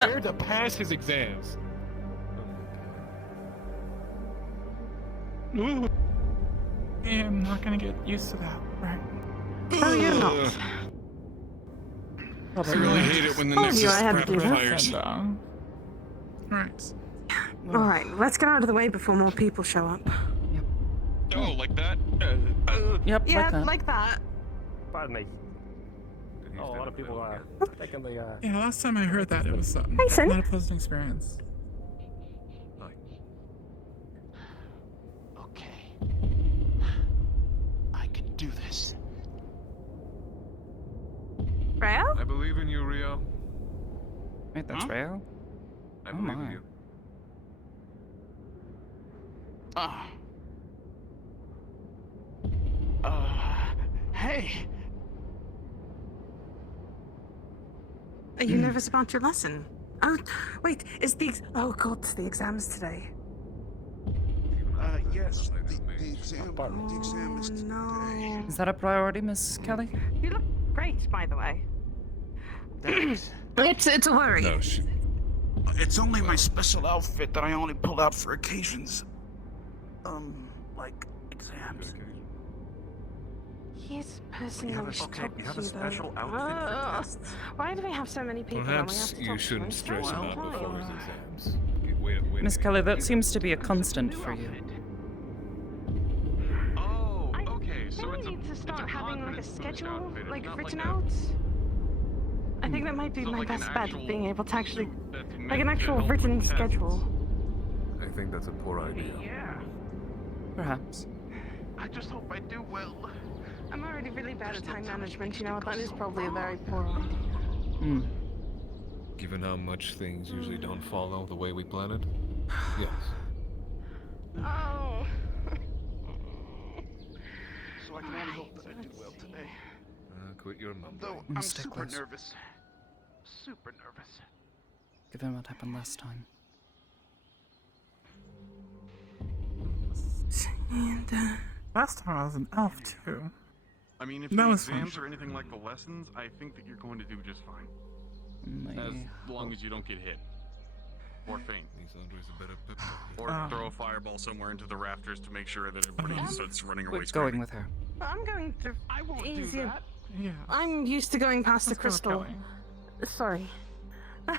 Scared to pass his exams. Yeah, I'm not gonna get used to that, right? Oh, you're not. I really hate it when the Oh, Nexus you, I had to crap do that. fires. Right. Alright, let's get out of the way before more people show up. Oh, like that? Yep, Yeah, like that. Pardon me. Oh, a lot of people taking the. Yeah, last time I heard that, it was Hey, Sin. not a pleasant experience. Okay. I can do this. Rhea? I believe in you, Rio. Wait, that's real? I Oh believe my. in you. Hey. Are you nervous about your lesson? Oh, wait, oh god, it's the exams today. Yes, the exam is today. No. Is that a priority, Miss Kelly? You look great, by the way. Thanks. It's a worry. No, It's only my special outfit that I only pull out for occasions. Like exams. He's the person that we should Okay, talk you have to, a special though. outfit for tests. Why do we have so many people Perhaps that we you have to shouldn't talk to? stress him It's out so before his annoying. exams. Okay, wait a Miss minute. Kelly, that seems to be a constant for you. Oh, I okay. So think it's we a, need to start it's a having like a confidence boost schedule, outfit. It's like not written like a- out. I think that might be it's not my like an best bet actual of being able to actually, suit that's like meant an to actual help with written tests. schedule. I think that's a poor idea. Yeah. Perhaps. I just hope I do well. I'm already really bad at time management, you know, that is probably a very poor idea. Hmm. Given how much things usually don't follow the way we planned, yes. Oh. So I can only hope that I do well today. Quit your mumbling. Though I'm Stay super close. nervous. Super nervous. Given what happened last time. And, Last time I was an elf, too. I mean, if That the was fun. exams are anything like the lessons, I think that you're going to do just fine. As long as you don't get hit. Or faint. He's always a better pep talk. Or throw a fireball somewhere into the rafters to make sure that everybody starts running away We're screaming. going with her. I'm going to I won't do easier. that. Yeah. I'm used to going past the Let's go with crystal. Kelly. Sorry.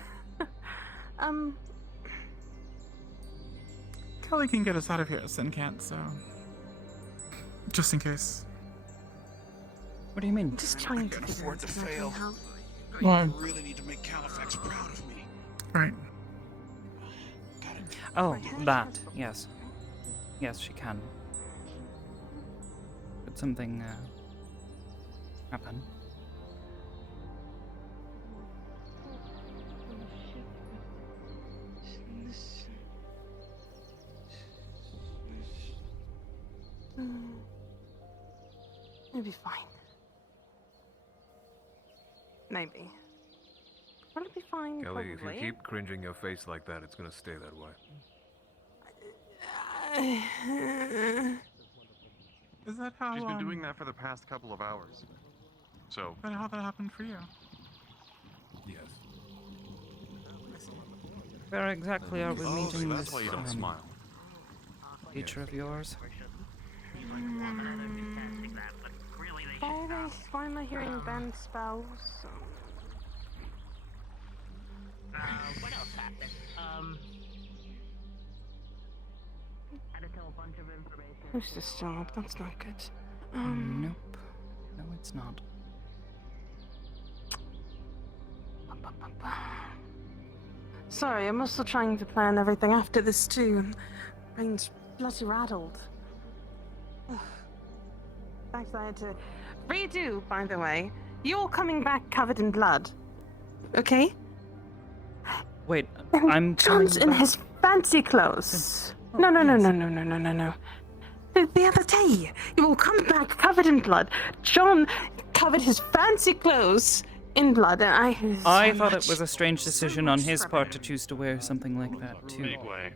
Kelly can get us out of here, Sin can't, so... Just in case. What do you mean? Just trying to can't figure afford out to if I can fail. help. Why? You really need to make Califax proud of me. Right. Gotta Oh, that. Yes. Yes, she can. Could something, happen? It'll be fine. Maybe. Will it be fine? Kelly, if you Probably. keep cringing your face like that, it's gonna stay that way. Is that how, She's been doing that for the past couple of hours. So, But how that happened for you? Yes. Where exactly are we meeting that's this why you don't smile. teacher of yours? Why am I hearing banned spells? What else happened? Had to tell a bunch of information. Who's this still up? That's not good. Nope. No, it's not. Sorry, I'm also trying to plan everything after this too. Brain's bloody rattled. Thanks, I had to redo, by the way. You're coming back covered in blood. Okay? Wait, And I'm John's coming in back. his fancy clothes. Oh, No. yes. No. The other day, you all come back covered in blood. John covered his fancy clothes in blood, and I thought it was a strange decision on his part to choose to wear something like that, too. Make way.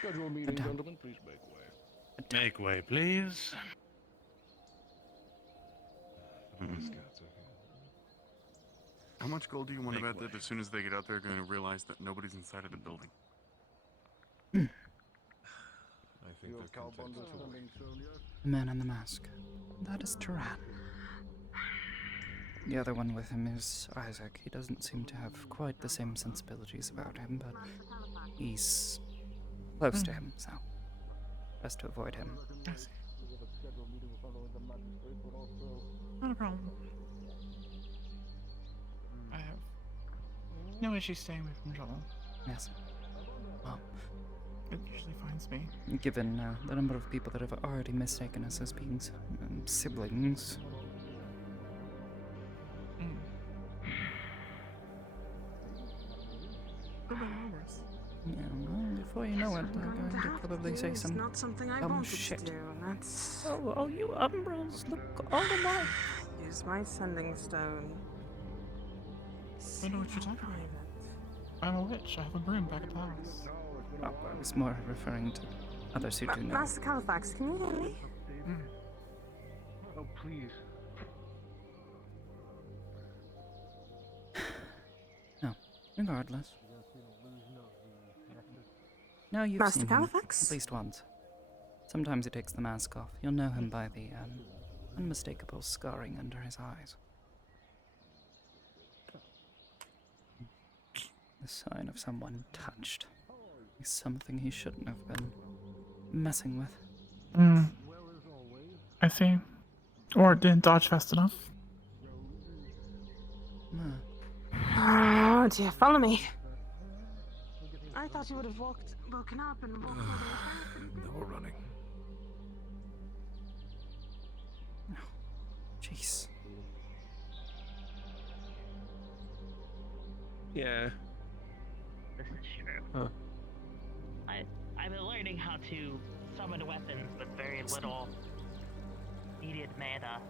schedule meeting, Madame. gentlemen. Please make way. Make way, please. How much gold do you want to bet that as soon as they get out, they're going to realize that nobody's inside of the building? I think they're content to wait. The man in the mask. That is Turan. The other one with him is Isaac. He doesn't seem to have quite the same sensibilities about him, but he's close to him, so best to avoid him. I see. Not a problem. I have no issue staying away from trouble. Yes. Well, It usually finds me. given the number of people that have already mistaken us as being siblings. Yeah, well, before you know it, they're going to probably say some not something I dumb wanted shit. to do. That's Oh, you umbrals look all alike. use my sending stone. I know what you're talking about. I'm a witch. I have a broom back at the house. Oh, I was more referring to others who do know. Master Califax, can you hear me? Oh, please. No, regardless. Now you've Master seen him Califax? at least once. Sometimes he takes the mask off. You'll know him by the unmistakable scarring under his eyes. The sign of someone touched. He's something he shouldn't have been messing with. I see. Or didn't dodge fast enough. Oh dear, follow me. I thought you would have woken up and walked all the way back. Now we're running. Jeez. Yeah. This is true. Huh. I've been learning how to summon weapons with very little immediate mana.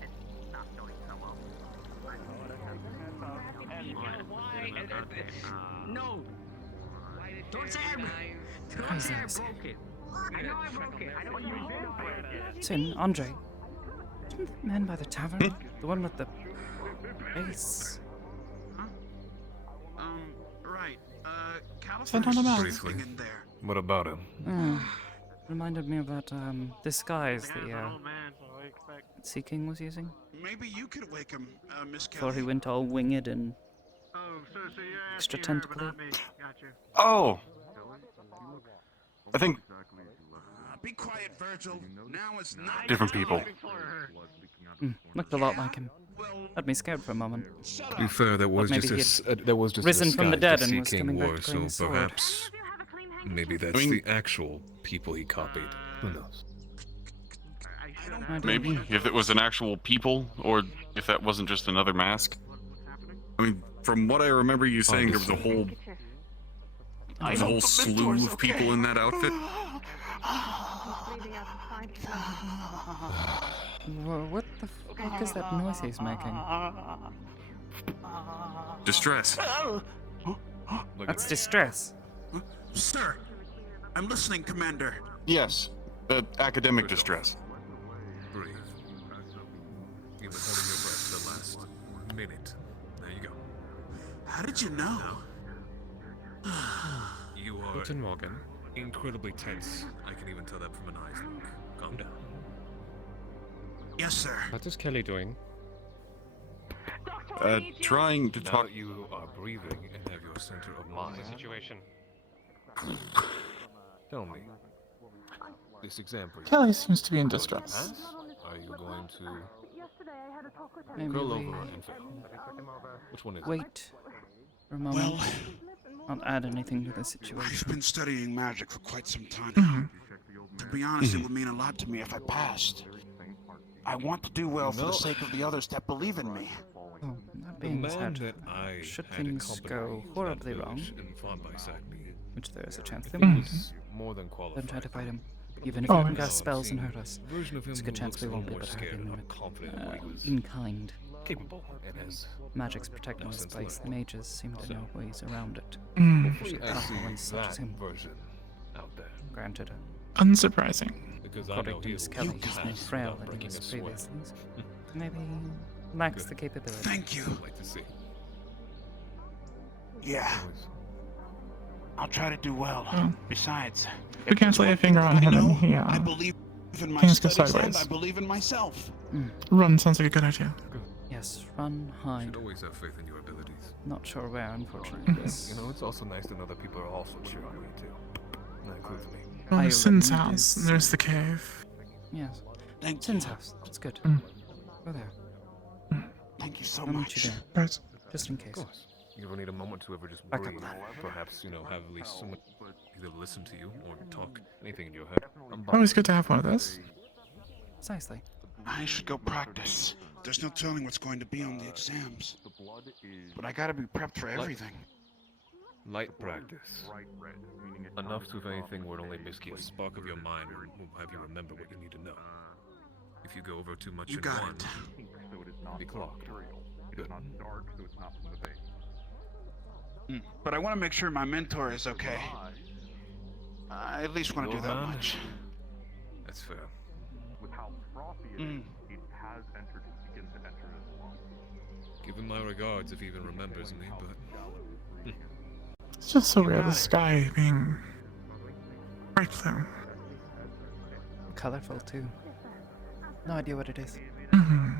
It's not going so well. No! Don't say Don't say I broke it! I know I broke it! I know you did! Sin, Andre. Isn't that man by the tavern? The one with the face? Right. Send on the mouse. Briefly. In there. What about him? Reminded me of that disguise the Man, so I expect. Sea King was using. Maybe you could wake him, Miss Before Kelly. he went all winged and Oh, so you're extra asking her, but tentacly. not me. Gotcha. Oh! I think Be quiet, Virgil. Now is not different people. looked a lot like him. Well, Had me scared for a moment. shut To be up. fair, that was maybe just he that was just risen a from the disguise dead and Sea was King coming back wore, to claim his so sword. perhaps maybe that's I mean- the actual people he copied. Who knows? I don't I do. Maybe if it was an actual people, or if that wasn't just another mask. I mean, from what I remember you saying, there was a whole slew of people in that outfit. What the fuck is that noise he's making? Distress. Look That's at distress. Sir, I'm listening, Commander. Yes, academic distress. breathe. You've been holding your breath the last minute. There you go. How did you know? You are Guten Morgen. incredibly tense. I can even tell that from an eyes look. Calm down. Yes, sir. What is Kelly doing? Trying to Now talk. that you are breathing and have your center of mind, Situation. tell me. This example. Kelly seems to be in distress. Are you going to Maybe curl we over and fail? Which one is it? wait for a moment. Not add anything to the I've situation. been studying magic for quite some time now. To be honest, it would mean a lot to me if I passed. I want to do well for No. the sake of the others that believe in me. Oh, that The being man said, that I should had in things company go in horribly that wrong, village and fought beside me, which there is a chance I they think will, was more than qualified. then try to fight him. Even if Oh, he can yes. cast spells and hurt us. Version of him There's a good who chance looks we won't a be little able to more hurt scared him and not confident in what he was in kind. capable and has. Magic's protecting this Nonsense place. The learned. mages seem to know ways around it. Hopefully I powerful see ones such as that him. version out there. Granted, Unsurprising. Because I know according to he'll Miss Kelly, he's pass more frail without than he breaking was a sweat. previously. maybe lacks the capability. Thank you. I'd like to see. Yeah, Always. I'll try to do well. Oh. Besides, We can't lay a finger on him and he, I believe in my things go studies and sideways. I believe in myself. Run sounds like a good idea. Yes, run, You hide. should always have faith in your abilities. Not sure where, unfortunately. Yes. You know, it's also nice to know that people are also cheering on you too. That includes me. Well, there's Sin's remember house, and this- there's the cave. Yes. Thank Sin's you. house. That's good. Mm. Go there. Thank you so I'll meet much. you there, Right. just in case. Of course. You ever need a moment to ever just Back up breathe? plan. Perhaps, you know, have at least someone Either listen to you or talk. anything in your head. I'm Always good to have one of those. Precisely. I should go practice. There's no telling what's going to be on the exams. But I gotta be prepped for everything. light practice. Enough to, if anything, would only misgive. A spark of your mind will have you remember what you need to know. If you go over too much You in got one, it. Be clocked. Good. But I want to make sure my mentor is okay. I at least want to do that Man. much. that's fair. Mm. Give him my regards if he even remembers me, but It's just so weird, the sky being bright blue. Colorful too. No idea what it is. Hmm.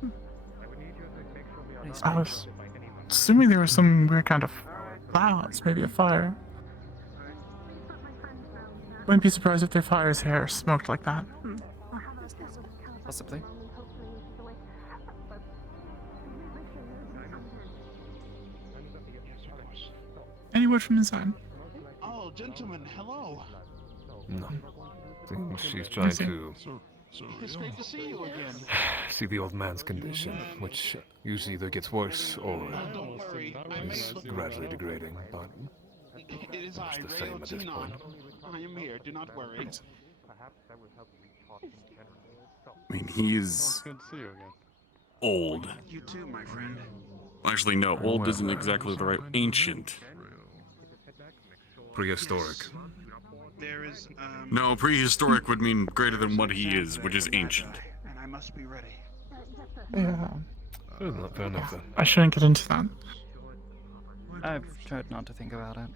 Pretty I strange. was assuming there was some weird kind of clouds, maybe a fire. Wouldn't be surprised if their fires here smoked like that. Possibly. Any word from inside? Oh, gentlemen, hello. No. Think she's trying see. to It's great to see you again. see the old man's condition, which usually either gets worse or Don't worry. I is may gradually degrading, but It is I, the same at this Rayo point. Tinon. I am here. Do not worry. I mean, he is old. You too, my friend. Actually, no, old isn't exactly the right. Ancient. prehistoric. There is No, prehistoric would mean greater than what he is, which is ancient. and I must be ready. Yeah. fair enough then. I shouldn't get into that. I've tried not to think about it.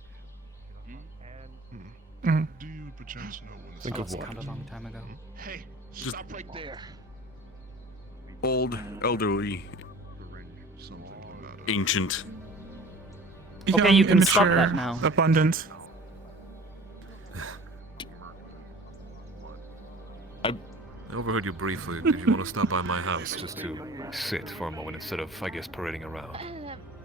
Mm. Do you perchance know when Think That of was what? kind of a long time ago. Hey, Just- stop right there. Old, elderly, something about ancient. Okay, Young, you can stop immature, that now. Abundant. I overheard you briefly. Did you want to stop by my house? Just to sit for a moment instead of, I guess, parading around.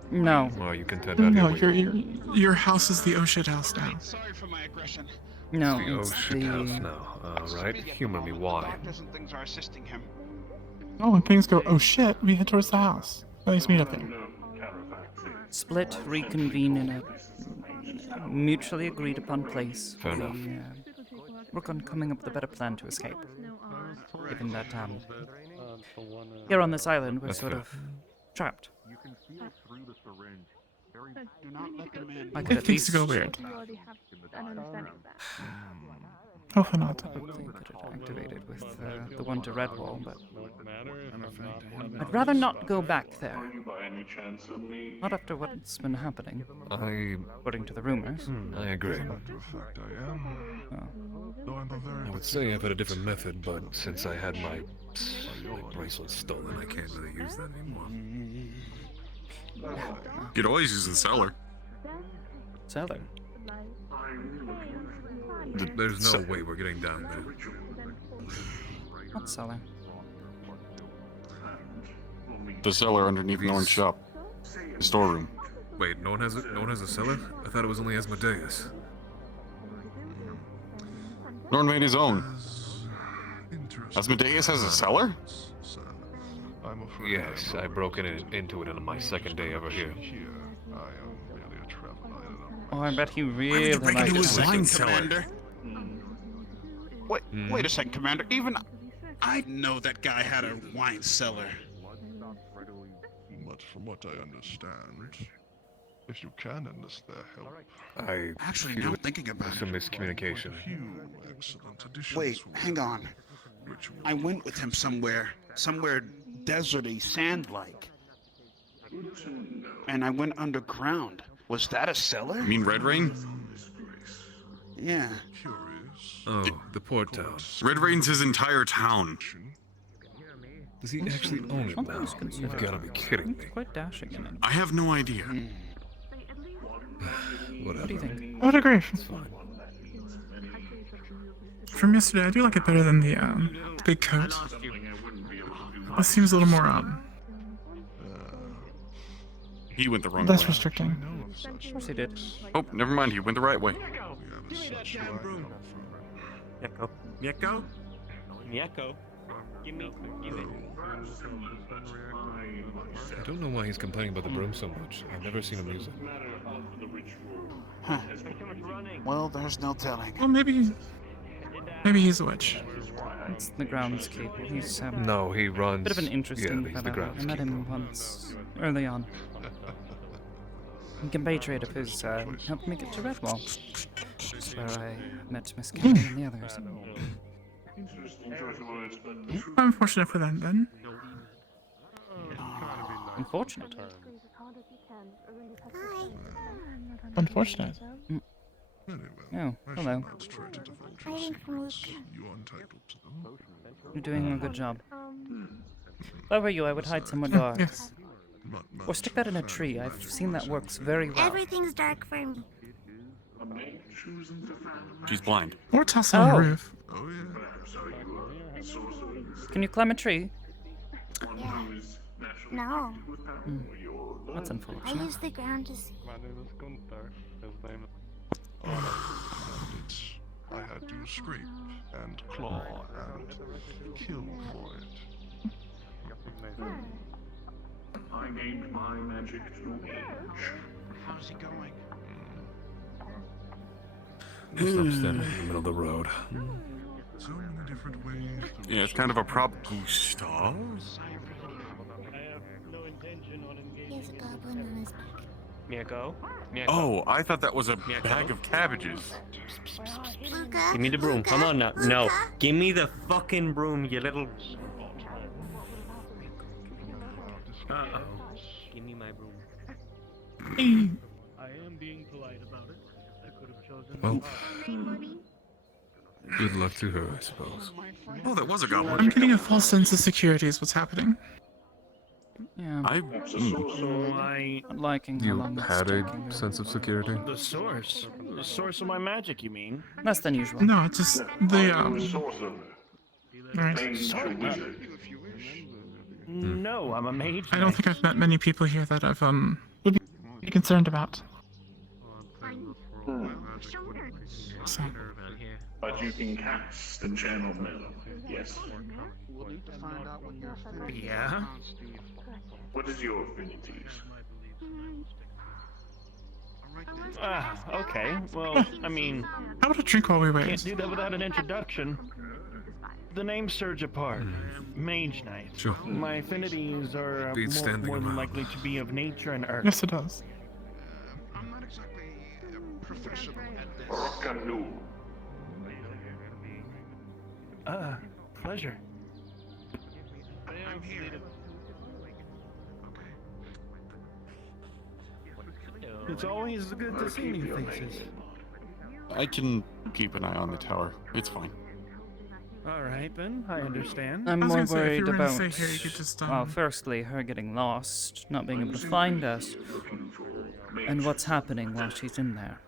No. Or are you content out No, here? your house is the oh shit house now. Sorry for my aggression. No, The it's shit house the... now. Right? Humor me, why? Doctors and things are assisting him. Oh, when things go oh shit, we head towards the house. At least meet up there. Split, reconvene in a mutually agreed upon place. Fair We, enough. work on coming up with a better plan to escape. Given that, here on this island, we're That's sort fair. of trapped. Do not let them in. I could If at things least go weird. You already have an understanding of that. Hopefully not. hopefully get it activated with the one to Redwall, but I'm afraid I am I'd rather not go back there. Not after what's been happening, I according to the rumors. I agree. matter of fact I am. Oh. Though I'm a very I would say I've had a different method, but since I had my bracelet stolen, I can't really use that anymore. You'd always use the cellar. Cellar. There's no way we're getting down there. What cellar? The cellar underneath Norn's shop. The storeroom. Wait, no one has a cellar? I thought it was only Asmodeus. Norn made his own. interesting. Asmodeus has a cellar? Sir, I'm afraid yes, I broke into it on my second day over here. Here, I am merely a traveler in a Oh, I bet he Why would really you break likes into his it. wine wine cellar? Commander? Wait a second, Commander. Even I know that guy had a wine cellar. But from what I understand, if you can enlist their help, I Actually, feel now I'm thinking about some it. miscommunication. a few excellent additions. Wait, will- hang on. I went with him somewhere deserty, sand-like. And I went underground. Was that a cellar? You mean Red Rain? Yeah. Oh, the port town. Red Rain's his entire town. Does he actually own it now? You've got to be kidding me. Quite dashing in it. I have no idea. Whatever. What do you think? I would agree. Fine. From yesterday, I do like it better than the big coat. This seems a little more He went the wrong less way. restricting. Of course he did. Oh, never mind. He went the right way. Mieko. Mieko? Mieko. Give me it. I don't know why he's complaining about the broom so much. I've never seen him use it. Huh. Well, there's no telling. Well, maybe he's a witch. It's the groundskeeper. He's No, he runs. bit of an interesting Yeah, he's the fellow. I met him groundskeeper. once early on. A compatriot of his helped me get to Redwall. That's where I met Miss Karen and the others. Unfortunate for them, then. Unfortunate. Unfortunate. Oh, hello. You're doing a good job. If I were you, I would hide somewhere dark. Yes. Or stick that in a tree. I've seen that works very well. Everything's dark for me. She's blind. Or toss it on Oh. the roof. Can you climb a tree? Yeah. No. That's I unfortunate. use the ground to see. I had to scrape and claw and kill for it. I named my magic to age. How's he going? Stop standing in the middle of the road. So many different ways. Yeah, it's kind of a prop. Gustav? He has a goblin on his back. Mieko. Mieko. Oh, I thought that was a bag of cabbages. Luca, Give me the broom. Come on now. No. Luca. Give me the fucking broom, you little. Uh-oh. Give me my broom. I am being polite about it. I could have chosen. Well, good luck to her, I suppose. Oh, that was a goblin. I'm getting a false sense of security is what's happening. Yeah. Why? Not liking how You long it's had taking. a sense of security? The source of my magic, you mean? Less than usual. No, it's just the Alright. No, I'm a mage. I don't think I've met many people here that I've would be concerned about. So, But you can cast and channel metal, yes? Yeah? What is your affinities? Okay. Well, I mean, how about a drink while we can't wait? do that without an introduction. The names surge apart. Mage Knight. Sure. My affinities are Beats standing more than around. likely to be of nature and earth. Yes, it does. I'm not exactly a professional at this. Pleasure. I'm here. It's always good to see new faces. I can keep an eye on the tower. It's fine. All right, then. I understand. I I'm was more gonna say, if you worried were gonna about, stay here, you could just, well, firstly, her getting lost, not being able to find us, and what's happening while she's in there.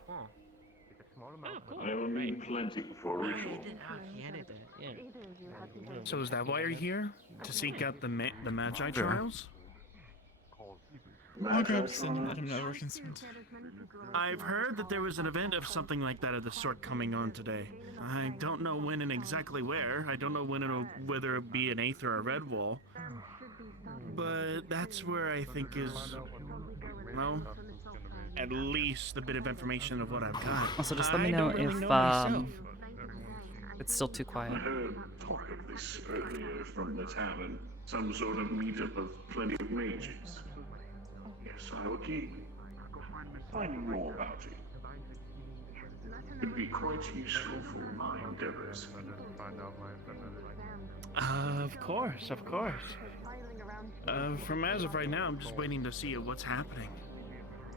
I will need plenty for ritual. So is that why you're here? To seek out the Magi trials? I'll grab Sin and let him know we're concerned. I've heard that there was an event of something like that of the sort coming on today. I don't know when and exactly where. I don't know whether it be an Aether or Redwall. But that's where I think is, well, at least a bit of information of what I've got. Also, just let me I know don't really if, know myself. it's still too quiet. heard talk of this earlier from the tavern. Some sort of meetup of plenty of mages. Yes, I will keep finding more about it. It'd be quite useful for my endeavors. Of course, of course. From as of right now, I'm just waiting to see what's happening.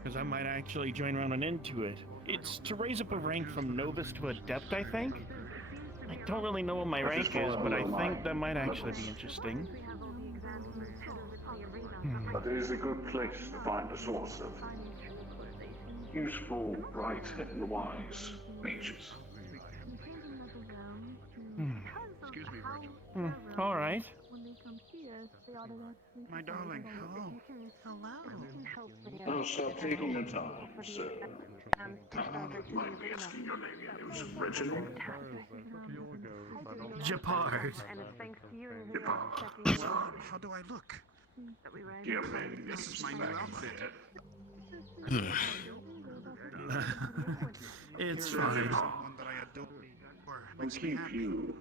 Because I might actually join running into it. It's to raise up a rank from novice to adept, I think. I don't really know what my rank is, but I think that might actually be interesting. But it is a good place to find a source of useful, bright, and wise mages. Excuse me, Virgil. All right. My darling, hello. I'll stop taking your time, sir. Mind me asking your name again? It was Reginald? Japard. Japard. How do I look? Dear man, This is my new outfit. It's fine. One that I adore. Makes me keep happy. you.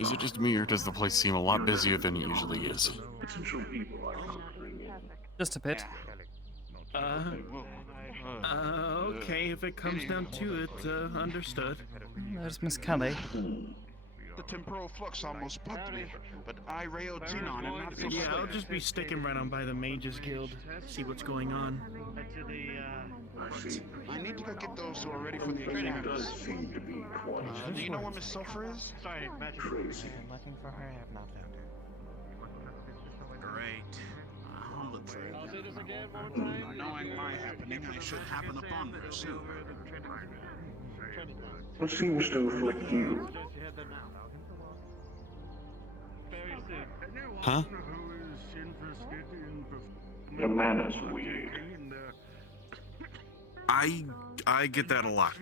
Is it just me, or does the place seem a lot busier than it usually is? Potential people I could bring in. Just a bit. Okay, if it comes down to it, understood. There's Miss Kelly. The temporal flux almost bugged me, but I railed in on it not so Yeah, I'll swift. just be sticking right on by the Mages Guild, see what's going on. I see. I need to go get those who are ready for the Something does exams. seem to be quite Do you know where Miss Sulphur is? Sorry, magic. crazy. I'm looking for her. I have not found her. Great. I'll look for it. Knowing my happening, I should happen upon her soon. What seems to afflict you? Huh? Your manners are weird. I get that a lot.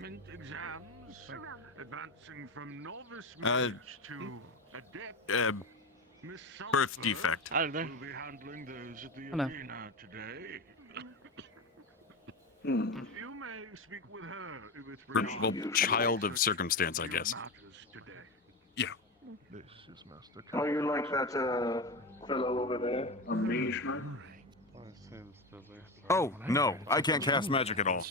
Advancing from novice Uh, to adept. Birth defect. We'll be handling those at the Hello. arena today. Hmm. You may speak with her with Well, child of circumstance, I guess. matters today. Yeah. This is Master. Oh, you like that fellow over there? A mage knight? Oh, no, I can't cast magic at all.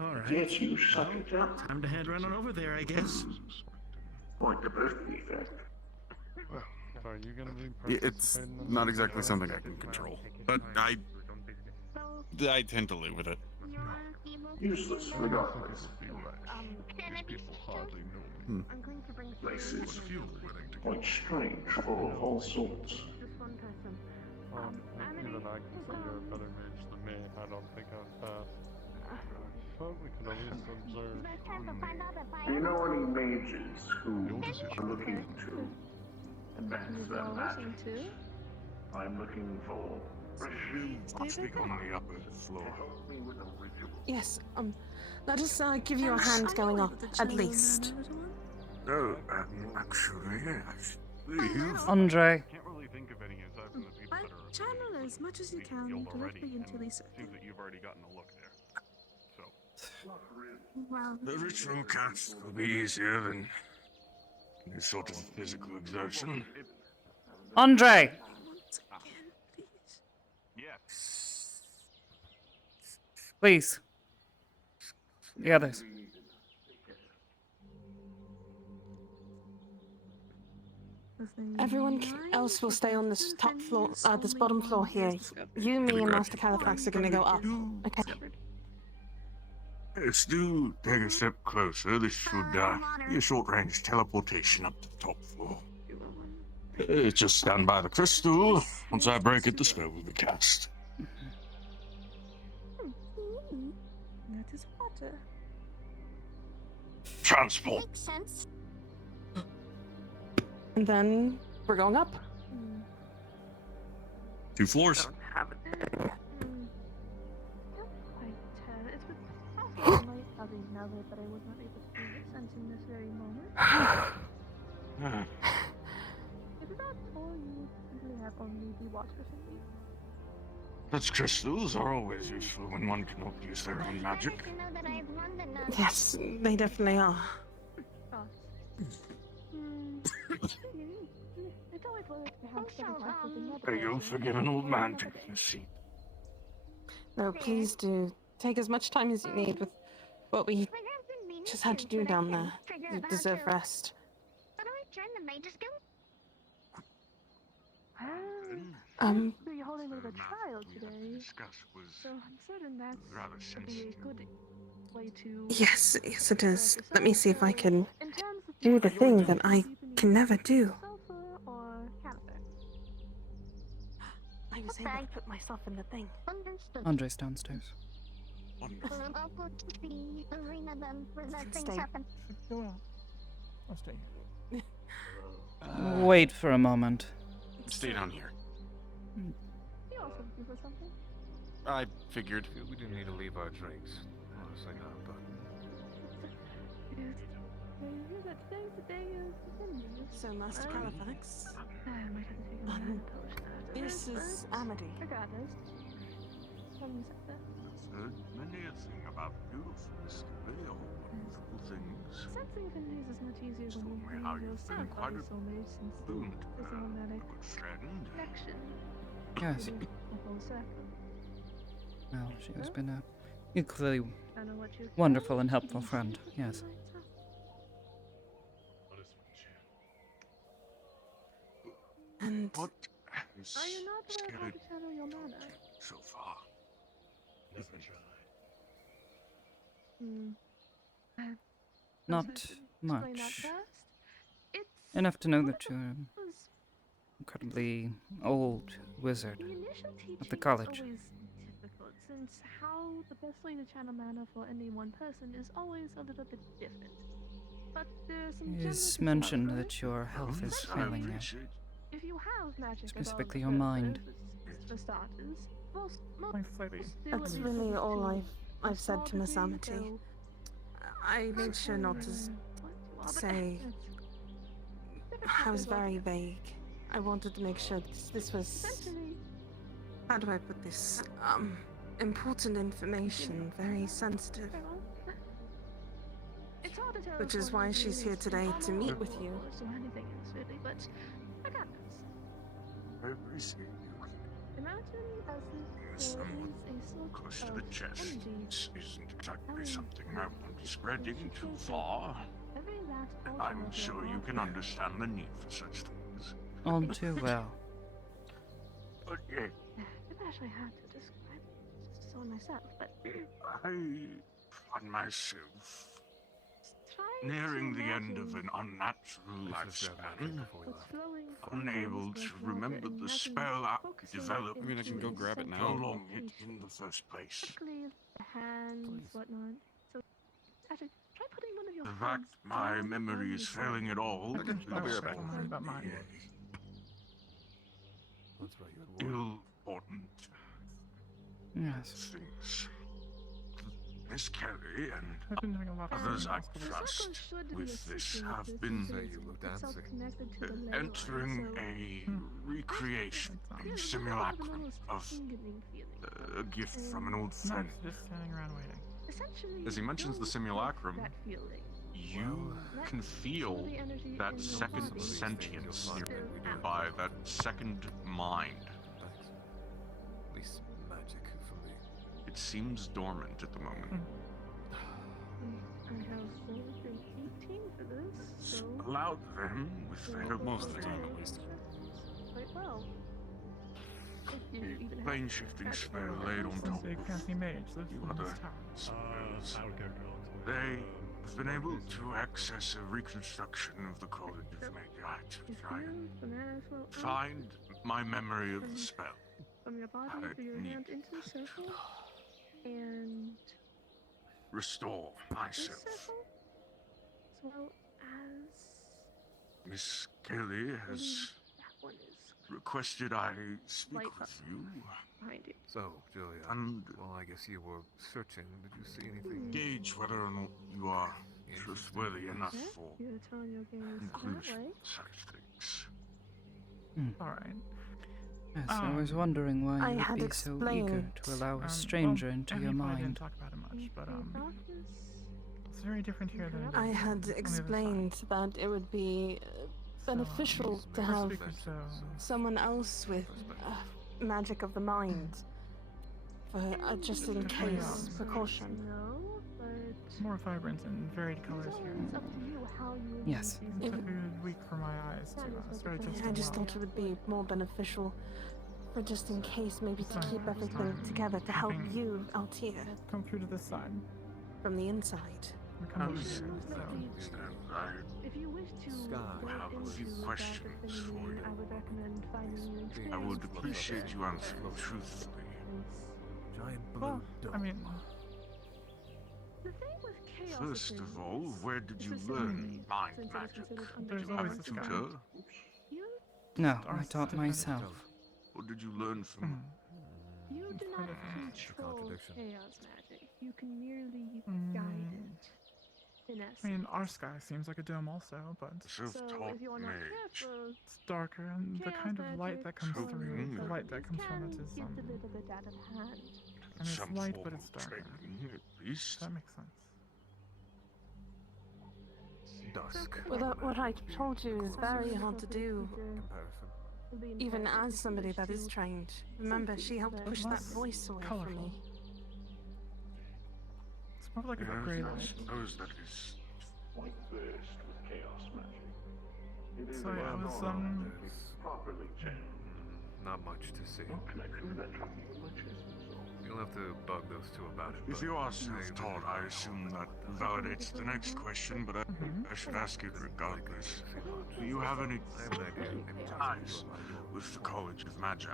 Alright, Yes, you suck it up. time to head running over there, I guess. Quite the birth defect. Are you gonna be It's not exactly something I can control, but I tend to live with it. Useless, regardless. People hardly know me. Place is quite strange, full of all sorts. Even I can see you're a better mage than me. I don't think I've passed. I thought we could at least observe. Do you know any mages who are looking to advance their magic? I'm looking for Possibly on the upper floor. Yes, let us give you a hand going up, at least. No, actually, yes. Andre. Can't really think of any aside from the people that are Channel as much as you can directly into the Seems circuit. that you've already gotten a look there. So Well, The ritual cast will be easier than any sort of physical exertion. Andre! once again, please. yes. Please. The others. Everyone else will stay on this top floor, this bottom floor here. You, me, and Master Califax are gonna go up. Okay. Yes, do take a step closer. This should be a short-range teleportation up to the top floor. Just stand by the crystal. Once I break it, the spell will be cast. That is water. Transport. Makes sense. And then we're going up. 2 floors. Don't quite tell. It was possible my studies now that I was not able to do this until this very moment. Did I tell you simply have only the water for me? Such crystals are always useful when one cannot use their own magic. You know that I've learned enough. Yes, they definitely are. It's always well to have some There you go, forgive an old man taking a seat. No, please do. Take as much time as you need with what we just had to do down there. You deserve rest. How do I join the Mages Guild? Be holding a bit of a trial today, so I'm certain that would be a good way to. Yes, yes it is. Let me see if I So, can in terms of do what the you're thing doing, that I do you think can never do. sulfur or caliber? I was able to put myself in the thing. Andre's downstairs. I'll go to the arena then where that thing's Stay. happen. Go on. I'll stay here. Wait for a moment. Stay down here. You also looking for something? I figured. We didn't need to leave our drinks. Honestly, not, but. You that today is the ending. So, Master Califax, I might have to take a potion after this is Amity. Regardless. Having said that, I've heard many a thing about beautiful mystery or wonderful things. sensing the news is much easier Told when me you how feel you've been sad quite about a your soulmate since boon to there's a her, romantic a good friend. connection. Yes. A full circle. Well, she has been a equally I know what you wonderful and helpful friend. Yes. And What has Are you not aware of how scared to channel your mana? you so far? Never tried. Not Explain that much. first. It's Enough to know one that of the- you're an was- incredibly old wizard The initial teaching of the is college. always difficult, since how the best way to channel mana for any one person is always a little bit different. But there's some It general is principles mentioned for it. that your health is I failing you. appreciate If you have magic Specifically at all your that mind. serves for starters, most Slightly. do that's at least really level all 2. A I've said small to Miss degree, Amity. though, I made sure not to say. I was very vague. I wanted to make sure this was. Essentially, How do I put this? Important information, very sensitive. it's hard to tell Which if is one why is she's here today to normal meet with you. or anything else really, but regardless, I appreciate you. imagine as if Yes, there somewhat is a sort close to of the chest. energy. This isn't exactly Ellen, something I want it's spreading too true. far. Every last portion I'm of sure your you heart can understand the need for such things. All too well. But yeah, If I actually had to describe so myself, but I find myself trying nearing to the end of imagine an unnatural Let's just grab that lifespan. before we what's left. flowing from Unable this to blood water remember and the imagine spell I focusing developed. I mean, I can go into grab it the now. How central long it location. in the first place. Typically, the hands, Please. whatnot. So, actually, try putting one of your The hands fact my down memory on is the failing at all I can is I'll be right so back. Don't worry about mine. That's right, you had one. important Yes. things. Miss Kelly and I've been doing a lot of others I things. trust with this have been Say you look dancing. entering a recreation, a simulacrum of a gift from an old No, friend. just standing around waiting. Essentially, As he mentions the simulacrum, that feeling. you can feel that second sentience nearby, that second mind. Thanks. At least magic for me. It seems dormant at the moment. I have rolled through 18 for this, so Allowed them, with the help Most of of the time, at least. quite well. If you even the have plane shifting that spell roll. laid on This top is a fancy of mage. Lives the in other this tower. spells. I would go girl. They have been able to access a reconstruction of the College of Magi to If try and you, the mana flow out find my memory of the spell. from your body I through your need hand into the circle, and Restore this myself. circle, as well as Miss Kelly I has believe that one is requested I speak Light with you. behind you. So, Julia, And well, I guess you were searching. Did you see anything? gauge whether or not you are trustworthy enough Yeah, for you're telling your game is that conclusion way. on such things. Alright. Yes, I was wondering why I you had would be so eager explained, to allow a stranger well, into Annie your probably didn't mind. talk about it much, but Darkness. it's very different here than it I is had on the other explained that it would be beneficial so, to first have week or so. someone else with magic of the mind, for just in Definitely, case precaution. No, but more vibrant and varied colors here. It's up to you how you Yes. It took a week for my eyes to start adjusting. I just well. thought it would be more beneficial for just in case, maybe to keep everything together to help you out here Come through to this side. from the inside. We come over here. If you wish to I have a few questions for you. I would recommend finding an I experienced would appreciate you answering truthfully. Well, I mean, The thing with chaos First is of all, where did you specifically, learn mind since it is magic? considered There's Did you always have a this guy. tutor? you No, Our I taught stupid myself. Or did you learn from you do not control chaos magic. You can merely guide it. In I essence. mean, our sky seems like a dome also, but So if you're not careful, it's darker, and the chaos kind of light that comes magic through, the light that comes can from it is, get a little bit out of hand. I mean, it's some light, form but it's of darker. training, at least? That makes sense. Dusk. Well, what I told you is very hard to do, even as somebody that is trained. Remember, she helped push that voice away from me. It's more like a Yes, gray I light. suppose that is Quite versed with chaos magic. It is So yeah, I was, properly channeled. Not much to see. In connection with that training glitches. You'll have to bug those two about it. If you are self-taught, I assume that validates the next question, but I should ask it regardless. Do you have any ties with the College of Magi?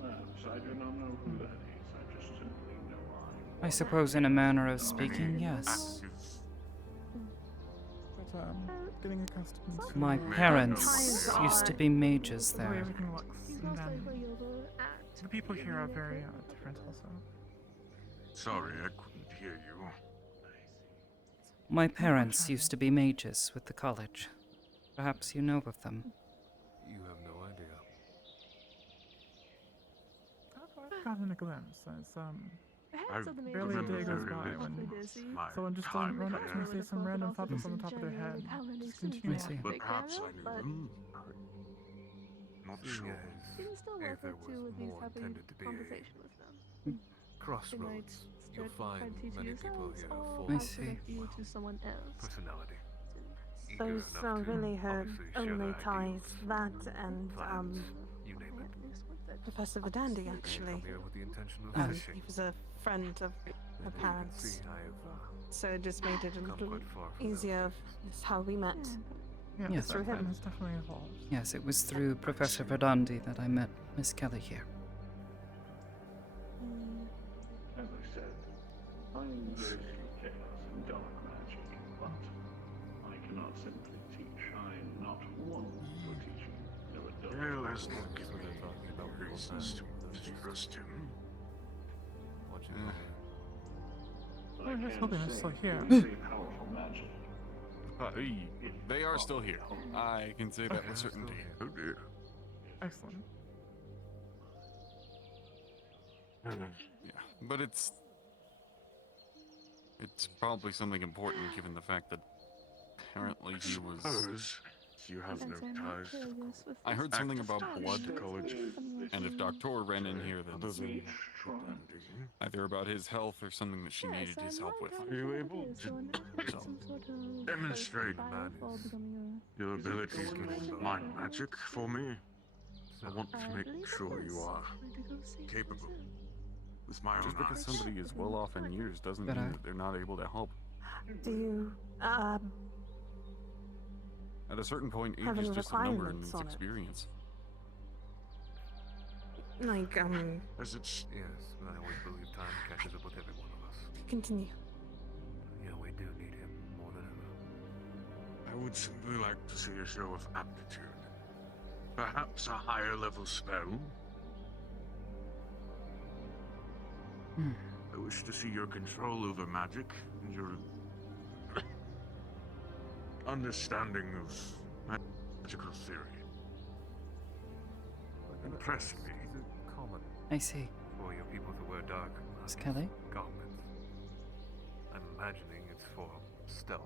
Perhaps I do not know who that is. I just simply know I suppose, in a manner of speaking, yes. But, getting accustomed to My parents used to be mages the way there. everything looks, and then the people here are very different also. Sorry, I couldn't hear you. My parents used to be mages with the college. Perhaps you know of them. You have no idea. I've gotten a glimpse. It's, I barely a day goes very by little when of my someone just time doesn't run up to me and here, say some random thought that's on the top of their head. Just continue I see. but perhaps I knew them. Not sure. You can still work Aether with two was of these more having intended to be a conversation with them. crossroads. You'll find many people here or full I I'll see. direct you to someone else. personality. Those are really her only ties. That and, You name it. Professor Verdandi, Come actually. here with the intention of And fishing. he was a friend of her See, parents. I have So it just made it a come little quite far from easier. That's how we met. Yeah, Yes. that plan has definitely evolved. Yes, it was through Professor Verdandi that I met Miss Kelly here. As I said, I am versed with chaos and dark magic, but I cannot simply teach. I am not one for teaching. Gale has not given me reasons to trust him. watching But I I was can hoping it's say still here. very powerful magic. They are still here. I can say that with certainty. Oh dear. Excellent. Mm-hmm. Yeah, but it's probably something important given the fact that apparently he was. Suppose you have no ties. I heard something about blood, College. and if Doctor ran in here, then Other than either about his health or something that she needed his help with. Are you able to demonstrate your abilities with mind magic for me? I want to make sure you are capable with my own Just because eyes. somebody is well off in years doesn't But mean that they're not able to help. Do you, At a certain point, age Have is any just a number in requirements its on it? experience. like, As it's Yes, I always believe time catches up with every one of us. continue? Yeah, we do need him more than ever. I would simply like to see a show of aptitude. Perhaps a higher level spell. I wish to see your control over magic and your understanding of magical theory. Impress me. Is it common I see. for your people to wear dark Miss Kelly? garments? I'm imagining it's for stealth.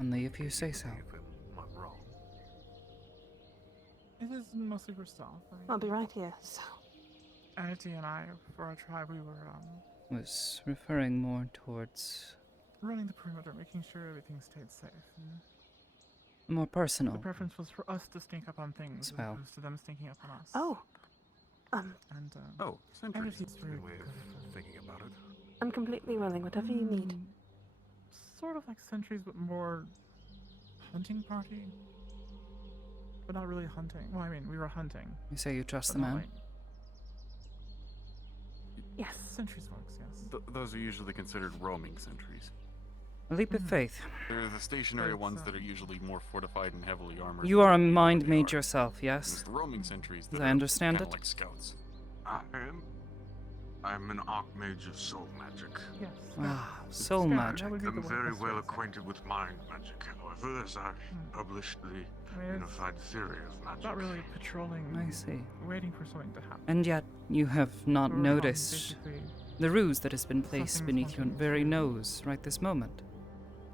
Only if you say so. See if I'm wrong. It is mostly for stealth. I'll be right here, so. Amity and I, for our tribe, we were, Was referring more towards running the perimeter, making sure everything stayed safe. And More the personal. preference was for us to sneak up on things as Well. opposed to them sneaking up on us. Oh. And, Oh, sentries. Amity's very Good way good at of thinking about it. I'm completely willing, whatever you need. Sort of like sentries, but more hunting party. But not really hunting. Well, I mean, we were hunting. You say you trust but the not man? like- Yes. Sentries works, yes. Those are usually considered roaming sentries. A leap of faith. They're the stationary It's, ones that are usually more fortified and heavily armored. You are a mind They mage are. yourself, It's yes? the roaming sentries that As I understand kinda it. like scouts. I'm an archmage of soul magic. Yes. Ah, soul Scary, magic. that would be the I'm word very best well way to say it. acquainted with mind magic, however, as I published the I mean, it's unified theory of magic. not really patrolling, I see. waiting for something to happen. And yet, you have not We're noticed basically the ruse that has been placed something's beneath your wanting very to- nose right this moment.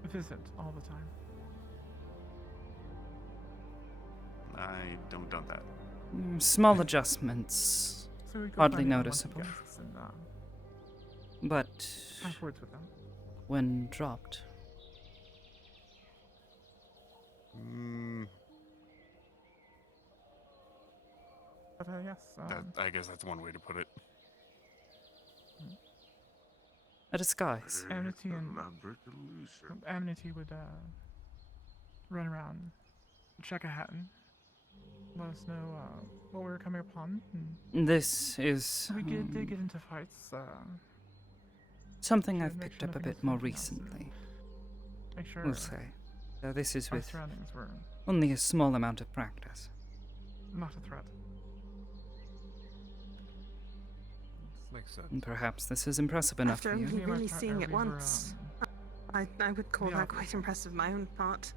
visit all the time. I don't doubt that. Small adjustments, So we go hardly find them once noticeable. again and, But have words with them. when dropped, But yes, I guess that's one way to put it. a disguise. Amity and Elaborate illusion. Amity would run around, check a hat, and let us know what we were coming upon. And This is we did get into fights. something should I've make picked sure up a nothing bit more was happening else. recently, Make sure we'll say. Though this is our with surroundings were only a small amount of practice. not a threat. Makes sense. And perhaps this is impressive enough After for you. only Me and my really partner, seeing it we were, once, I would call the that opposite. quite impressive my own part.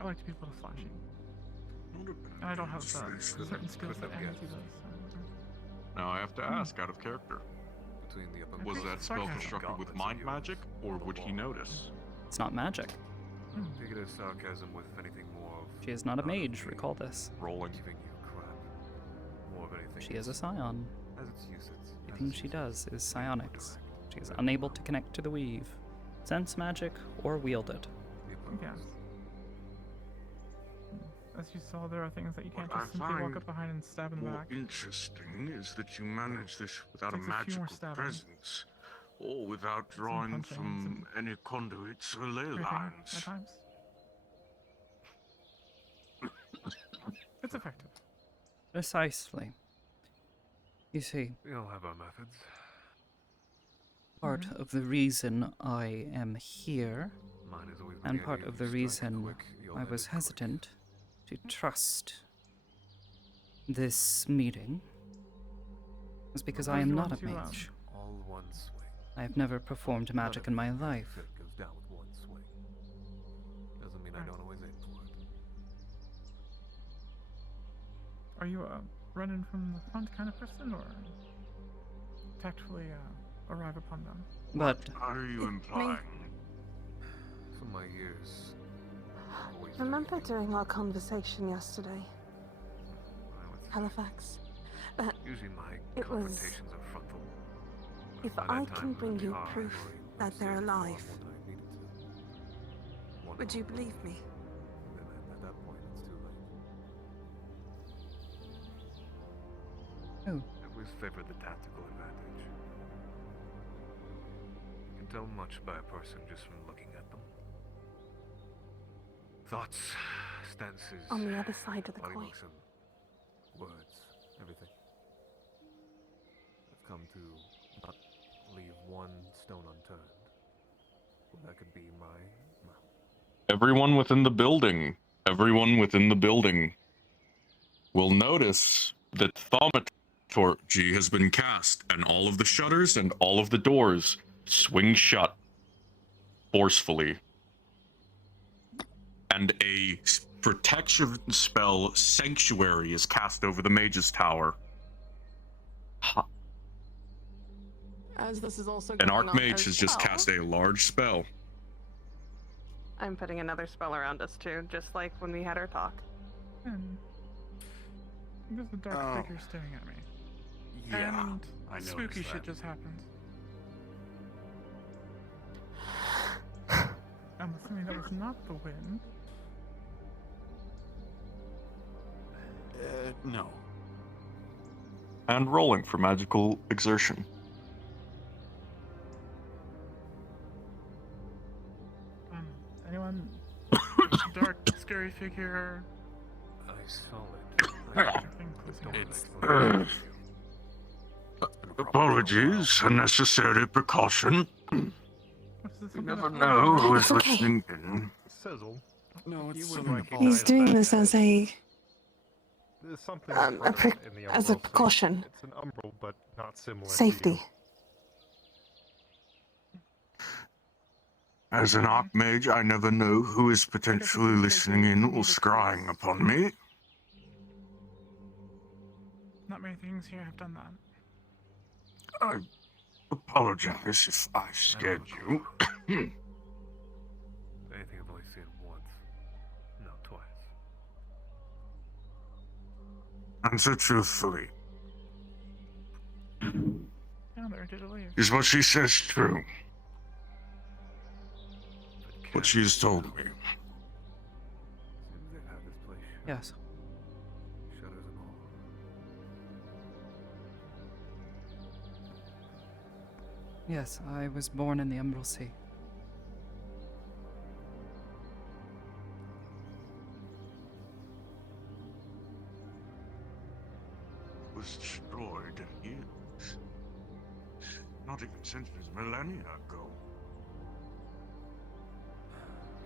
I like to be a little flashy. And I don't have certain skills that Amity does. Now I have to ask, out of character, Between the upper was think that spell sarcasm. constructed with mind magic, or would he notice? It's not magic. Take it as sarcasm with anything more of. She is not a out of mage, the recall this. Rolling. Giving you crap. More of anything. She is a scion. As its usage. Everything she does is psionics. She is unable to connect to the weave, sense magic, or wield it. Yes. As you saw, there are things that you can't What just I simply walk find up behind and stab in the More back. interesting is that you manage this without a Takes a few more magical stabbing. presence, or without drawing punching, from any conduits or ley Everything at lines. times. It's effective. Precisely. You see, We all have our methods. part of the reason I am here, Mine has always been and the part idea of if the you strike reason quick, you'll I end was it quick. hesitant to trust this meeting, was because I Why do am you not a want to, mage. All one swing. I have never performed magic in my life. If it goes down with one swing. Doesn't mean I don't always aim for it. Are you a run-in from the front kind of person, or tactfully arrive upon them? But Are you implying? For my years. I've always Remember been during our conversation yesterday, well, it's Halifax, that usually my it was- confrontations are frontal. But if by I that can time, bring really you hard, proof or I that they're saved far alive, more than I needed to. One would you hope. believe me? Then at that point, it's too late. oh, I've always favored the tactical advantage. You can tell much by a person just from looking at them. Thoughts, stances, On the other side of the body coin. motion, words, everything. I've come to not leave one stone unturned. Well, that could be my Everyone within the building, will notice that thaumaturgy has been cast, and all of the shutters and all of the doors swing shut forcefully. And a protection spell, Sanctuary, is cast over the Mage's Tower. As this is also An going on Archmage as has just well, cast a large spell. I'm putting another spell around us too, just like when we had our talk. And there's a dark Oh. figure staring at me. Yeah, And I spooky noticed shit that. just happened. I'm assuming that was not the wind. No. And rolling for magical exertion. Anyone? Dark, scary figure. I saw it. It's apologies, a necessary precaution. You never know who is It's okay. listening in. Sizzle. No, it's He's doing this as a There's something in the as a umbral precaution. It's an umbral, but not similar to Safety. you. As an archmage, I never know who is potentially listening in or scrying upon me. Not many things here have done that. I apologize if I scared you. Anything I've only seen once. No, twice. Answer truthfully. Yeah, they're ready to leave. Is what she says true? What she has told me. Yes. Shutters and all. Yes, I was born in the Umbral Sea. Was destroyed years. Not even centuries, millennia ago.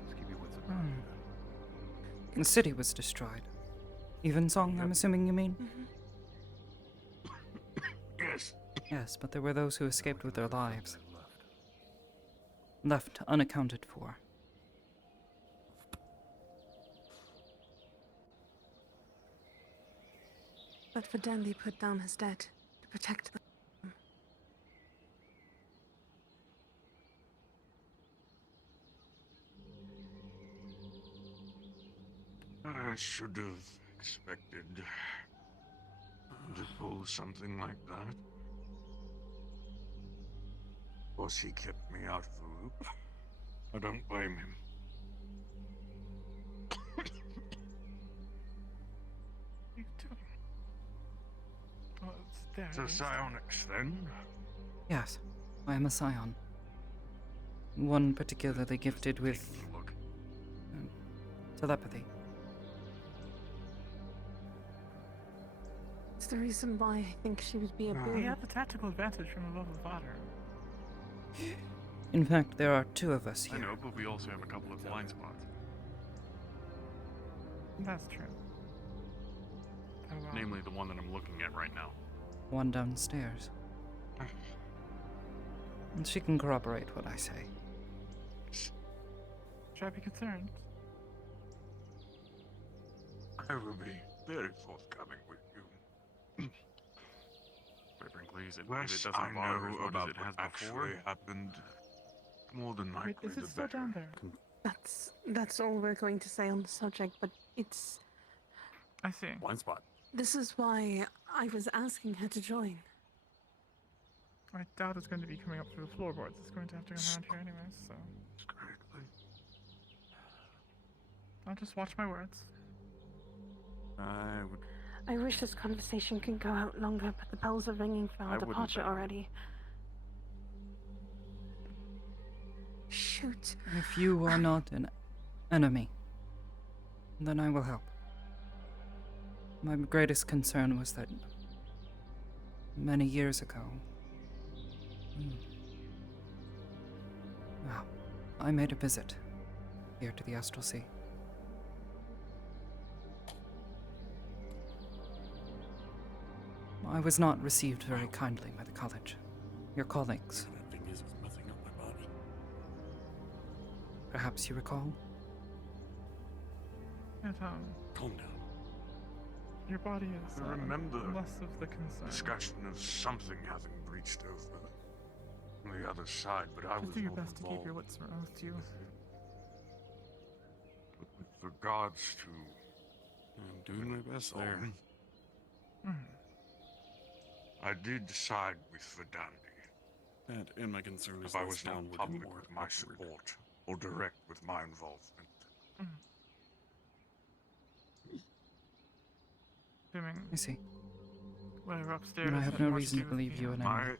Just give me what's up. The city was destroyed. Evensong, I'm assuming you mean? Yes. Yes, but there were those who escaped with their lives. Left unaccounted for. But for Dandy put down his dead to protect them. I should have expected to pull something like that. Of course, he kept me out of the loop. I don't blame him. You doing? Oh, it's there. So psionics, then? Yes, I am a scion. One particularly gifted with telepathy. It's the reason why I think she would be a boon. He had the tactical advantage from above the water. In fact, there are two of us I here. know, but we also have a couple of blind spots. That's true. Oh, well. Namely, the one that I'm looking at right now. One downstairs. And she can corroborate what I say. Should I be concerned? I will be very forthcoming with you. Quite frankly, if it Less doesn't I bother know as much about as it has what before. actually happened, more than likely Wait, is it the still better. down there? That's all we're going to say on the subject, but it's I see. Blind spot. this is why I was asking her to join. I doubt it's going to be coming up through the floorboards. It's going to have to come around here anyways, so I'll just watch my words. I wish this conversation could go out longer, but the bells are ringing for our I wouldn't departure bet. already. Shoot. If you are not an enemy, then I will help. My greatest concern was that many years ago, well, I made a visit here to the Astral Sea. I was not received very kindly by the college. Your colleagues. That thing is messing up my body. Perhaps you recall? And, Calm down. your body is I remember less of the concern. discussion of something having breached over on the other side, but I Just was do your not best to keep your involved wits around you. with it. But with regards to I'm doing my best there. I did decide with Verdandi That and my concern is if I less was not downward and public more with my upward. support or direct with my involvement. Assuming I see. whatever upstairs But I have had no more to reason do to with, believe you an My, enemy.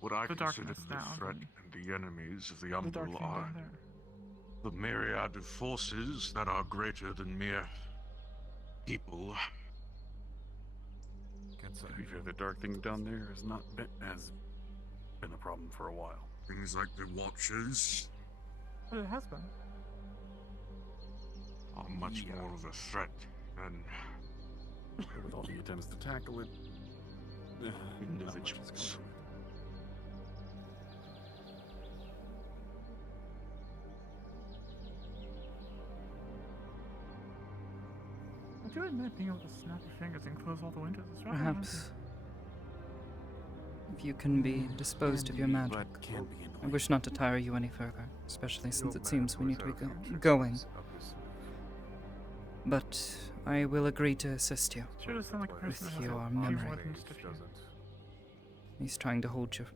what I the consider darkness the now threat than and the enemies of the the dark Umbral thing are down there. the myriad of forces that are greater than mere people. To be fair, the dark thing down there has been a problem for a while. Things like the Watchers But it has been. are much more of a threat than With all the attempts to tackle it, individuals. I do admit being able to snap your fingers and close all the windows is rather Perhaps, if you can be disposed of your magic, I wish not to tire you any further, especially since it seems we need to be going. But I will agree to assist you Sure does sound like a person with that has your a few memory. more than just a few. He's trying to hold your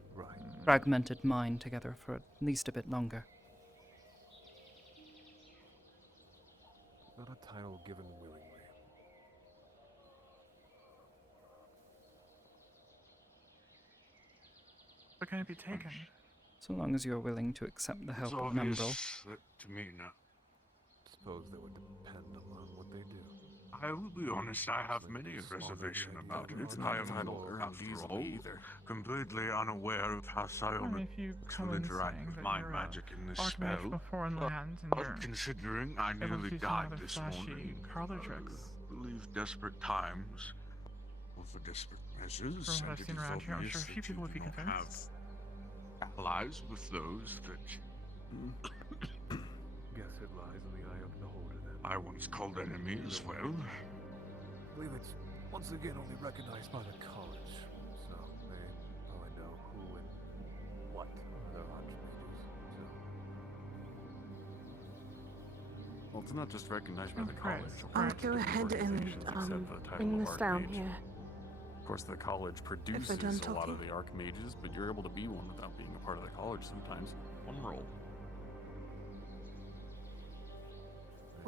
fragmented mind together for at least a bit longer. Not a title given willingly. But can it be taken? So long as you're willing to accept the help It's of an obvious umbral. that to me now. Suppose that would depend on what they do. I will be honest, I have many reservation about it. I am, after all, completely unaware of how psionics if you will come in interact saying with that my you're magic in this Archmage spell. from a foreign land and But you're considering I able to nearly do some died other this flashy morning, parlor tricks. I believe desperate times call for desperate measures, From what and I've it seen is around here, I'm obvious sure a few that people you would be do not have convinced. allies with those that Guess it lies in the eye of the beholder then. I once called enemy as well. I believe it's once again only recognized by the college, so they probably know who and what their archmages. So. Well, it's not just recognized by the Correct. college. I'll It's go different ahead and, organizations accept the title bring of this down Archmage. here. Of course, the college produces done a lot of talking. the archmages, but you're able to be one without being a part of the college sometimes. One role.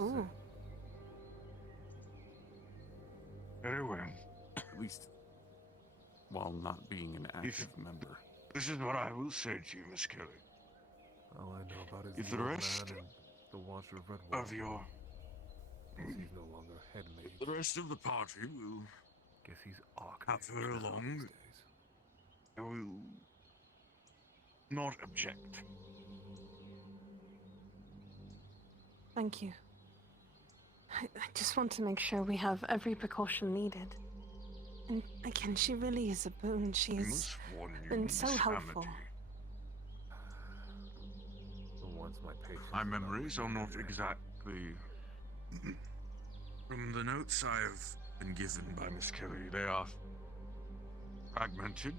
Ooh. Very well. At least while not being an active member. This is what I will say to you, Miss Kelly. All I know about is If the the old rest man and the Watcher of Redwall. of your Guess he's no longer head mage. the rest of the party will Guess he's archmage have her now along. these days. I will not object. Thank you. I just want to make sure we have every precaution needed. And again, she really is a boon. I She's must warn you, been so Miss helpful. Amity, For once my patience. my is not memories are not with exactly. From the notes I have been given by Miss Kelly, they are fragmented,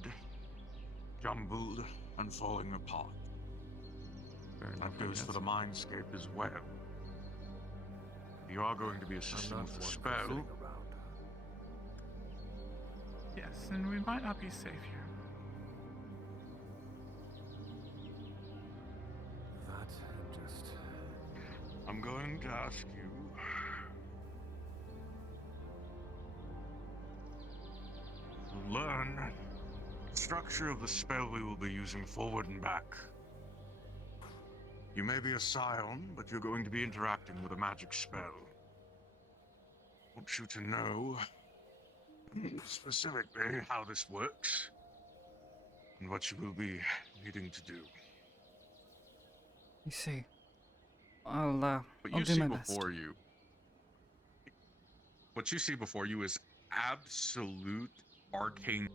jumbled, and falling apart. That goes for the mindscape as well. You are going to be I'm assisting not with the one for spell. sitting around. Yes, and we might not be safe here. That and just I'm going to ask you to learn the structure of the spell we will be using forward and back. You may be a scion, but you're going to be interacting with a magic spell. I want you to know specifically how this works and what you will be needing to do. You see, I'll What I'll you do see my best. before you. What you see before you is absolute arcane.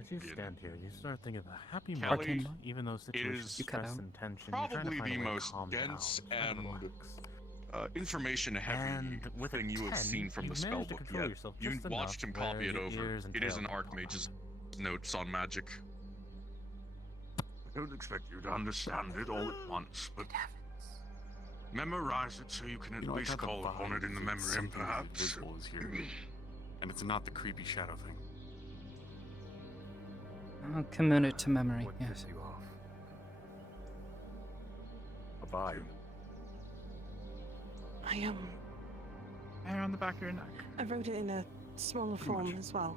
as you stand here, you start thinking of a happy Kelly moment, even though situations is of stress and tension. You're trying to Probably find the a way to most calm dense down, try to and relax. information-heavy And with a thing you have 10, seen from the you've managed to spellbook control yet. yourself You just watched him enough where copy it your over. ears and It is tail an don't pop Archmage's notes on magic. I don't expect you to understand it all at once, but memorize it so you can at You know, I least got the call upon vibe it in the that memory, and something perhaps. invisible is here. And it's not the creepy shadow thing. I'll commit it to memory, What yes. gets you off? fine. Hair on the back of your neck. I wrote it in a smaller form as well,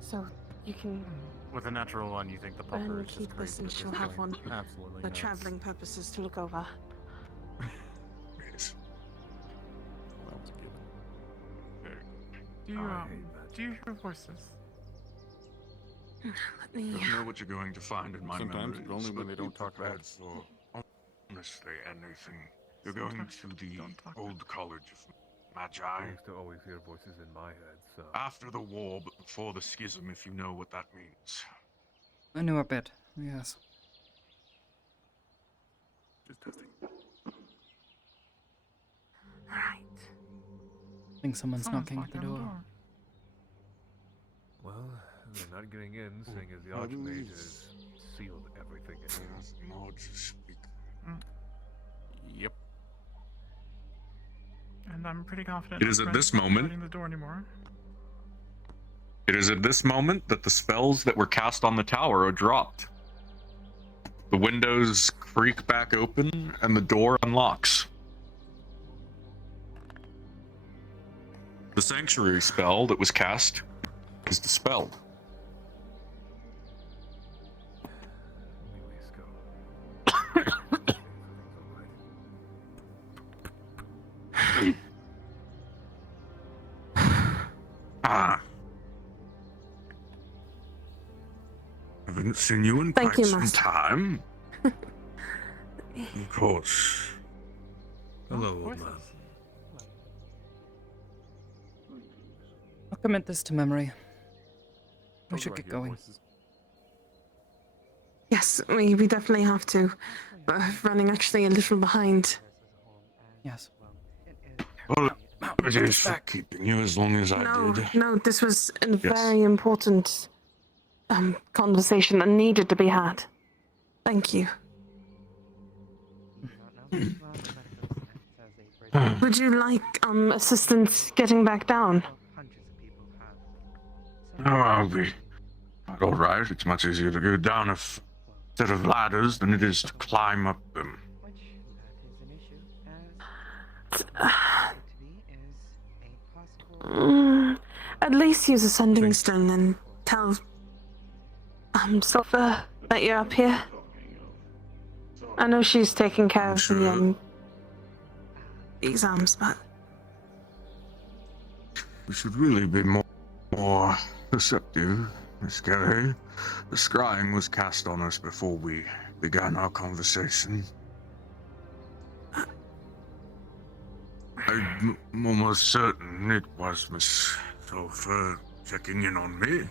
so you can With a natural one, you think the pupper is just keep this, crazy. and she'll have one Absolutely for nuts. traveling purposes to look over. Yes. Well, that was a given. Very Do you, I hate magic. do you hear voices? Let good. me. I don't know what you're going to find in my Sometimes, memories, but only when but they be don't talk about prepared it. for honestly anything. You're going to the old college of I Magi. used to always hear voices in my head, so... After the war, but before the schism, if you know what that means. I knew a bit, yes. Just testing. Right. I think someone's knocking at knocking the on door. Well, they're not getting in, seeing as the Archmage has sealed everything in here. Nothing more to speak. Yep. And I'm pretty confident. It is that at Brent's this not moment- guarding the door anymore. It is at this moment that the spells that were cast on the tower are dropped. The windows creak back open and the door unlocks. The sanctuary spell that was cast is dispelled. Anyways, go. Ah. Haven't seen you in Thank quite you, some Master. time. Of course. Hello, old man. I'll commit this to memory. We Talk should about get your going. voices. Yes, we definitely have to. But running actually a little behind. Yes. Well, it is for keeping you as long as I did. No, this was a very important conversation that needed to be had. Thank you. Would you like assistance getting back down? Oh, I'll be quite all right. It's much easier to go down a set of ladders than it is to climb up them. At least use a sending stone and tell Sulfur that you're up here. I know she's taking care of the exams, but We should really be more perceptive, Miss Kelly. The scrying was cast on us before we began our conversation. I'm almost certain it was Miss Sulfur checking in on me.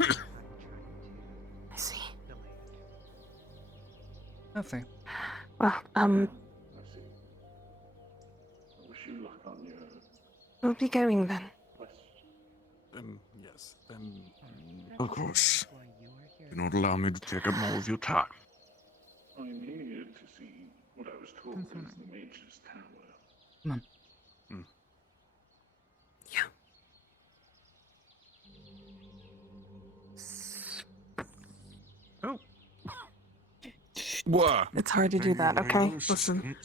I see. Nothing. Well, I wish you luck on your we'll be going then. quest. Yes. Then. Of course. Do not allow me to take up more of your time. I'm here to see what I was told is the Mage's Tower. Come on. Oh. What? It's hard to do that, okay? Listen.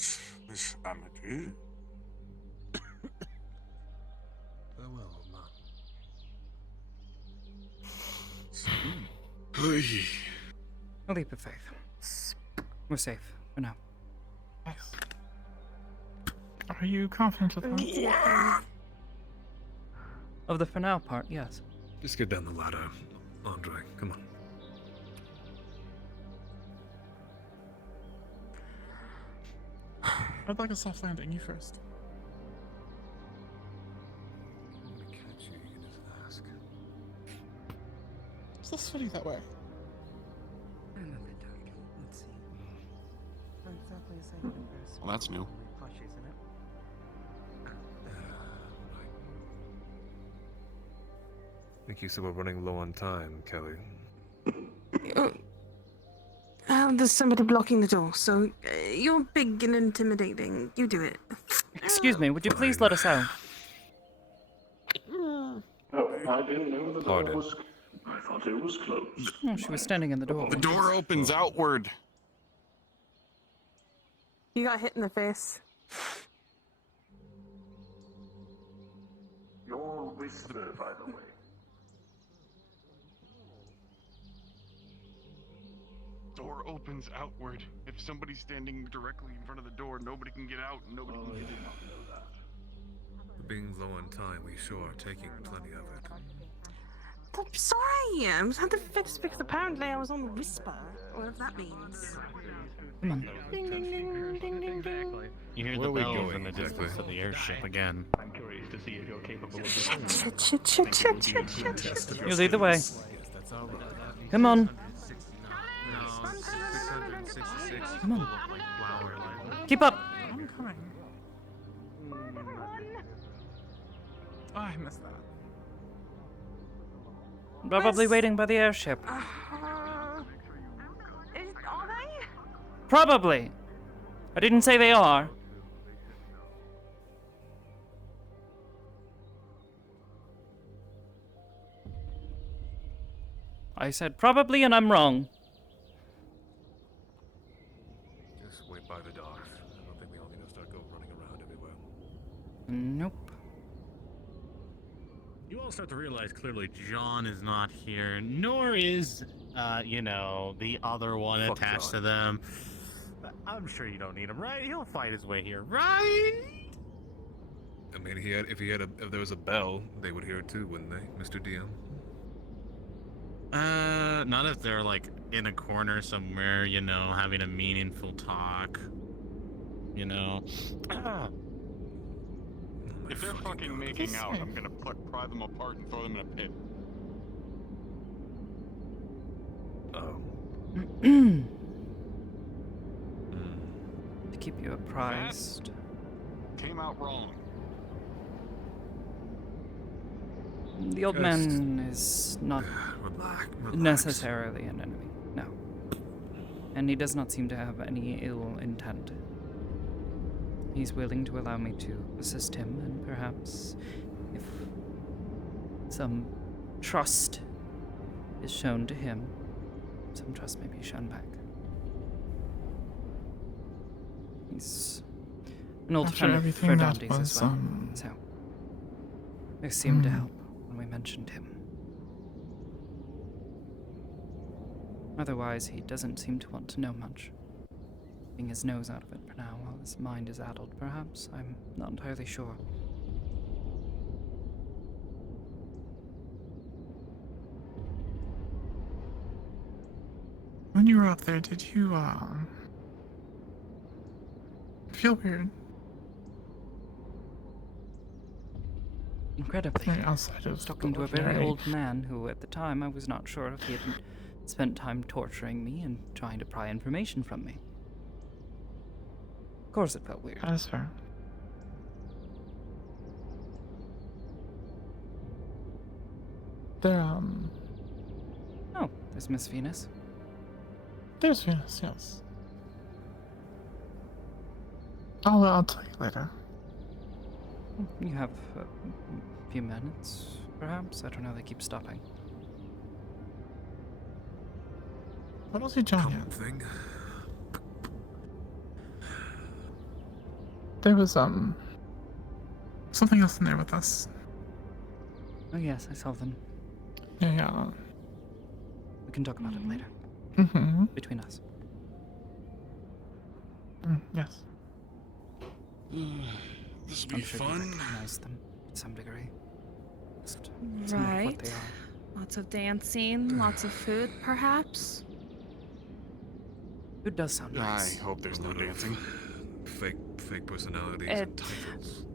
Miss Amity. Farewell, old man. A leap of faith. We're safe for now. Yes. Are you confident of that? Of the for now part, yes. Just get down the ladder, Andre. Come on. I'd like a soft landing. You first. I'm gonna catch you. You can just ask. It's less funny that way. Let's see. Well, that's new. I think you said we're running low on time, Kelly. There's somebody blocking the door, so you're big and intimidating. You do it. Excuse me, would you please let us out? Oh, I didn't know the door was... I thought it was closed. Oh, she was standing in the door. The door opens outward. You got hit in the face. Your whisper, by the way. Door opens outward. If somebody's standing directly in front of the door, nobody can get out and nobody can get in. Being low on time, we sure are taking plenty of it. I'm sorry, I'm trying to fix because apparently I was on Whisper, whatever that means. Come on. Ding ding ding ding ding ding. You hear the bells in the distance of the airship again. I'm curious to see if you're capable of this. You lead the way. Come on. Come on. Keep up. I'm coming. Oh, I missed that. Probably waiting by the airship. Are they? Probably. I didn't say they are. I said probably, and I'm wrong. Just wait by the docks. I don't think we all need to start running around everywhere. Nope. You all start to realize clearly John is not here, nor is, you know, the other one Fuck attached John. to them. I'm sure you don't need him, right? He'll fight his way here, right? I mean, if there was a bell, they would hear it too, wouldn't they, Mr. DM? Not if they're like in a corner somewhere, you know, having a meaningful talk. You know. If they're fucking making out, I'm gonna pry them apart and throw them in a pit. Oh. To keep you apprised. Came out wrong. The old man is not necessarily an enemy, no. And he does not seem to have any ill intent. He's willing to allow me to assist him, and perhaps if some trust is shown to him, some trust may be shown back. He's an old After friend of everything that Verdundi's as was, well, so they seemed to help when we mentioned him. Otherwise, he doesn't seem to want to know much. Keeping his nose out of it for now, while his mind is addled, perhaps. I'm not entirely sure. When you were up there, did you, feel weird? Incredibly. Very outside of talking to a very old man who, at the time, I was not sure if he had spent time torturing me and trying to pry information from me. Of course it felt weird. That is fair. There, Oh, there's Miss Venus. there's Venus, yes. I'll tell you later. You have a few minutes, perhaps? I don't know, they keep stopping. What else you John yet? Thing. There was, something else in there with us. Oh yes, I saw them. Yeah. We can talk about it later. Mm-hmm. Between us. Yes. This will I'm be sure fun. you recognize them to some degree. Just some of what Right. they are. Lots of dancing, lots of food, perhaps. Food does sound nice. I hope there's no dancing. Fake personalities It- and titles.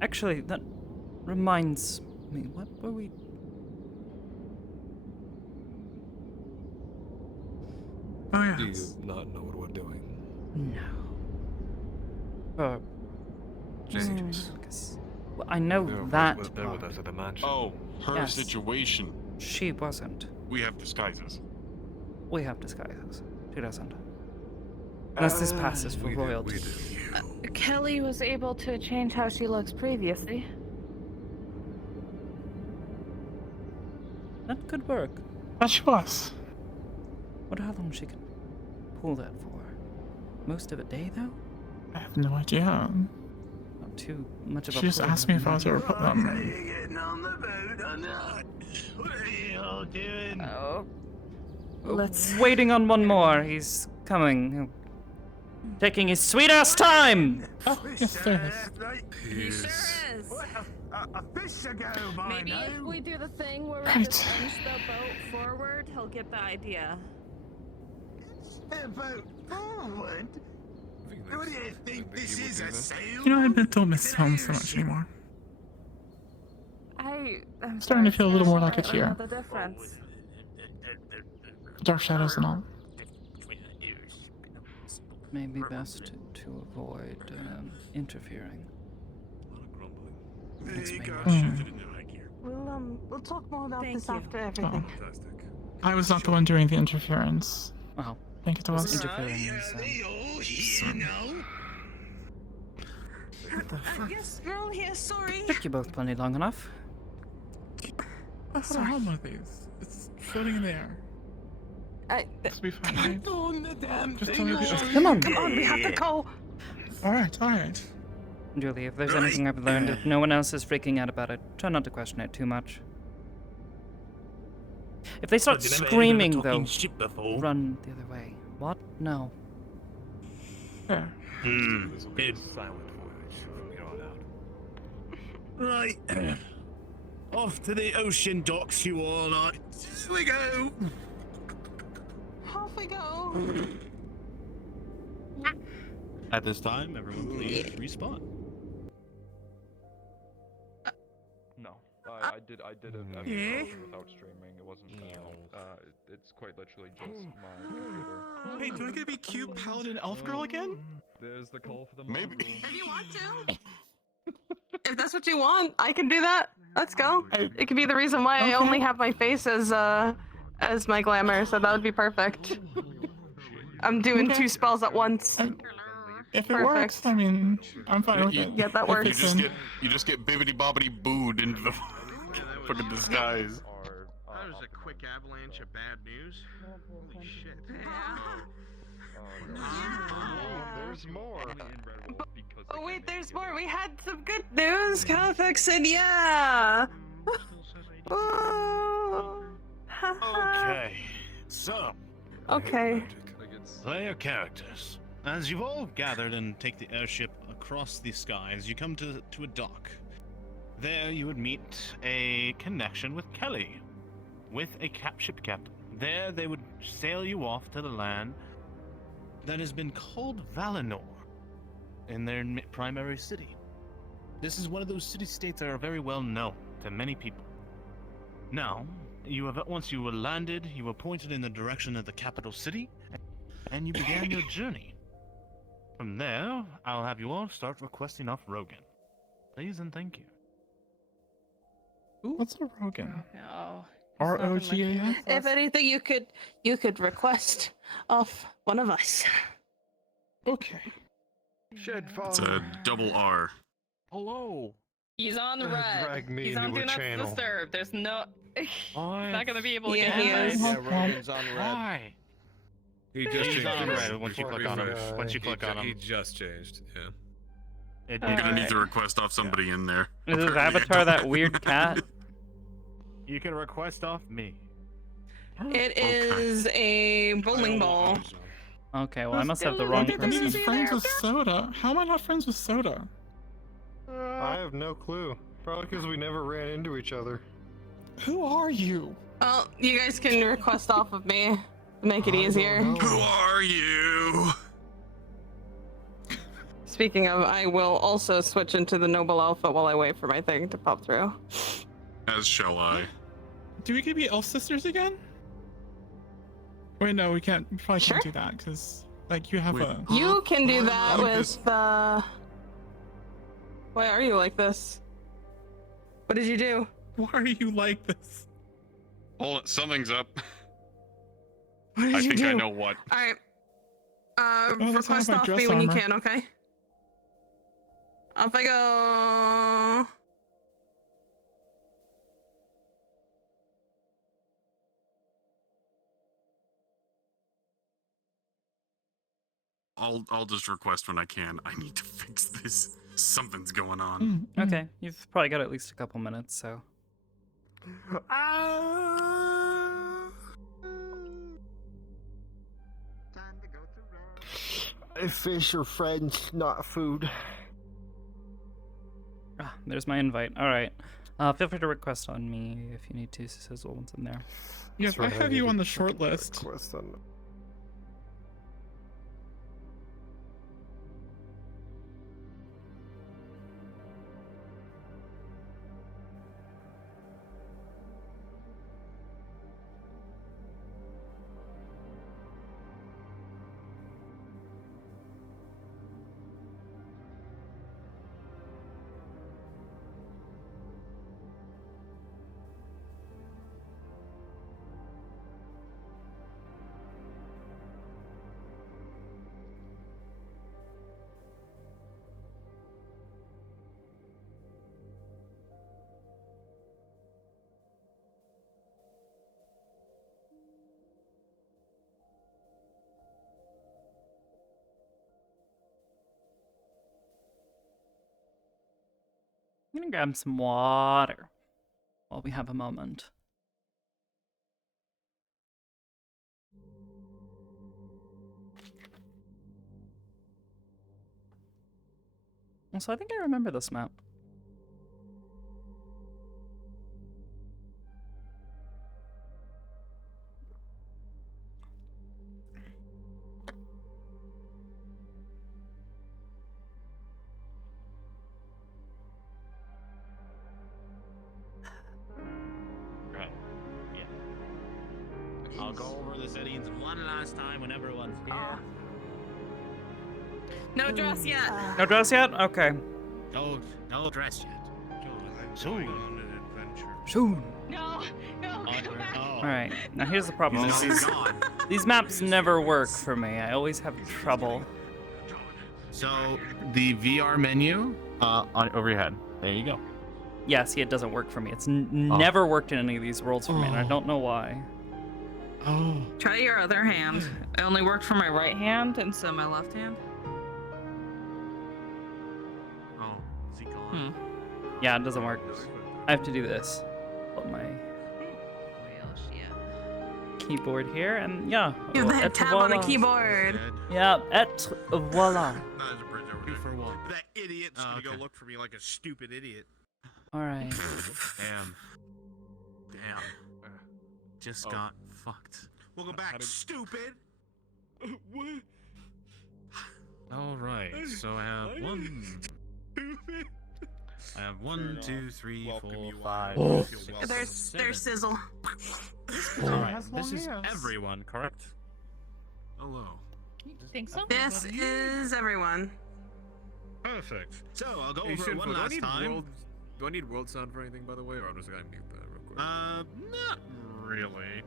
Actually, that reminds me. What were we? Oh yeah. Do you not know what we're doing? No. James. Well, I know that. They're with us at the mansion. Oh, her Yes. situation. She wasn't. We have disguises. We have disguises. She doesn't. Unless this passes for royalty. Kelly was able to change how she looks previously. That could work. But she was. Wonder how long she could pull that for. Most of a day, though? I have no idea. Not too much of a She just pull. asked me if I was a Getting on the boat or not? What are you all doing? Let's waiting on one more. He's coming. Taking his sweet ass time. Oh, yes, there is. He sure is. A fish ago by Maybe now. if we do the thing where we Right. just inch the boat forward, he'll get the idea. The boat forward? What do you think this is, a sail? You know, I don't miss home so much anymore. I'm Starting to feel a little more like it I know here. the difference. Dark shadows and all. Maybe best to avoid interfering. We'll talk more about Thank this you. after everything. I was not the one doing the interference. Oh, I think it was. interfering is. They all here now. Yes, girl here, sorry. Took you both plenty long enough. What's the problem with these? It's floating in the air. This will be fine, right? On the damn Just thing. tell me if Come on. Come on, we have to go. Alright. Julie, if there's anything I've learned, if no one else is freaking out about it, try not to question it too much. If they start Have you never screaming, heard of a though, talking ship before? run the other way. What? No. There. Good. Right. Off to the ocean docks, you all are. Here we go. Off we go. At this time, everyone please respawn. No, I did an episode without streaming. It wasn't. It's quite literally just my computer. Hey, do I get to be cute paladin elf girl again? There's the call for the Maybe. If you want to. If that's what you want, I can do that. Let's go. It could be the reason why I only have my face as my glamour, so that would be perfect. I'm doing 2 spells at once. If it works, I mean, I'm fine with it. Yeah, that works. You just get bibbity bobbity booed into the fucking disguise. That was a quick avalanche of bad news. Holy shit. There's more. Oh wait, there's more. We had some good news. Confix and yeah. Okay, so. Okay. Player characters. As you've all gathered and take the airship across the skies, you come to a dock. There you would meet a connection with Kelly, with a ship captain. There they would sail you off to the land that has been called Valinor in their primary city. This is one of those city-states that are very well known to many people. Now, once you were landed, you were pointed in the direction of the capital city, and you began your journey. From there, I'll have you all start requesting off Rogan. Please and thank you. What's a Rogan? No. R-O-G-A-N? If anything, you could request off one of us. Okay. Shed fire. It's a double R. Hello. He's on the red. Drag me He's into on a Do Not channel. Disturb. There's no. He's not gonna be able to Yeah, get he out. is. Yeah, Rogan's on red. Why? He just He's changed on it. red once you click on him. Once you click on He him. just changed, yeah. You're gonna need to request off somebody in there. Is his avatar that weird cat? You can request off me. It is a bowling ball. Okay, well I must have the wrong I think he's person. friends with Soda. How am I not friends with Soda? I have no clue. Probably because we never ran into each other. Who are you? Well, you guys can request off of me to make it easier. Who are you? Speaking of, I will also switch into the Noble Alpha while I wait for my thing to pop through. As shall I. Do we get to be elf sisters again? Wait, no, we can't. We probably can't do that because, like, you have a. You can do that with the. Why are you like this? What did you do? Why are you like this? Hold it, something's up. What did I you think do? I know what. All right. that's not Request my off dress me when you armor. can, okay? Off I go. I'll just request when I can. I need to fix this. Something's going on. Okay, you've probably got at least a couple minutes, so. Fish are friends, not food. Ah, there's my invite. All right. Feel free to request on me if you need to, sizzle once I'm there. Yes, I have you on the short list. I'm gonna grab some water while we have a moment. Also, I think I remember this map. Right. Yeah. I'll go over the settings one last time when everyone's here. No dress yet. No dress yet? Okay. No dress yet. Soon. On an adventure. Soon. No, go back. Alright, now here's the problem. He's gone. These maps never work for me. I always have trouble. So the VR menu over your head. There you go. Yeah, see, it doesn't work for me. It's never worked in any of these worlds for me, and I don't know why. Oh. Try your other hand. It only worked for my right hand, and so my left hand. Oh, is he gone? Yeah, it doesn't work. I have to do this on my keyboard here, and yeah. You have the et tab on the voila. keyboard. Yeah, et voila. Two for one. That idiot's gonna go look for me like a stupid idiot. Alright. Damn. Just got fucked. Welcome back, stupid. What? All right. So I have one. I have 1, 2, 3, 4, 5. Oh. There's Sizzle. All right. This is everyone, correct? Hello. Think so? This is everyone. Perfect. So I'll go Hey, over it one Shinfo, last time. Do I need world sound for anything, by the way, or I'm just gonna mute that real quick? Not really.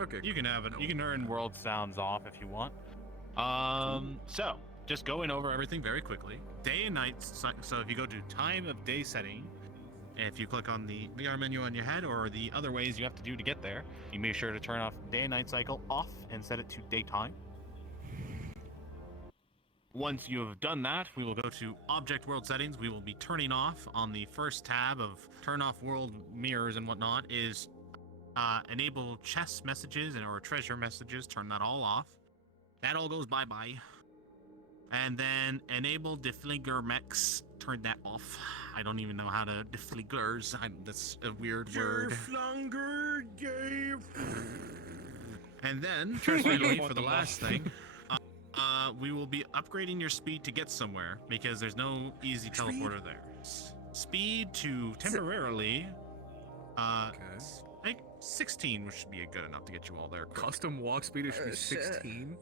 Okay. You can have it. You can turn world sounds off if you want. So just going over everything very quickly. Day and night. So if you go to time of day setting, if you click on the VR menu on your head, or the other ways you have to do to get there, you make sure to turn off day and night cycle off and set it to daytime. Once you have done that, we will go to object world settings. We will be turning off on the first tab of turn off world mirrors and whatnot is enable chest messages or treasure messages. Turn that all off. That all goes bye-bye. And then enable defligger mechs. Turn that off. I don't even know how to defliggers. That's a weird word. And then, trustworthy for the last thing, we will be upgrading your speed to get somewhere because there's no easy teleporter there. Speed to temporarily, I think 16, which should be good enough to get you all there. Quick. Custom walk speed should be 16.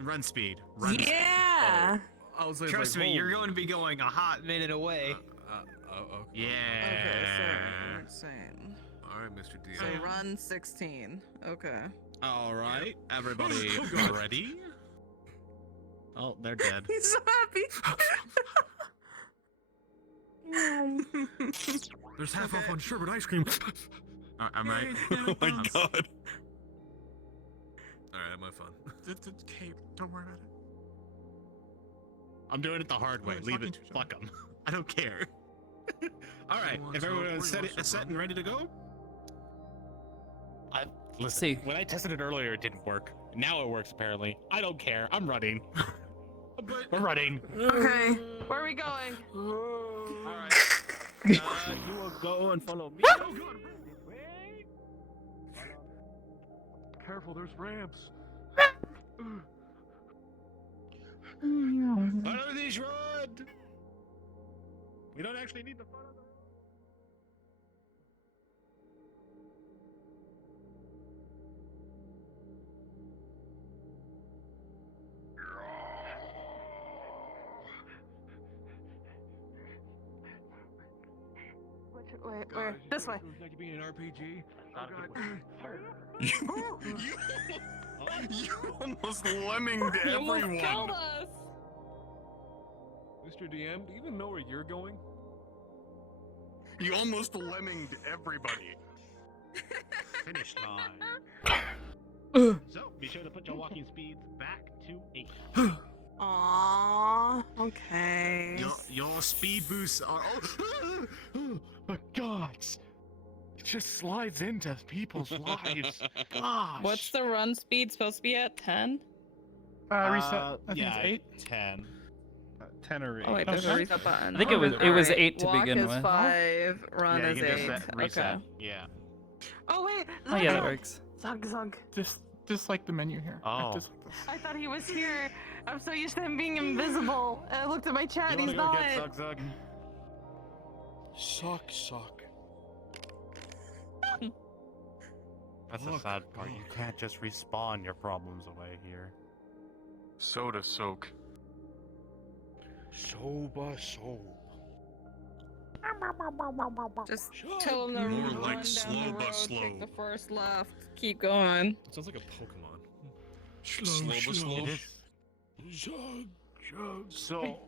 Run speed. Run Yeah. I was like, Trust me, you're going to be going a hot minute away. Okay. Yeah. Okay, so insane. All right, Mr. D. So run 16. Okay. All right, everybody ready? Oh, they're dead. He's so happy. There's half off on sherbet ice cream. I'm right. Oh my god. All right, my fun. Okay, don't worry about it. I'm doing it the hard way. Leave it. Fuck them. I don't care. All right. If everyone is set and ready to go. Listen, when I tested it earlier, it didn't work. Now it works, apparently. I don't care. I'm running. We're running. Okay. Where are we going? Alright. You will go and follow me. Careful, there's ramps. Follow this road. We don't actually need to follow them. Wait, where? This way. Like you being an RPG. You almost lemminged You almost everyone. killed us. Mr. DM, do you even know where you're going? You almost lemminged everybody. Finish line. So be sure to put your walking speeds back to 8. Aww. Okay. Your speed boosts are. Oh my God! It just slides into people's lives. Gosh. What's the run speed supposed to be at? 10? Reset. I think yeah, it's 8. 10. 10 or 8. Oh wait, there's a reset button. I think it was Alright, 8 to walk begin is with. 5, run Yeah, is you 8. can just reset. Okay. Yeah. Oh wait. Oh yeah, that works. Zug zug. Just like the menu here. Oh. Just like this. I thought he was here. I'm so used to him being invisible. And I looked at my chat and You he's wanna not. go get Zug Suck, suck. That's the sad part. You can't just respawn your problems away here. Soda soak. Soba soap. Just tell them to More run like down slow the but road, slow. take the first left, keep going. Sounds like a Pokemon. Slow, slow. Zug, zug. So,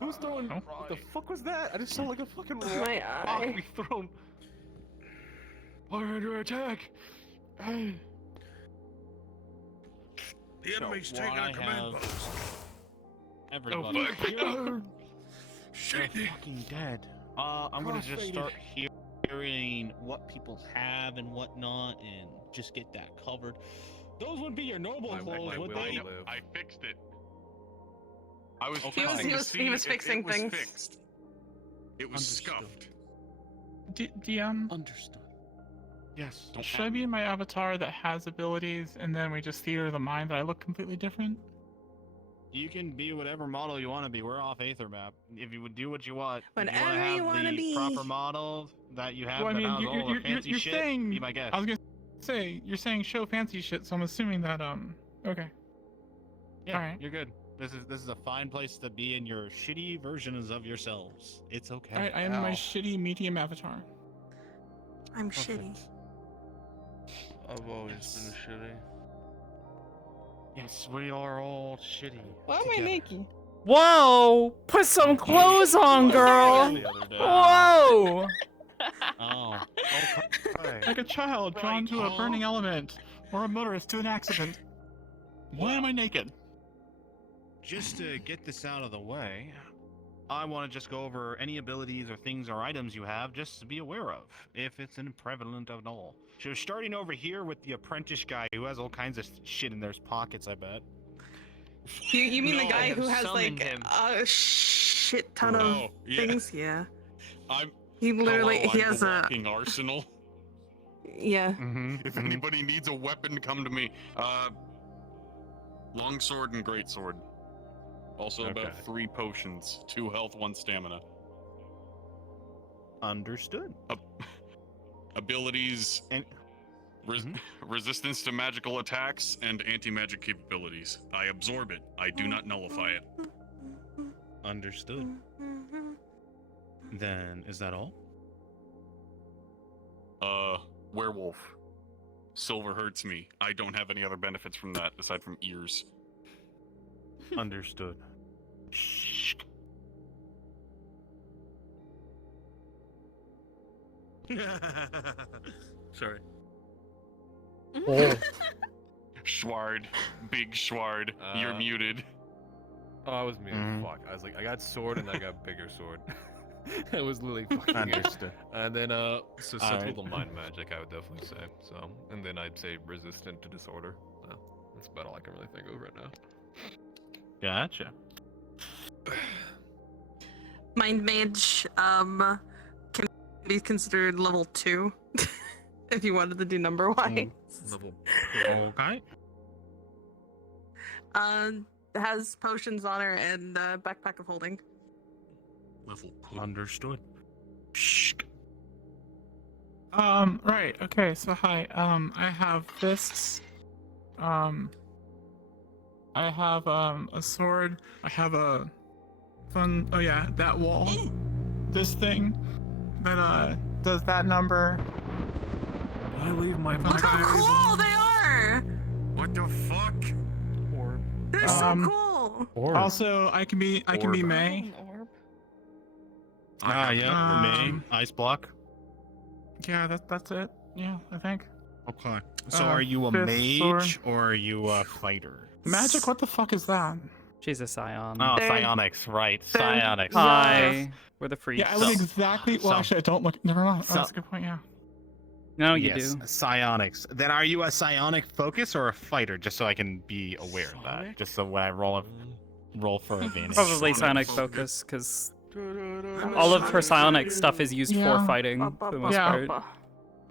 Who's throwing? What the fuck was that? I just saw like a fucking My rock eye. be thrown. Fire under attack. Hey. The enemy's taking a command post. Everybody. Oh, You're fucking dead. I'm gonna just start hearing what people have and whatnot, and just get that covered. Those would be your noble clothes, would they? I fixed it. I was He was- trying he to was- see he was if fixing it was things. Fixed. It was Understood. scuffed. DM, Understood. Yes. should I be in my avatar that has abilities, and then we just theater the mind that I look completely different? You can be whatever model you want to be. We're off Aether map. If you would do what you want, Whatever if you you wanna want to be. have the proper model that you have Well, I that mean, has all the fancy you're shit, saying. be my guest. I was gonna say you're saying show fancy shit, so I'm assuming that Okay. Yeah, Alright. you're good. This is a fine place to be in your shitty versions of yourselves. It's okay. Alright, I am my shitty medium avatar. I'm Perfect. I've always been shitty. Yes, we are all shitty. Why am I together. naked? Whoa! Put some clothes on, girl. The other day. Whoa! Oh. Okay. Like a child drawn to a burning element, or a motorist to an accident. Why am I naked? Just to get this out of the way, I want to just go over any abilities or things or items you have, just to be aware of, if it's prevalent at all. So starting over here with the apprentice guy who has all kinds of shit in their pockets, I bet. You mean the No, I guy have who has summoned like him. a shit ton of Oh, yeah. things? Yeah. I'm. He literally Hello, he I'm has the a walking arsenal. yeah. If anybody needs a weapon, come to me. Longsword and greatsword. Also Okay. about 3 potions, 2 health, 1 stamina. Understood. Abilities and resistance to magical attacks and anti-magic capabilities. I absorb it. I do not nullify it. Understood. Then, is that all? Werewolf. Silver hurts me. I don't have any other benefits from that aside from ears. Understood. Sorry. Schward. Big Schward. You're muted. Oh, it was me. Fuck. I was like, I got sword and I got bigger sword. It was literally fucking Understood. And then susceptible Alright. to mind magic, I would definitely say. So, and then I'd say resistant to disorder. So, that's about all I can really think of right now. Gotcha. Mind Mage can be considered level 2 if you wanted to do number wise. Level. Okay. Has potions on her and backpack of holding. Level. Understood. Right, okay, so hi. I have fists. I have a sword. I have a oh yeah, that wall. This thing that does that number. I leave my Look how cool they are! What the fuck? They're so cool! Also, I can be May. Ah, yeah. May. Ice block. Yeah, that's it. Yeah, I think. Okay. So are you a fifth mage sword. or are you a fighter? Magic? What the fuck is that? She's a scion. Oh, They're- psionics, right. Psionics. Hi. We're the freaks. Yeah, I look exactly. Well, so- actually, I don't look. Never mind. Oh, so- that's a good point. Yeah. No, you Yes, do. psionics. Then are you a psionic focus or a fighter? Just so I can be aware of that. Just so when I roll for advantage. Probably psionic focus, because all of her psionic stuff is used Yeah. for fighting for the most part.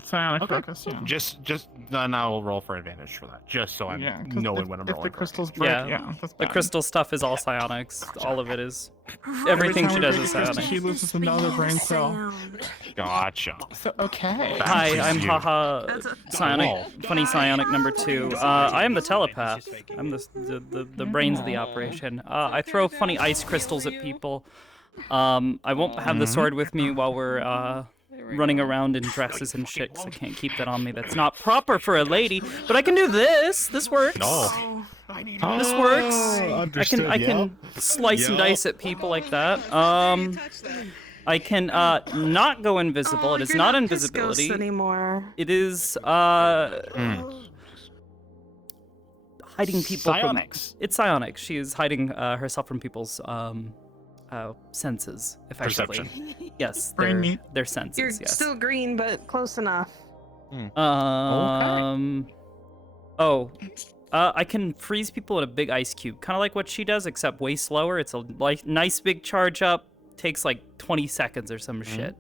Psionic focus. Yeah. Just then I'll roll for advantage for that. Just so I'm Yeah, 'cause knowing if- when I'm if rolling. the for crystals advantage. break, Yeah, that's the bad. crystal stuff is all psionics. All of it is. Every Everything time she we does break is a crystal, psionic. she loses another brain cell. Gotcha. So, okay. Hi, I'm you. haha psionic, funny psionic number 2. I am the telepath. I'm the brains of the operation. I throw funny ice crystals at people. I won't have the sword with me while we're running around in dresses and shit, 'cause I can't keep that on me. That's not proper for a lady. But I can do this. This works. No. This works. I can slice and dice at people like that. I can not go invisible. It is You're not Ghost invisibility. anymore. It is hiding people Psionics. from. It's psionics. She is hiding herself from people's senses, effectively. Perception. Yes, Brain their meat. their senses. You're yes. still green, but close enough. Oh. I can freeze people in a big ice cube, kind of like what she does, except way slower. It's a nice big charge up. Takes like 20 seconds or some shit.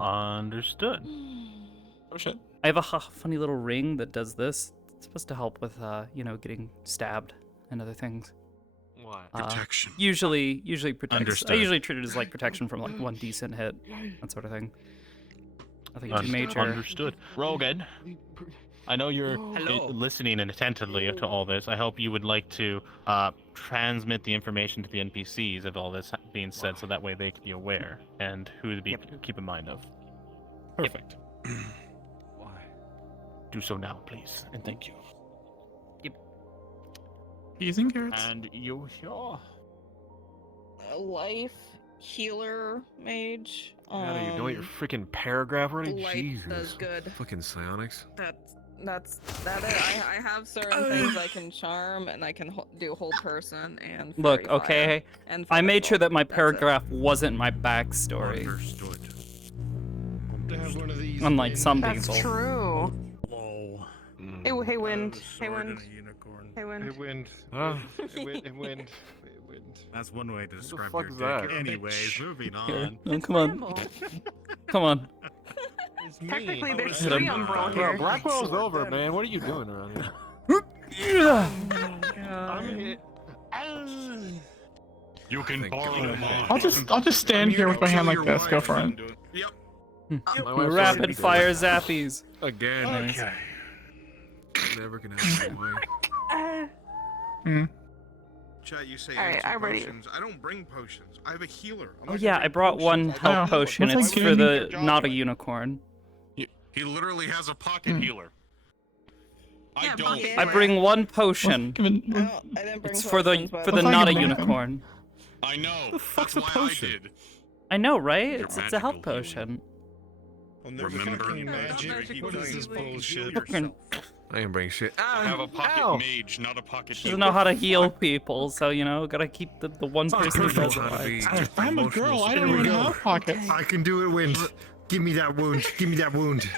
Understood. Oh shit. I have a funny little ring that does this. It's supposed to help with, getting stabbed and other things. Why? Protection. Usually protects. Understood. I usually treat it as like protection from like one decent hit, that sort of thing. Nothing too major. Understood. Rogan, I know you're Hello. listening attentively to all this. I hope you would like to transmit the information to the NPCs of all this being said, so that way they can be aware and who to keep in mind of. Perfect. Why? Do so now, please, and thank you. Peas and carrots. And you sure? A life healer mage. Yeah, you know your freaking paragraph already? Life Jesus. does good. Fucking psionics. That's it. I have certain things I can charm, and I can do hold person and Look, fairy fire, okay, and I made sure that my That's it. paragraph wasn't my backstory. Understood. To have one of these. Unlike some That's people. true. Lol. Hey, hey, wind. Hey, wind. Hey, It wind. wind. Huh? It wind. That's one way to describe fuck your is dick. that? Anyways, moving Here. on. No, come on. Ramble. Come on. It's me. Technically, there's Hit him. 3 Umbrella Bro, here. Blackwell's over, man. What are you doing around here? I'm hit. You can borrow mine. I'll just stand here with my hand like this. Go for it. Yep. My wife's Rapid already fire dead. zappies. Again. Okay. Never gonna have my way. Chat, you say Alright, empty I'm ready. potions. I don't bring potions. I have a healer. I'm Oh not yeah, gonna I bring brought one potions. health potion. What's It's like for getting the not a unicorn. He literally has a pocket healer. I Yeah, don't. pocket. I bring one potion. I didn't bring It's for the potions, but- for the What's not a like a unicorn. I know. The fuck's That's a why potion? I did. I know, right? Your It's a health magical healing. potion. Well, never Remember? fucking No, magic. magical What is this healing. bullshit? Fucking I didn't bring shit. I have a pocket Ow. mage, not a pocket She doesn't healer. know how to heal people, so you know, gotta keep the one person who does it. I'm a girl. I don't Here we even go. have pockets. I can do it, Wind. Give me that wound. Give me that wound.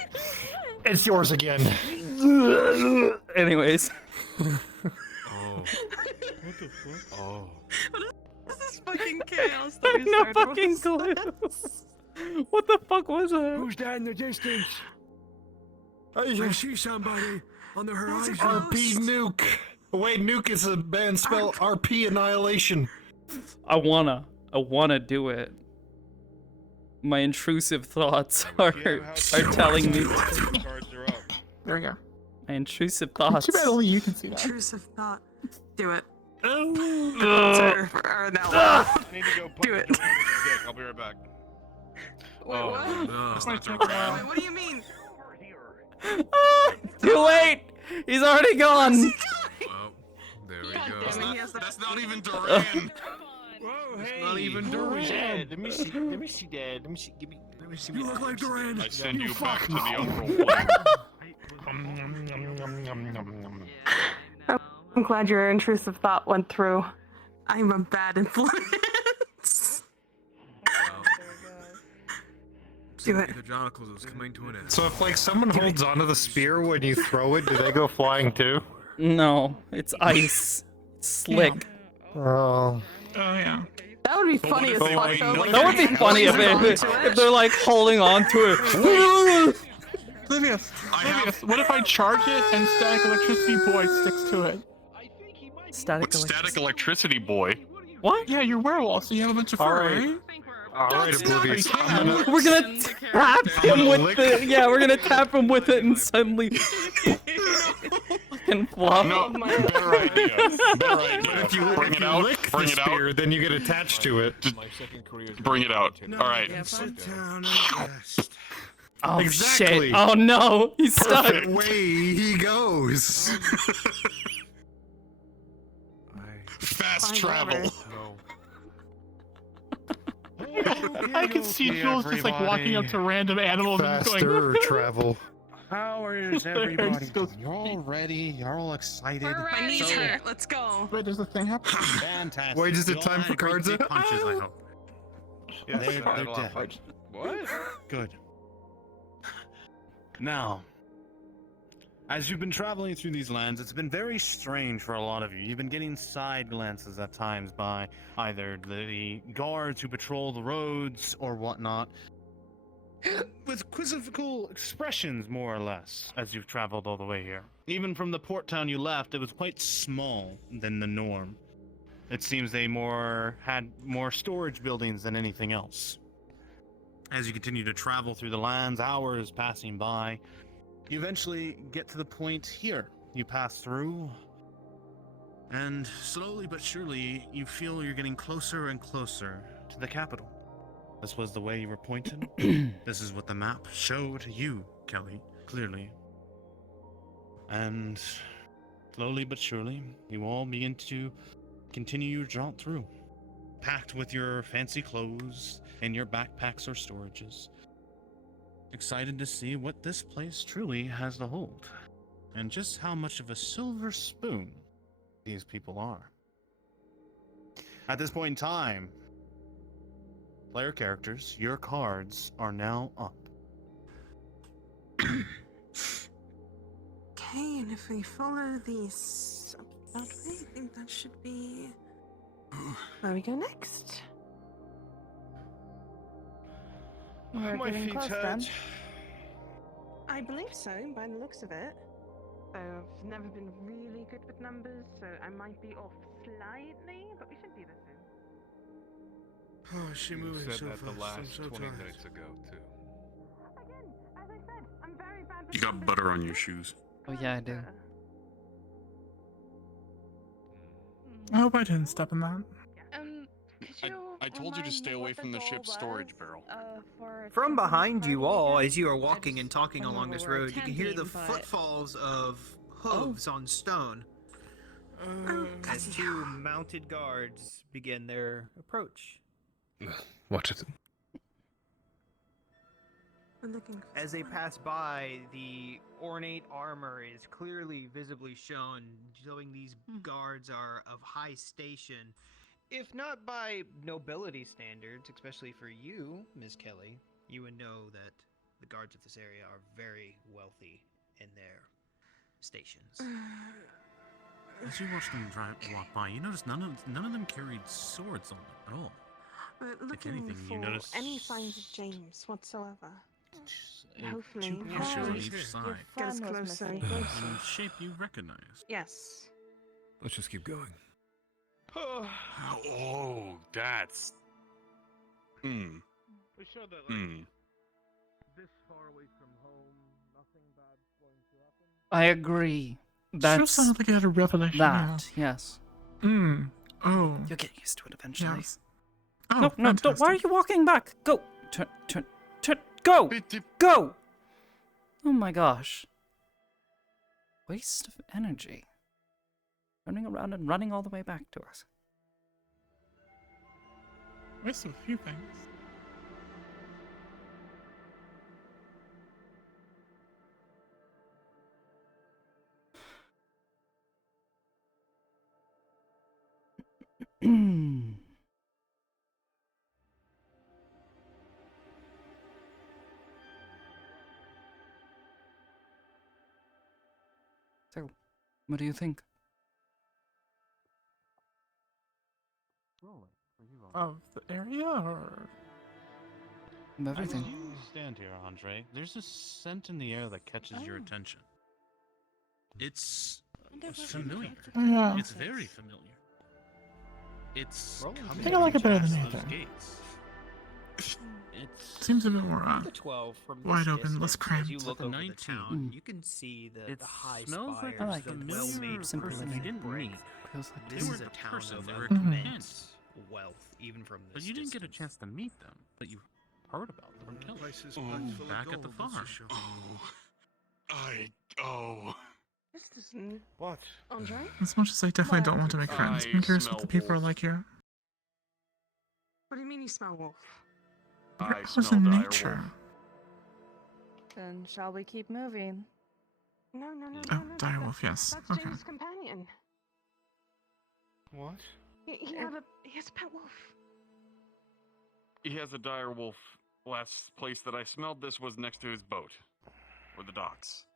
It's yours again. Anyways. Oh. What the fuck? Oh. This is fucking chaos. I have no fucking clue. What the fuck was it? Who's that in the distance? I see somebody on the horizon. RP Nuke. Wait, Nuke is a band spell. RP Annihilation. I wanna do it. My intrusive thoughts are telling me. There we go. My intrusive thoughts. Too bad only you can see that. Intrusive thought. Do it. Sir, or now. I need to go Do it. I'll be right back. Wait, what? No. This might take a while. Wait, what do you mean? Too late! He's already gone! Well, there we go. That's not even Duran. Whoa, hey. Not even Duran. Let me see. Let me see, Dad. Let me see. Let me see. You look like Duran. I send you back to the umbral plane. I'm glad your intrusive thought went through. I'm a bad influence. Do it. The Chronicles is coming to an end. So if like someone holds onto the spear when you throw it, do they go flying too? No, it's ice. It's slick. Oh. Oh yeah. That would be funny as fuck though. Like, That would be funny if they're like holding on to it. Oblivious, what if I charge it and static electricity boy sticks to it? Static electricity boy. What? Yeah, you're werewolf, so you have a bunch of fur, right? Alright, Oblivious. We're gonna tap him with the. Yeah, we're gonna tap him with it and suddenly. Fucking flop. No, better idea. Better idea. But if you bring it out, lick bring the it spear, out. then you get attached to it. Bring it out. All right. Sit down and rest. Oh Exactly. shit! Oh no, he's stuck. Perfect way he goes. Fast travel. I can see Jules just like walking up to random animals and Faster going. travel. How is There it everybody? goes. You're all ready. You're all excited. My knees hurt. Let's go. Wait, does the thing happen? Fantastic. Wait, is it You all time had for great Karza? big punches, I hope. Yeah, They're I had a lot dead. of fun. What? Good. Now, as you've been traveling through these lands, it's been very strange for a lot of you. You've been getting side glances at times by either the guards who patrol the roads or whatnot, with quizzical expressions, more or less, as you've traveled all the way here. Even from the port town you left, it was quite small than the norm. It seems they had more storage buildings than anything else. As you continue to travel through the lands, hours passing by, you eventually get to the point here. You pass through, and slowly but surely, you feel you're getting closer and closer to the capital. This was the way you were pointed. This is what the map showed you, Kelly, clearly. And slowly but surely, you all begin to continue your jaunt through, packed with your fancy clothes and your backpacks or storages. Excited to see what this place truly has to hold, and just how much of a silver spoon these people are. At this point in time, player characters, your cards are now up. Okay, and if we follow these up that way, I think that should be where we go next. We're My getting feet close hurt. then. I believe so, by the looks of it. So I've never been really good with numbers, so I might be off slightly, but we should be the same. Oh, she You moving said so that fast. the last I'm so 20 tired. minutes ago, too. Again, as I said, I'm very bad with You got numbers. butter on your shoes. Oh yeah, I do. I hope I didn't step in that. I told you to stay away from the ship's storage barrel. From behind you all, as you are walking and talking along this road, you can hear the footfalls of hooves on stone. As two mounted guards begin their approach. What is it? As they pass by, the ornate armor is clearly visibly shown, showing these guards are of high station, if not by nobility standards, especially for you, Ms. Kelly. You would know that the guards of this area are very wealthy in their stations. As you watch them walk by, you notice none of them carried swords on them at all. We're If anything, you notice any signs of James whatsoever. Hopefully, two pieces on each Your side. Get us friend was closer and missing. closer. In shape you recognize. Yes. Let's just keep going. Oh, that's. Hmm. We sure that This far away from home, nothing bad's going to happen. I agree. That's Sure sounded like you had a revelation. that. Yes. Oh. You'll get used to it eventually. Yes. Oh, No, no, don't. Why are you walking back? Go. Turn. Go. Go. Oh my gosh. Waste of energy. Turning around and running all the way back to us. Waste of a few things. So, what do you think? Of the area, or Of everything. As you stand here, Andre, there's a scent in the air that catches your attention. It's wonder if we familiar. Oh, yeah. It's very familiar. It's I coming think I like it better than past those Aether. gates. It's Seems a bit more The 12 from this wide open, less distance, cramped. As you look over the 19. town, you can see It the high smells like spires, a the familiar well-made simple person living. you didn't brick. Feels meet. like This They is weren't a the town person, of they were immense hints. wealth, even from this But you didn't get a distance. chance to meet them, but you heard about them from Kelly. Place is Oh, packed full of back at the gold, that's farm. for sure. This doesn't. What? Andre? as much as I definitely don't want to make friends, I'm curious what the people are like here. What do you mean you smell wolf? Your hours in nature. Then shall we keep moving? No. Oh, direwolf, yes. That's Okay. James' companion. What? He has a pet wolf. He has a dire wolf. Last place that I smelled this was next to his boat. Or the docks.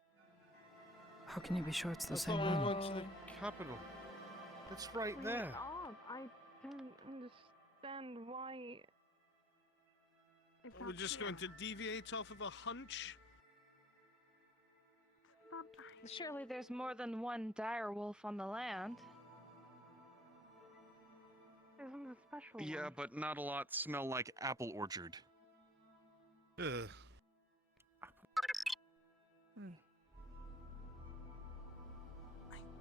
How can you be sure it's the I same thought we one? went to the capital. It's right there. I don't understand why. We're just going to deviate off of a hunch? Surely there's more than one dire wolf on the land. Isn't a special Yeah, one. but not a lot smell like apple orchard. Ugh.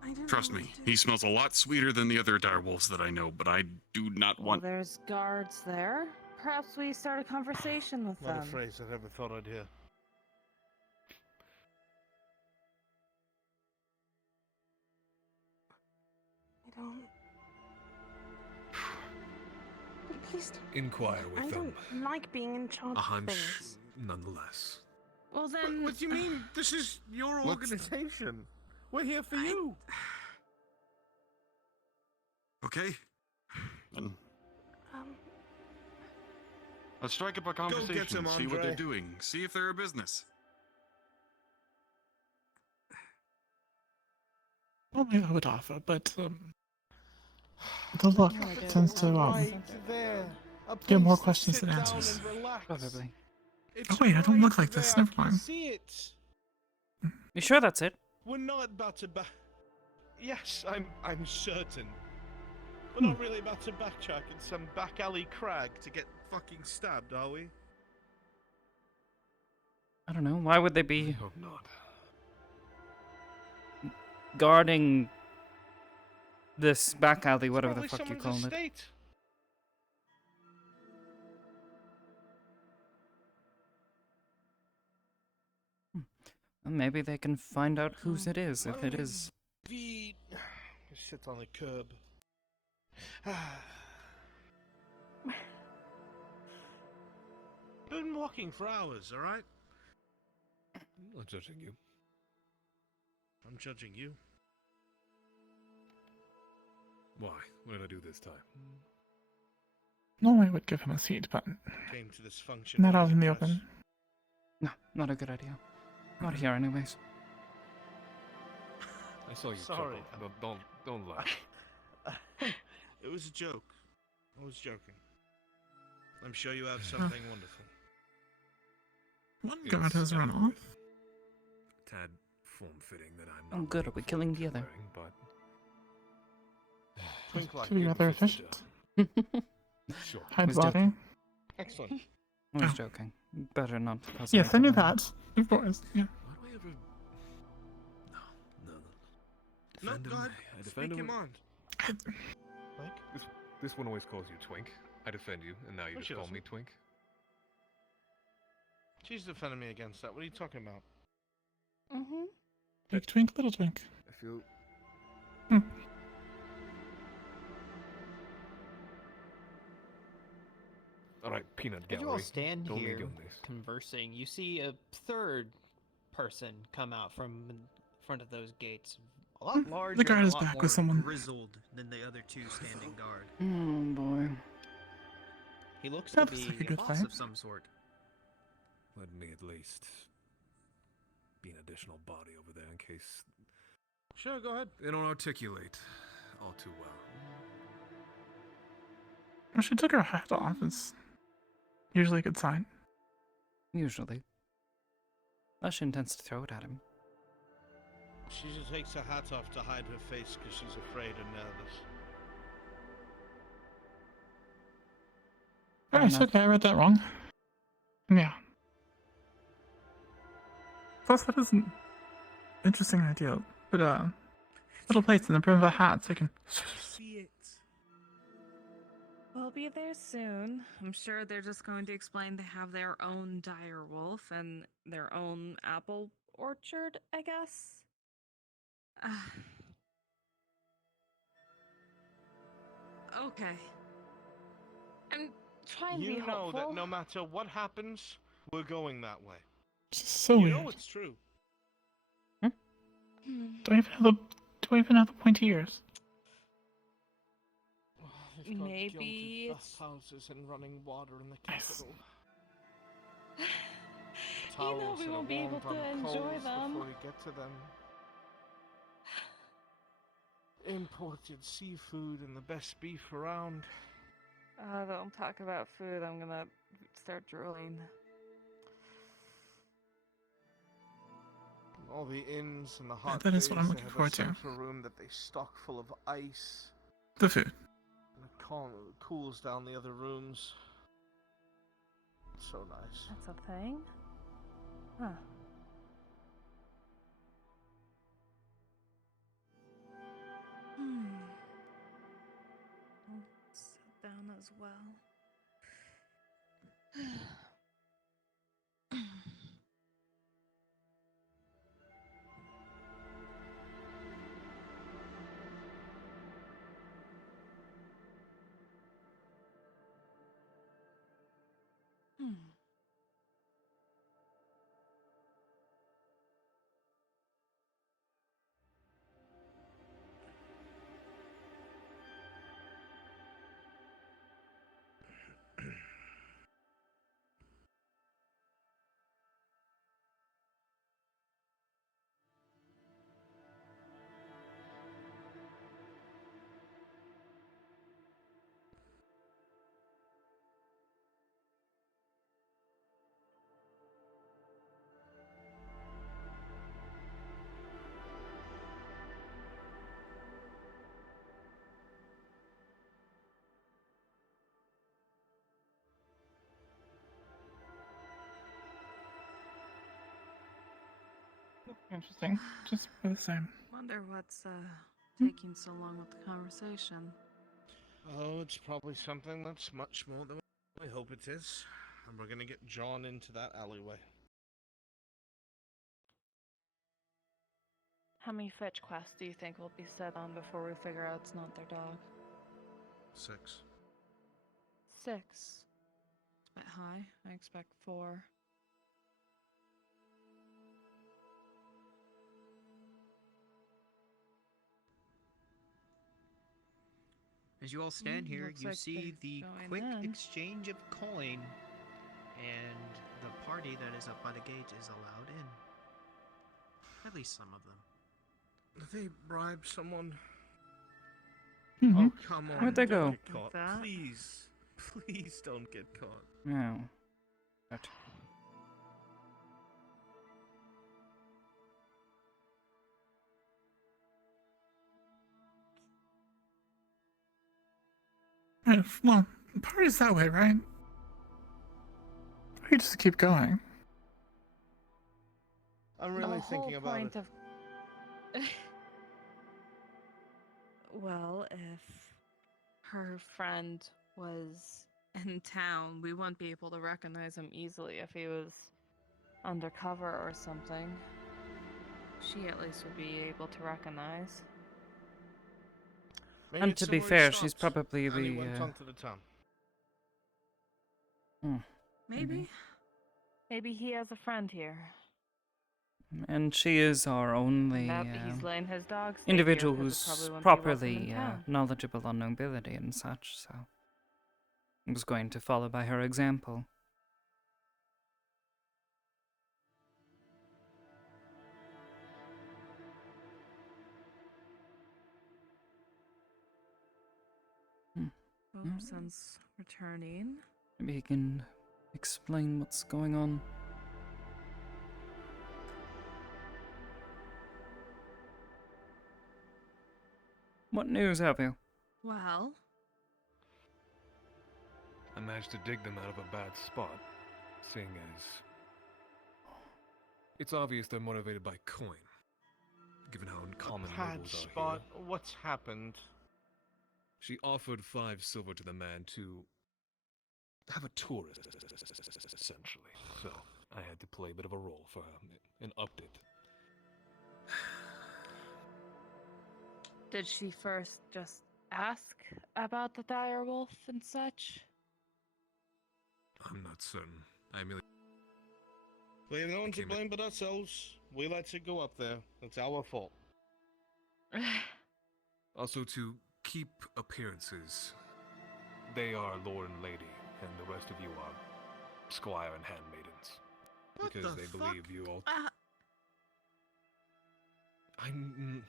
I don't Trust me, he smells a lot sweeter than the other dire wolves that I know, but I do not Well, want. there's guards there. Perhaps we start a conversation with Not a them. phrase I ever thought I'd hear. I don't. Please don't. Inquire with I them. don't like being in charge A of hunch, things. nonetheless. Well then, What do you mean? This is your organization. We're here for you. Okay. Then Um, let's strike up a conversation. him, See what they're Andre. doing. See if they're a business. Only I would offer, but the look tends to there. A get more place to questions sit than down answers. and relax. Probably. It's Oh wait, I don't right look like this. there, Never I can mind. see it. You sure that's it? We're not about to Yes, I'm certain. We're not really about to backtrack in some back alley crag to get fucking stabbed, are we? I don't know. Why would they be Hope not. guarding this back alley, whatever the Probably fuck you someone's call it? estate. Well, maybe they can find out whose it is, if it is. Sit on the curb. Been walking for hours, alright? I'm not judging you. I'm judging you. Why? What did I do this time? Normally I would give him a seat, but Came to this function. not out wearing in a the dress. open. No, not a good idea. Not here, anyways. I saw you Sorry. chuckle. Don't laugh. It was a joke. I was joking. I'm sure you have something wonderful. One guard has run off. Tad form-fitting that I'm Oh, not good. Are we killing the other? but Twink like To be rather efficient. Sure. Hide Was body. joking. Excellent. I was joking. Better not cause Yes, I knew trouble. that. Of course. Yeah. Why do I ever? No. No, Defend him. God, I speak defend your him. mind. Like? This one always calls you Twink. I defend you, and now you No, just she call me doesn't. Twink. She's defending me against that. What are you talking about? Mm-hmm. Big twink, little twink. I feel. All right, peanut As gallery. you all stand Don't need here you on this. conversing, you see a third person come out from in front of those gates. A lot larger, The guard and a is lot back more with someone. Grizzled than the other two standing guard. Oh boy. He looks That to looks be like a A good boss fight. of some sort. Let me at least be an additional body over there in case Sure, go ahead. they don't articulate all too well. Well, she took her hat off. It's usually a good sign. Usually. Unless she intends to throw it at him. She just takes her hat off to hide her face because she's afraid and nervous. Oh, it's okay. I read that wrong. Yeah. Plus, that is an interesting idea. Put little plates in the brim of a hat so you can. See it. We'll be there soon. I'm sure they're just going to explain they have their own dire wolf and their own apple orchard, I guess. Okay. I'm trying to be You know hopeful. that no matter what happens, we're going that way. So you weird. know it's true. Do I even have the pointy ears? They've got Maybe gilded it's- bathhouses and running water in the Nice. capital. You know Towels we that are won't be able warmed on to enjoy coals them. before we get to them. Imported seafood and the best beef around. Don't talk about food. I'm gonna start drooling. All the inns and the hot that is what I'm days, looking they have forward a to. central room that they stock full of ice. The food. And it cools down the other rooms. So nice. That's a thing? Huh. I'll sit down as well. Interesting. Just for the same. Wonder what's taking so long with the conversation. Oh, it's probably something that's much more than we hope it is. And we're gonna get John into that alleyway. How many fetch quests do you think will be set on before we figure out it's not their dog? 6. 6. It's a bit high. I expect 4. As you all stand here, looks you like see the they're quick going in. exchange of coin, and the party that is up by the gate is allowed in. At least some of them. Did they bribe someone? Mhm. Oh, come on. Where'd they don't go? Get caught. that? Please. Please don't get caught. No. But Well, the party's that way, right? We just keep going. I'm really the thinking whole about point it. of well, if her friend was in town, we wouldn't be able to recognize him easily if he was undercover or something. She at least would be able to recognize. Maybe and it's to be somewhere he fair, she's stopped, probably and he the. went onto the town. Maybe. Maybe he has a friend here. And she is our only That he's letting his dog stay individual here 'cause it who's probably wouldn't be welcome in properly town. knowledgeable on nobility and such, so I was going to follow by her example. Well, since returning. Maybe he can explain what's going on. What news have you? Well, I managed to dig them out of a bad spot, seeing as it's obvious they're motivated by coin, given how uncommon Bad nobles are spot. here. What's happened? She offered 5 silver to the man to have a tourist, essentially. So I had to play a bit of a role for her and upped it. did she first just ask about the dire wolf and such? I'm not certain. I merely We have no one to Came in- blame but ourselves. We let it go up there. It's our fault. also to keep appearances. They are lord and lady, and the rest of you are squire and handmaidens. What Because the they fuck? believe you all. I'm.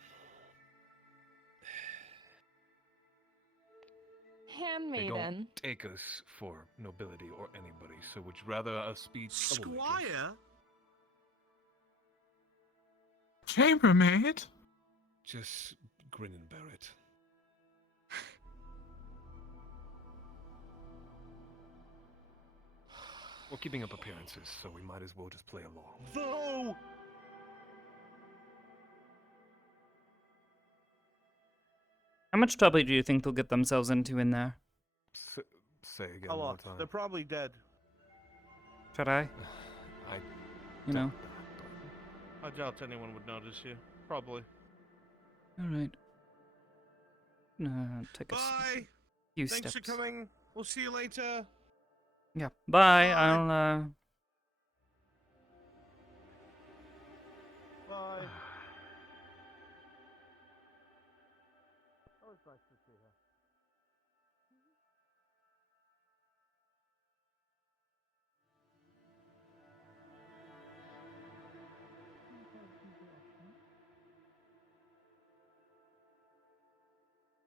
They Handmaiden. don't take us for nobility or anybody, so would you rather us be Squire? Chambermaid? Just grin and bear it. We're keeping up appearances, so we might as well just play along. No! How much trouble do you think they'll get themselves into in there? Say again A one more lot. time. They're probably dead. Should I? I You know. I doubt anyone would notice you. Probably. Alright. Take a Bye! few Thanks steps. for coming. We'll see you later. Yeah. Bye. I'll Bye. Oh, it's nice to see her.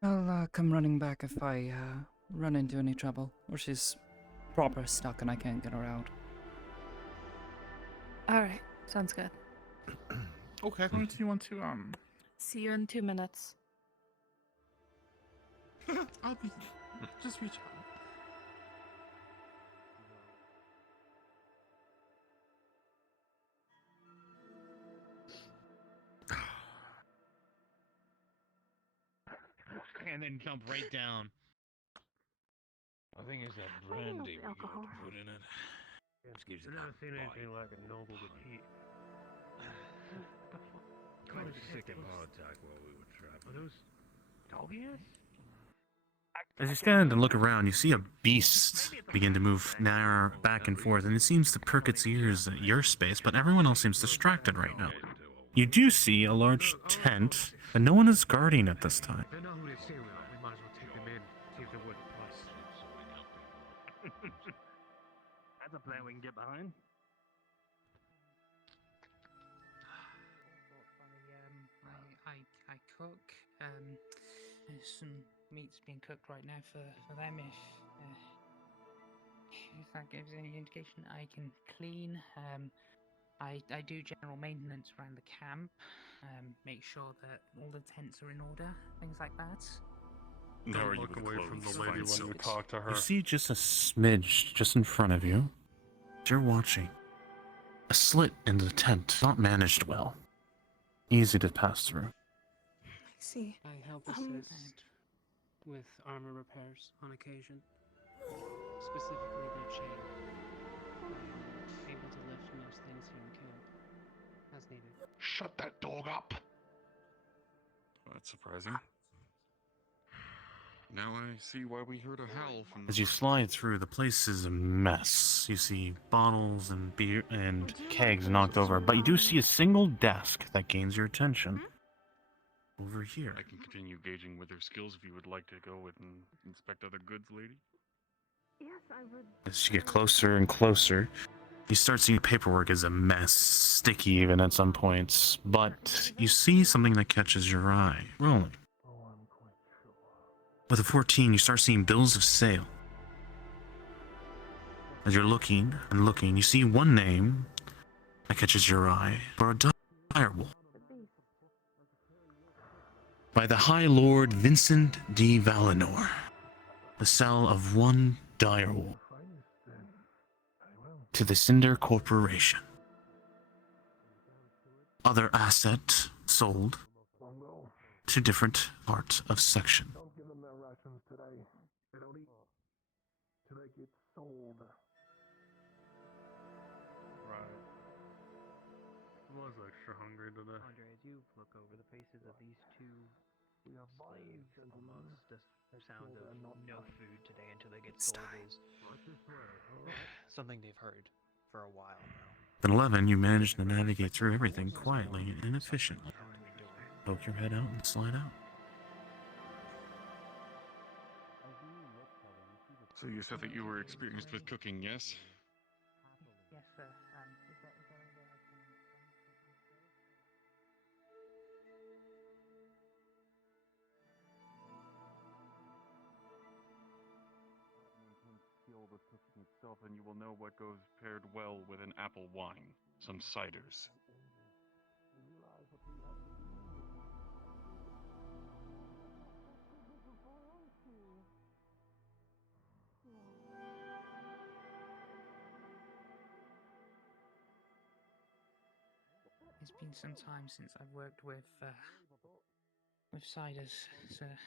I'll come running back if I run into any trouble, or she's proper stuck and I can't get her out. Alright, sounds good. Okay. Do you want to See you in 2 minutes. I'll be just reach out. And then jump right down. I think it's that brandy we got to put in it. Excuse me. I've never seen anything like a noble defeat. Quite a sick heart attack while we were traveling. Are those dog ears? As you stand and look around, you see a beast begin to move back and forth, and it seems to perk its ears at your space, but everyone else seems distracted right now. You do see a large tent, and no one is guarding at this time. They know who they say we are. We might as well take them in. enough there we can get behind. I cook. There's some meat's being cooked right now for them. If that gives any indication, I can clean. I do general maintenance around the camp. Make sure that all the tents are in order, things like that. Don't look away from the lady when you talk to her. You see just a smidge just in front of you. You're watching. A slit in the tent, not managed well. Easy to pass through. I see. I help assist with armor repairs on occasion. Specifically their chain. I'm able to lift most things here in the camp, as needed. Shut that dog up! That's surprising. Now I see why we heard a howl from As you slide through, the place is a mess. You see bottles and beer and kegs knocked over, but you do see a single desk that gains your attention. Over here. I can continue gauging with her skills if you would like to go with and inspect other goods, lady. Yes, I would. As you get closer and closer, you start seeing paperwork is a mess, sticky even at some points, but you see something that catches your eye. Rolling. With a 14, you start seeing bills of sale. As you're looking and looking, you see one name that catches your eye for a direwolf. By the High Lord Vincent D. Valinor. The sale of one direwolf to the Cinder Corporation. Other asset sold to different parts of section. Don't give them their rations today. They don't eat till they get sold. Right. I was extra hungry today. Andre, as you look over the faces of these two slaves, almost the sound of no food today until they get sold is something they've heard for a while now. At 11, you manage to navigate through everything quietly and efficiently. Poke your head out and slide out. So you said that you were experienced with cooking, yes? Yes, sir. Is there anywhere I can... Skill with cooking itself, and you will know what goes paired well with an apple wine. Some ciders. It's been some time since I've worked with ciders, sir.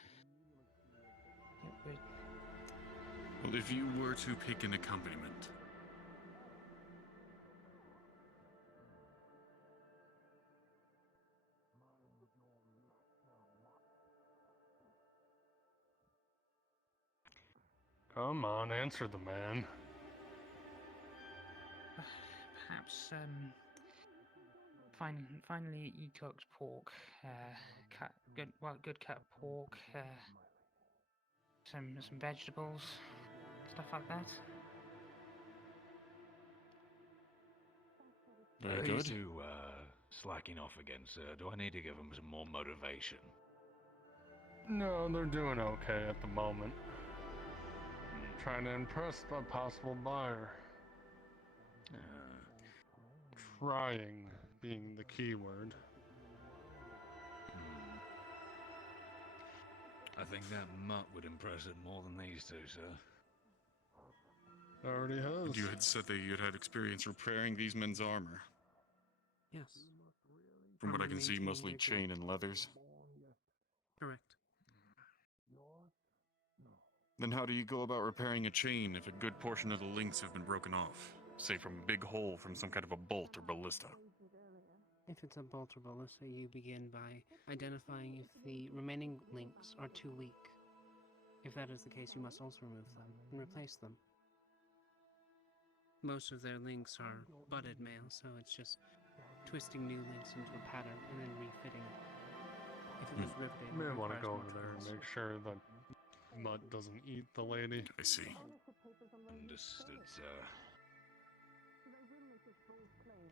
It would... Well, if you were to pick an accompaniment. Come on, answer the man. Perhaps, finally e-cooked pork, good cut pork, some vegetables, stuff like that. Very Are good. these two slacking off again, sir? Do I need to give them some more motivation? No, they're doing okay at the moment. I'm trying to impress a possible buyer. Trying being the key word. I think that mutt would impress it more than these two, sir. Already has. And you had said that you had had experience repairing these men's armor. Yes. From what I can see, Maintaining mostly their chain and leathers. Correct. Then how do you go about repairing a chain if a good portion of the links have been broken off? Say from a big hole from some kind of a bolt or ballista. If it's a bolt or ballista, you begin by identifying if the remaining links are too weak. If that is the case, you must also remove them and replace them. Most of their links are butted mail, so it's just twisting new links into a pattern and then refitting it. If it was riveted, You may it want to requires go more over there and tools. make sure that Mutt doesn't eat the lady. I see. Understood, sir.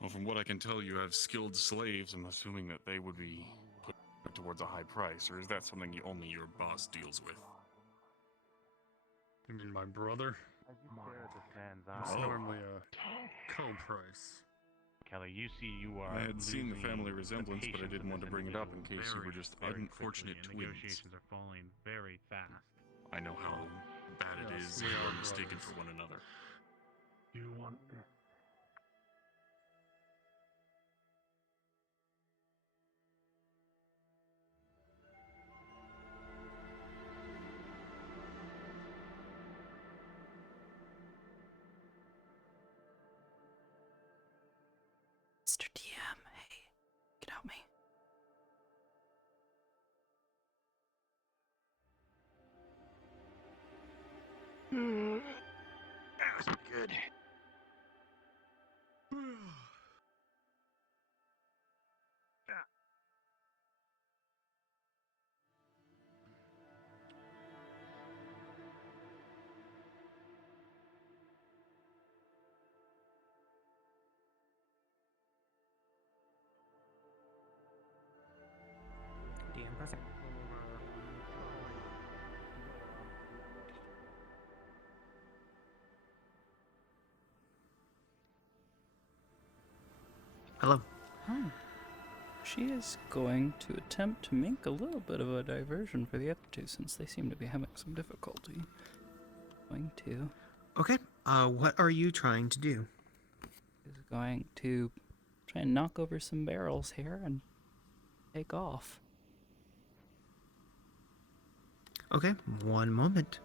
Well, from what I can tell, you have skilled slaves. I'm assuming that they would be put towards a high price, or is that something only your boss deals with? You mean my brother? It's normally a co-price. Kelly, you see you are I had seen the family losing resemblance, but I patience didn't with want to this bring it up in individual case you were very, just very unfortunate quickly, and twins. Negotiations are falling very fast. I know how bad it Yes, is we if you are are mistaken brothers. for one another. You want this? Mr. DM, hey, you can help me. That was good. DM present. Hello. Hi. She is going to attempt to make a little bit of a diversion for the other two since they seem to be having some difficulty. Going to Okay. What are you trying to do? is going to try and knock over some barrels here and take off. Okay, one moment.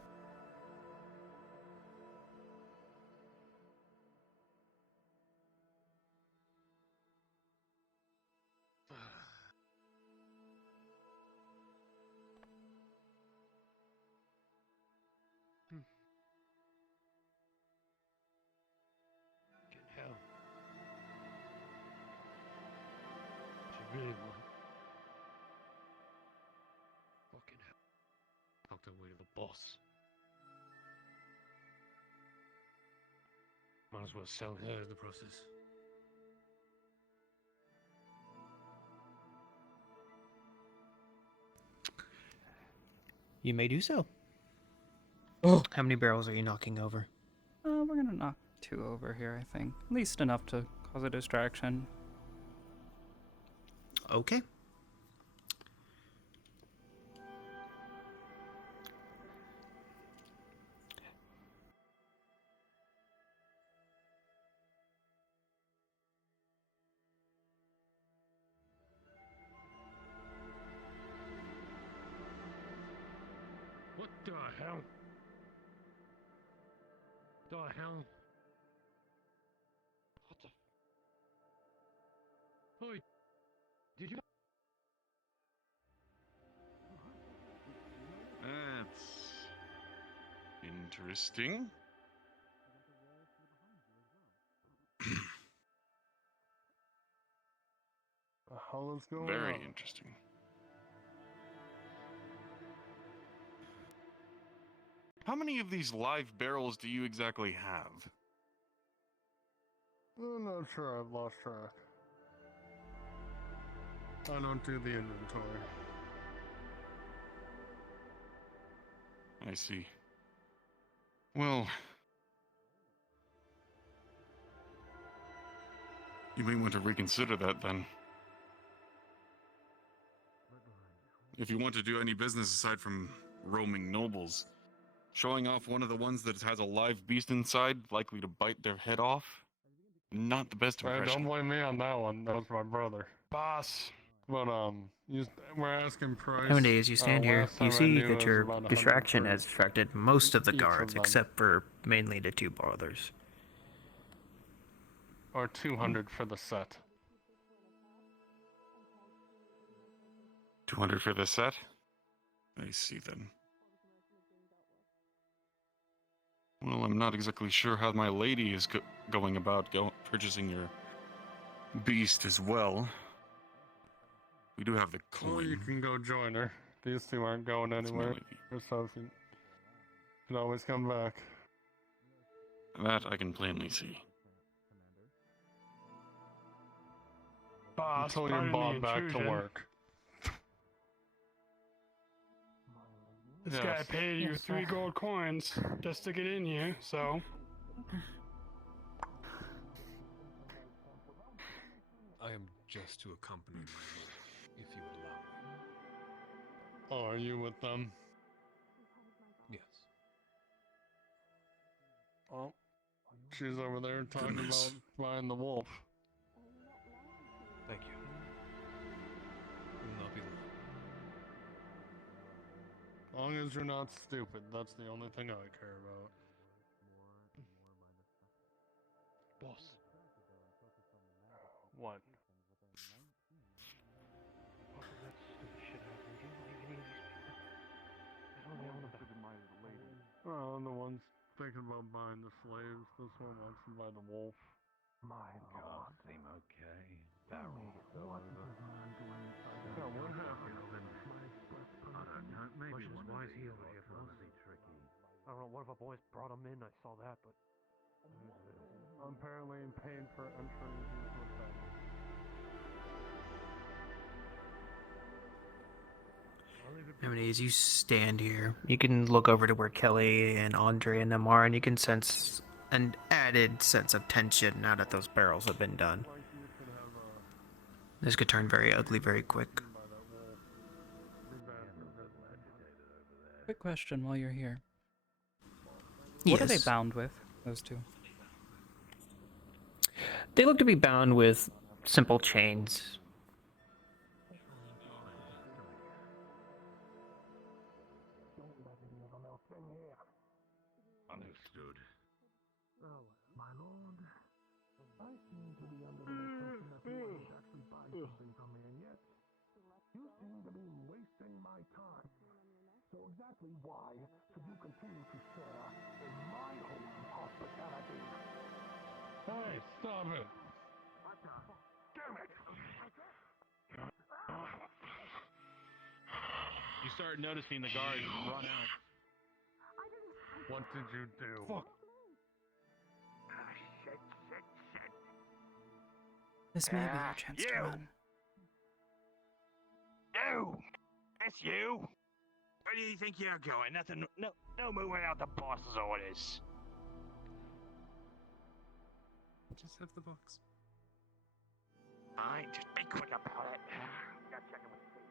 Fucking hell. She really want. Fucking hell. Talked her way to the boss. Might as well sell her in the process. You may do so. Oh. How many barrels are you knocking over? We're gonna knock 2 over here, I think. At least enough to cause a distraction. Okay. What the hell? The hell? What the? Oi! Did you? That's interesting. The hell is going Very on? interesting. How many of these live barrels do you exactly have? I'm not sure, I've lost track. I don't do the inventory. I see. Well, you may want to reconsider that then. If you want to do any business aside from roaming nobles, showing off one of the ones that has a live beast inside, likely to bite their head off, not the best Hey, impression. don't blame me on that one. That was my brother. Boss. But we're asking price. Amity, as you stand here, Last you time I see knew it that was your about distraction 130 has distracted most of the each of guards, them. except for mainly the 2 brothers. Or 200 for the set. 200 for the set? I see then. Well, I'm not exactly sure how my lady is going about purchasing your beast as well. We do have the coin. Or you can go join her. These 2 aren't going That's my anywhere. lady. So you can always come back. That I can plainly see. Boss, until you're brought back to work. This guy paid you 3 gold coins just to get in here, so. I am just to accompany my lord, if you would allow me. Oh, are you with them? Yes. Oh, she's over there talking about buying the wolf. Thank you. Will not be long. As long as you're not stupid, that's the only thing I care about. Boss. What? What was that stupid shit happening? Do you believe any of these people? What are they on about? Well, the one's thinking about buying the slaves. This one wants to buy the wolf. My God, seem okay. Barrel. What happened? I don't know. Maybe why is he over here? Honestly, tricky. I don't know, one of our boys brought him in, I saw that, but... Apparently paid for entry into a tavern. Amity, as you stand here, you can look over to where Kelly and Andre and them are, and you can sense an added sense of tension now that those barrels have been done. This could turn very ugly very quick. Quick question while you're here. What are they bound with, those two? They look to be bound with simple chains. Understood. Oh, my lord. I seem to be under the impression that you would actually buy something from me, and yet you seem to be wasting my time. So exactly why should you continue to share in my home hospitality? Hey, stop it! Damn it! You start noticing the guards run out. What did you do? Fuck. Shit. This may be your chance to run. You! It's you! Where do you think you're going? Nothing. No move without the boss's orders. Just have the box. Fine, just be quick about it. Got checking with Steve.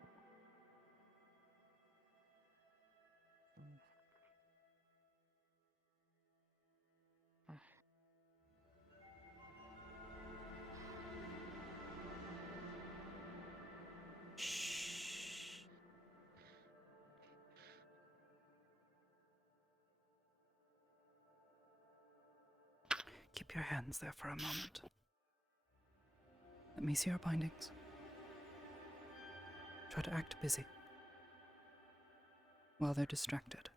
Keep your hands there for a moment. Let me see your bindings. Try to act busy while they're distracted.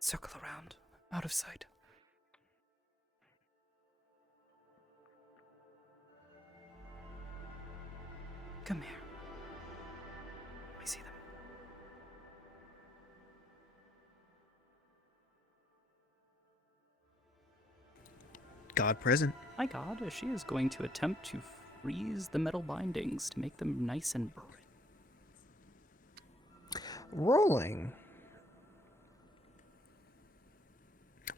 Circle around, out of sight. Come here. Let me see them. God present. My god, she is going to attempt to freeze the metal bindings to make them nice and bright. Rolling.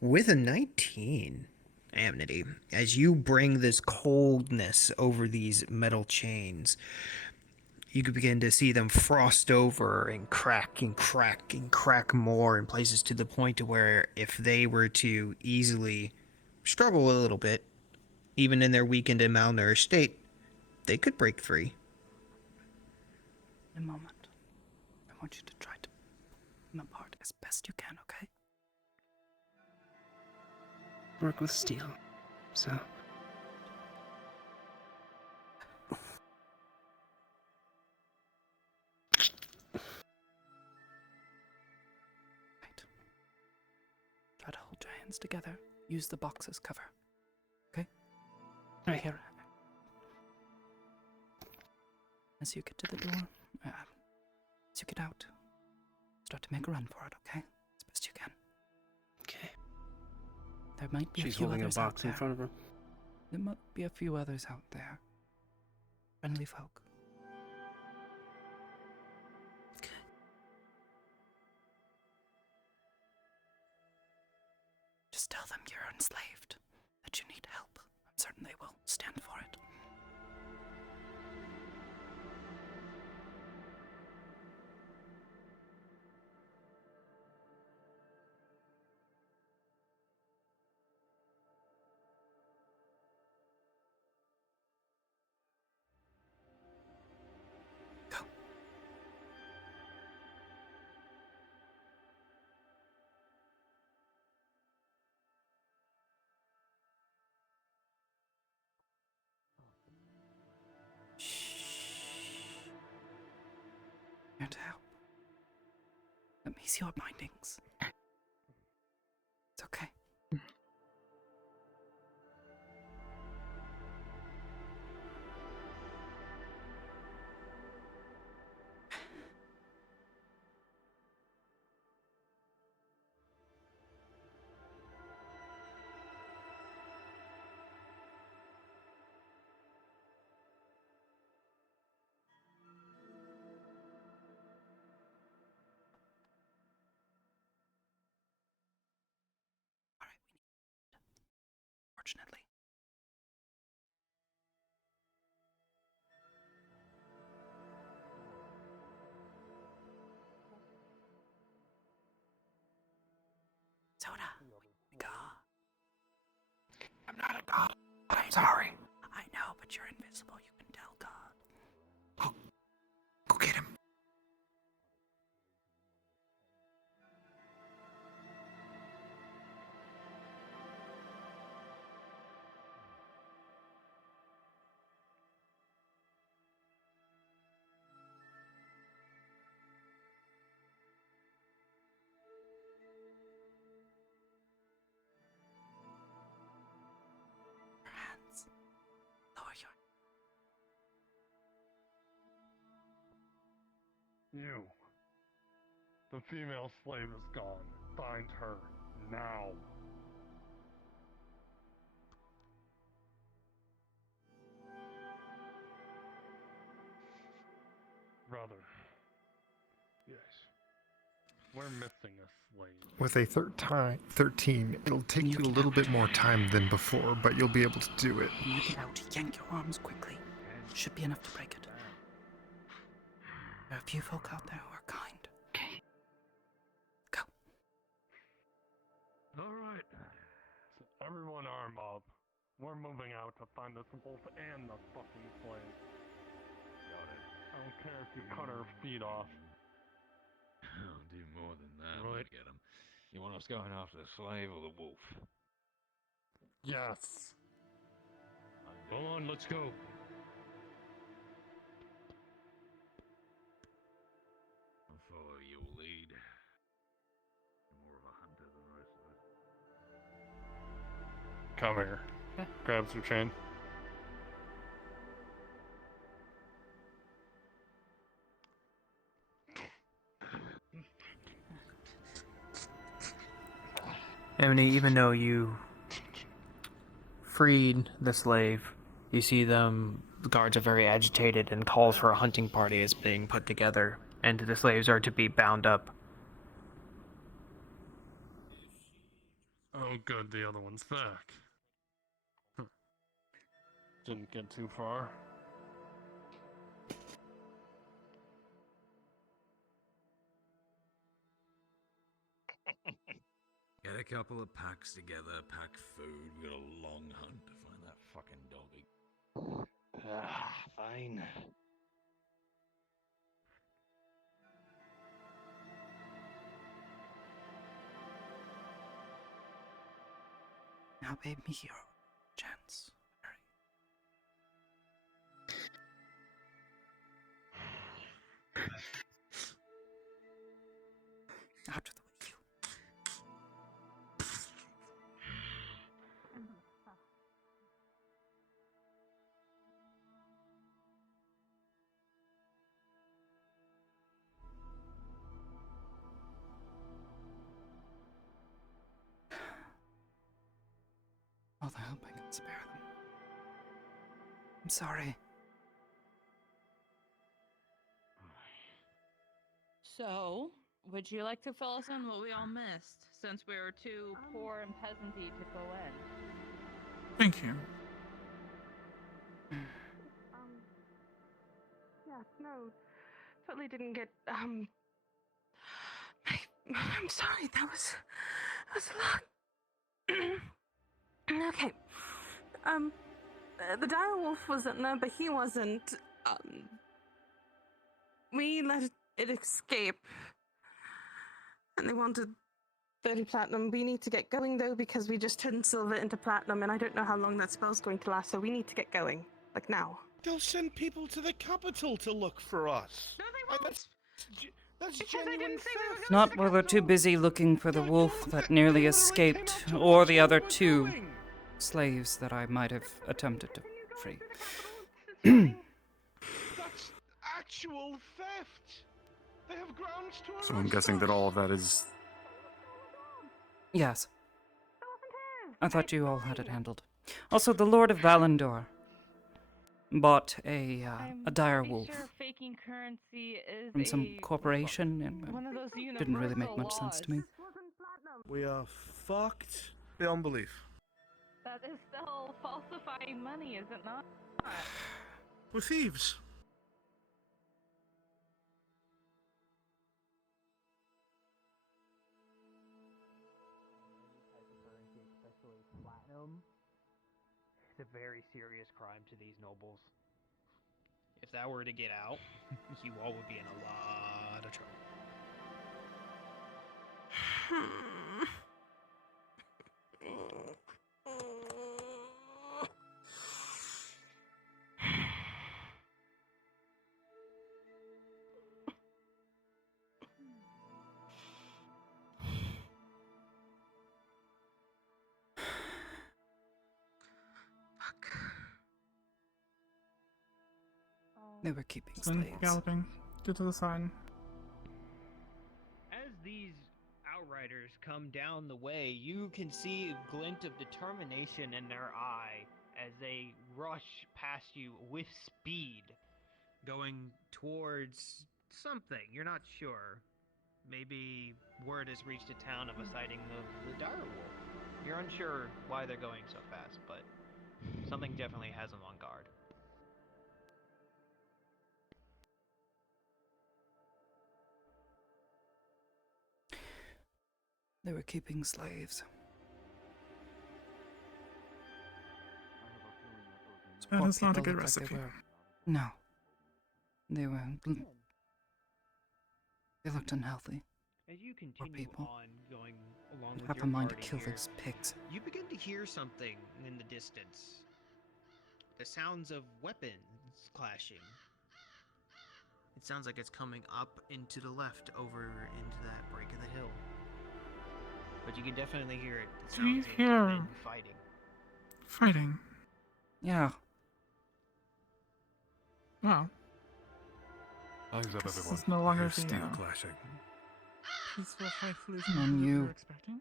With a 19, Amity, as you bring this coldness over these metal chains, you could begin to see them frost over and crack and crack and crack more in places to the point to where if they were to easily struggle a little bit, even in their weakened and malnourished state, they could break free. In a moment, I want you to try to pull them apart as best you can, okay? Work with steel, so... Right. Try to hold your hands together. Use the box as cover. Okay? Right here. As you get to the door, As you get out, start to make a run for it, okay? As best you can. Okay. There might be She's a few holding a others box out in there. front of her. There might be a few others out there. Friendly folk. Just tell them you're enslaved, that you need help. I'm certain they will stand for it. Here to help. Let me see your bindings. It's okay. Fortunately. Soda, God. I'm not a god. I'm sorry. I know, but you're invisible. You can tell God. Go get him. Your hands. Lower your... You. The female slave is gone. Find her. Now. Brother. Yes. We're missing a slave. With a 13, it'll take you a little bit more time than before, but you'll be able to do it. When you get out, yank your arms quickly. Should be enough to break it. There are a few folk out there who are kind. Go. Alright. So everyone arm up. We're moving out to find this wolf and the fucking slave. Got it. I don't care if you cut her feet off. I'll do more than that Right. when we get him. You want us going after the slave or the wolf? Yes. Go on, let's go. I'll follow your lead. You're more of a hunter than the rest of us. Come here. Grabs her chain. Amity, even though you freed the slave, you see the guards are very agitated and calls for a hunting party is being put together, and the slaves are to be bound up. Oh good, the other one's back. Didn't get too far. Get a couple of packs together, pack food. We got a long hunt to find that fucking doggy. Fine. Now, babe, me hero. Chance. Out of the way, you. all the help I can spare them. I'm sorry. So, would you like to fill us in what we all missed, since we were too poor and peasanty to go in? Thank you. Yeah, no, totally didn't get, I'm sorry, that was a lot. Okay, the dire wolf wasn't there, but he wasn't, we let it escape, and they wanted 30 platinum. We need to get going, though, because we just turned silver into platinum, and I don't know how long that spell's going to last, so we need to get going, like now. They'll send people to the capital to look for us. No, they won't. That's because I didn't say we were going Not while they're too busy looking for the wolf that nearly escaped, or the other two slaves that I might have attempted to free. That's actual theft. They have grounds to arrest So I'm guessing that all of that is. Yes. I thought you all had it handled. Also, the Lord of Valandor bought a dire wolf Sure, faking currency is from some corporation, and one of those didn't really make much sense to me. We are fucked beyond belief. That is still falsifying money, is it not? We're thieves. Especially platinum. It's a very serious crime to these nobles. If that were to get out, you all would be in a lot of trouble. They were keeping Then slaves. galloping. Get to the sign. As these outriders come down the way, you can see a glint of determination in their eye as they rush past you with speed, going towards something. You're not sure. Maybe word has reached a town of a sighting of the dire wolf. You're unsure why they're going so fast, but something definitely has them on guard. They were keeping slaves. That Poor is not a people good looked like recipe. No. They were. They looked unhealthy. As you Poor continue people. on going along with Have your a mind to party kill here, those pigs. you begin to hear something in the distance. The sounds of weapons clashing. It sounds like it's coming up into the left over into that break of the hill. But you can definitely hear it. It Do you sounds of hear men fighting. fighting? Yeah. Wow. Eyes up, This everyone. is no longer Here's the steel clashing. peaceful highfalutin On we you. were expecting.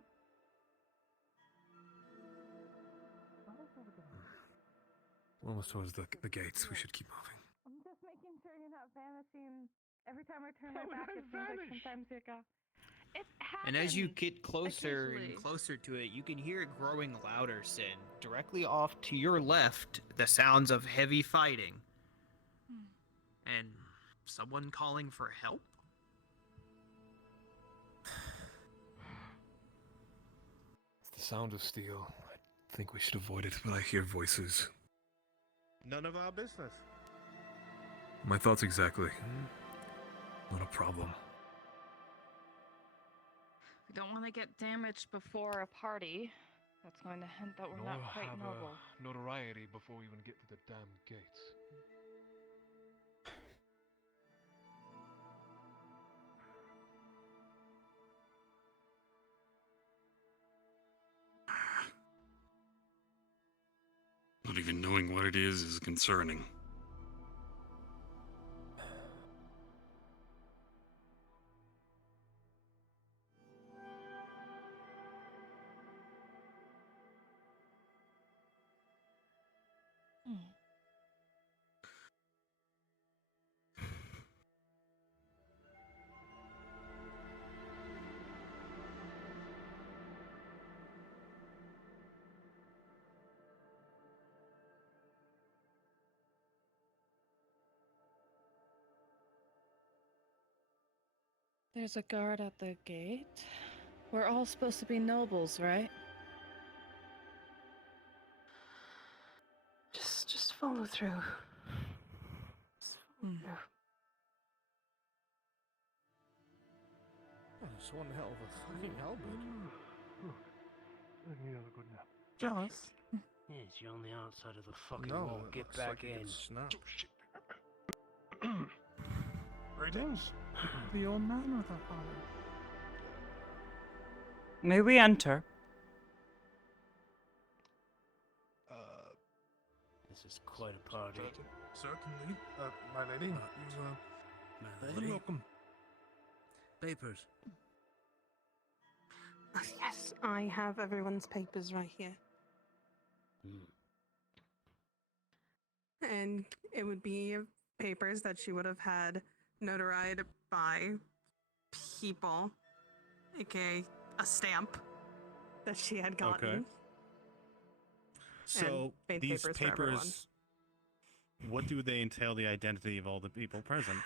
We're almost towards the gates. We should keep moving. I'm just making sure you're not vanishing. Every time I turn my back, it seems like sometimes you go. It happens. And as you get closer occasionally. and closer to it, you can hear it growing louder, Sin. Directly off to your left, the sounds of heavy fighting. And someone calling for help? It's the sound of steel. I think we should avoid it, but I hear voices. None of our business. My thoughts exactly. Not a problem. We don't want to get damaged before a party. That's going to hint that we're Nor not quite have noble. notoriety before we even get to the damn gates. Not even knowing what it is concerning. There's a guard at the gate. We're all supposed to be nobles, right? Just follow through. Just follow through. That's one hell of a fucking halberd. You have a good nap. Jealous. Yes, you're on the outside of the fucking No, wall. it Get looks back like you in. get snapped. Greetings. The old man with a father. May we enter? This is quite a party. Certainly. My lady, you, very welcome. Papers. Yes, I have everyone's papers right here. And it would be papers that she would have had notarized by people, aka a stamp that she had gotten. Okay. So made these papers for everyone. papers, what do they entail the identity of all the people present?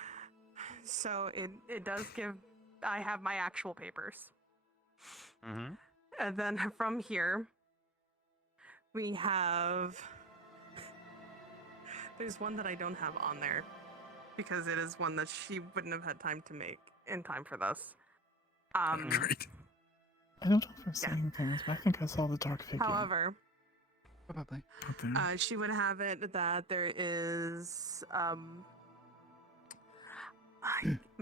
So it does give. I have my actual papers. Mm-hmm. And then from here, we have. There's one that I don't have on there because it is one that she wouldn't have had time to make in time for this. Great. I don't know if I'm seeing things, but I think I saw the dark figure. However, probably. she would have it that there is. I'm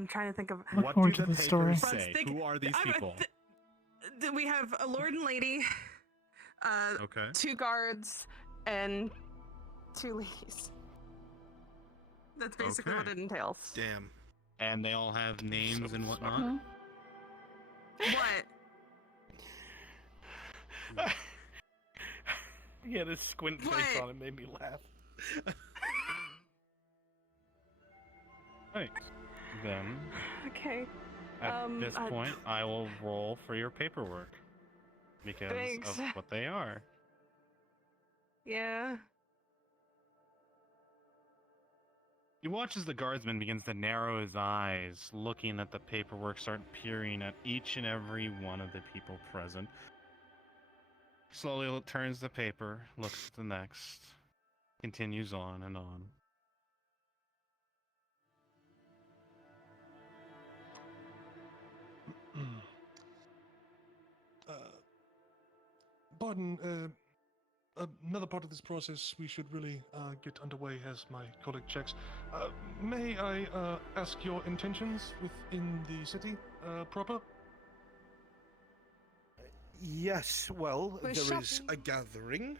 trying to think of. What do the papers say? Who are these people? We have a lord and lady, Okay. 2 guards, and 2 ladies. That's basically what it entails. Damn. And they all have names and whatnot? What? He had a squint face on it, made me laugh. Right. Then, Okay. at this point, I will roll for your paperwork. Because Thanks. of what they are. Yeah. You watch as the guardsman begins to narrow his eyes, looking at the paperwork, start peering at each and every one of the people present. Slowly turns the paper, looks at the next, continues on and on. Pardon, another part of this process we should really get underway as my colleague checks. May I ask your intentions within the city proper? Yes, well, We're there is shopping. a gathering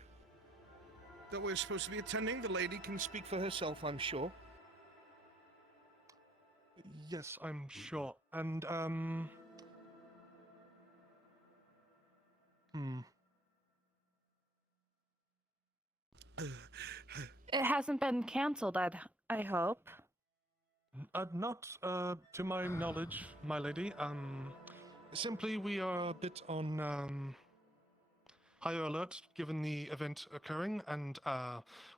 that we're supposed to be attending. The lady can speak for herself, I'm sure. Yes, I'm sure. And, It hasn't been cancelled, I hope. Not to my knowledge, my lady. Simply we are a bit on higher alert given the event occurring, and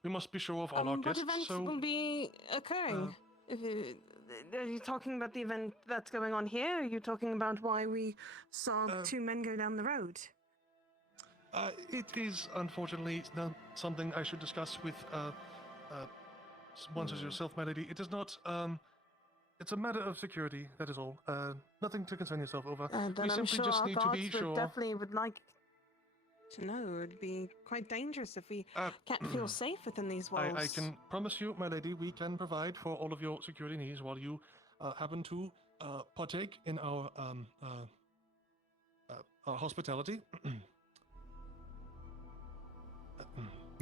we must be sure of all our What guests. event So, will be occurring? Are you talking about the event that's going on here? Or are you talking about why we saw 2 men go down the road? it is unfortunately not something I should discuss with one as yourself, my lady. It is not. It's a matter of security. That is all. Nothing to concern yourself over. Then We I'm simply sure just our need to guards be would sure. definitely would like to know. It would be quite dangerous if we can't feel safe within these walls. I can promise you, my lady, we can provide for all of your security needs while you happen to partake in our hospitality.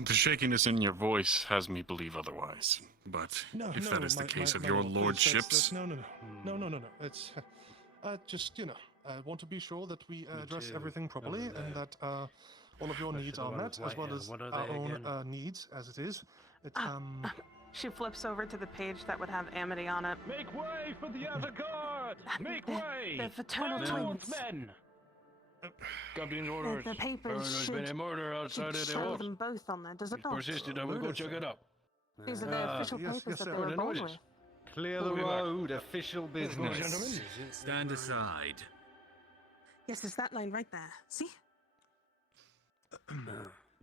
The shakiness in your voice has me believe otherwise. But if that is the case of your lord, please, lordships, no. It's just, I want to be sure that we address everything properly and that all of your needs are met, as well as our own needs, as it is. It's She flips over to the page that would have Amity on it. Make way for the other guard! Make way! The fraternal Fire twins. men! Captain's orders. The papers There's been a murder outside should of the show house. them both on there, does it He's not? persisted, I will go check it out. These are the official yes, papers yes, that sir. they were What a born notice. with. Clear the We'll be back. road, official business. Gentlemen. Stand aside. Yes, there's that line right there. See?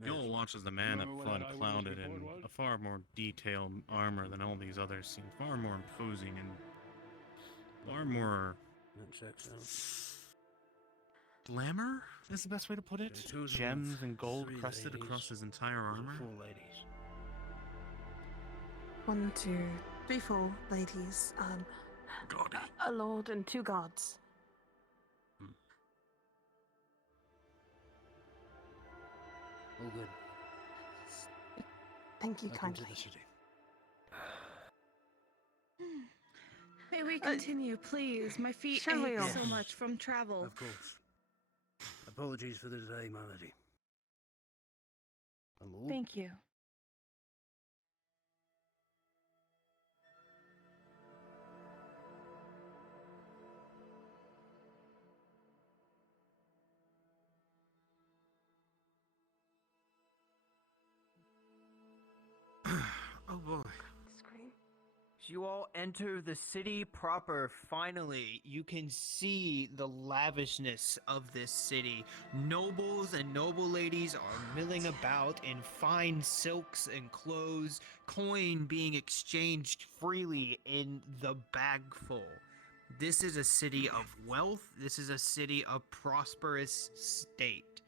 You'll watch as the man up front, clouded in a far more detailed armor than all these others, seemed far more imposing and far more That checks out. glamour is the best way to put it. Two of them, Gems and gold three crusted ladies, across his entire armor. 4 ladies. 1, 2, 3, 4 ladies. A lord and 2 gods. All good. Thank you Welcome to kindly. the city. May we continue, please? My feet shall we ache all? so much from travel. Of course. Apologies for the delay, my lady. Thank you. Oh boy. As you all enter the city proper, finally, you can see the lavishness of this city. Nobles and noble ladies are milling about in fine silks and clothes, coin being exchanged freely in the bagful. This is a city of wealth. This is a city of prosperous state.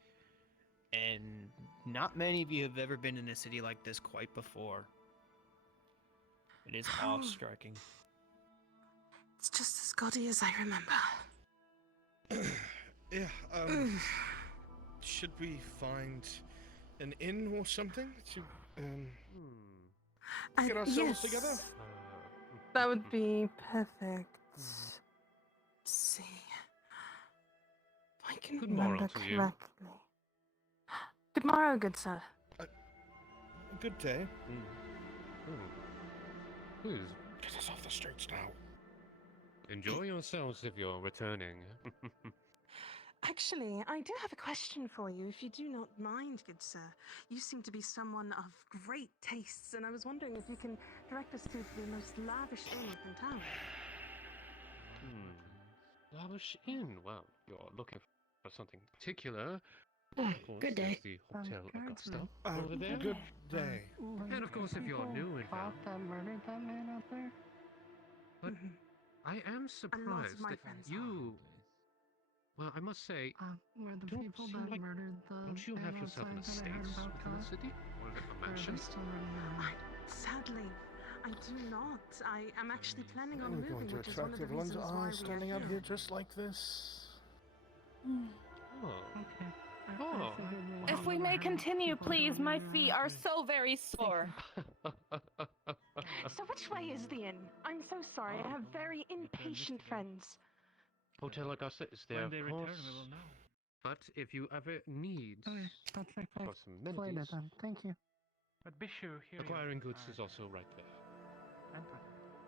And not many of you have ever been in a city like this quite before. It is awe-striking. It's just as gaudy as I remember. Yeah, should we find an inn or something to, get ourselves yes. together? That would be perfect. Let's see. If I can Good morrow remember to you. correctly. Good morrow, good sir. Good day. Please, Get us off the streets now. enjoy yourselves if you're returning. Actually, I do have a question for you, if you do not mind, good sir. You seem to be someone of great tastes, and I was wondering if you can direct us to the most lavish inn within town. Lavish Inn. Well, you're looking for something particular. Of course, Good day. there's the Hotel Augusta Oh, over there. good day. And of course, if you're new in town. But I am A lot of surprised my that friends you. Well, I must say, Where the don't people seem that like- murdered the don't you have yourself an outside estate heard about within the that? city? Or is it a Or are they mansion? still running around? Sadly, I do not. I am actually planning on We're moving, going to which is one of attract the everyone's reasons why eyes we standing are out here. here just like this. Oh. Okay. Oh. If we may continue, please. My feet are so very sore. So which way is the inn? I'm so sorry. I have very impatient friends. Hotel Augusta is there, When of they return, course. we will know. But if you ever need Okay, I'll check back for some later amenities, then. Thank you. But Bishu, here acquiring goods is also right there.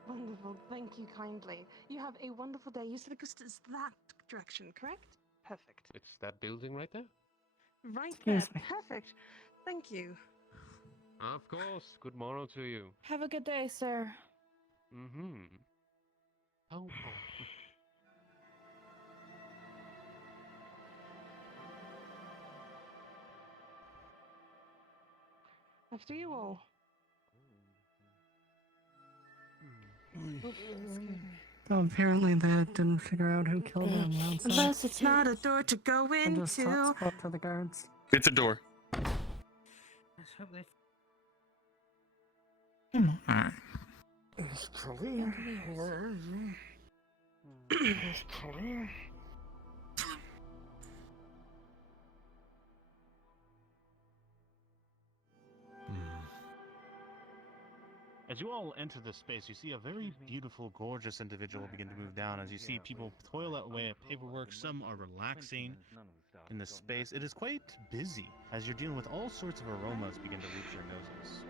Wonderful. Thank you kindly. You have a wonderful day. You said Augusta's that direction, correct? Perfect. It's that building right there? Right Excuse there. Perfect. Thank you. Of course. Good morrow to you. Have a good day, sir. Mm-hmm. Oh. After you all. So apparently they didn't figure out who killed them outside. Unless it's not a door to go I just into. spoke to the guards. It's a door. Let's hope they Alright. Miss Cully, where are you? Miss Cully? As you all enter this space, you see a very beautiful, gorgeous individual begin to move down. As you see people toil away at paperwork, some are relaxing in the space. It is quite busy as you're dealing with all sorts of aromas begin to reach your noses.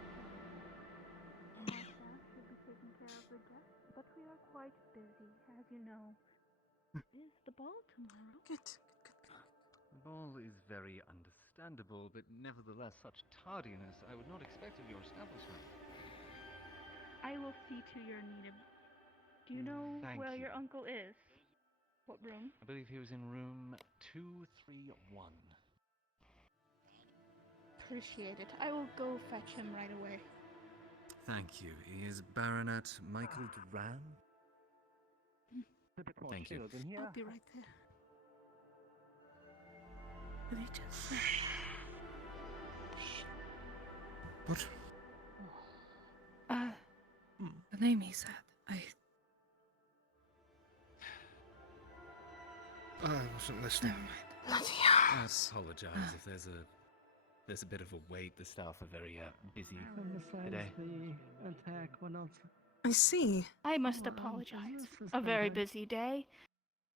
you know, is the ball tomorrow. Good. The ball is very understandable, but nevertheless, such tardiness I would not expect of your establishment. I will see to your need. Do you know Thank where you. your uncle is? What room? I believe he was in room 231. Appreciate it. I will go fetch him right away. Thank you. He is Baronet Michael Duran. Thank you. I'll be right there. What did he just say? What? The name he said. I wasn't listening. I apologize if there's a bit of a wait. The staff are very busy today. The attack went on. I see. I must apologize. A very busy day.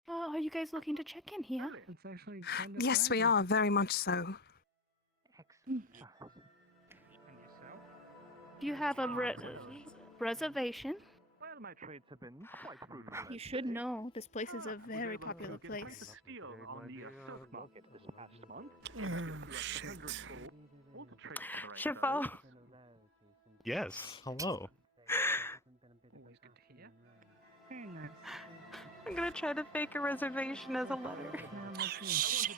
Are you guys looking to check in here? It's actually kind of Yes, we are, very much so. Do you have a reservation? Well, my trades have been quite fruitful. You should know, this place is a very popular place. Steal on the silk market this past month. Shit. Shifo. Yes. Hello. I'm gonna try to fake a reservation as a letter. Shit.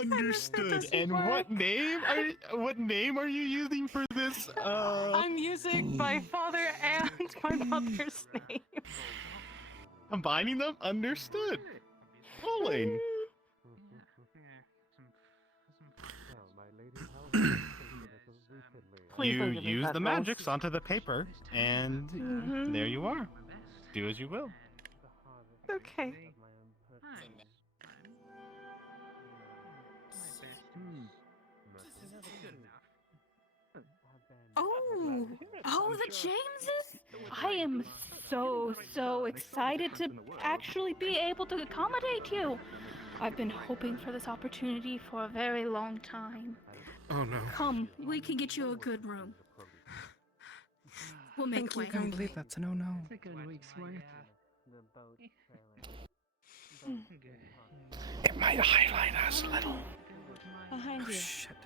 Understood. And what name are you using for this? I'm using my father and my mother's name. Combining them? Understood. Pauline. You use the magics onto the paper, and there you are. Do as you will. Okay. Oh, the Jameses? I am so excited to actually be able to accommodate you. I've been hoping for this opportunity for a very long time. Oh no. Come, we can get you a good room. We'll make Thank you way. I can't believe that's a no. It's a good week's worth. It might highlight us a little. Behind Oh you. shit.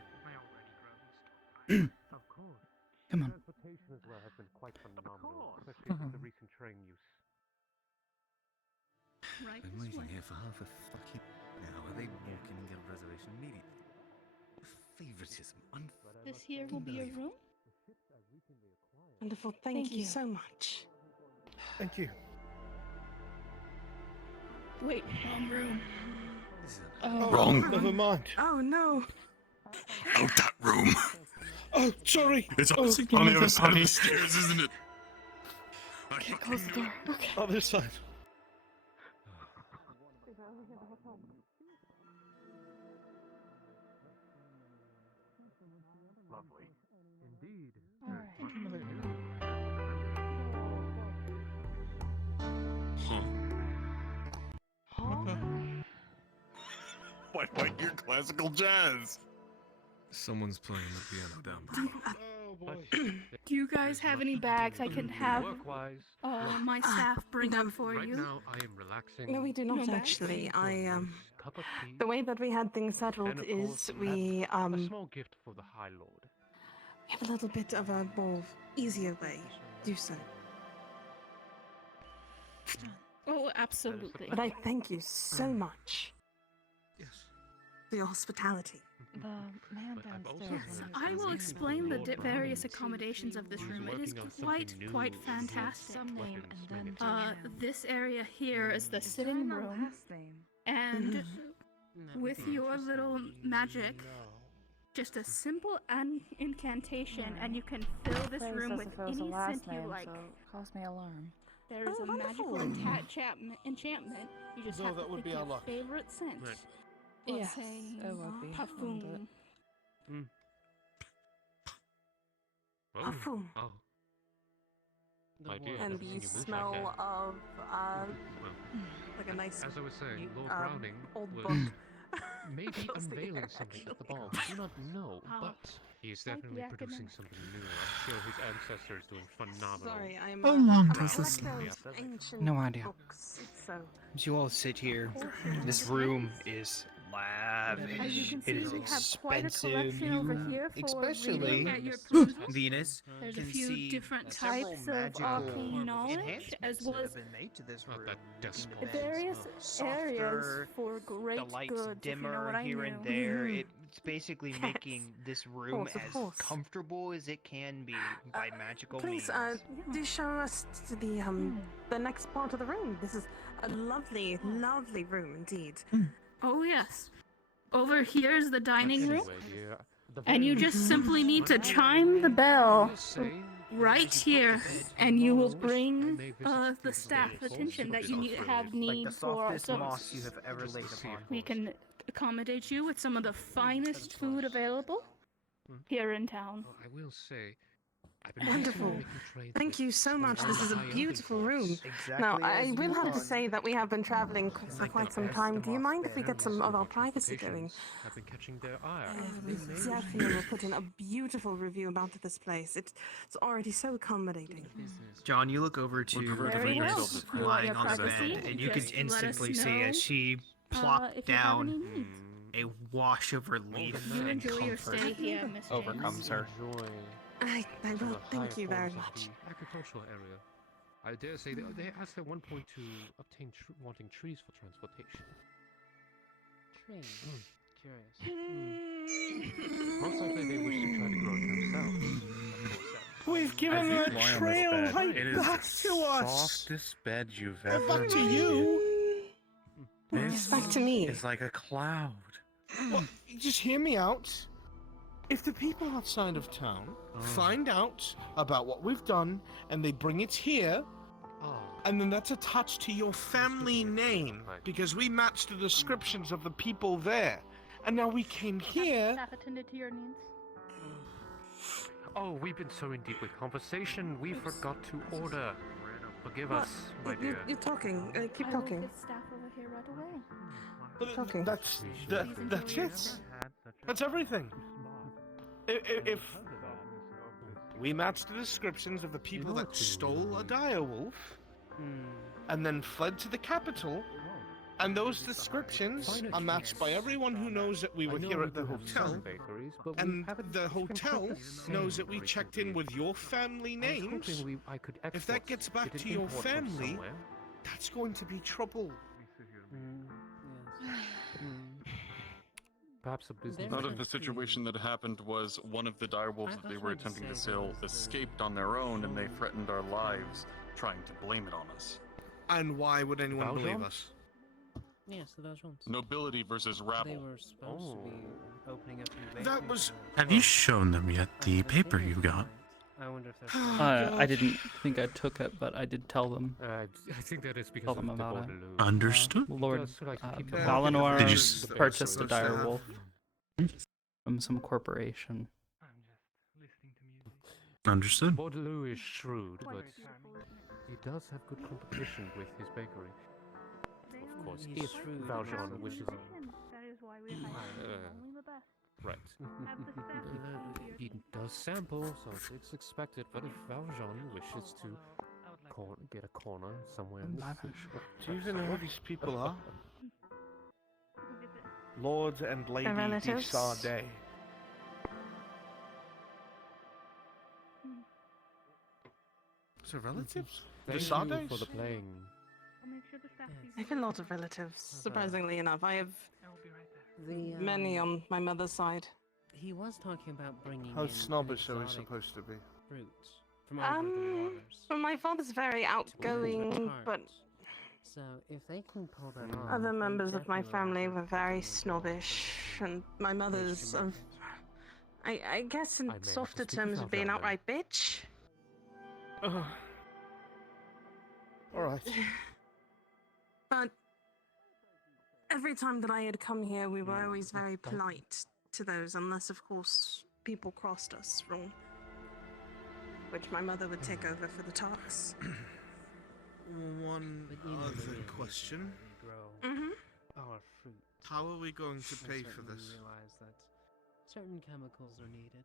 Of course. Come on. Transportation as well has been quite phenomenal, especially with the recent train use. Right I'm this waiting way. here for half a fucking hour. They walk in and get a reservation immediately. Favoritism. This here will be your room? Wonderful, thank you so much. Thank you. Wait, wrong room. Oh, Wrong. Never mind. Oh no. Out that room. Oh, sorry. It's Oh, on the other side of the stairs, isn't it? Okay, close the door. Okay. Other side. Lovely. Indeed. Why like your classical jazz? Someone's playing the piano down below. Do you guys have any bags I can have Work-wise, my staff bring up for right you? now I am relaxing. No, we do not No bags? actually. Cup of tea. The way that we had things settled And of is course, we a small gift for the High Lord. we have a little bit of a more easier way to do so. Oh, absolutely. But I thank you so much. Yes. For your hospitality. The man downstairs. I will explain the various accommodations of this room. It is quite fantastic. Some name and then This area here is the sitting room, and with your little magic, just a simple incantation, and you can fill this room with any scent you like. cause me alarm. There is a magical enchantment. You just So have that to would pick be your our luck. favorite scent. Right. Let's Yes, say it would be. parfum. Parfum. Oh. My dear, And I've seen the you move like smell that. of Well, like a nice as I was saying, Lord um, Browning old was book. maybe Close the unveiling air, something at the actually. ball. We do not know, Oh. but He's definitely producing something new. I'm sure his ancestor is doing phenomenal. Sorry, I'm. How long I'm a does this collector last? of ancient No idea. books, so. As you all sit here, this room is lavish. As you can It see, is we have quite a expensive. collection over You, here for especially reading at your perusal. Venus, There's a can few see different several types of magical arcane knowledge, as enhancements well that as have been made to this room. various areas Softer, for great the lights goods, if you know dimmer what I here mean. and there. It's basically Yes. making this room Of as course. comfortable as it can be by magical Please, means. do show us to the next part of the room. This is a lovely, lovely room indeed. Oh yes. Over here is the dining room, Anyway, dear, the and you very just first simply need to one chime the bell say right here, and you will bring the staff attention that you Like need the for. softest So moss you have ever laid upon. we can accommodate you with some of the finest food available here in town. I will say, I've been Wonderful. recently making trades Thank with you so much. one This of is the a high beautiful elven room. courts. Now, Exactly I as will you have to thought. say that we have been traveling for Like quite the some best time. of Do you moss mind if we bed. get some of our privacy going? I've been catching their eye. We definitely will put in a beautiful review about this place. It's already so accommodating. John, you look over to Very well. Venus If you want lying your on the privacy, bed, and you just can let us instantly see know, as she if plopped you have any down needs. a wash of relief You and enjoy your comfort stay here, Miss James. overcomes her. I some will. of the Thank higher you very forms of much. the agricultural area. I dare say they asked at one point to obtain wanting trees for transportation. Trees? Curious. Most likely they wish to try to grow it themselves. We've given As you the lie on trail this bed, right it is back the to us. softest bed you've And ever back to made. you. This Back to me. is like a cloud. Well, just hear me out. If the people outside of town find out about what we've done and they bring it here, and then that's attached to your family name because we matched the descriptions of the people there, and now we came here. Staff attended to your needs. Oh, we've been so in deep with conversation, we forgot to order. Forgive us, my dear. You're talking. Keep I will talking. get staff over here right away. Talking. That's it. That's everything. If we match the descriptions of the people that stole a direwolf and then fled to the capital, and those descriptions are matched by everyone who knows that we were here at the hotel, and the hotel knows that we checked in with your family names, if that gets back to your family, that's going to be trouble. Perhaps a business. Out of the situation that happened was one of the direwolves that they were attempting to sell escaped on their own, and they threatened our lives, trying to blame it on us. And why would anyone believe Valjean? us? Yes, the Valjeans. Nobility versus They rabble. were supposed to be opening up new That bakeries was. Have you shown them yet the paper you got? I wonder if they're I didn't think I took it, but I did tell them. I think that is because Tell of them the about it. Bordeloo. Understood. Lord Does like keep the Valinor Did you purchased a supposed to have? direwolf from some corporation. Understood. Bordeloo is shrewd, but he does have good competition with his bakery. Of course, He's if shrewd. Valjean wishes. That is why we hire only the best. Right. Have the staff He does sample, so it's expected. But if Valjean wishes to get a corner somewhere in the Do you even know who these people are? Lord and Lady de relatives? Sade. So relatives? The Thank you Sades? for the playing. I'll make sure the staff sees I have a lot of relatives, surprisingly enough. I have The, many on my mother's side. He was talking about bringing How in snobbish are we exotic supposed to be? fruits from over the waters. Well, my father's very outgoing, but So if they can pull that off, other they members of my definitely will family have were very snobbish, and my mother's, I guess in I may have to softer speak terms, with being Valjean outright bitch. Alright. But every time that I had come here, we were always very polite to those, unless, of course, people crossed us wrong. Which my mother would take over for the talks. One But you know, other really, question. we grow Mm-hmm. our fruit. How are we going to and pay for certainly this? realize that certain chemicals are needed.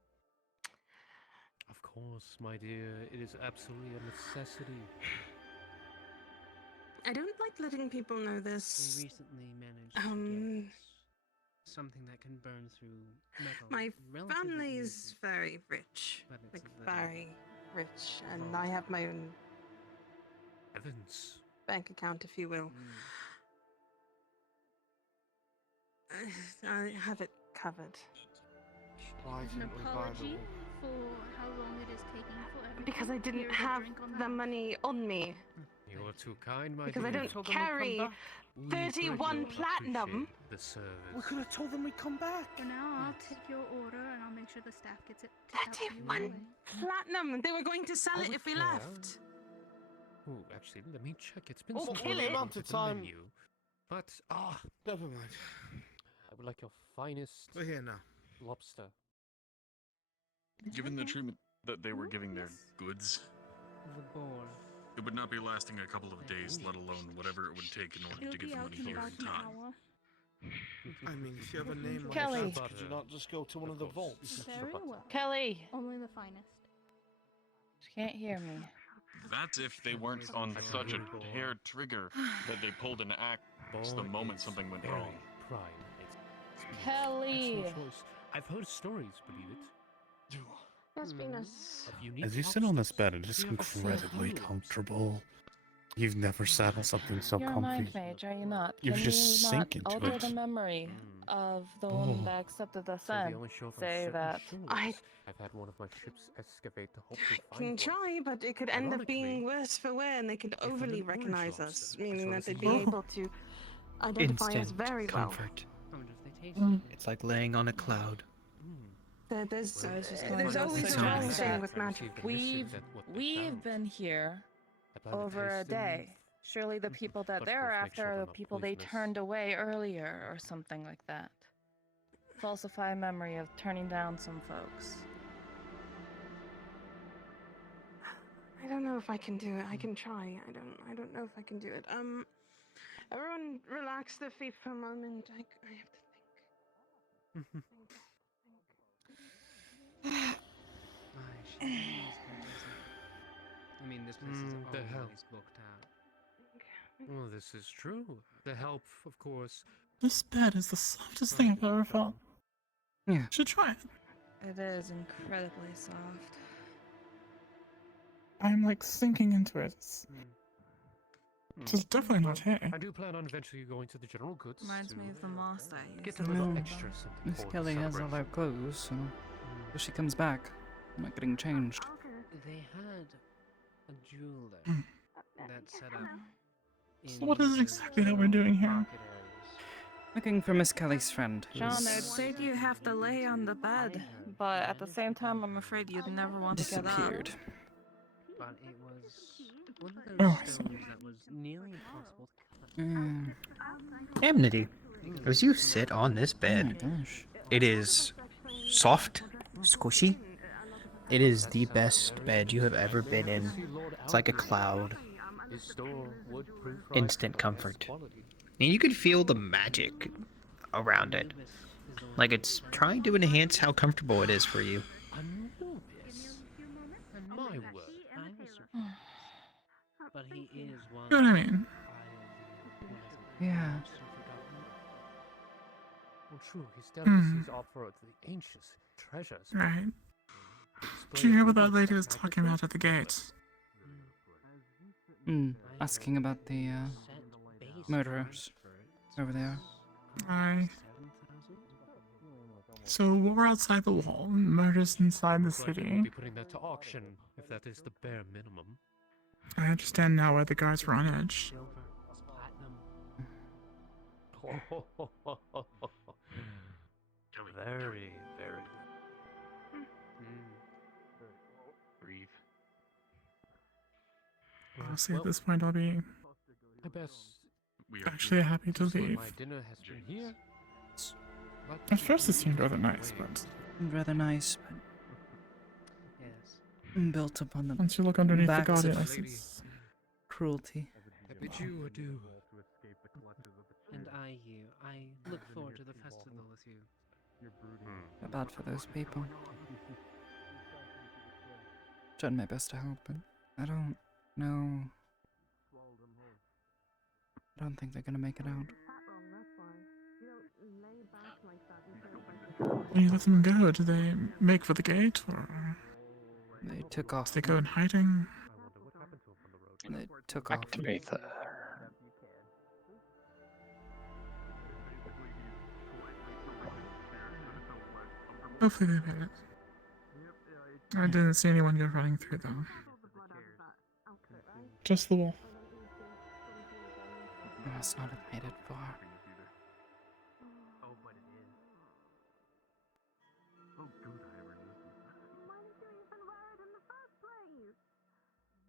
Of course, my dear, it is absolutely a necessity. I don't like letting people know this. We recently managed to get something that can burn through metal. My Relatively family is easy, very rich. but it's Like, a little very rich. And I have my own Heavens. bank account, if you will. I have it covered. Why An didn't we buy the apology wolf? for how long it is taking for everything. Because I didn't Here's a have drink on the that. money on me. You're too kind, my Because dear. I don't carry 31 platinum. The service. We could have told them we'd come back. For now, I'll take your order and I'll make sure the staff gets it out to you right 31 away. platinum. They were going to sell I it would if we care. left. Oh, actually, let me check. It's been Oh, some kill it. Amount of at the time. menu. But, Never mind. I would like your finest We're here now. lobster. Given the treatment that they were giving their goods, The boar. it would not be lasting a couple of days, let alone whatever it would take in order It'll to get be the out money in here about in an time. hour. I mean, if you have a name like Kelly. that, could you not just go to one of the vaults? Very well. Kelly, Only the finest. she can't hear me. That's if they weren't on such a hair trigger that they pulled an axe the moment something went wrong. Prime. Kelly. It's no choice. I've heard stories, believe it. Yes, Venus. Of unique As you sit on this bed, it is Have you ever seen incredibly heroes? comfortable. You've never sat on something so You're a comfy. mind mage, are you not? You Can just you sink not into alter it. the memory of the woman that accepted the So they sun? only show up on Say certain that. shores. I've had one of my ships excavate to hopefully find Can one. try, but it could end up being worse for wear, and they could an overly orange recognize lobster, us, as meaning well that as they'd a be yellow. able to identify us Instant very well. comfort. I wonder if they taste it. It's like laying on a cloud. There's I was just going to always a suggest wrong that thing with magic. We've been here over a day. Surely the people that but they're first make after sure are they're the not people they poisonous. turned away earlier or something like that. Falsify memory of turning down some folks. I don't know if I can do it. I can try. I don't know if I can do it. Everyone relax their feet for a moment. I have to think. She is I mean, this place is The hell. always booked out. Well, this is true. The help, of course. This bed is the softest thing I've ever felt. Yeah. Should try it. It is incredibly soft. I'm like sinking into it. This is definitely not hay. I do plan on eventually going to the general goods. Reminds to me of the moss I used. get to a little live extra on. something Miss for the Kelly has all celebration. our clothes, so when she comes back, I'm not getting changed. They had a jeweler that set up. So what is it exactly that we're doing here? Looking for Miss Kelly's friend. John, who's they'd said you have to lay on the bed, but at the same time, I'm afraid you'd never want to get up. disappeared. But it was one of those Oh, I see. stones that was nearly impossible to cut. Amity, as you sit on this Oh my bed, gosh. it is soft, squishy. It is the best bed you have ever been in. It's like a cloud. Instant comfort. And you could feel the magic around it. Like it's trying to enhance how comfortable it is for you. Anubis. And my word, I was surprised. But he is one. You know what I mean? Yeah. Well, true, his delicacies offer the ancient treasures. Right. Display Did you hear of what that goodness lady and was talking about at the gate? Asking about the murderers over there. So we're outside the wall, murders inside the Looks like we'll city. be putting that to auction, if that is the bare minimum. I understand now why the guards were on edge. Very, very. Breathe. Honestly, at this point, I'll be I best actually happy to say leave. my dinner has been here. But At first, it seemed rather nice, but Rather nice, but Yes. built upon the once you look underneath the backs of goddess, it's cruelty. I bid you adieu. And I you. I look forward to the festival with you. Bad for those people. Tried my best to help, but I don't know. I don't think they're gonna make it out. When you let them go, do they make for the gate, or They took off. do they go in hiding? They took off. Aether. Hopefully they made it. I didn't see anyone go running through them. Just the wolf. They must not have made it far.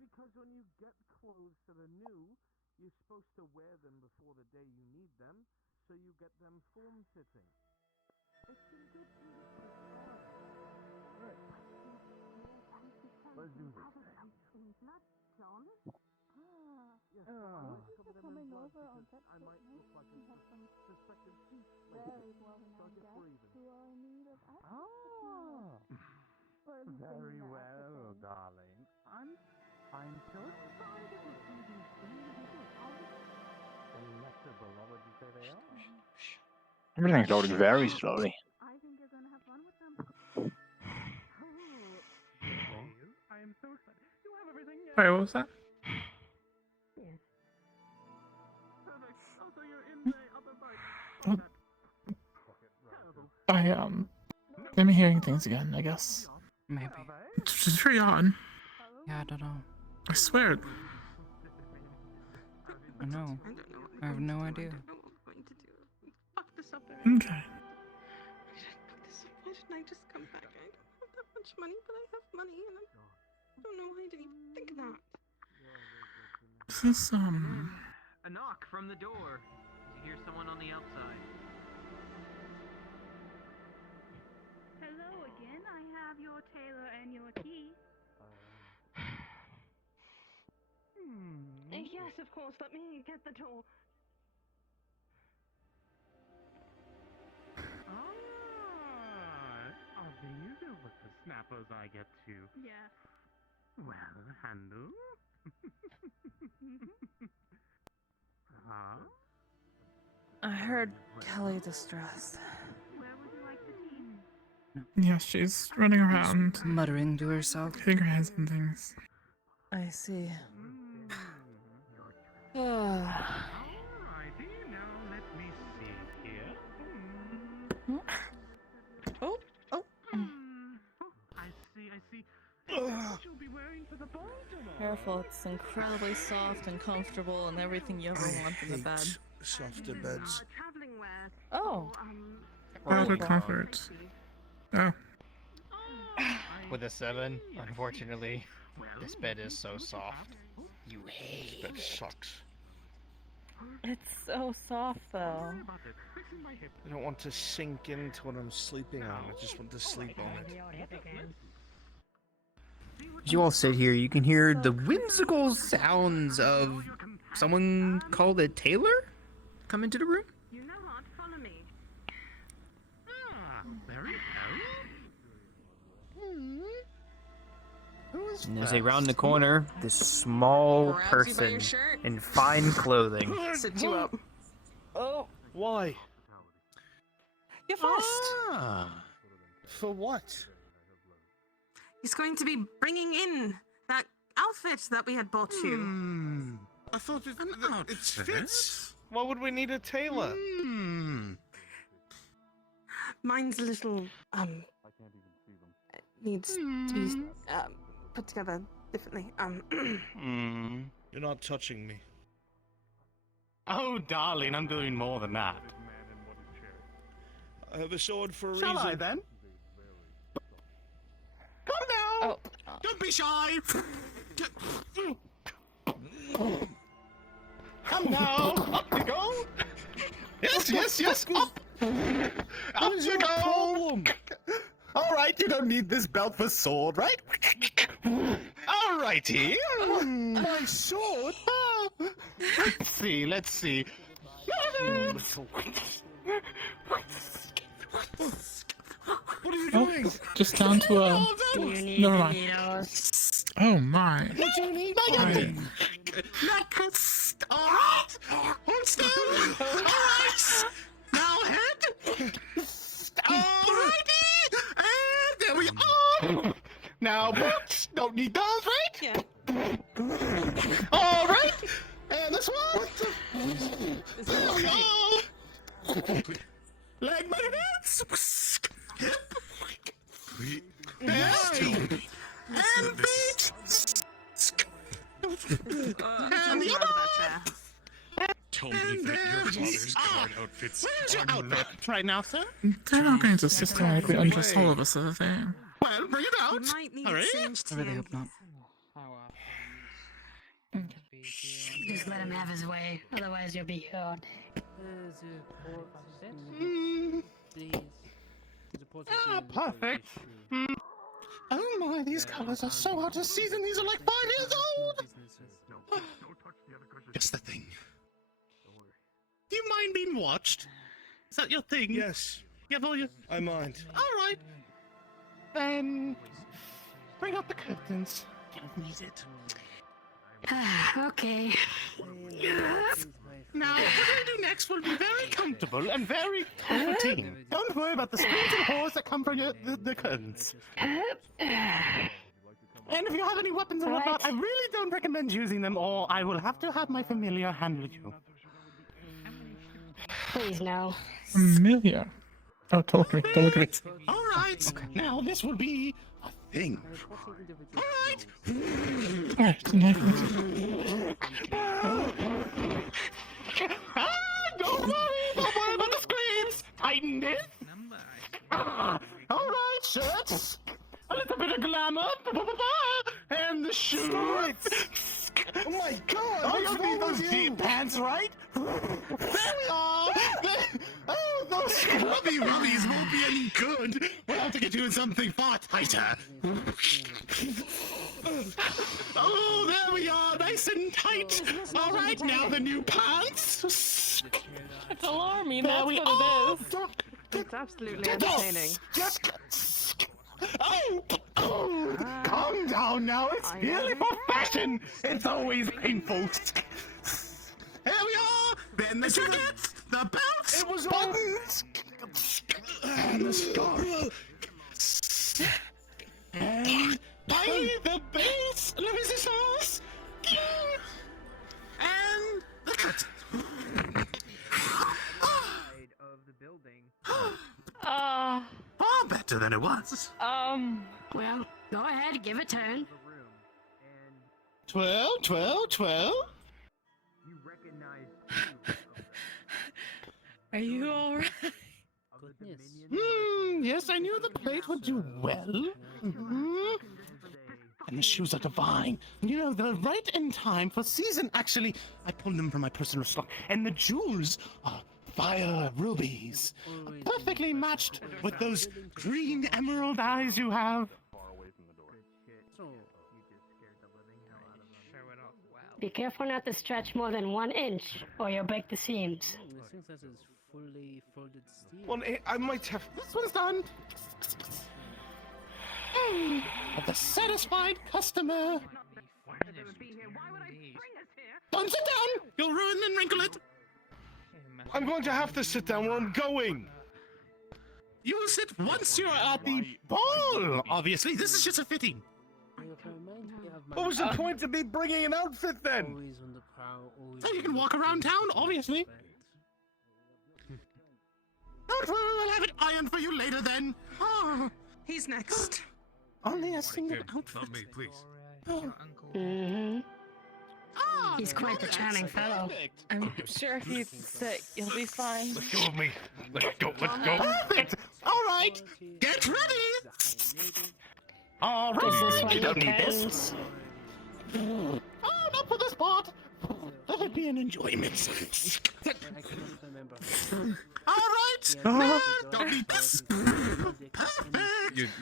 Because when you get clothes that are new, you're supposed to wear them before the day you need them, so you get them form-fitting. It's been good to you. Let's do this. John? Yes. Coming over on that I might look like a suspected thief. very well-known guests who are in need of access Very well, darling. I'm so excited to see these individuals. How delectable, what would you say they are? Everything's loading very slowly. I think you're gonna have fun with them. I am so excited. You have everything yet? Wait, what was that? Yes. Perfect. Oh, so you're in the upper bike. I'm hearing things again, I guess. Maybe. It's very odd. Yeah, I don't know. I swear. I know. I have no idea. Fuck this up. Okay. Why didn't I just come back? I don't have that much money, but I have money, and I don't know why I didn't even think of that. This is, A knock from the door. You hear someone on the outside. Hello again. I have your tailor and your key. Yes, of course. Let me get the door. Are these the whippersnappers I get to? Yeah. Well, handle. Huh? I heard Kelly distressed. Where would you like the tea? yeah, she's running around, Muttering to herself. hitting her heads and things. I see. Alrighty, now let me see here. Oh. I see. What you'll be wearing for the ball tonight. Careful, it's incredibly soft and comfortable and everything you ever want in the bed. Softer beds. Traveling wear. Oh. Private comfort. Oh. With a 7, unfortunately, this bed is so soft. You hate This bed sucks. It's so soft though. I don't want to sink into what I'm sleeping on. I just want to sleep on it. As you all sit here, you can hear the whimsical sounds of someone called a tailor come into the room. You know what? Follow me. There you And as they round the corner, this small Grabs you by person your shirt. in fine clothing. Sit you up. Oh, why? You're first. For what? He's going to be bringing in that outfit that we had bought you. I thought it fits. Why would we need a tailor? Mine's a little needs to be put together differently. You're not touching me. Oh, darling, I'm doing more than that. I have a sword for a Shall reason. I then? Come now! Oh. Don't be shy! Come now! Up you go! Yes! Up! Up you go! Alright, you don't need this belt for sword, right? Alrighty! My sword? Let's see. What are you doing? Just down to never mind. Oh my. What do you need? Alright! Hold still! Alright! Now head! Alrighty! And there we are! Now boots! Don't need those, right? Yeah. Alright! And this one! There we are! Leg movements! Hip! And feet! And the other! Tell me that your father's guard outfits Where's your are outfit not. right now, sir? They're not going to systematically undress all of us, are they? Well, bring it out. You might need Hurry. it changed I really here. hope not. Just let him have his way, otherwise you'll be hurt. Perfect. Oh my, these colors are so hard to see, and these are like 5 years old! It's the thing. Do you mind being watched? Is that your thing? Yes. You have all your... I mind. Alright. Then... bring up the curtains. Don't need it. Okay. Now, what I do next will be very comfortable and very comforting. Don't worry about the screams and horrors that come from the curtains. And if you have any weapons and whatnot, I really don't recommend using them, or I will have to have my familiar handle you. Please, no. Familiar. Oh, don't look at me. Don't look at me. Alright, now this will be a thing. Alright! Alright, knife. Don't worry about the screams! Tighten this! Alright, shirts! A little bit of glamour! And the shoes! Oh my god! Oh, what's you wrong need those with you? deep pants, right? There we are! Oh, those scrubby rubbies won't be any good! We'll have to get you in something far tighter! Oh, there we are! Nice and tight! Alright, now the new pants! It's alarming, There that's we what are! it is. It's absolutely entertaining. Oh, calm down now. It's merely for fashion. It's always painful. Here we are. Then the jackets, the belts, It was buttons, and the scarf. And by the base, let me see sauce. And the cut. Far better than it was. Well, go ahead, give a turn. 12, 12, 12. Are you alright? Yes, I knew the plate would do well. And the shoes are divine. You know, they're right in time for season. Actually, I pulled them from my personal stock. And the jewels are fire rubies. Perfectly matched with those green emerald eyes you have. Be careful not to stretch more than 1 inch, or you'll break the seams. Well, I might have... This one's done. The satisfied customer. Don't sit down. You'll ruin and wrinkle it. I'm going to have to sit down where I'm going. You'll sit once you're at the ball. Obviously, this is just a fitting. What was the point of me bringing an outfit then? So you can walk around town, obviously. Don't worry, I'll have it ironed for you later then. Oh. He's next. Only a single outfit. Not me, please. Oh. Mm-hmm. He's quite the charming fellow. I'm sure if you sit, you'll be fine. Let go of me. Let's go. Perfect. All right, get ready. All Does this right, one you don't need need this. curtains? Oh, not for this part. Let it be an enjoyment. All right. Don't need this. Perfect.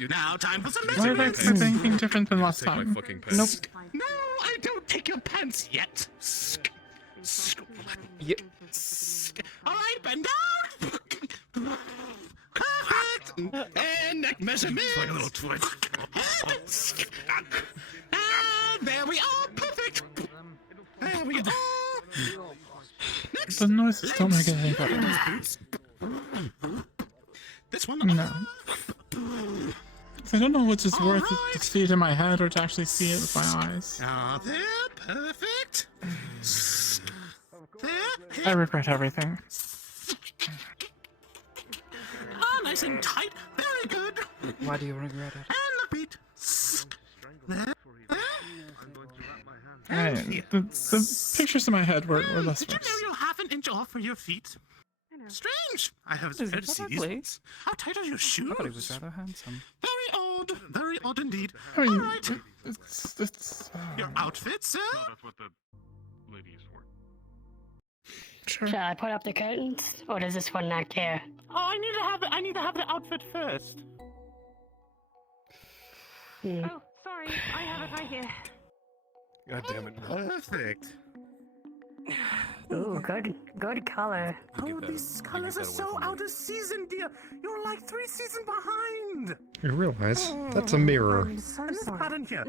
Now, time for some Why did I expect anything different than last Take my time? fucking pants. Nope. No, I don't take your pants yet. Yeah. All right, bend down. Perfect. And neck measurement. Like a little twitch. There we are! Perfect! There we are! Next! The noises don't make it any better. This one? No. I don't know which is worth it, to see it in my head or to actually see it with my eyes. Ah, there, perfect. There. I regret everything. Ah, nice and tight. Very good. Why do you regret it? And the beat. There. Right, the pictures in my head were less Did you worse. know you're half an inch off for your feet? Strange. I haven't Is heard it to see that these way? ones. How tight are your shoes? I thought he was rather handsome. Very odd. Very odd indeed. I mean, all right. it's Your outfit, sir? No, that's what the lady is for. Sure. Shall I put up the curtains, or does this one not care? Oh, I need to have the outfit first. Oh, sorry. I have it right here. God damn it. Perfect. Ooh, good color. Oh, these colors are so out of season, dear. You're like 3 seasons behind. You realize that's a mirror. I'm so And this sorry. pattern here,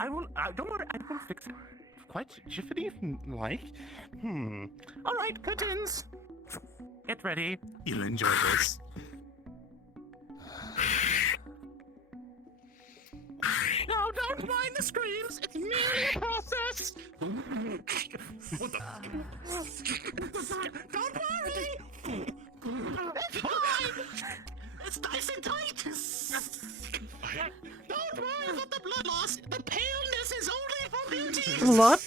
I will. Don't worry, I will fix it. Quite jiffity, if you like. All right, curtains. Get ready. You'll enjoy this. No, don't mind the screams. It's merely a process. What the? Don't worry. It's fine. It's nice and tight. Don't worry about the blood loss. The paleness is only for beauty. What?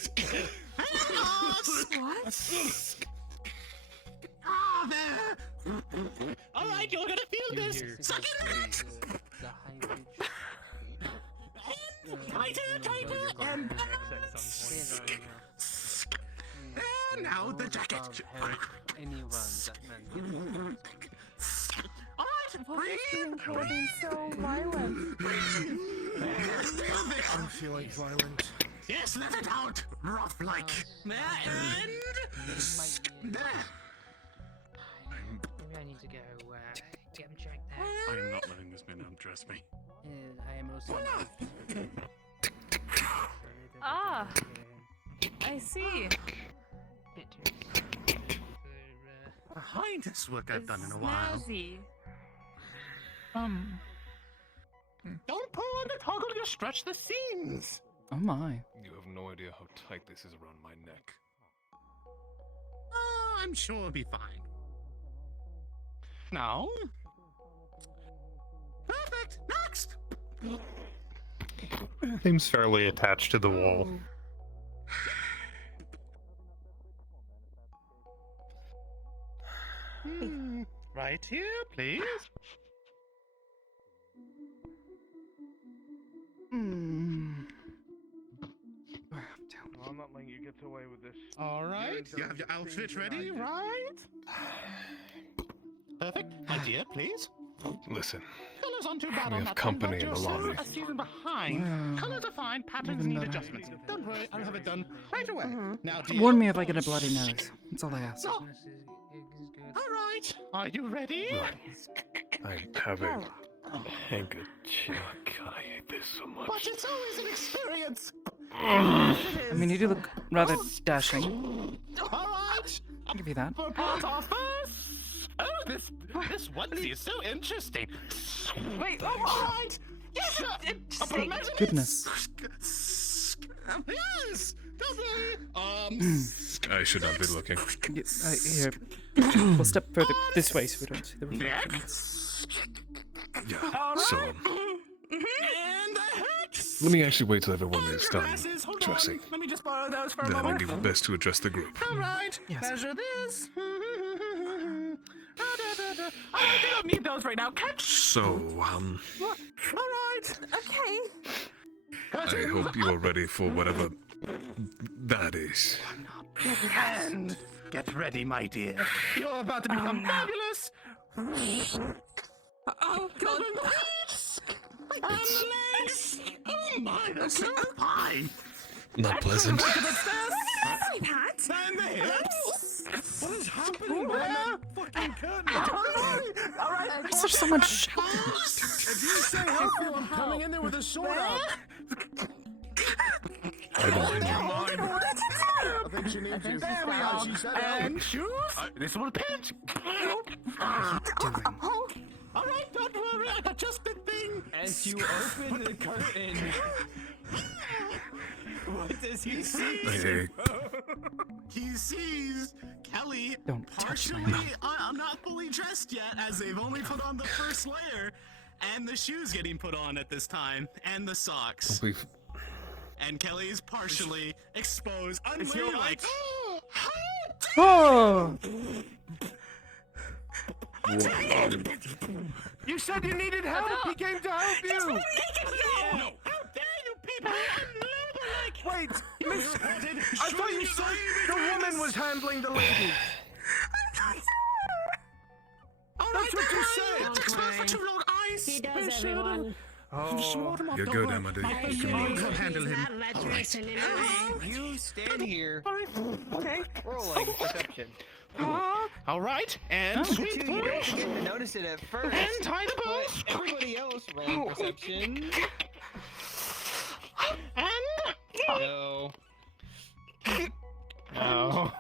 Hair loss. What? Ah, there. All right, you're gonna feel this. Suck it out. Tighter, tighter, and balance. And now the jacket. All right, breathe. Being so violent. I'm feeling violent. Yes, let it out. Rough like. There, and there. Maybe I need to go get him checked out. I am not letting this man undress me. I am also. Ah, I see. The hardest work I've done in a while. Snazzy. Don't pull on the toggle to stretch the seams. Oh my. You have no idea how tight this is around my neck. Oh, I'm sure it'll be fine. Now, Perfect. Next. Seems fairly attached to the wall. right here, please. I'm not letting you get away with this. All right. You have your outfit ready, right? Perfect. My dear, please. Listen, Colors aren't too bad we on have that company one, in but the you're lobby. still a season behind. Colors are fine. Patterns Even need better. adjustments. Don't worry, I'll have it done right away. Now, dear. Warn me if I get a bloody nose. That's all I ask. All right. Are you ready? I have a handkerchief. God, I hate this so much. But it's always an experience. I mean, you do look rather dashing. All right. I'll give you that. For part off first. Oh, this onesie is so interesting. Wait, all right. Yes, Goodness. Yes. Don't worry. I should not be looking. Here, we'll step further this way so we don't see the reflections. Yeah, so And the hat. let me actually wait till everyone is done Glasses. Hold dressing. on. Let me just borrow those for a Then I'll moment. do my best to address the group. All right. Yes. Measure this. I don't need those right now. Catch. So, All right. Okay. I hope you are ready for whatever that is. And get ready, my dear. You're about to become fabulous. Oh, God. And the legs. Oh my, that's so high. Not pleasant. Sweetheart. And the hips. What is happening behind that fucking curtain? All right. Why is there so much shouting? If you say helpful, I'm coming in there with a sword out. I think she needs you. There we are. And shoes? This one pants. All right, don't worry. I got just the thing. As you open the curtain, what does he see? He sees Kelly Don't touch my partially, I'm not fully dressed yet, as they've only put on the first layer, and the shoes getting put on at this time, and the socks. And Kelly is partially exposed, unladylike. Oh! You said you needed help. He came to help you. No. How dare you people? I'm Wait, Miss. I thought you said the woman was handling the lady. That's what you said. Exposed for too long. He does, everyone. You're good, Amity. I'll handle him. You stand here. Okay. Rolling perception. All right, and You don't get to notice it at first. And tie the balls. But everybody else rolling perception. And No. no.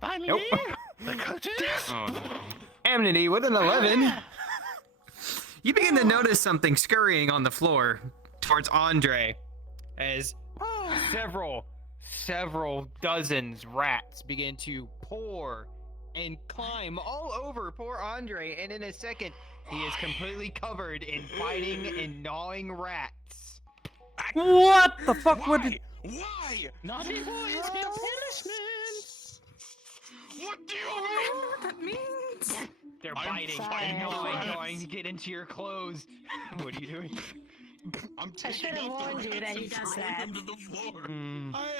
Finally, Nope. the coaches. Oh, no. Amity with an 11. You begin to notice something scurrying on the floor towards Andre as several dozens rats begin to pour and climb all over poor Andre, and in a second he is completely covered in biting and gnawing rats. What the fuck would it... Why? Naughty boys get punishment. What do you I don't know what that means. They're I'm biting and gnawing to get into your clothes. What are you doing? I'm I should have warned you that he does that. to the floor.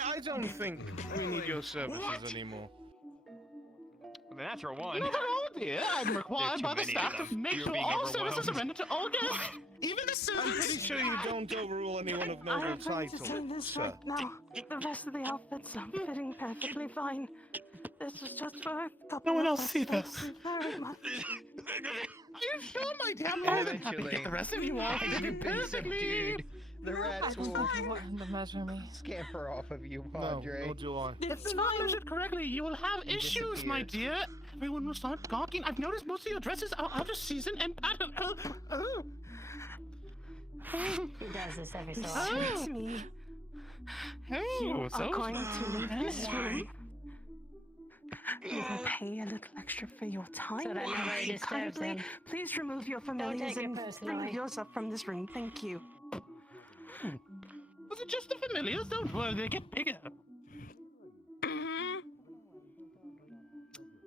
I don't think we need your services anymore. The natural one. Not at all, dear. I'm required by the staff to make sure all services are rendered to all guests, even the I'm pretty servants. sure you don't overrule anyone of I noble am going to title, say this sir. right now. The rest of the outfits are fitting perfectly fine. This was just for a couple No one of else see us. this. Thank you very much. Are you sure, my dear? I'm more than happy to get the rest of you off. As you've been Perfectly. subdued, the rats will The measure me. scamper off of you, No, Padre. nor do I. If they're not measured correctly, you will have He issues, my dear. Everyone will start gawking. I've noticed most of your dresses are out of season and pattern. He does this every so Oh. often. Excuse me. Oh, Are going to leave this room. You will pay a little extra for your time. So that nobody disturbs Kindly, him. please remove your familiars take it and personally. remove yourself from this room. Thank you. Was it just the familiars? Don't worry, they get bigger.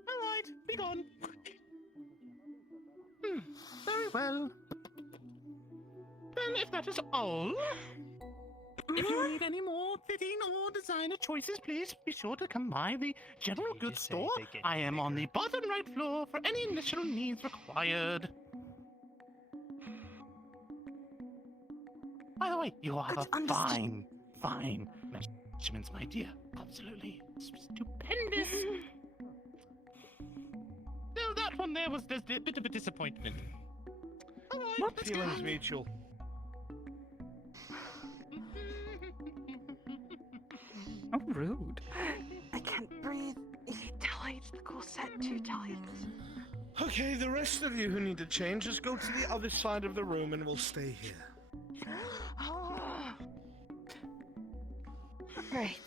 All right, be gone. Very well. Then, if that is all, if you need any more fitting or designer choices, please be sure to come by the general goods store. I am on the bottom right floor for any initial needs required. By the way, you have a fine measurements, my dear. Absolutely stupendous. No, that one there was just a bit of a disappointment. All right, let's go. Feelings mutual. How rude. I can't breathe. Tight. The corset too tight. Okay, the rest of you who need to change, just go to the other side of the room and we'll stay here. Right.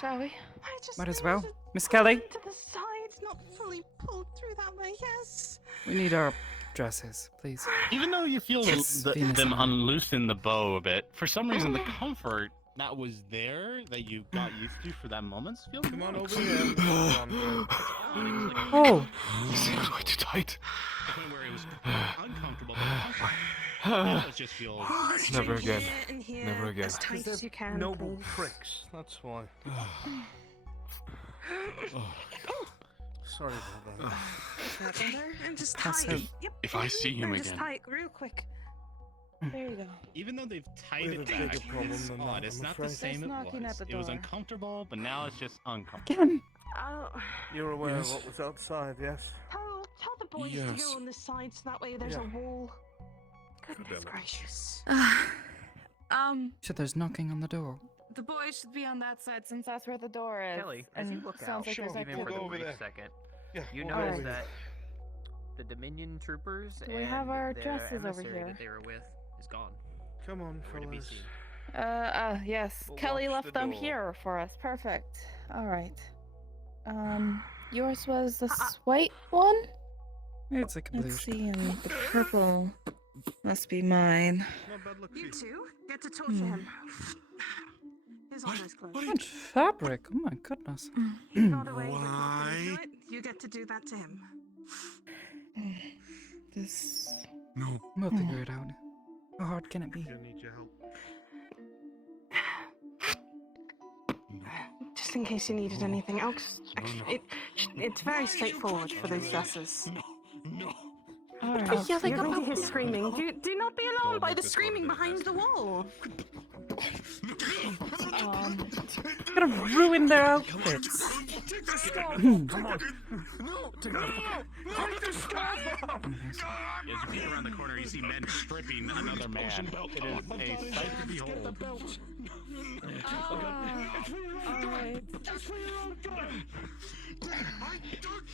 Shall we? I just Might as needed well. to Miss Kelly, To the sides, not fully pulled through that way. Yes. we need our dresses, please. Even though you feel Yes, Venus them and- unloosen the bow a bit, for some reason the comfort that was there that you got used to for that moment feels Come on more over here. Oh! Seems way too tight. The point where it was uncomfortable, but comfortable. Now it just feels. Never again. Here and here, Never again. As tight as you can. Noble please. pricks, that's why. Sorry about that. Is that better? And just That's tight. it. Yep. If I see him Just again. tight, real quick. There you go. Even though they've tied We have it a bigger back, problem it's than odd. that, It's I'm not the afraid. same Just it knocking was. at the It was door. uncomfortable, but now it's just uncomfortable. Again! You're aware Yes. of what was outside, yes? Tell the boys to Yes. go on this side so that way there's Yeah. a wall. Goodness Emma. gracious. So there's knocking on the door. The boys should be on that side since that's where the door is. Kelly, as you look sounds out, like there's even for activity. the brief second, you we'll notice go that the Dominion troopers Do we and have our their dresses over emissary here? that they were with is gone. Come on, Nowhere to be fellas. seen. Yes. We'll Kelly watch left the them door. here for us. Perfect. All right. Yours was this white one? It's like a blue. Let's see, and the purple must be mine. You two get to torture him. Here's all those clothes. Much fabric. Oh my goodness. He got away with not gonna do it. You get to do that to him. This. No. We'll figure it out. How hard can it be? I need your help. Just in case you needed anything else. It's very straightforward for those dresses. No. All right. You're going to hear screaming. Do not be alarmed by the screaming behind the wall. You're gonna ruin their outfits. Come on. No. As you peek around the corner, you see men stripping another man. It is a sight to behold. Alright.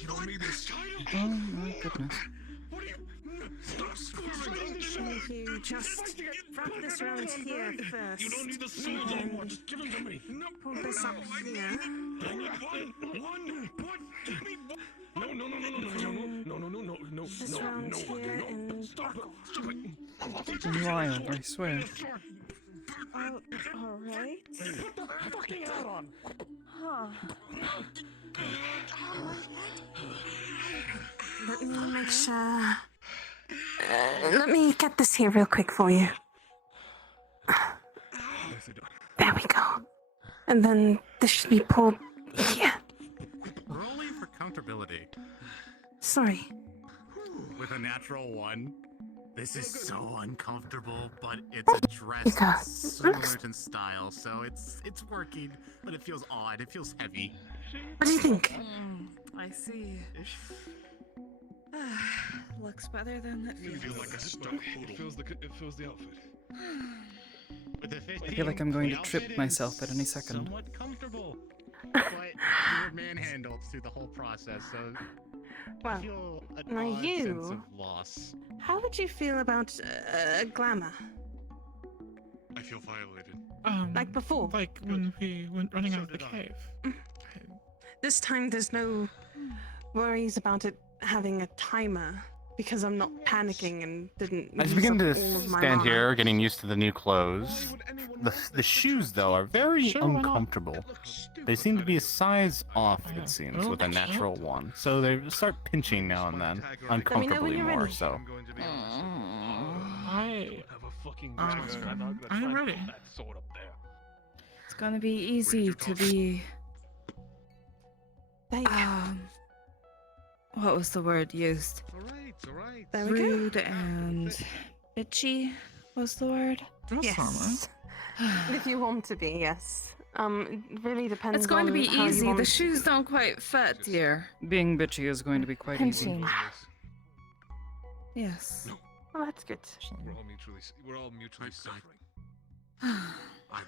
You don't need this. Oh my goodness. You just wrap this around here first. You don't need the sword anymore. Just give it to me. Pull this up here. I need one. What? Give me one. No. This around here and buckle. Wild, I swear. Oh, alright. Put the fucking hat on. Huh. Let me make sure. Let me get this here real quick for you. There we go. And then this should be pulled here. Rolling for comfortability. Sorry. With a natural 1. This is so uncomfortable, but it's a dress that's similar in style, so it's working, but it feels odd. It feels heavy. What do you think? I see. Looks better than it feels. Like a stuck it fills the outfit. With the I feel like I'm going to trip myself at any second. Somewhat comfortable, but you were manhandled through the whole process, so I Well, feel an now odd you- sense of loss. How would you feel about glamour? I feel violated. Like before? Like when we went running out of the cave. This time there's no worries about it having a timer because I'm not panicking and didn't. As you use begin up to all of my stand mana. here, getting used to the new clothes, the shoes, though, are very Sure, why not? uncomfortable. They seem to be a size off, it seems, with a natural one. So they start pinching now and then, uncomfortably you're more ready. so. I'm ready. It's gonna be easy to be. What was the word used? Alright. There we go. Rude and bitchy was the word. Yes. If you want to be, yes. It really depends. It's going to on be how you easy. want The it. shoes don't quite fit, dear. Being bitchy is going to be quite easy. Pinching. Yes. Well, that's good. We're all mutually suffering. I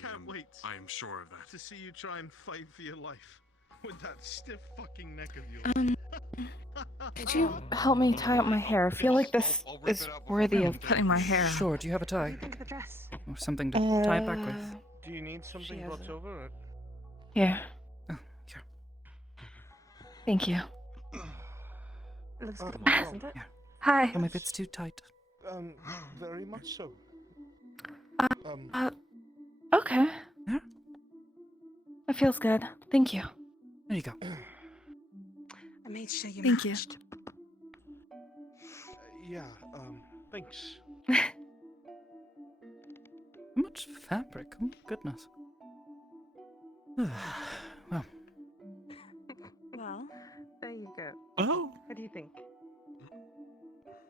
can't wait. I am sure of that. To see you try and fight for your life with that stiff fucking neck of yours. Could you help me tie up my hair? I feel like this is worthy of putting my hair. Sure, do you have a tie? Think of the dress. Or something to tie it back with? Do you need something brought over? Or? Here. Oh, here. Thank you. It looks good, doesn't it? Hi. Tell me if it's too tight. Very much so. Okay. Yeah? It feels good. Thank you. There you go. I made sure you Thank you. matched. Yeah, thanks. How much fabric? Oh my goodness. Well, Well, there you go. Oh, What do you think?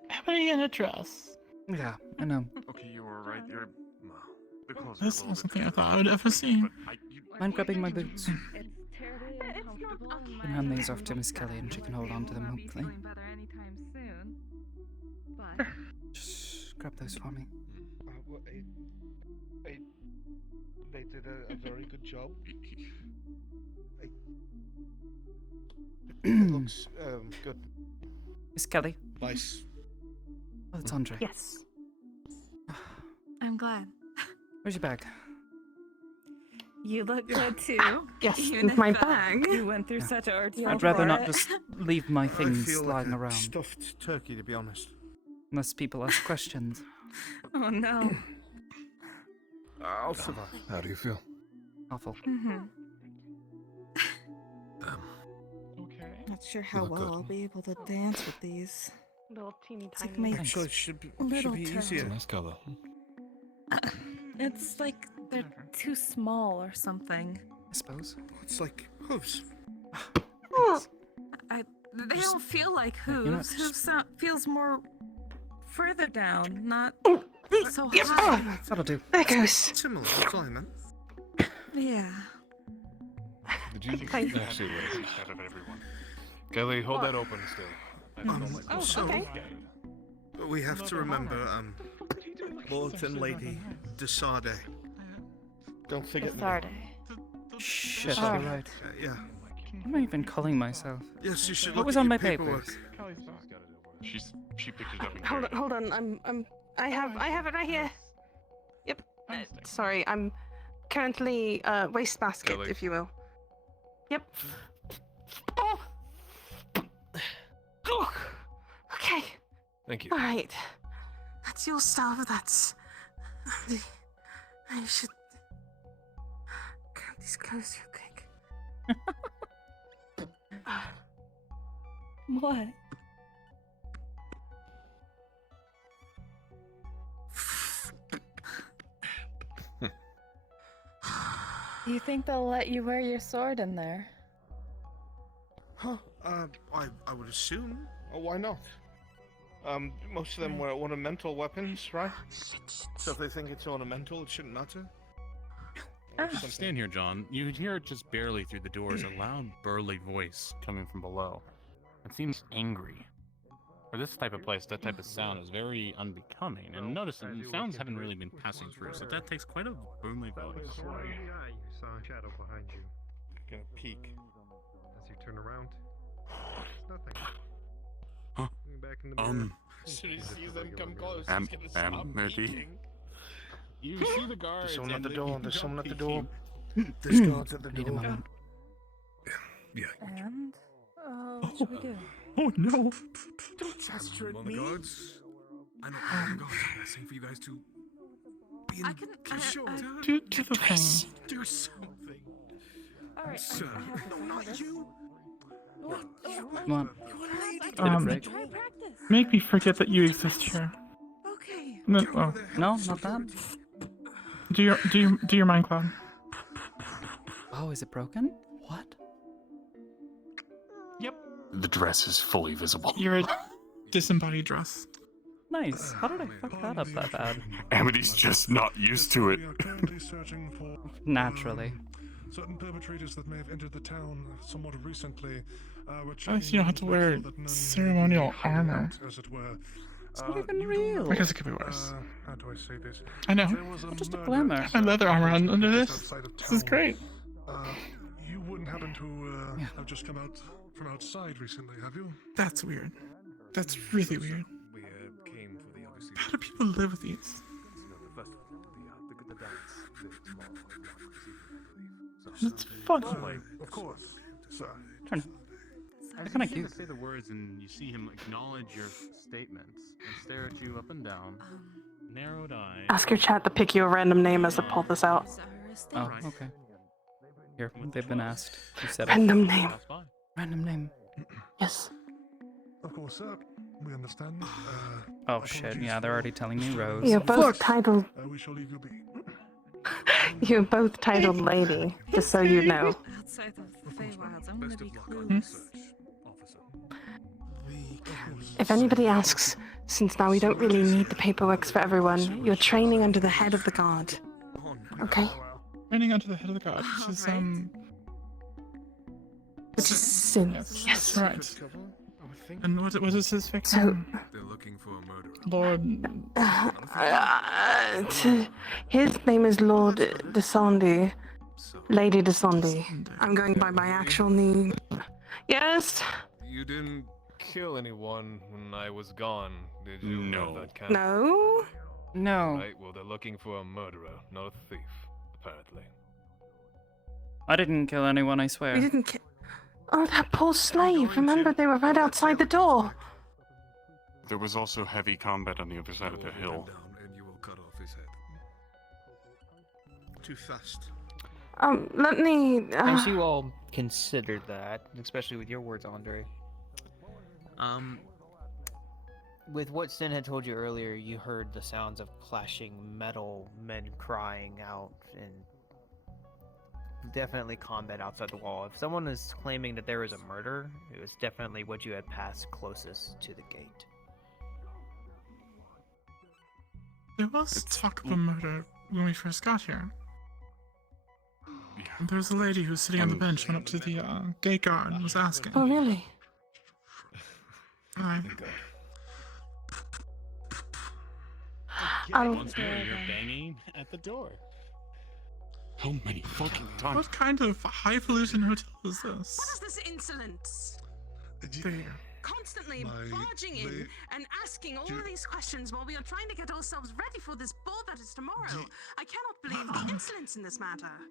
how many in a dress? yeah, I know. Okay, you were right. The clothes This are a is little bit something I tight, thought I would ever see. but Mind grabbing my boots. It's terribly uncomfortable. You can hand these off to Miss Kelly and she can hold on to them, hopefully. better anytime soon. But Just grab those for me. They did a very good job. It looks good. Miss Kelly. Nice. Oh, it's Andre. Yes. I'm glad. Where's your bag? You look good too. Yes, Even if, my bag. You went through such an ordeal. I'd rather for not it. just leave my things I feel lying like a around. stuffed turkey, to be honest. Unless people ask questions. Oh no. I'll survive. How do you feel? Awful. Not sure how look well good. I'll be able to dance with these. Little teeny It's tiny. like my Actually, it should be little easier. It's a nice color. It's like they're too small or something. I suppose. It's like hooves. They don't feel like hooves. you know, Hooves feels more further down, not so Yep. high. That'll do. There goes. Similar, that's all I meant. Yeah. Did you actually wait? Out of everyone. Kelly, hold that open still. So, okay. we have to remember, Lord and Lady Desarde. Don't forget me. Shit, Sorry. you're right. Yeah. What am I even calling myself? Yes, you should What look was at on your my paperwork. papers? She picked it up and Hold on, carried it. hold on. I have it right here. Yep. Sorry, I'm currently wastebasket, Kelly. if you will. Yep. Oh. Oh. Okay. Thank you. All right. That's your stuff. That's. I should grab these clothes real quick. What? You think they'll let you wear your sword in there? Huh? I would assume. Oh, why not? Most of them were ornamental weapons, right? So if they think it's ornamental, it shouldn't matter. Stand here, John. You hear it just barely through the doors, a loud, burly voice coming from below. It seems angry. For this type of place, that type of sound is very unbecoming. And notice that sounds haven't really been passing through, so that takes quite a boomly voice. You saw a shadow behind you. Gonna peek. As you turn around, it's nothing. Huh? Back in the mirror. As soon as he sees them come close, Am- he's gonna stop Amity. peeking. You see the guards. There's someone at and the they door. keep There's someone at the peeking. door. There's guards at the Need a door. moment. Yeah. And? What should we do? Oh no. Don't gesture at me. Guards. I know. Oh my God. I'm asking for you guys to be in. I can. Do the thing. Do something. All right. Sir. No, not you. Come on. Um, Try practice. make me forget that you exist here. Okay. No, oh. No, not that. Do your mind cloud. Oh, is it broken? What? The dress is fully visible. You're a disembodied dress. Nice. How did I fuck that up that bad? Amity's just not used to it. We are currently searching for Naturally. certain perpetrators that may have entered the town somewhat recently. We're At least you don't have to wear ceremonial armor. as it were. It's not even real. I guess it could be worse. How do I say this? I know. There was Just a murder glamour. at My leather armor under just this. outside of This is town. great. You wouldn't happen to have just come out from outside recently, have you? That's weird. That's really weird. We came for the obviously. How do people live with these? The festival, the dance, It's fun. Of course, sir. They're kind of You cute. say the words, and you see him acknowledge your statements and stare at you up and down, narrowed eyes. Ask your chat to pick you a random name as I pull this out. Oh, okay. Here, they've been asked. You said it. Random name. Random name. Yes. Of course, sir. We understand. Oh shit, yeah, they're already telling me Rose. You're both titled. We shall leave you be. You're both titled lady, just so you know. Outside of the Feywilds, I'm gonna be Hmm? clueless. If anybody asks, since now we don't really need the paperwork for everyone, you're training under the head of the guard. Okay? Training under the head of the god, which is Which is sin. Yes. Right. And what is his victim? They're looking for a murderer. Lord. His name is Lord Desandi. Lady Desandi. I'm going by my actual name. Yes? You didn't kill anyone when I was gone, did you? No. That kind No? No. Right, well, they're looking for a murderer, not a thief, apparently. I didn't kill anyone, I swear. We didn't kill. Oh, that poor slave. Remember, they were right outside the door. There was also heavy combat on the other side of the hill. And you will cut off his head. Too fast. Let me. As you all consider that, especially with your words, Andre. With what Sin had told you earlier, you heard the sounds of clashing metal, men crying out, and definitely combat outside the wall. If someone is claiming that there is a murder, it was definitely what you had passed closest to the gate. There was talk of a murder when we first got here. And there was a lady who was sitting on the bench, went up to the gate guard and was asking. Oh, really? Once more, you're banging at the door. How many fucking times? What kind of highfalutin hotel is this? What is this insolence? There. Constantly barging in and asking all of these questions while we are trying to get ourselves ready for this ball that is tomorrow. I cannot believe the insolence in this matter.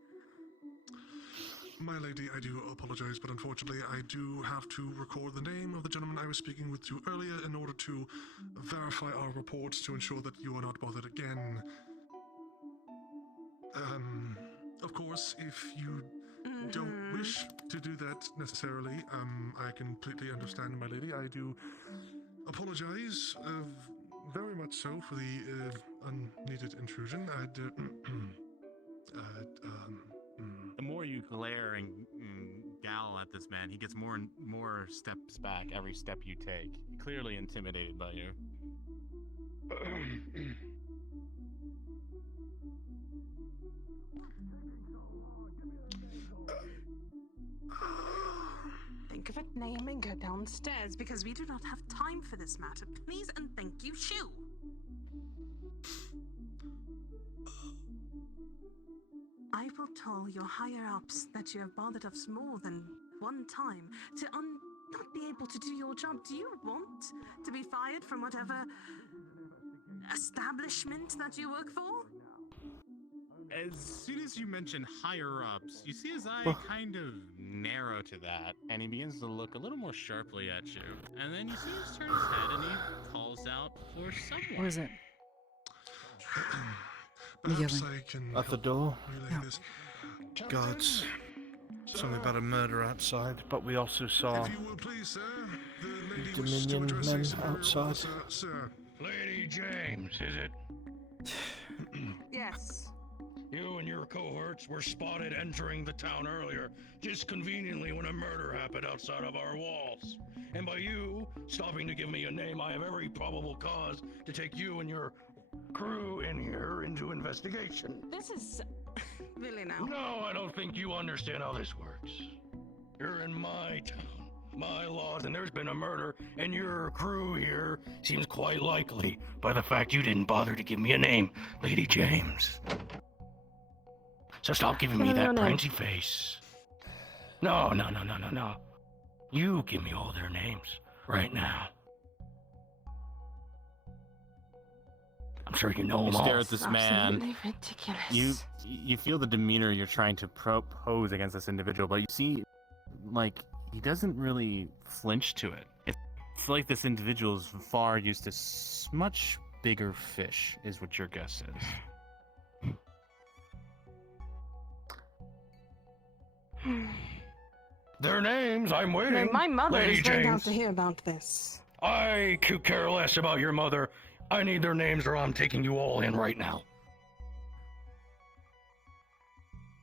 My lady, I do apologize, but unfortunately I do have to record the name of the gentleman I was speaking with you earlier in order to verify our reports to ensure that you are not bothered again. Of course, if you don't wish to do that necessarily, I completely understand, my lady. I do apologize, very much so, for the unneeded intrusion. The more you glare and growl at this man, he gets more and more steps back every step you take. Clearly intimidated by you. Think of a name and go downstairs because we do not have time for this matter. Please and thank you, Shoo. I will tell your higher-ups that you have bothered us more than one time to not be able to do your job. Do you want to be fired from whatever establishment that you work for? As soon as you mention higher-ups, you see his eye kind of narrow to that, and he begins to look a little more sharply at you. And then you see him turn his head and he calls out for someone. What is it? Perhaps I can At the door. relay this. Guards. Something about a murder outside, but we also saw If you will please, sir, the lady Dominion wishes to men address you, outside. Sir. Lady James, is it? Yes. You and your cohorts were spotted entering the town earlier, just conveniently when a murder happened outside of our walls. And by you stopping to give me a name, I have every probable cause to take you and your crew in here into investigation. This is really now. No, I don't think you understand how this works. You're in my town, my laws, and there's been a murder, and your crew here seems quite likely by the fact you didn't bother to give me a name, Lady James. So stop giving me that prancy face. No. You give me all their names right now. I'm sure you know them all. You stare at this man. Absolutely ridiculous. You feel the demeanor you're trying to pose against this individual, but you see, like, he doesn't really flinch to it. It's like this individual is far used to much bigger fish, is what your guess is. Their names, I'm waiting. No, my mother Lady is going out James. to hear about this. I could care less about your mother. I need their names or I'm taking you all in right now.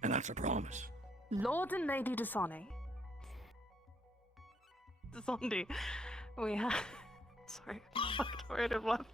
And that's a promise. Lord and Lady Desani. Desandi. We have... Sorry. Where did left?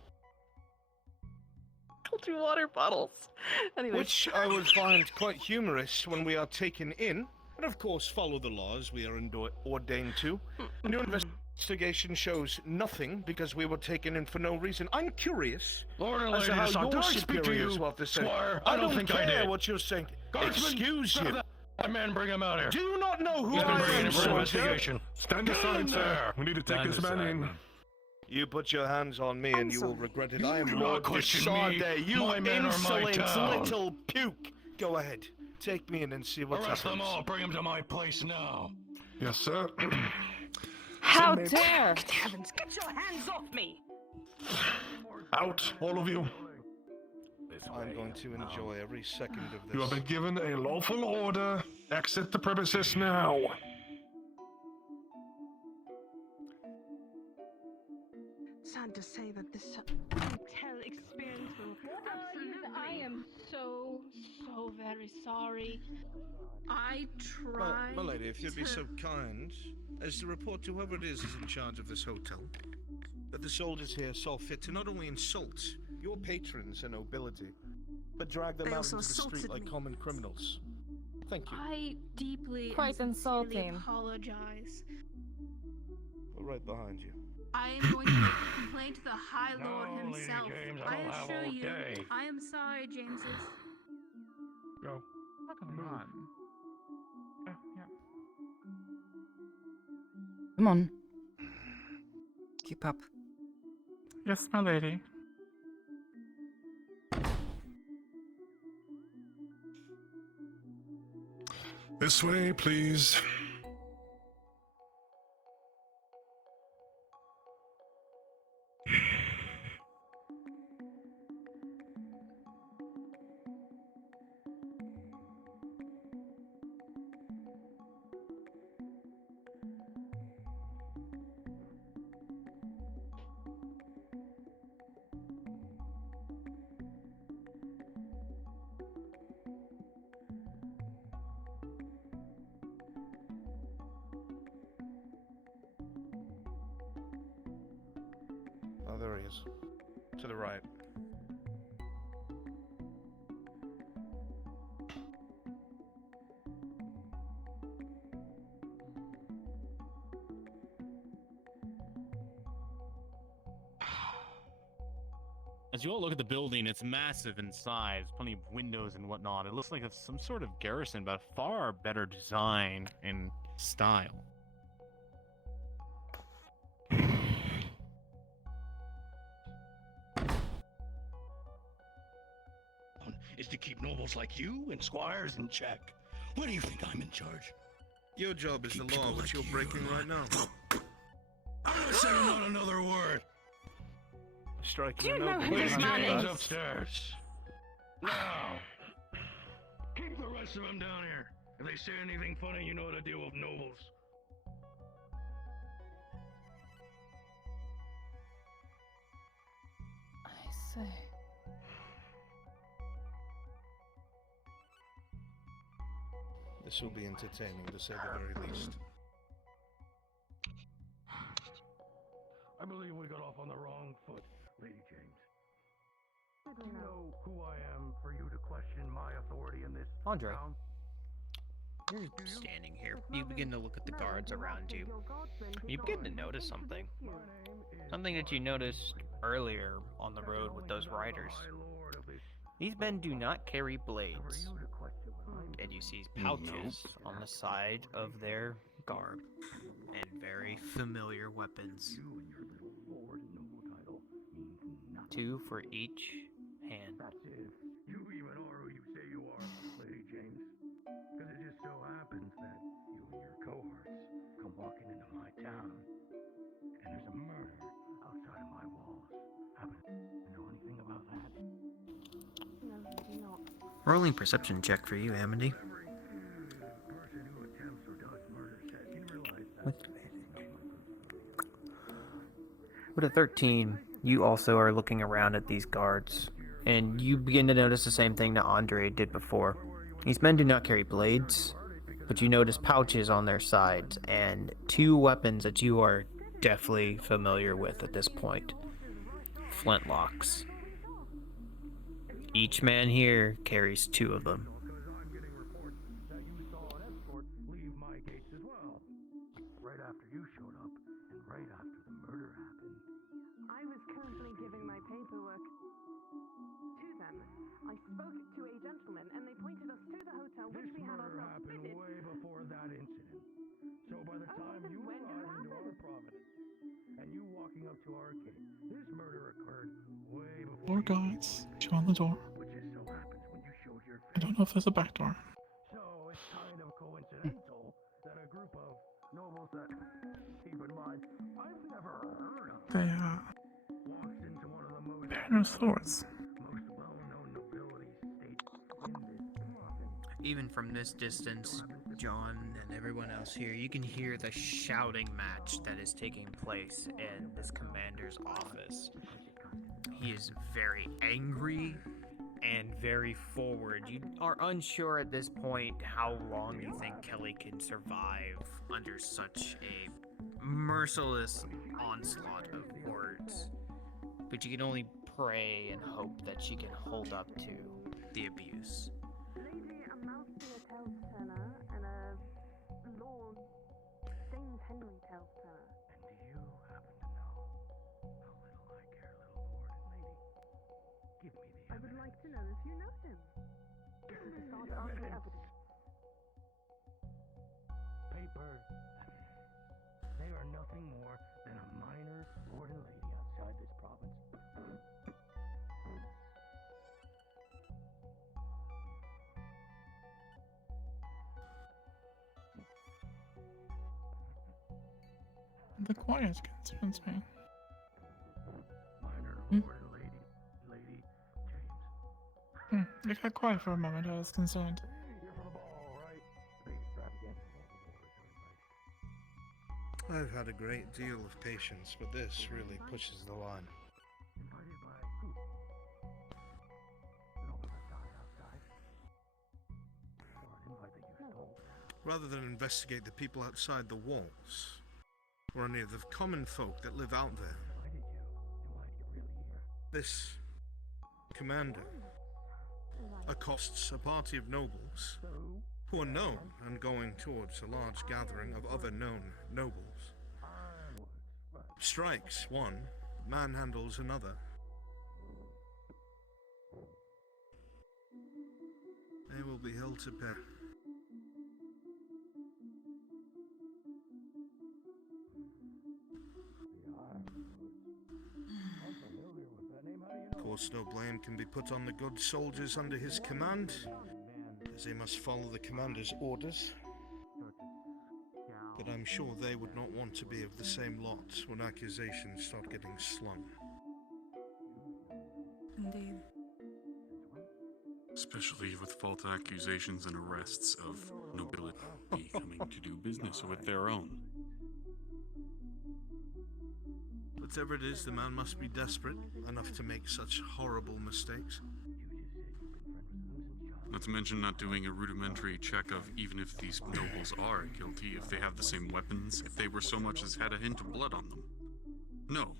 Told you water bottles. Anyway. Which I would find quite humorous when we are taken in, and of course follow the laws we are ordained to, and to Investigation shows nothing because we were taken in for no reason. I'm curious Lord and as Lady to how Assad, your did I speak to superiors you, will have to say. Squire? I I don't don't think I care did. what you're saying. Guardsman, Excuse grab you. that man, bring him out here. Do you not know who He's been I bringing am, in for an soldier? investigation. Stand Get aside, him sir. there. We need to take Stand this man aside, in. man. You put your hands on me and you will regret it. I am do Lord not question me. Desarde, you My men are my insolent town. little puke. Go ahead. Take me in and see what Arrest them happens. all. Bring them to my place now. Yes, sir. How Inmates, dare! Heavens, get your hands off me! Out, all of you. I'm going to enjoy every second of this. You have been given a lawful order. Exit the premises now. Sad to say that this hotel experience will absolutely... I am so very sorry. I tried. My lady, if you'd be to- so kind as to report to whoever it is in charge of this hotel that the soldiers here saw fit to not only insult your patrons and nobility, but drag them They out also into the street assaulted like me. common criminals. Thank you. I deeply Quite and sincerely insulting. apologize. We're right behind you. I am going to make a complaint to the High Lord No, Lady himself. James, I I don't have assure all you, day. I am sorry, Jameses. Go. What's going on? Oh, yeah. Come on. Keep up. Yes, my lady. This way, please. Oh, there he is. To the right. As you all look at the building, it's massive in size, plenty of windows and whatnot. It looks like it's some sort of garrison, but far better design and style. Is to keep nobles like you and squires in check. What do you think I'm in charge? Your job is the law, which you're breaking right now. I'm not saying not another word. Striking Do you a know noble. who this Lady man James is? upstairs. Now, keep the rest of them down here. If they say anything funny, you know how to deal with nobles. I see. This will be entertaining, to say the very least. I believe we got off on the wrong foot, Lady James. Do you know who I am for you to question my authority in this Andre. town? You're standing here. You begin to look at the guards around you. You begin to notice something. Something that you noticed earlier on the road with those riders. These men do not carry blades. And you see pouches on the side of their garb. And very familiar weapons. Two for each hand. That's it. You even are who you say you are, Lady James. Because it just so happens that you and your cohorts come walking into my town, and there's a murder outside of my walls. Happen to know anything about that? No, you not. Rolling perception check for you, Amity. Person who attempts or does murder said, you realize that. With a 13, you also are looking around at these guards, and you begin to notice the same thing that Andre did before. These men do not carry blades, but you notice pouches on their sides, and two weapons that you are definitely familiar with at this point. Flintlocks. Each man here carries two of them. I'm getting reports that you saw an escort leave my gates as well. Right after you showed up, and right I spoke to a gentleman, and they pointed us to the hotel, which we had murder ourselves happened fitted. way before that incident. So by the time you when did it arrived into our happen? providence, and you walking up to our gate, this murder occurred way before Four guards, two on the door. which just so happens when you showed your I don't know if there's a back door. So it's kind of coincidental that a group of nobles that, keep in mind, I've never heard of, They, walks into one of the most they have no swords. most well-known nobility states in this province. Even from this distance, John and everyone else here, you can hear the shouting match that is taking place in this commander's office. He is very angry and very forward. You are unsure at this point how long you think Kelly can survive under such a merciless onslaught of words. But you can only pray and hope that she can hold up to the abuse. Lady Amalthea Telsterner and a Lord James Henry Telsterner. And do you happen to know how little I care, little lord and lady? Give me the I would like to know if you know him. This is the start of the evidence. Paper evidence. They are nothing more than a minor lord and lady outside this province. The quiet concerns me. Minor Hmm? lord and lady James. It got quiet for a moment, I was concerned. Here for the ball, right? Big extravaganza. I've had a great deal of patience, but this really pushes the line. Invited by who? The nobles that died outside? Or an invite that you stole? Rather than investigate the people outside the walls, or any of the common folk that live out there, this commander accosts a party of nobles who are known and going towards a large gathering of other known nobles. Strikes one, manhandles another. They will be held to pay. Of course, no blame can be put on the good soldiers under his command, as they must follow the commander's orders. But I'm sure they would not want to be of the same lot when accusations start getting slung. Indeed. Especially with false accusations and arrests of nobility coming to do business with their own. Whatever it is, the man must be desperate enough to make such horrible mistakes. Not to mention not doing a rudimentary check of even if these nobles are guilty, if they have the same weapons, if they were so much as had a hint of blood on them. No.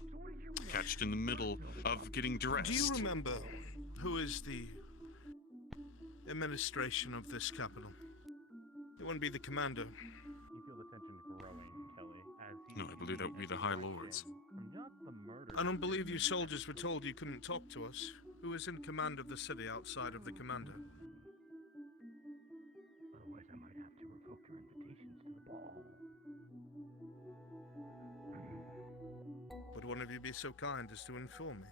Catched in the middle of getting dressed. Do you remember who is the administration of this capital? It wouldn't be the commander. You feel the tension growing, Kelly, as he... No, I believe that would be the High Lords. From just the murder... I don't believe you soldiers were told you couldn't talk to us. Who is in command of the city outside of the commander? Otherwise, I might have to revoke your invitations to the ball. Would one of you be so kind as to inform me?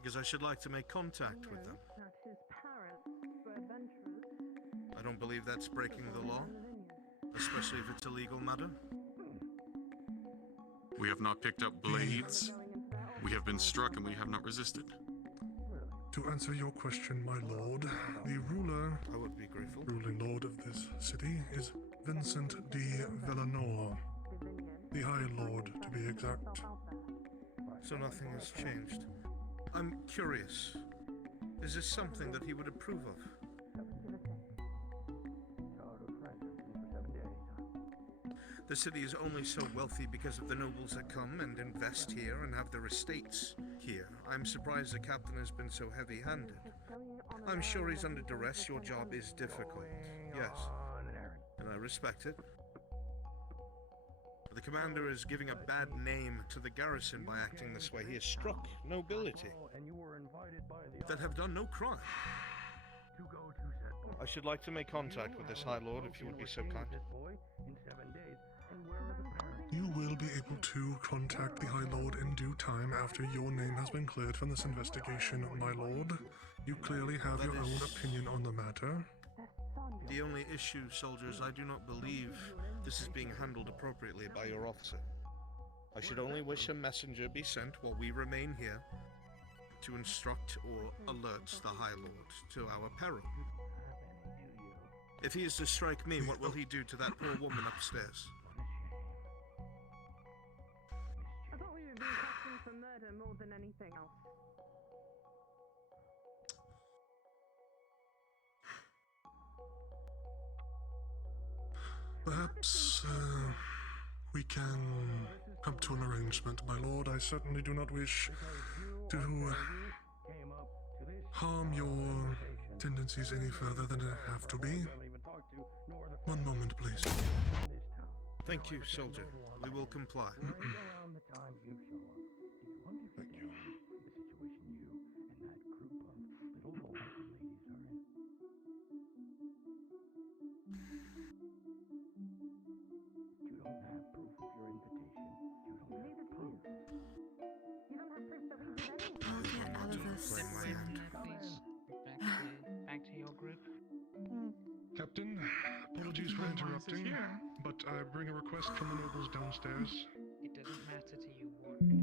Because I should like to make contact with them. That his parents were adventurers. I don't believe that's breaking the law, especially if it's a legal matter. We have not picked up blades. We have been struck and we have not resisted. To answer your question, my lord, the ruler, I would be grateful. Ruling lord of this city is Vincent de Villanor, the High Lord, to be exact. So nothing has changed. I'm curious. Is this something that he would approve of? The city is only so wealthy because of the nobles that come and invest here and have their estates here. I'm surprised the captain has been so heavy-handed. I'm sure he's under duress. Your job is difficult. Yes. And I respect it. The commander is giving a bad name to the garrison by acting this way. He has struck nobility that have done no crime. I should like to make contact with this High Lord, if you would be so kind. You will be able to contact the High Lord in due time after your name has been cleared from this investigation, my lord. You clearly have your own opinion on the matter. The only issue, soldiers, I do not believe this is being handled appropriately by your officer. I should only wish a messenger be sent while we remain here to instruct or alert the High Lord to our peril. If he is to strike me, what will he do to that poor woman upstairs? I thought we were being questioned for murder more than anything else. Perhaps we can come to an arrangement, my lord. I certainly do not wish to harm your tendencies any further than it have to be. One moment, please. Thank you, soldier. We will comply. Thank you. I'll get out of this soon. Back to your group. Captain, apologies for interrupting, but I bring a request from the nobles downstairs. It doesn't matter to you what it is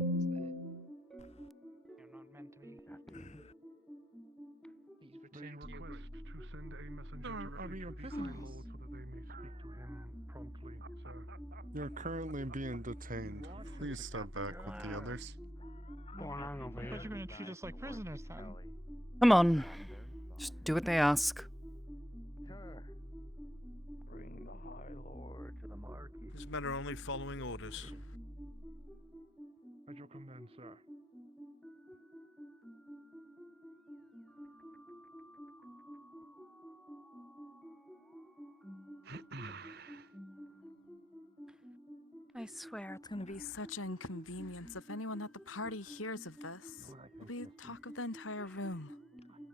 that you're not meant to be. Please return to your group. To send a messenger directly to the High Lord so that they may speak to him promptly, sir. You're currently being detained. Please step back with the others. I thought you were gonna treat us like prisoners, then. Come on. Just do what they ask. Bring the High Lord to the Marquis. These men are only following orders. At your command, sir. I swear it's gonna be such an inconvenience if anyone at the party hears of this. It'll be talk of the entire room.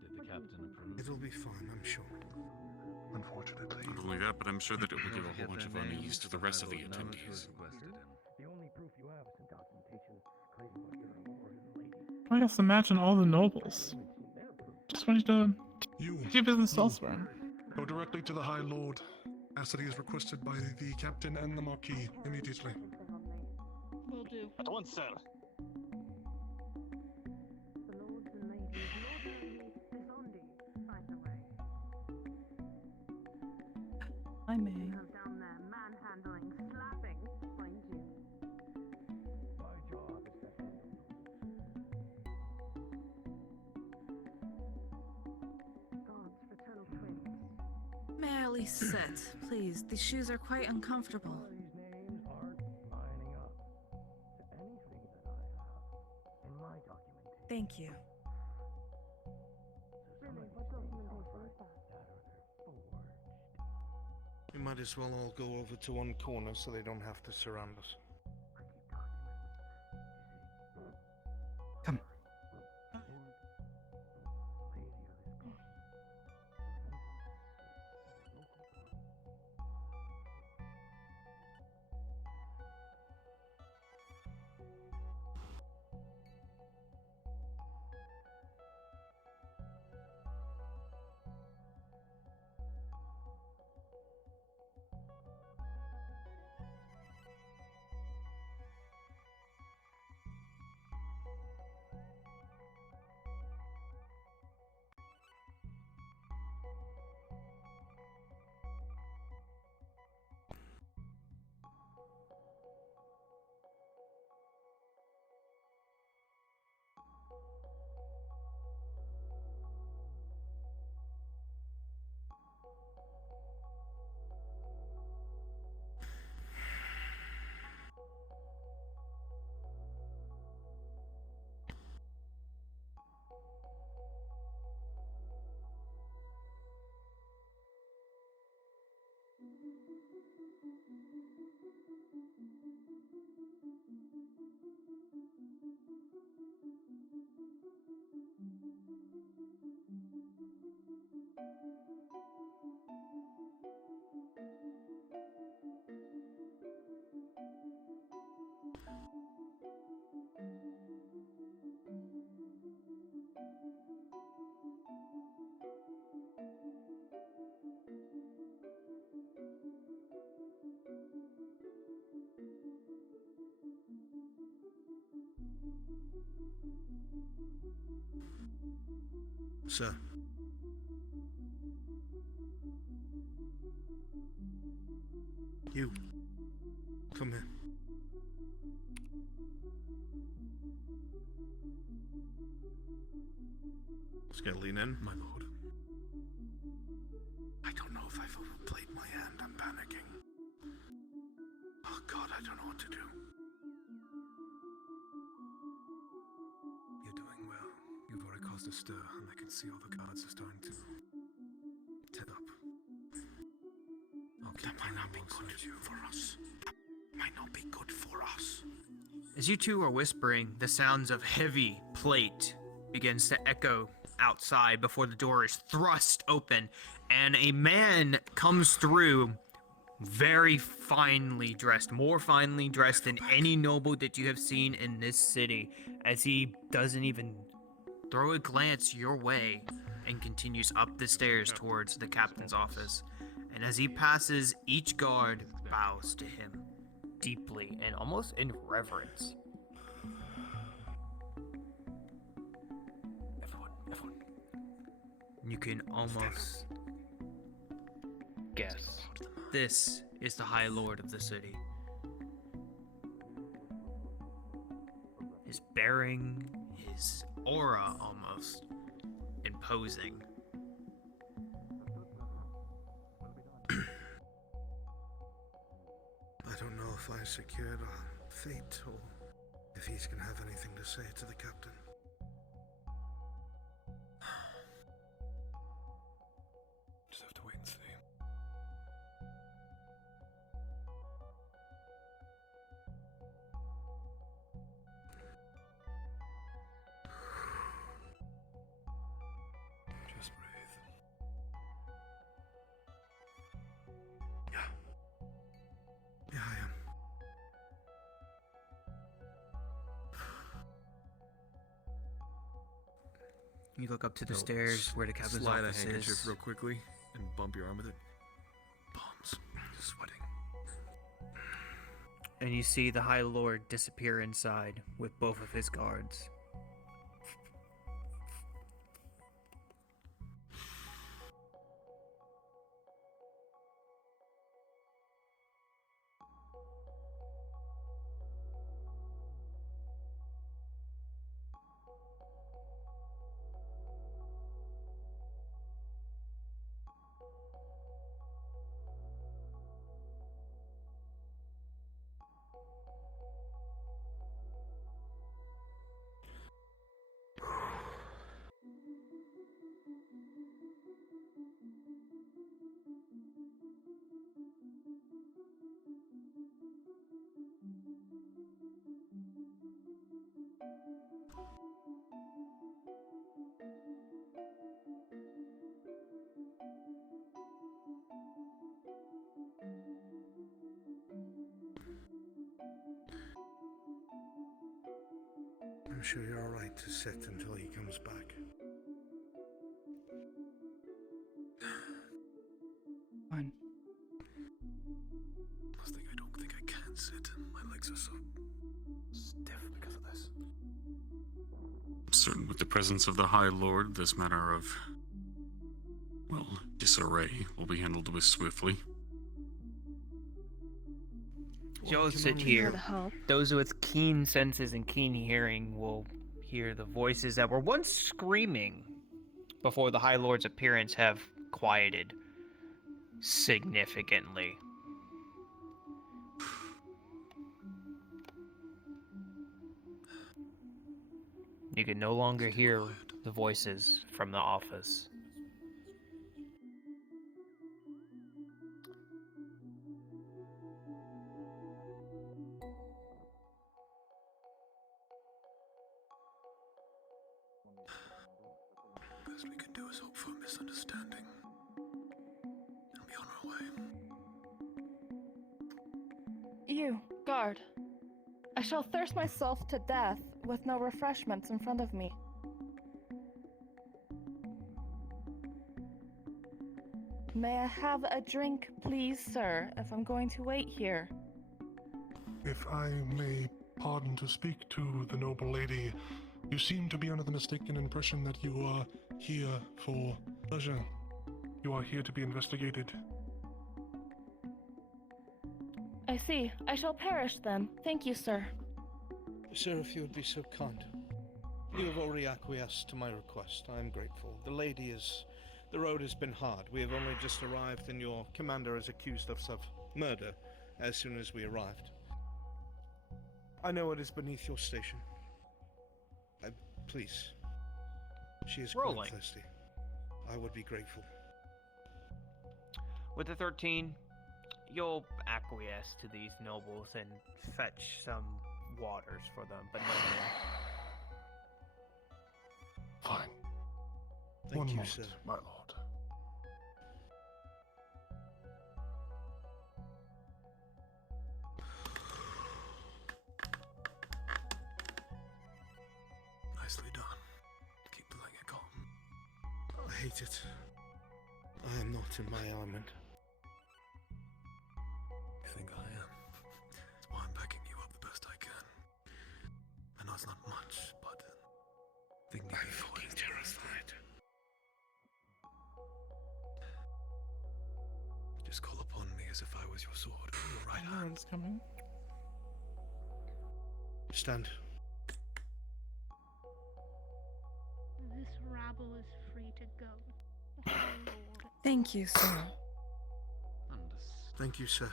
Did the captain approve? It'll be fine, I'm sure. Unfortunately. Not only that, but I'm sure that it will give a whole bunch of unease to the rest of the attendees. I guess imagine all the nobles. Just wanted to do business elsewhere. Go directly to the High Lord. As it is requested by the captain and the Marquis immediately. Will do. At once, sir. The lords and ladies, I may. down there, manhandling, slapping, mind you. My job is to handle God's fraternal twins. May I at least sit, please? These shoes are quite uncomfortable. these names aren't lining up to anything that I have in my documentation. Thank you. Really, what documentation is that? We might as well all go over to one corner so they don't have to surround us. Come. Sir. You. Come here. Just gonna lean in. My lord. I don't know if I've overplayed my hand. I'm panicking. Oh God, I don't know what to do. You're doing well. You've already caused a stir, and I can see all the guards are starting to tit up. That might not be good for us. That might not be good for us. As you two are whispering, the sounds of heavy plate begins to echo outside before the door is thrust open, and a man comes through very finely dressed, more finely dressed than any noble that you have seen in this city, as he doesn't even throw a glance your way and continues up the stairs towards the captain's office. And as he passes, each guard bows to him deeply and almost in reverence. Everyone. You can almost guess. This is the High Lord of the city. His bearing, his aura almost imposing. I don't know if I secured our fate or if he's gonna have anything to say to the captain. Just have to wait and see. Just breathe. Yeah, I am. You look up to the stairs where the captain's Slide a office handkerchief is. real quickly and bump your arm with it. Palms. Sweating. And you see the High Lord disappear inside with both of his guards. I'm sure you're alright to sit until he comes back. Fine. Last thing, I don't think I can sit. My legs are so stiff because of this. Certain with the presence of the High Lord, this matter of, well, disarray will be handled with swiftly. You'll sit here. Those with keen senses and keen hearing will hear the voices that were once screaming before the High Lord's appearance have quieted significantly. You can no longer hear the voices from the office. Best we can do is hope for a misunderstanding. And be on our way. You, guard. I shall thirst myself to death with no refreshments in front of me. May I have a drink, please, sir, if I'm going to wait here? If I may pardon to speak to the noble lady, You seem to be under the mistaken impression that you are here for pleasure. You are here to be investigated. I see. I shall perish then. Thank you, sir. Sir, if you would be so kind. You have already acquiesced to my request. I am grateful. The road has been hard. We have only just arrived, and your commander has accused us of murder as soon as we arrived. I know it is beneath your station. Please. She is quite thirsty. I would be grateful. With the 13, you'll acquiesce to these nobles and fetch some waters for them, but no more. Fine. Thank you, moment, sir. my lord. Nicely done. Keep playing it calm. I hate it. I am not in my element. You think I am? That's why I'm backing you up the best I can. I know it's not much, but I'm fucking terrified. Just call upon me as if I was your sword or your right hand. It's coming. Stand. This rabble is free to go. Oh, Lord. Thank you, sir. Thank you, sir.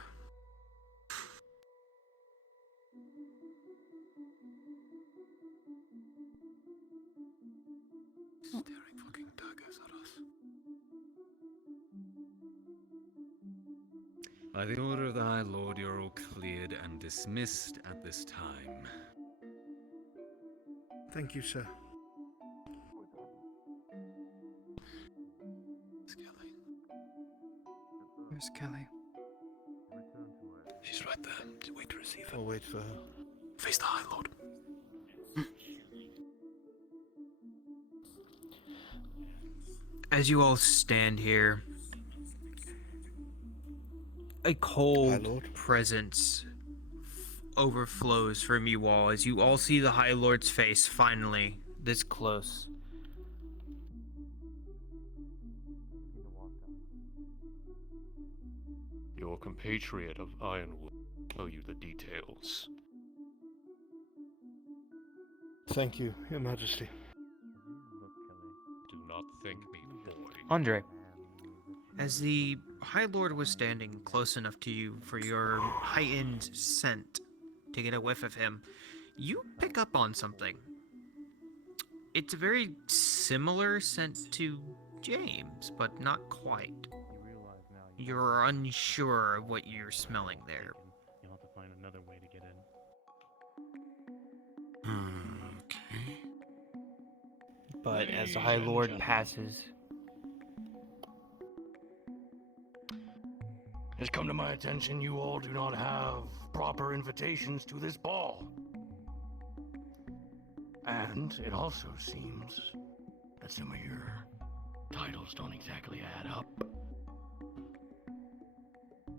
Staring fucking daggers at us. By the order of the High Lord, you're all cleared and dismissed at this time. Thank you, sir. Where's Kelly? She's right there. Just wait to receive her. I'll wait for her. Face the High Lord. As you all stand here, a cold presence overflows from you all as you all see the High Lord's face finally this close. Your compatriot of Ironwood will tell you the details. Thank you, Your Majesty. Do not thank me, boy. Andre, as the High Lord was standing close enough to you for your heightened scent to get a whiff of him, you pick up on something. It's a very similar scent to James, but not quite. You're unsure of what you're smelling there. You'll have to find another way to get in. Okay. But as the High Lord passes, It's come to my attention you all do not have proper invitations to this ball. And it also seems that some of your titles don't exactly add up.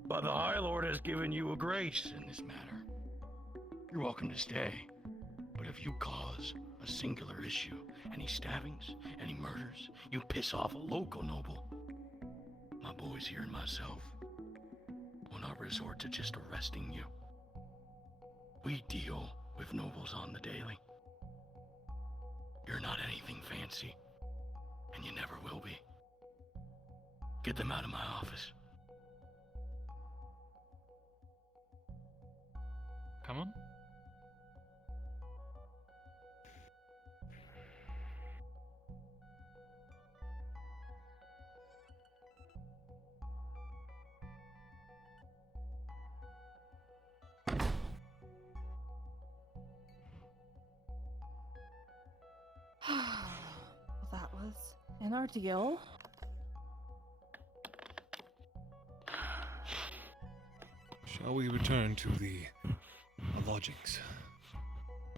But the High Lord has given you a grace in this matter. You're welcome to stay. But if you cause a singular issue, any stabbings, any murders, you piss off a local noble, my boys here and myself will not resort to just arresting you. We deal with nobles on the daily. You're not anything fancy, and you never will be. Get them out of my office. Come on. That was an ordeal. Shall we return to the lodgings?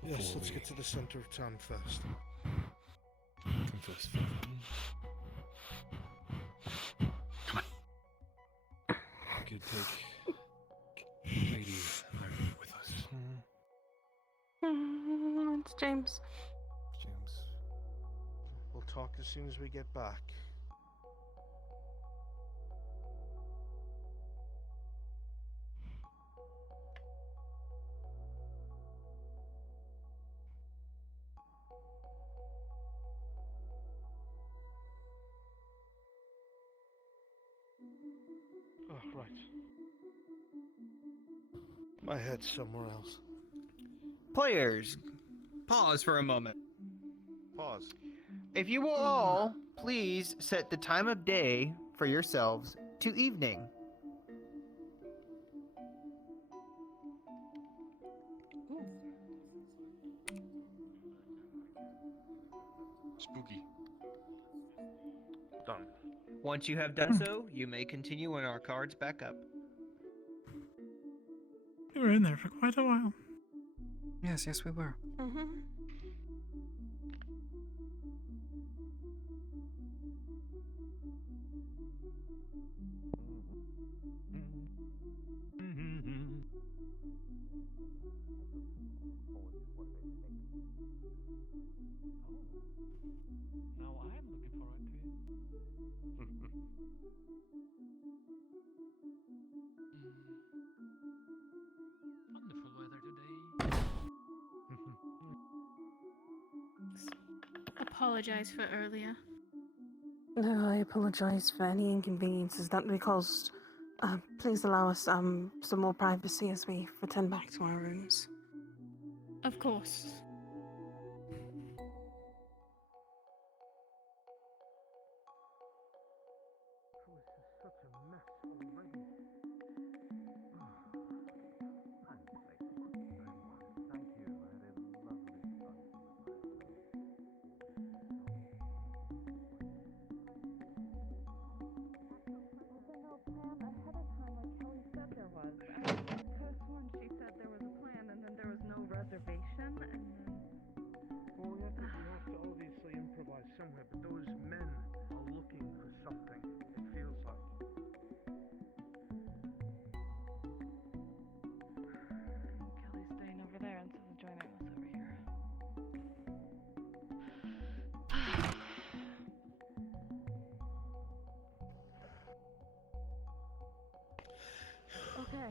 Yes, let's get to the center of town first. Confess further. We could take Lady Iron with us. It's James. James. talk as soon as we get back. Oh, right. My head's somewhere else. Players, pause for a moment. Pause. If you will all please set the time of day for yourselves to evening. Spooky. Done. Once you have done so, you may continue when our cards back up. We were in there for quite a while. Yes, we were. Mm-hmm. Now I'm looking forward to it. Wonderful weather today. Apologize for earlier. No, I apologize for any inconveniences that we caused. Please allow us some more privacy as we return back to our rooms. Of course. Such a mess already. Thank you. I had a lovely time with my Was there no plan ahead of time like Kelly said there was? I could have sworn she said there was a plan and then there was no reservation and then... Well, we have to obviously improvise somewhere, but those men are looking for something, it feels like. Kelly's staying over there instead of joining us over here. Okay,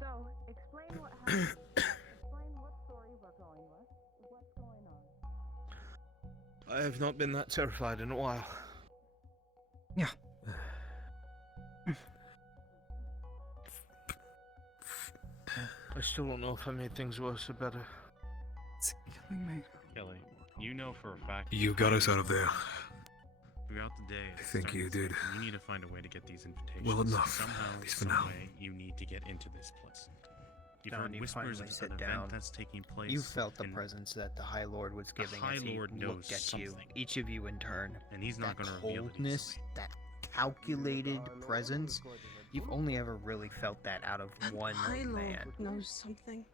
so explain what happened. Explain what story we're going with. What's going on? I have not been that terrified in a while. Yeah. I still don't know if I made things worse or better. It's killing me. Kelly, you know for a fact. You got us out of there. Throughout the day, I think you did. You need to find a way to get these invitations. Well enough, Somehow, at least for some now. way, you need to get into this place. You've Don, heard you whispers finally of sit an down. event that's taking place. You felt the and presence that the High Lord was giving High as he Lord knows looked at you, something. each of you in turn. And he's not that going to reveal it coldness, that calculated presence. You've only ever really felt that out of one High Lord man, knows something.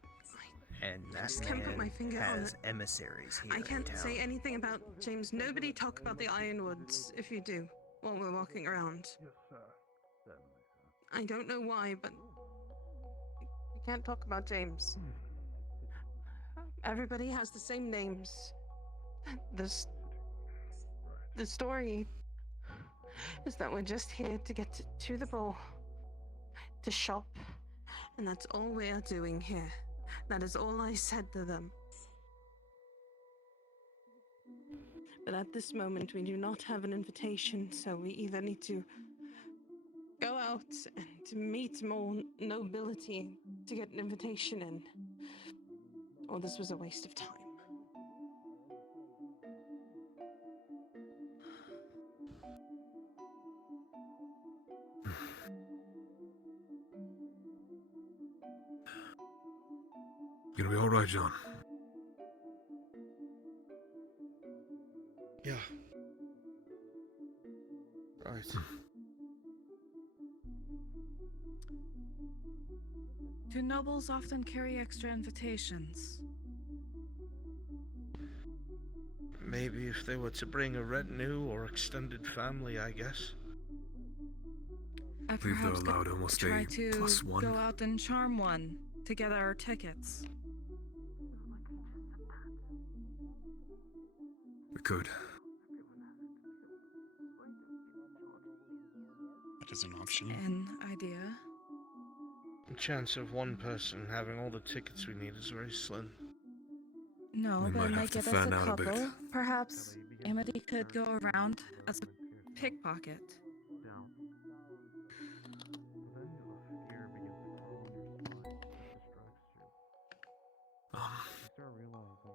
and that just can't put my man finger on has it. emissaries here I in can't town. say anything about James. Nobody talk about the Ironwoods if you do while we're walking around. Yes, sir. I don't know why, but we can't talk about James. Everybody has the same names. The story is that we're just here to get to the ball, to shop, and that's all we are doing here. That is all I said to them. But at this moment, we do not have an invitation, so we either need to go out and to meet more nobility to get an invitation in, or this was a waste of time. You gonna be alright, John? Yeah. Right. Do nobles often carry extra invitations? Maybe if they were to bring a retinue or extended family, I guess. I believe they're perhaps allowed could almost try a to +1. go out and charm one to get our tickets. We could. as an option. An idea. The chance of one person having all the tickets we need is very slim. No, We but might it have might to get us fan a out a bit. couple. Perhaps Amity could go around as a pickpocket.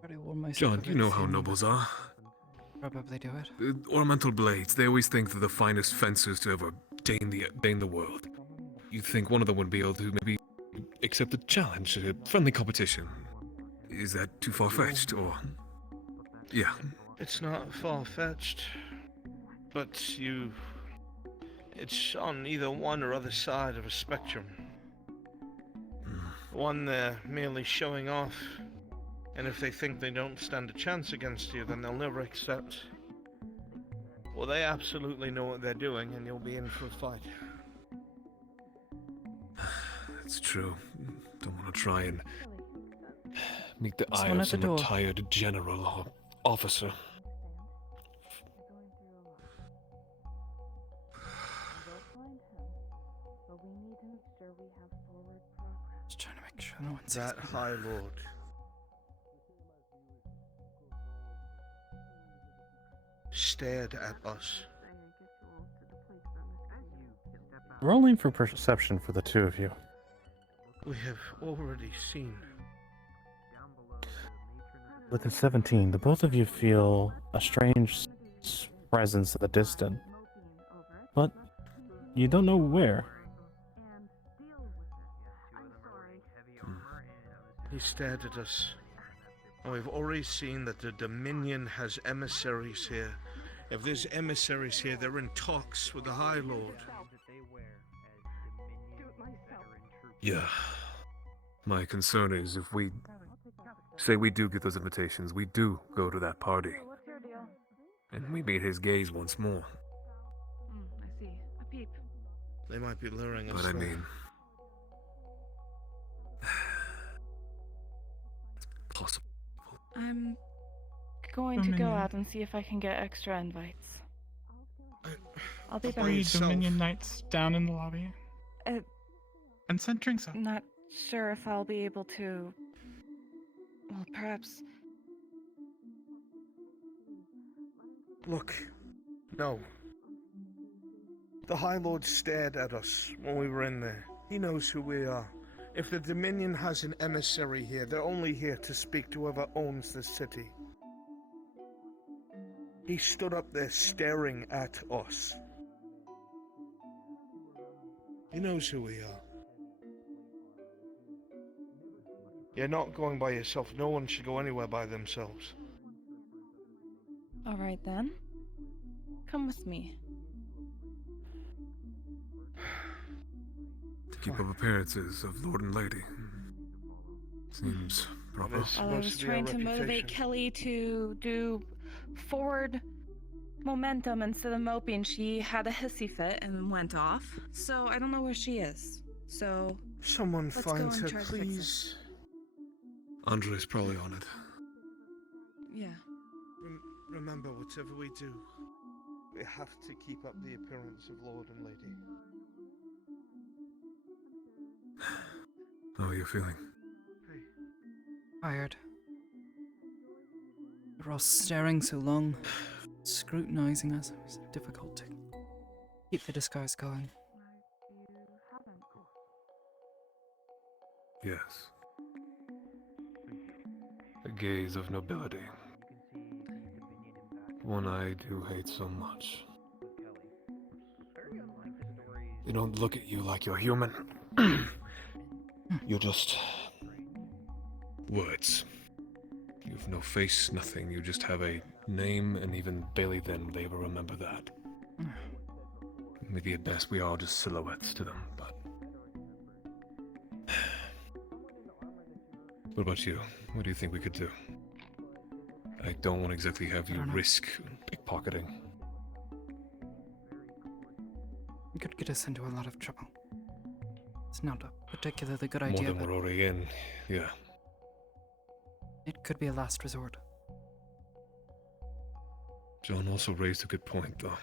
Already warned myself John, a you bit know how soon. nobles are. Probably do it. The ornamental blades, they always think they're the finest fencers to ever deign the world. You think one of them would be able to maybe accept a challenge, a friendly competition? Is that too far-fetched, or...? Yeah. It's not far-fetched, but it's on either one or other side of a spectrum. One they're merely showing off, and if they think they don't stand a chance against you, then they'll never accept. Well, they absolutely know what they're doing, and you'll be in for a fight. It's true. Don't want to try and meet the eye Someone of at the some door. retired general or officer. Just trying to make sure no one sees That me. High Lord. Stared at us. Rolling for perception for the two of you. We have already seen. With a 17, the both of you feel a strange presence in the distance, but you don't know where. He stared at us. And we've already seen that the Dominion has emissaries here. If there's emissaries here, they're in talks with the High Lord. Yeah. My concern is if we... Say we do get those invitations, we do go to that party. And we meet his gaze once more. I see. A peep. They might be luring us But I there. mean... It's possible. I'm going to go out and see if I can get extra invites. I'll be back. 3 Dominion Knights down in the lobby. And sent drinks up. Not sure if I'll be able to. Well, perhaps. Look. No. The High Lord stared at us when we were in there. He knows who we are. If the Dominion has an emissary here, they're only here to speak to whoever owns the city. He stood up there staring at us. He knows who we are. You're not going by yourself. No one should go anywhere by themselves. All right then. Come with me. To keep up appearances of Lord and Lady. Seems proper. Well, I was trying to motivate Kelly to do forward momentum instead of moping. She had a hissy fit and went off. So I don't know where she is. So Someone let's go finds and her, try to fix it. please. Andre's probably on it. Yeah. Remember, whatever we do, we have to keep up the appearance of Lord and Lady. How are you feeling? Tired. We were all staring so long, scrutinizing us. It was difficult to keep the disguise going. Yes. The gaze of nobility. One I do hate so much. They don't look at you like you're human. You're just... words. You have no face, nothing. You just have a name, and even barely then they will remember that. Maybe at best we are just silhouettes to them, but... What about you? What do you think we could do? I don't want to exactly have you risk pickpocketing. It could get us into a lot of trouble. It's not a particularly good More idea, than but we're already in, yeah. it could be a last resort. John also raised a good point, though.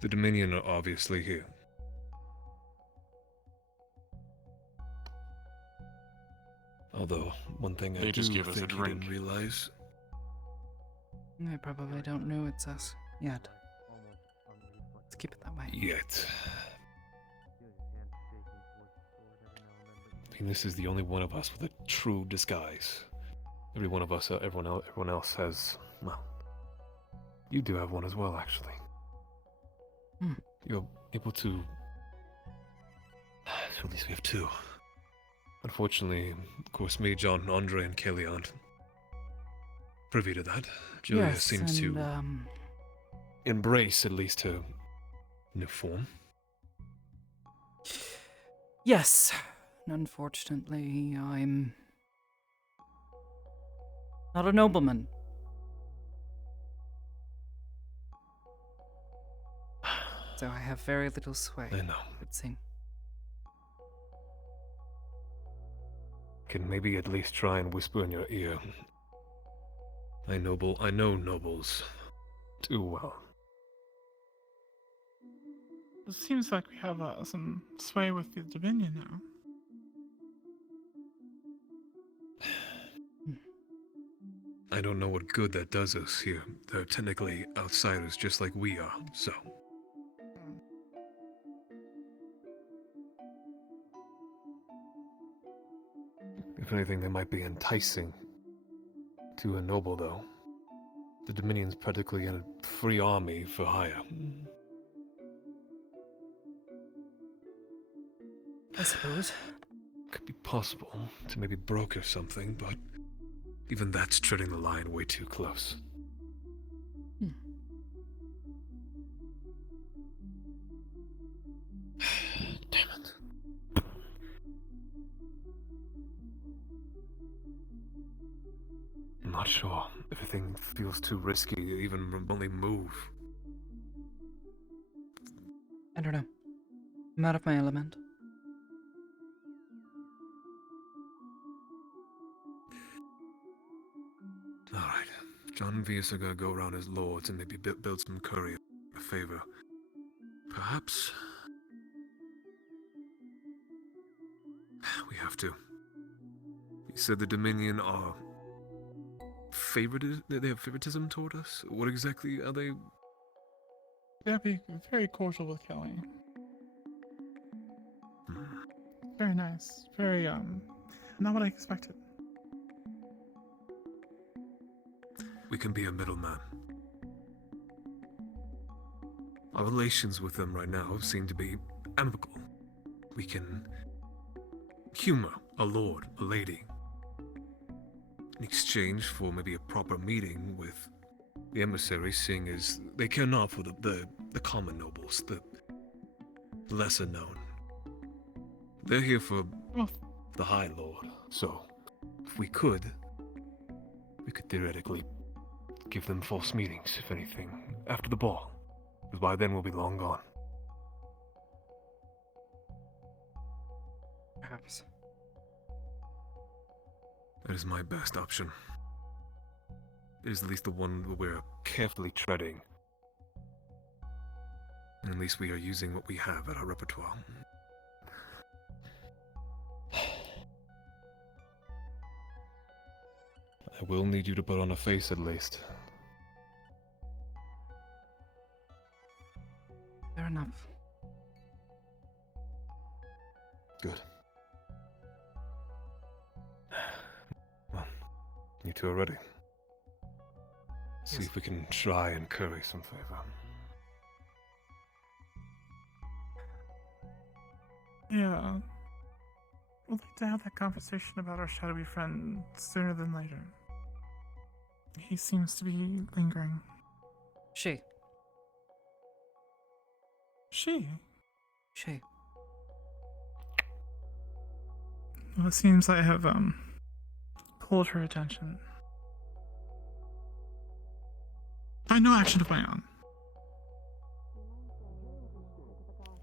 The Dominion are obviously here. Although, one thing I They do just give us a think he drink. didn't realize. They probably don't know it's us yet. Let's keep it that way. Yet. This is the only one of us with a true disguise. Every one of us, everyone else has, well, you do have one as well, actually. You're able to, so at least we have two. Unfortunately, of course, me, John, Andre, and Kelly aren't privy to that. Julia Yes, seems and, to embrace at least her new form. Yes. Unfortunately, I'm not a nobleman. So I have very little sway. I know. It would seem. Can maybe at least try and whisper in your ear. I know nobles too well. It seems like we have some sway with the Dominion now. I don't know what good that does us here. They're technically outsiders just like we are, so. If anything, they might be enticing to a noble, though. The Dominion's practically a free army for hire. I suppose. Could be possible to maybe broker something, but even that's treading the line way too close. Damn it. I'm not sure. Everything feels too risky to even remotely move. I don't know. I'm out of my element. Alright. John and Vias are gonna go around as lords and maybe build some courier a favor. Perhaps we have to. You said the Dominion are they have favoritism toward us? What exactly are they? They'll be very cordial with Kelly. Very nice. Very, not what I expected. We can be a middleman. Our relations with them right now seem to be amicable. We can humor a lord, a lady, in exchange for maybe a proper meeting with the emissaries, seeing as they care not for the common nobles, the lesser known. They're here for the High Lord, so if we could theoretically give them false meetings, if anything, after the ball, because by then we'll be long gone. Perhaps. That is my best option. It is at least the one we're carefully treading. And at least we are using what we have at our repertoire. I will need you to put on a face at least. Fair enough. Good. Well, you two are ready. See if we can try and curry some favor. Yeah. We'd like to have that conversation about our shadowy friend sooner than later. He seems to be lingering. She. Well, it seems I have, pulled her attention. By no action of my own.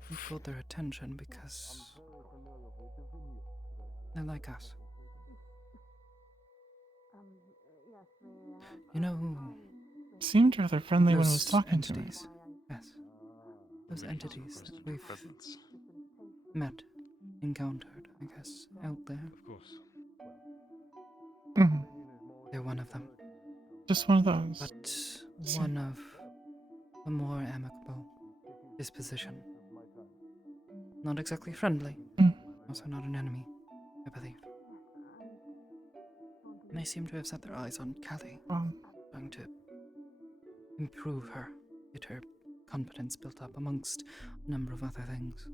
We pulled their attention because they like us. You know, Seemed rather friendly when I was those talking to her. entities. Yes. Those entities that we've met, encountered, I guess, out there. Of course. one of them. Just one of those. But one of a more amicable disposition. Not exactly friendly. Also not an enemy, I believe. And they seem to have set their eyes on Kelly, trying to improve her, get her confidence built up amongst a number of other things.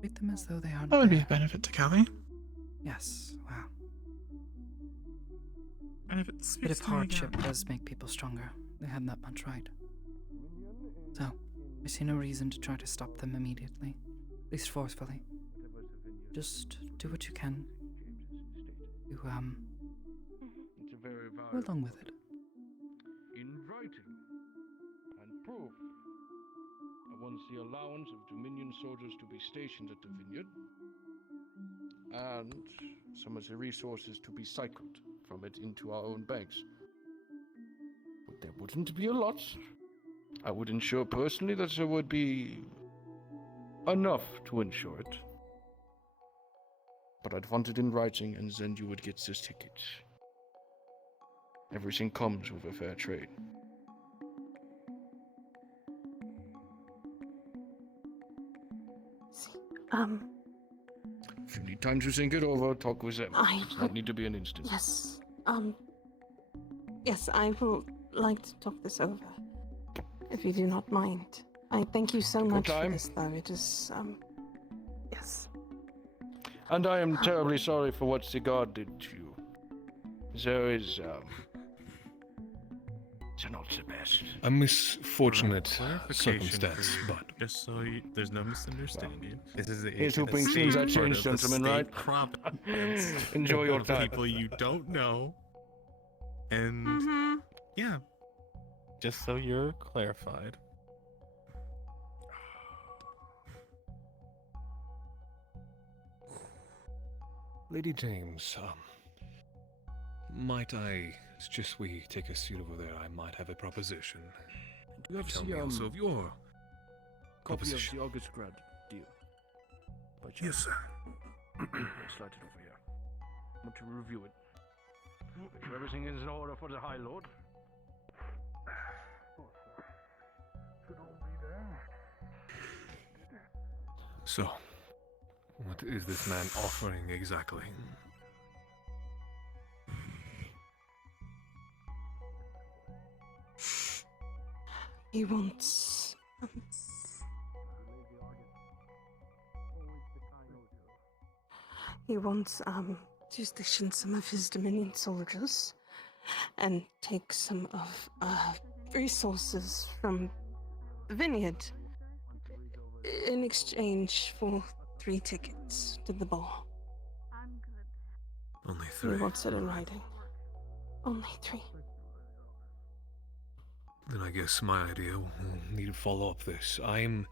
Treat them as though they aren't That would be there. a benefit to Kelly. Yes, wow. And if it A bit speaks of to me hardship again. does make people stronger. They have that much right. So, I see no reason to try to stop them immediately, at least forcefully. Just do what you can to, It's a very go along with it. In writing and proof. I want the allowance of Dominion soldiers to be stationed at the vineyard, and some of the resources to be cycled from it into our own banks. But there wouldn't be a lot. I would ensure personally that there would be enough to ensure it. But I'd want it in writing, and then you would get this ticket. Everything comes with a fair trade. If you need time to think it over, talk with them. It does not need to be an instant. Yes. Yes, I will like to talk this over, if you do not mind. I thank you so much for this, though. It is, yes. And I am terribly sorry for what the guard did to you. There is, they're not the best. A misfortunate Clarification circumstance, for you, but just so there's no misunderstanding. This is Here's hoping things are changed, gentlemen, right? Enjoy your time. People you don't know. And yeah, just so you're clarified. Lady James, might I suggest we take a seat over there? I might have a proposition. Do you have Tell the, me also of your copy proposition. of the August grad deal? By chance? Yes, sir. Slide it over here. I want to review it. Make sure everything is in order for the High Lord. So, what is this man offering exactly? He wants... He wants, to station some of his Dominion soldiers and take some of, resources from the vineyard in exchange for 3 tickets to the ball. Only 3. He wants it in writing. Only 3. Then I guess my idea will need to follow up this. I'm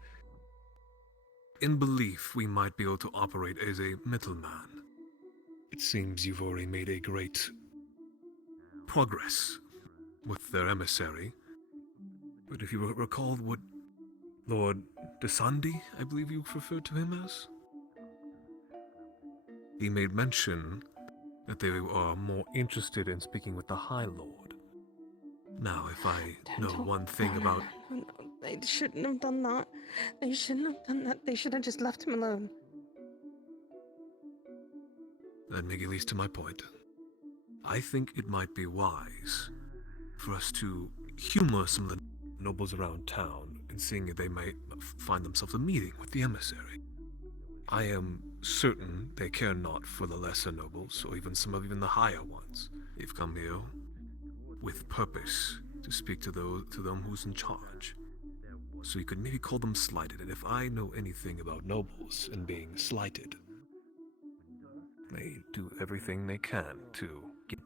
in belief we might be able to operate as a middleman. It seems you've already made a great progress with their emissary. But if you recall what Lord Desandi, I believe you referred to him as? He made mention that they are more interested in speaking with the High Lord. Now, if I know one thing about... No, they shouldn't have done that. They shouldn't have done that. They should have just left him alone. That may leads to my point. I think it might be wise for us to humor some of the nobles around town and seeing if they might find themselves a meeting with the emissary. I am certain they care not for the lesser nobles, or even some of the higher ones. They've come here with purpose to speak to them who's in charge. So you could maybe call them slighted, and if I know anything about nobles and being slighted, they do everything they can to get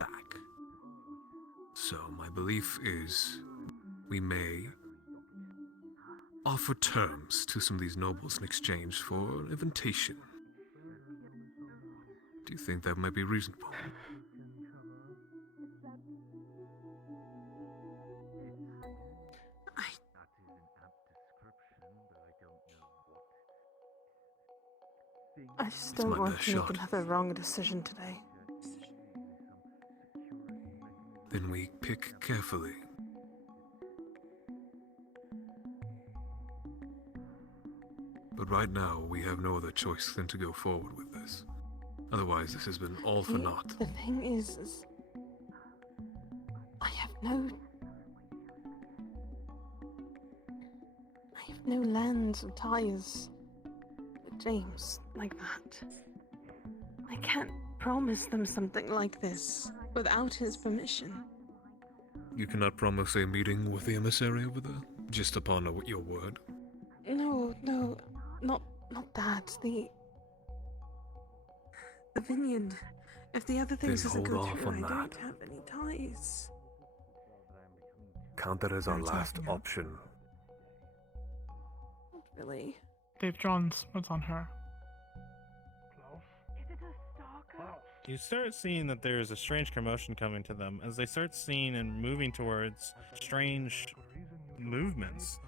back. So my belief is we may offer terms to some of these nobles in exchange for an invitation. Do you think that might be reasonable? I just don't want to make another wrong decision today. then we pick carefully. But right now, we have no other choice than to go forward with this. Otherwise, this has been all for naught. The thing is I have no lands or ties with James like that. I can't promise them something like this without his permission. You cannot promise a meeting with the emissary over there, just upon your word. No, not that. The vineyard. If the other things Then doesn't hold go off through, on I don't that. have any ties. Count that as our Very last tough, yeah. option. Not really. They've drawn swords on her. You start seeing that there's a strange commotion coming to them as they start seeing and moving towards strange movements.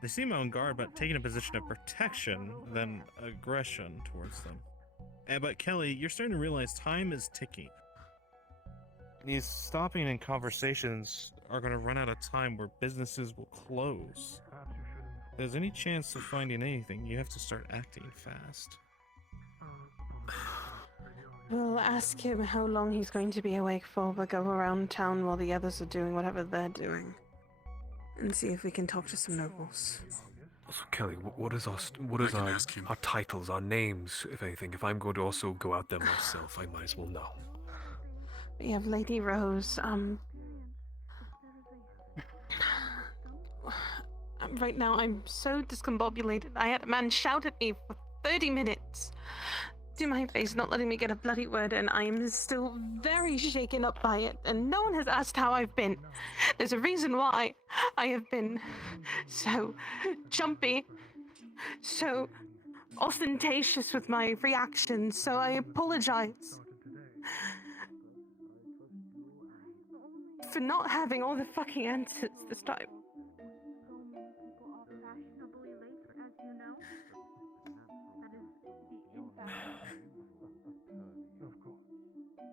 They seem on guard, but taking a position of protection than aggression towards them. But Kelly, you're starting to realize time is ticking. These stopping and conversations are going to run out of time where businesses will close. If there's any chance of finding anything, you have to start acting fast. We'll ask him how long he's going to be awake for, but go around town while the others are doing whatever they're doing. And see if we can talk to some nobles. Also, Kelly, what is our titles, our names, if anything? If I'm going to also go out there myself, I might as well know. We have Lady Rose, right now I'm so discombobulated. I had a man shout at me for 30 minutes to my face, not letting me get a bloody word, and I am still very shaken up by it, and no one has asked how I've been. There's a reason why I have been so jumpy, so ostentatious with my reactions, so I apologize for not having all the fucking answers this time.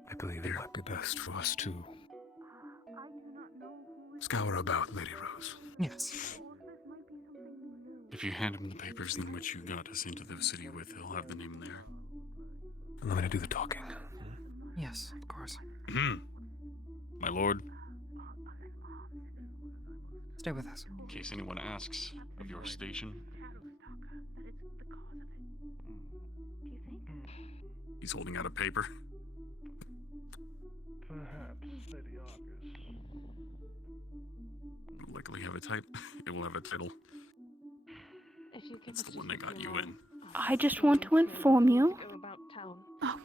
I believe it might be best for us to scour about, Lady Rose. Yes. If you hand him the papers in which you got us into the city with, he'll have the name there. Allow me to do the talking. Yes, of course. My lord, Stay with us. in case anyone asks of your station, he's holding out a paper. Perhaps, Lady Argus. It'll likely have a title. It will have a title. It's the one that got you in. I just want to inform you.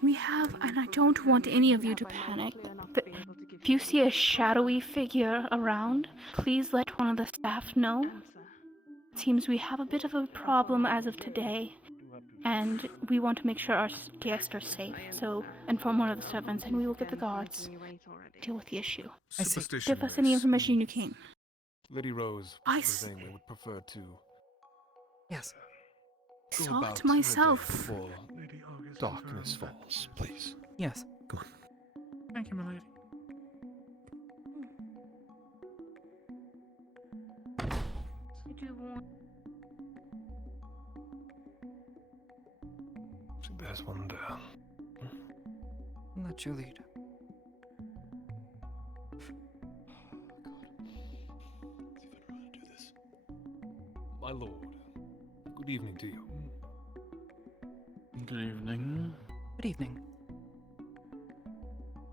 We have, and I don't want any of you to panic, but if you see a shadowy figure around, please let one of the staff know. It seems we have a bit of a problem as of today, and we want to make sure our guests are safe. So inform one of the servants, and we will get the guards to deal with the issue. Superstition Give us any information you can. Lady Rose I was s- saying we would prefer to Yes. go Saw about it myself. the day before darkness falls, please. Yes. Come on. Thank you, my lady. See, there's one there. I'll let you lead. My lord, good evening to you. Good evening. Good evening.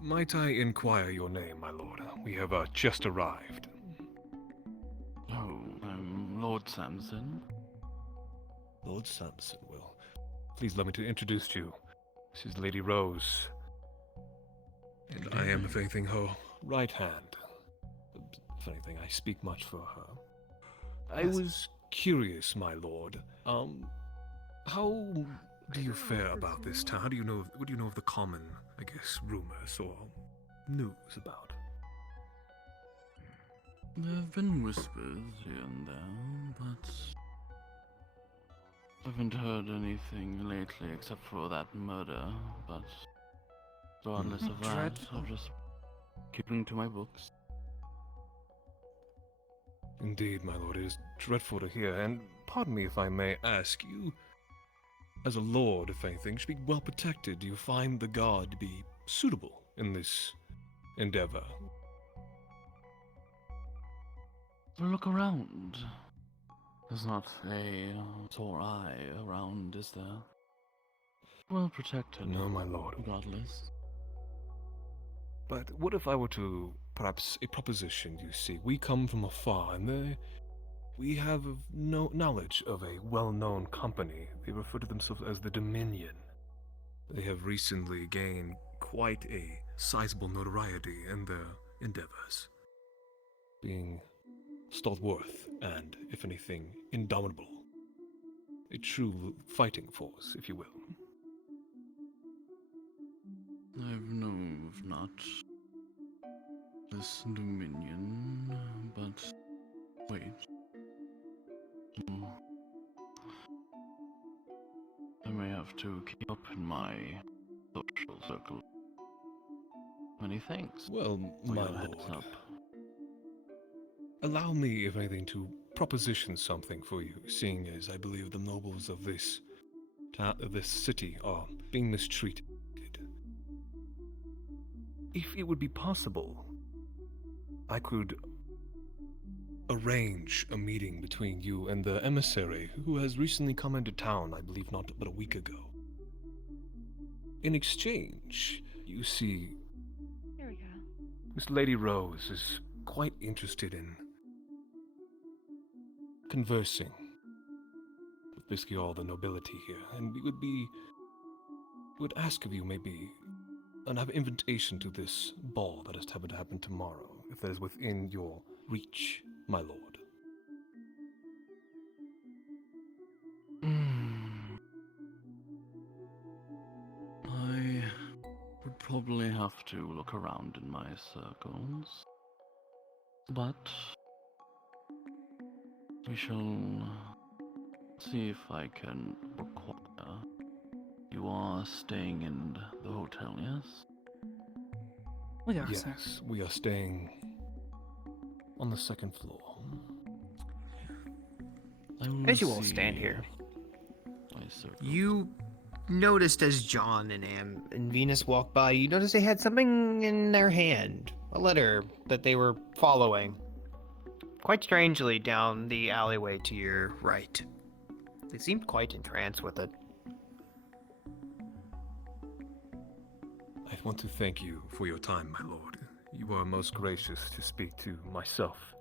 Might I inquire your name, my lord? We have just arrived. Oh, I'm Lord Samson. Lord Samson, well, please let me to introduce you. This is Lady Rose. And I am, if anything, her right hand. If anything, I speak much for her. I was curious, my lord. How do you fare about this town? How do you know? What do you know of the common, I guess, rumors or news about? There have been whispers here and there, but I haven't heard anything lately except for that murder. But regardless of that, Dreadful. I've just keeping to my books. Indeed, my lord, it is dreadful to hear, and pardon me if I may ask you, as a lord, if anything, should be well protected. Do you find the guard to be suitable in this endeavor? Look around. There's not a sore eye around, is there? Well protected. No, my lord. Regardless. But what if I were to, perhaps, a proposition, you see? We come from afar, and we have no knowledge of a well-known company. They refer to themselves as the Dominion. They have recently gained quite a sizable notoriety in their endeavors, being stalwart and, if anything, indomitable. A true fighting force, if you will. I know of not this Dominion, but wait. I may have to keep up in my social circle. Many thanks. Well, for my your heads lord, up. allow me, if anything, to proposition something for you, seeing as I believe the nobles of this city are being mistreated. If it would be possible, I could arrange a meeting between you and the emissary who has recently come into town, I believe not but a week ago. In exchange, you see, There we go. Miss Lady Rose is quite interested in conversing with basically all the nobility here, and we would ask of you maybe an invitation to this ball that is to happen tomorrow, if that is within your reach, my lord. I would probably have to look around in my circles, but we shall see if I can require. You are staying in the hotel, yes? We are, yes, sir. we are staying on the second floor. As you all stand here, you noticed as John and Venus walked by, you noticed they had something in their hand. A letter that they were following. Quite strangely down the alleyway to your right. They seemed quite entranced with it. I want to thank you for your time, my lord. You are most gracious to speak to myself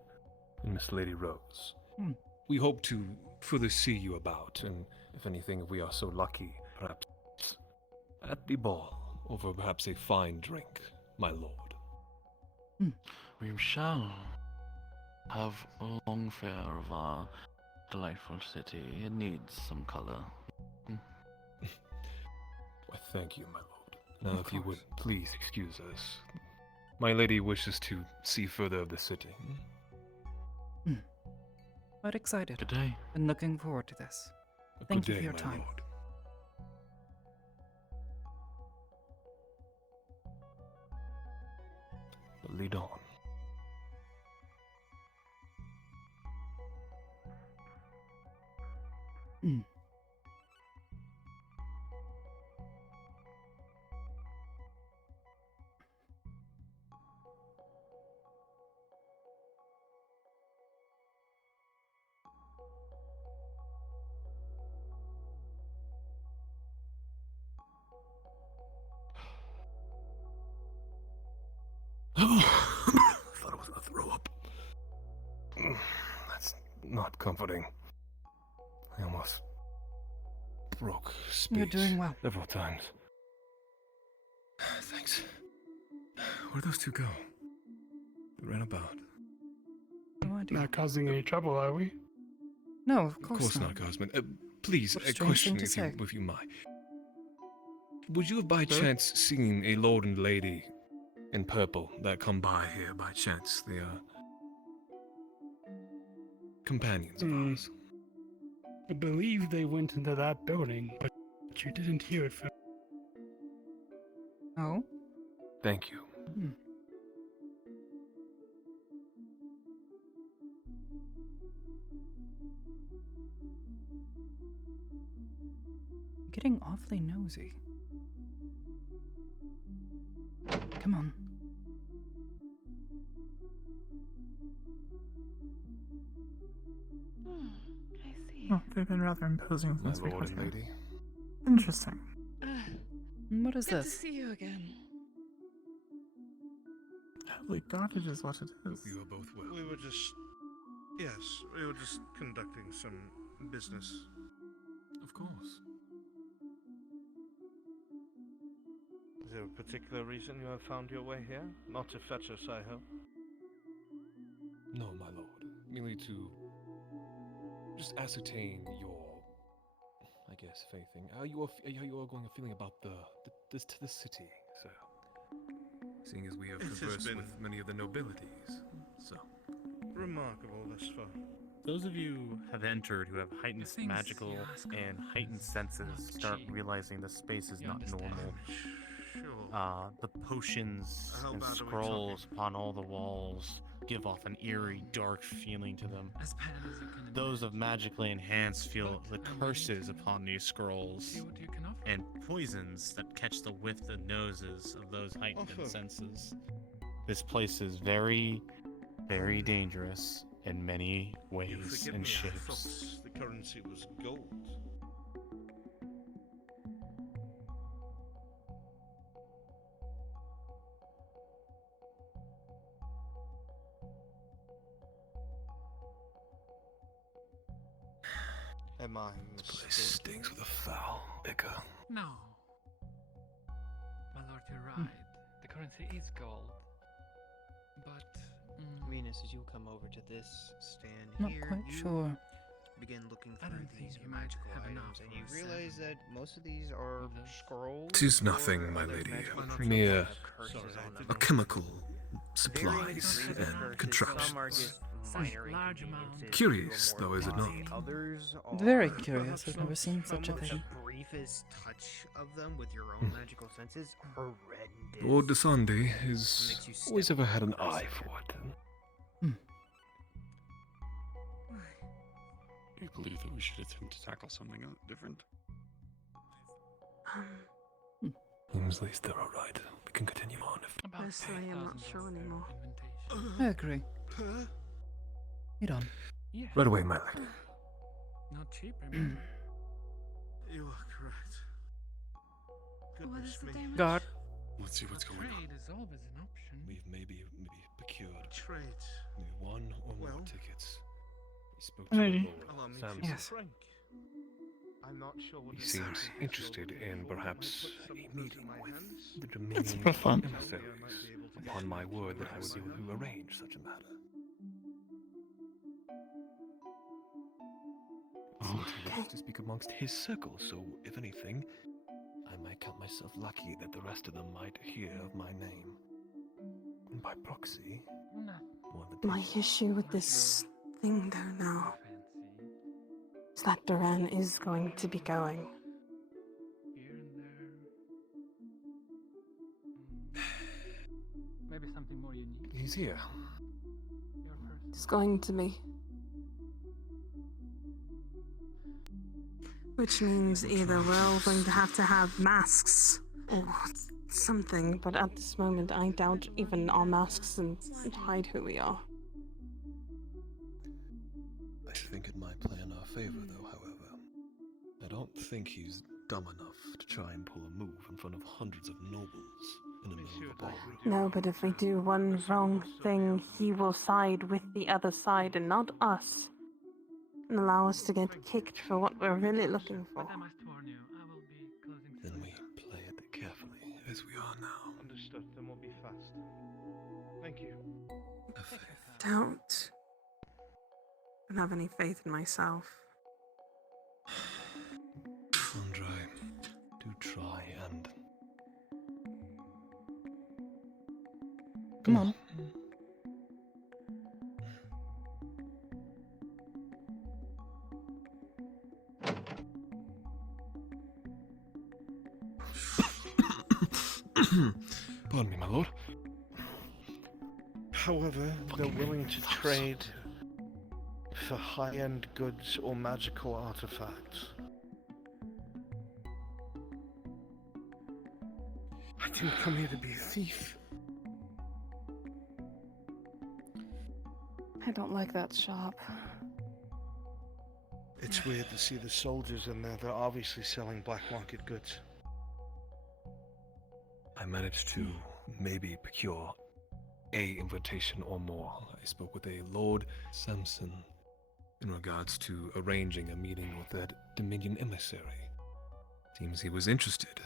and Miss Lady Rose. We hope to further see you about, and if anything, if we are so lucky, perhaps at the ball, over perhaps a fine drink, my lord. We shall have a long fare of our delightful city. It needs some color. Why, thank you, my lord. Now, if you would please excuse us. My lady wishes to see further of the city. Quite excited. Good day. And looking forward to this. Thank you for your time. Lord. Lead on. Thought I was gonna throw up. That's not comforting. I almost broke speech. You're doing well. Several times. Thanks. Where'd those two go? They ran about. No idea. Not causing any trouble, are we? No, of course not, Cosman. Please, What a a strange question, thing to say. if you might. Would you have by chance seen a lord and lady in purple that come by here by chance? They are companions of ours. I believe they went into that building, but you didn't hear it from. Oh? Thank you. Getting awfully nosy. Come on. I see. Oh, they've been rather imposing with My this lord request and here. lady. Interesting. What is Good this? to see you again. Holy garbage is what it is. You are both well. We were just... Yes, we were just conducting some business. Of course. Is there a particular reason you have found your way here? Not to fetch us, I hope. No, my lord. Merely to just ascertain your, I guess, faithing. How you are going a feeling about this city, sir. Seeing as we have It has conversed been with many of the nobilities, so. Remarkable thus far. Those of you have entered who have heightened magical and heightened senses start realizing the space is not normal. Sure. The potions How and bad are we scrolls upon all the walls give off an eerie, dark feeling to them. Those of magically enhanced feel the curses upon these scrolls and poisons that catch the whiff and noses of those heightened senses. This place is very, very dangerous in many You ways forgive and me, I shapes. thought the currency was gold. Am I This place stinks with a foul ichor. No. My lord, you're right. The currency is gold. But... Venus, as you come over to this stand Not here, quite you sure. begin looking I through don't think these you might magical have items, enough and for you a realize that most of these are scrolls. Tis nothing, or my other lady. magical A trinkets mere that have curses on them. a chemical Varying supplies degrees of and curses. contraptions. Some are just minor inconveniences. Curious, to a though, is it mortal not? body. Others are Very curious. I've never seen such a from thing. the briefest touch of them with your own magical senses, horrendous. Lord Desande has Makes you step always ever had an on the eye for it. I believe that we should attempt to tackle something different. Seems least they're alright. We can continue on if. Personally, I'm not sure anymore. I agree. Lead on. Right away, my lady. Not cheap, remember? You are correct. What is the damage? God. Let's see what's going on. Trade is always an option. We've maybe procured Trade. maybe one or more Well. tickets. We spoke to Lady. the Lord Allow me Samson. to be Yes. frank. I'm not sure what He exactly seems this interested will in be for. perhaps I might put some a of those meeting in my with hands. the It's Dominion super fun. emissaries. Upon my word that I would be able to arrange such a matter. He seems to speak amongst his circle, so if anything, I might count myself lucky that the rest of them might hear of my name. And by proxy, one of the My issue with this thing, though, now, is that Duran is going to be going. Maybe something more unique. He's here. It's going to be. Which means either we're all going to have masks or something, but at this moment I doubt even our masks and hide who we are. I think it might play in our favor, though, however. I don't think he's dumb enough to try and pull a move in front of hundreds of nobles in the middle of a ball. No, but if we do one wrong thing, he will side with the other side and not us. And allow us to get kicked for what we're really looking for. Then we play it carefully, as we are now. Understood, then we'll be fast. Thank you. Don't have any faith in myself. Andre, do try and... Come on. Pardon me, my lord. However, they're willing to trade for high-end goods or magical artifacts. I didn't come here to be a thief. I don't like that shop. It's weird to see the soldiers in there. They're obviously selling black market goods. I managed to maybe procure a invitation or more. I spoke with a Lord Samson in regards to arranging a meeting with that Dominion emissary. Seems he was interested,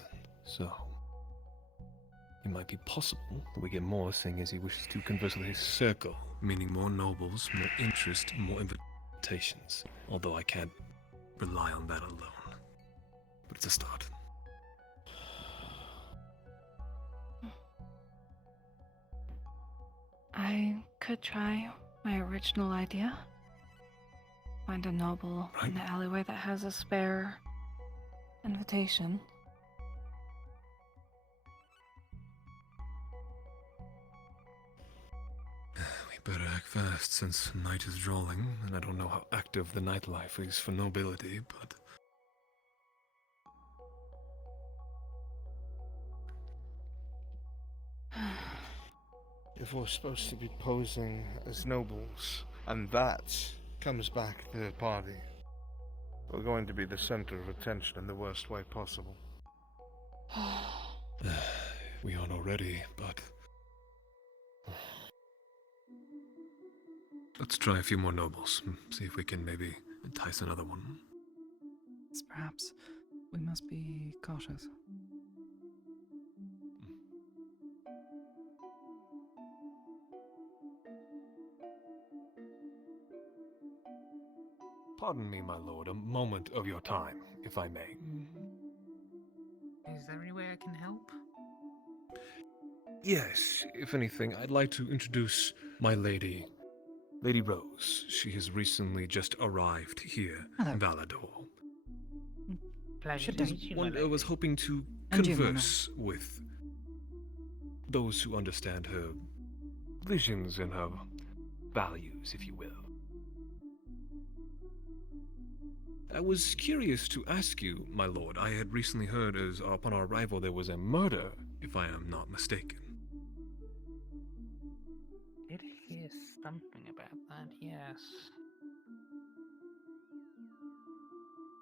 so it might be possible that we get more, seeing as he wishes to converse with his circle, meaning more nobles, more interest, more invitations. Although I can't rely on that alone. But it's a start. I could try my original idea. Find a noble in the alleyway that has a spare invitation. We better act fast since night is drawing, and I don't know how active the nightlife is for nobility, but... If we're supposed to be posing as nobles, and that comes back to the party, we're going to be the center of attention in the worst way possible. We aren't already, but... Let's try a few more nobles, see if we can maybe entice another one. Perhaps we must be cautious. Pardon me, my lord, a moment of your time, if I may. Is there any way I can help? Yes, if anything, I'd like to introduce my lady, Lady Rose. She has recently just arrived here in Valador. Pleasure to meet you, my I was hoping to converse with those who understand her visions and her values, if you will. I was curious to ask you, my lord. I had recently heard as upon our arrival there was a murder, if I am not mistaken. Did hear something about that, yes.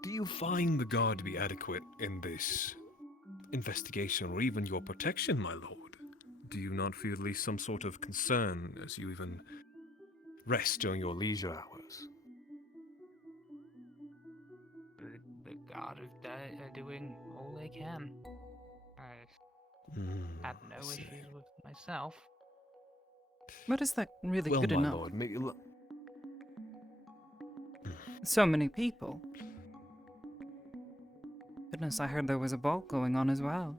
Do you find the guard to be adequate in this investigation or even your protection, my lord? Do you not feel at least some sort of concern as you even rest during your leisure hours? The guard are doing all they can. I had no issues with myself. But is that really well, good my enough? lord, So many people. Goodness, I heard there was a ball going on as well.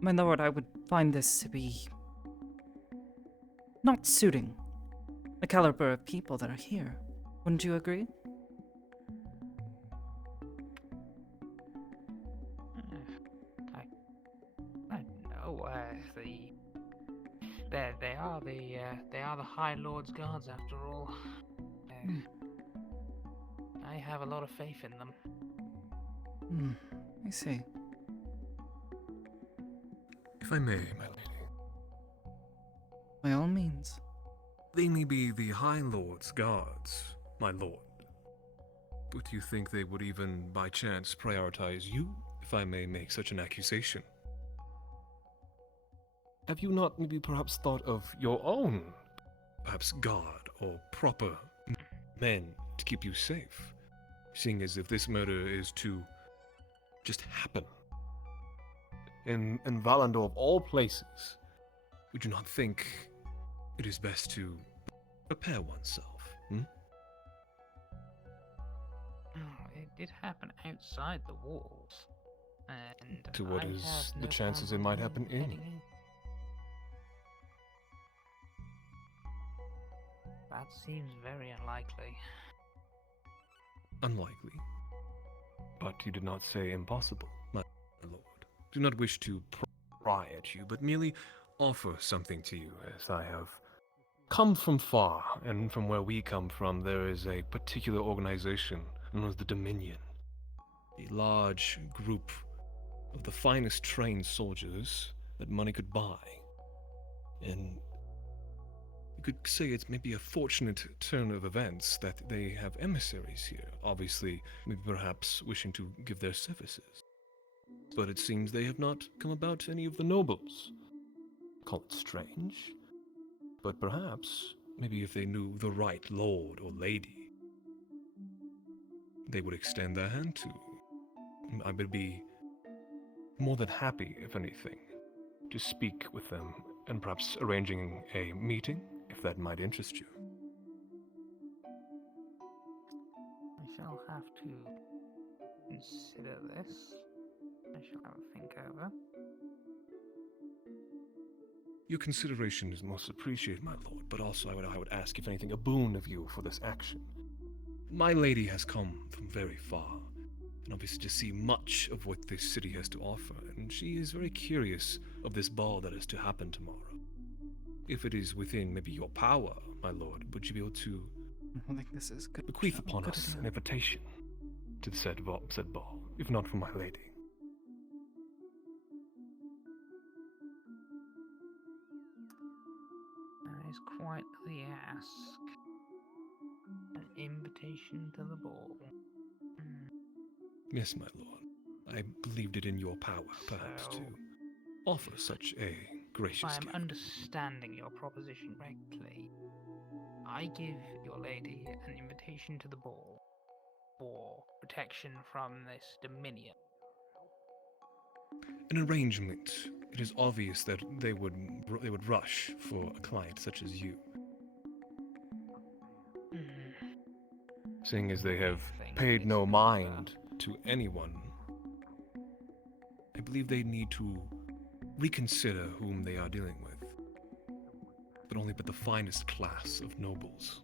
My lord, I would find this to be not suiting the caliber of people that are here. Wouldn't you agree? I know, they are the High Lord's guards after all. I have a lot of faith in them. I see. If I may, my lady. By all means. They may be the High Lord's guards, my lord. But do you think they would even, by chance, prioritize you, if I may make such an accusation? Have you not maybe perhaps thought of your own, perhaps guard or proper men to keep you safe? Seeing as if this murder is to just happen. In Valandor of all places, would you not think it is best to prepare oneself, It did happen outside the walls. And To what I is have the no chances it problem might happen in? heading That seems very unlikely. Unlikely. But you did not say impossible, my lord. Do not wish to pry at you, but merely offer something to you, as I have come from far, and from where we come from, there is a particular organization known as the Dominion. A large group of the finest trained soldiers that money could buy. And you could say it's maybe a fortunate turn of events that they have emissaries here, obviously, maybe perhaps wishing to give their services. But it seems they have not come about any of the nobles. Call it strange, but perhaps, maybe if they knew the right lord or lady, they would extend their hand to. I would be more than happy, if anything, to speak with them and perhaps arranging a meeting, if that might interest you. I shall have to consider this. I shall have a think over. Your consideration is most appreciated, my lord, but also I would ask, if anything, a boon of you for this action. My lady has come from very far, and obviously to see much of what this city has to offer, and she is very curious of this ball that is to happen tomorrow. If it is within maybe your power, my lord, would you be able to I think this is good. bequeath upon us an invitation to the said ball, if not for my lady? That is quite the ask. An invitation to the ball. Yes, my lord. I believed it in your power, perhaps, to offer such a gracious If I am gift. understanding your proposition correctly, I give your lady an invitation to the ball for protection from this dominion. An arrangement. It is obvious that they would rush for a client such as you. Seeing as they have paid no mind to anyone, I believe they need to reconsider whom they are dealing with, but only but the finest class of nobles.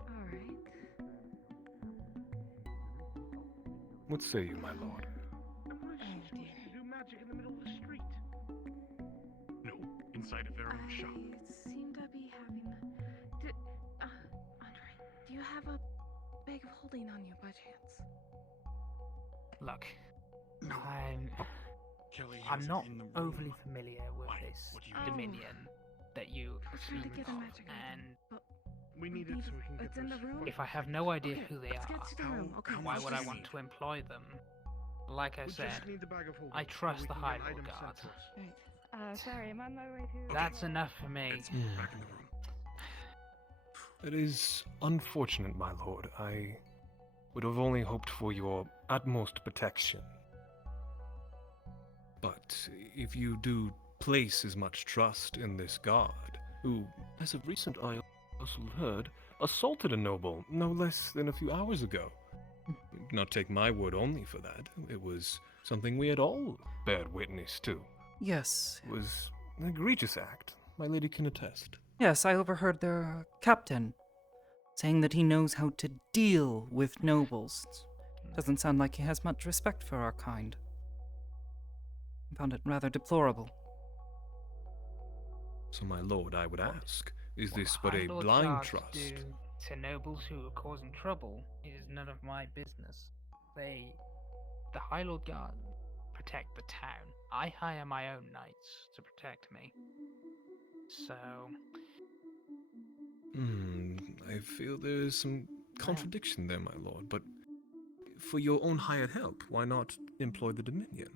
Alright. What say you, my lord? Do magic in the middle of the street. No, inside of their own shop. I seem to be having. Andre, do you have a bag of holding on you by chance? Look, No. I'm not overly familiar with this dominion that you Trying to speak get a of, magic item, and but We need it so we can get it's in the room. if I have no idea Okay, who they let's are, get to the room. Okay, why let's would I just- want to employ them? Like I We said, just need the bag of holding, I so trust we the can High get Lord items Guard. sent to us. Right. Sorry, I'm on my way to. That's enough for me. Back in the room. It is unfortunate, my lord. I would have only hoped for your utmost protection. But if you do place as much trust in this guard, who, as of recent I also heard, assaulted a noble no less than a few hours ago. Not take my word only for that. It was something we had all bared witness to. Yes. It was an egregious act. My lady can attest. Yes, I overheard their captain saying that he knows how to deal with nobles. Doesn't sound like he has much respect for our kind. I found it rather deplorable. So, my lord, I would ask, is What this the but High a Lord blind Guards trust? do to nobles who are causing trouble is none of my business. The High Lord Guard, protect the town. I hire my own knights to protect me. So, I feel there is some contradiction there, my lord, but for your own hired help, why not employ the Dominion?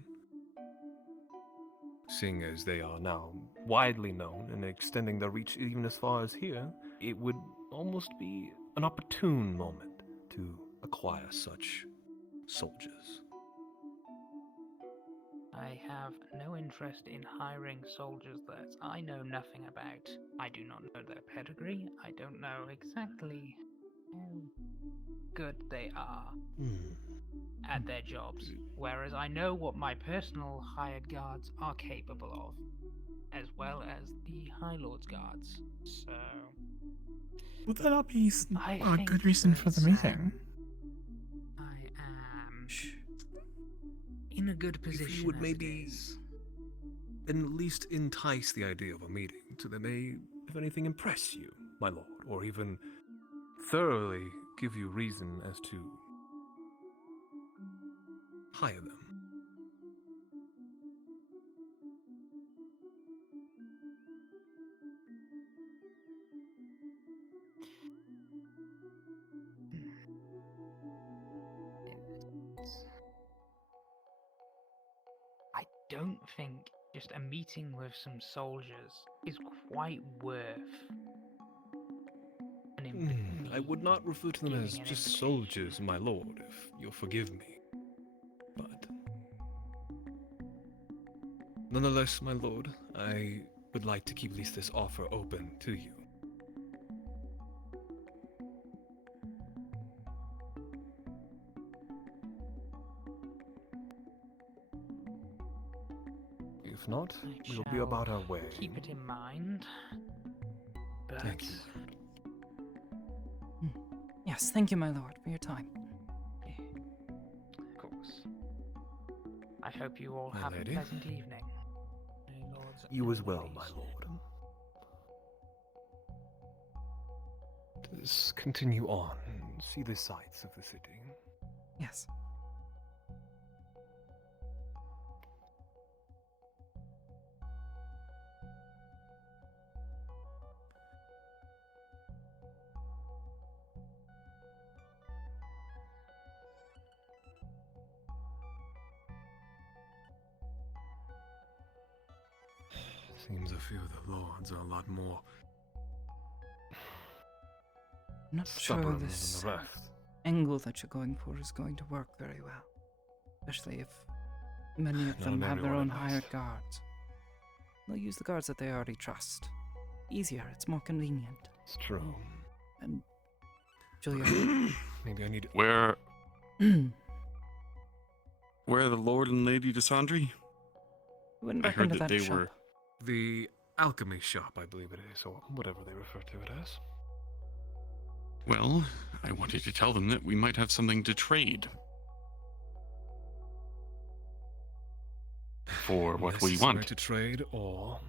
Seeing as they are now widely known and extending their reach even as far as here, it would almost be an opportune moment to acquire such soldiers. I have no interest in hiring soldiers that I know nothing about. I do not know their pedigree. I don't know exactly how good they are at their jobs. Whereas I know what my personal hired guards are capable of, as well as the High Lord's guards. So, Would that not be I a think good reason for the that, meeting? I am in a good position. If you would as maybe it is. at least entice the idea of a meeting, so they may, if anything, impress you, my lord, or even thoroughly give you reason as to hire them. I don't think just a meeting with some soldiers is quite worth I would not refer to them as giving an just invitation. soldiers, my lord, if you'll forgive me. But nonetheless, my lord, I would like to keep at least this offer open to you. If not, we'll be about our way. Keep it in mind. But Thank you. Yes, thank you, my lord, for your time. Of course. I hope you all My have lady. a pleasant evening. You as well, my lord. Let us continue on and see the sights of the city. Yes. Seems a few of the lords are a lot more I'm not sure stubborn this than the rest. angle that you're going for is going to work very well. Especially if many of Not them have their everyone own it does. hired guards. They'll use the guards that they already trust. Easier, it's more convenient. It's true. And Julia. Maybe I need Where are the Lord and Lady Desandri? Went I back heard into that that they shop. were. the alchemy shop, I believe it is, or whatever they refer to it as. Well, I wanted to tell them that we might have something to trade. For what we Necessary want. to trade, or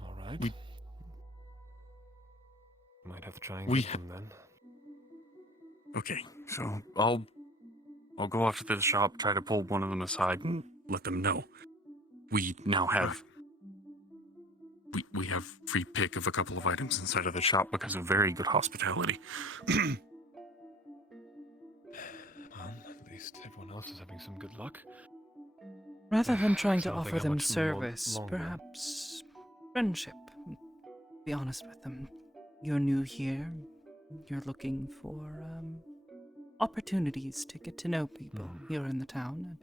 all right. We might have to try and We get them then. Okay, so I'll go off to the shop, try to pull one of them aside, and let them know. We now have we have free pick of a couple of items inside of the shop because of very good hospitality. Well, at least everyone else is having some good luck. Rather than trying to So I don't offer think them how much service, longer. perhaps friendship. Be honest with them. You're new here. You're looking for opportunities to get to know people here in the town and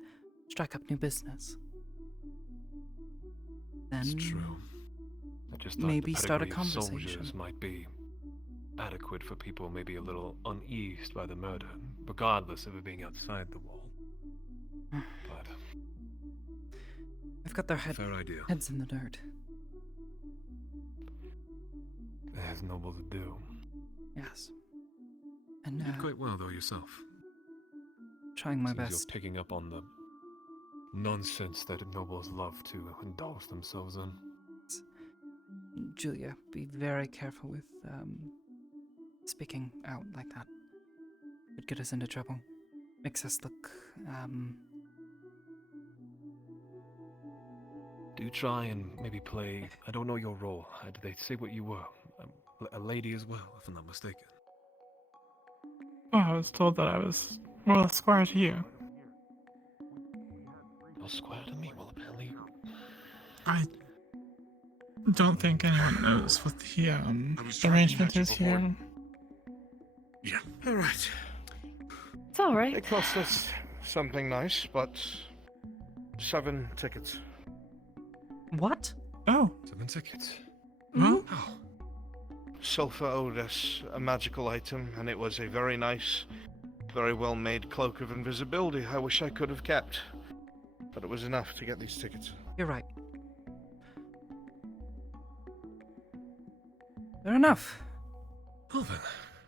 strike up new business. Then It's true. I just thought maybe the start a pedigree of conversation. soldiers might be adequate for people maybe a little uneased by the murder, regardless of it being outside the wall. But I've got their fair idea. heads in the dirt. As noble to do. Yes. And You did quite well though yourself. trying my Seems best. You're picking up on the nonsense that nobles love to indulge themselves in. Julia, be very careful with speaking out like that. Could get us into trouble. Makes us look Do try and maybe play. I don't know your role. Did they say what you were? A lady as well, if I'm not mistaken. Oh, I was told that I was, well, a squire to you. A squire to me? Well, apparently. I don't think anyone knows what the arrangement is here. Yeah. All right. It's all right. It cost us something nice, but 7 tickets. What? Oh. 7 tickets. Well, Sulfur owed us a magical item, and it was a very nice, very well-made cloak of invisibility I wish I could have kept. But it was enough to get these tickets. You're right. Fair enough. Well then,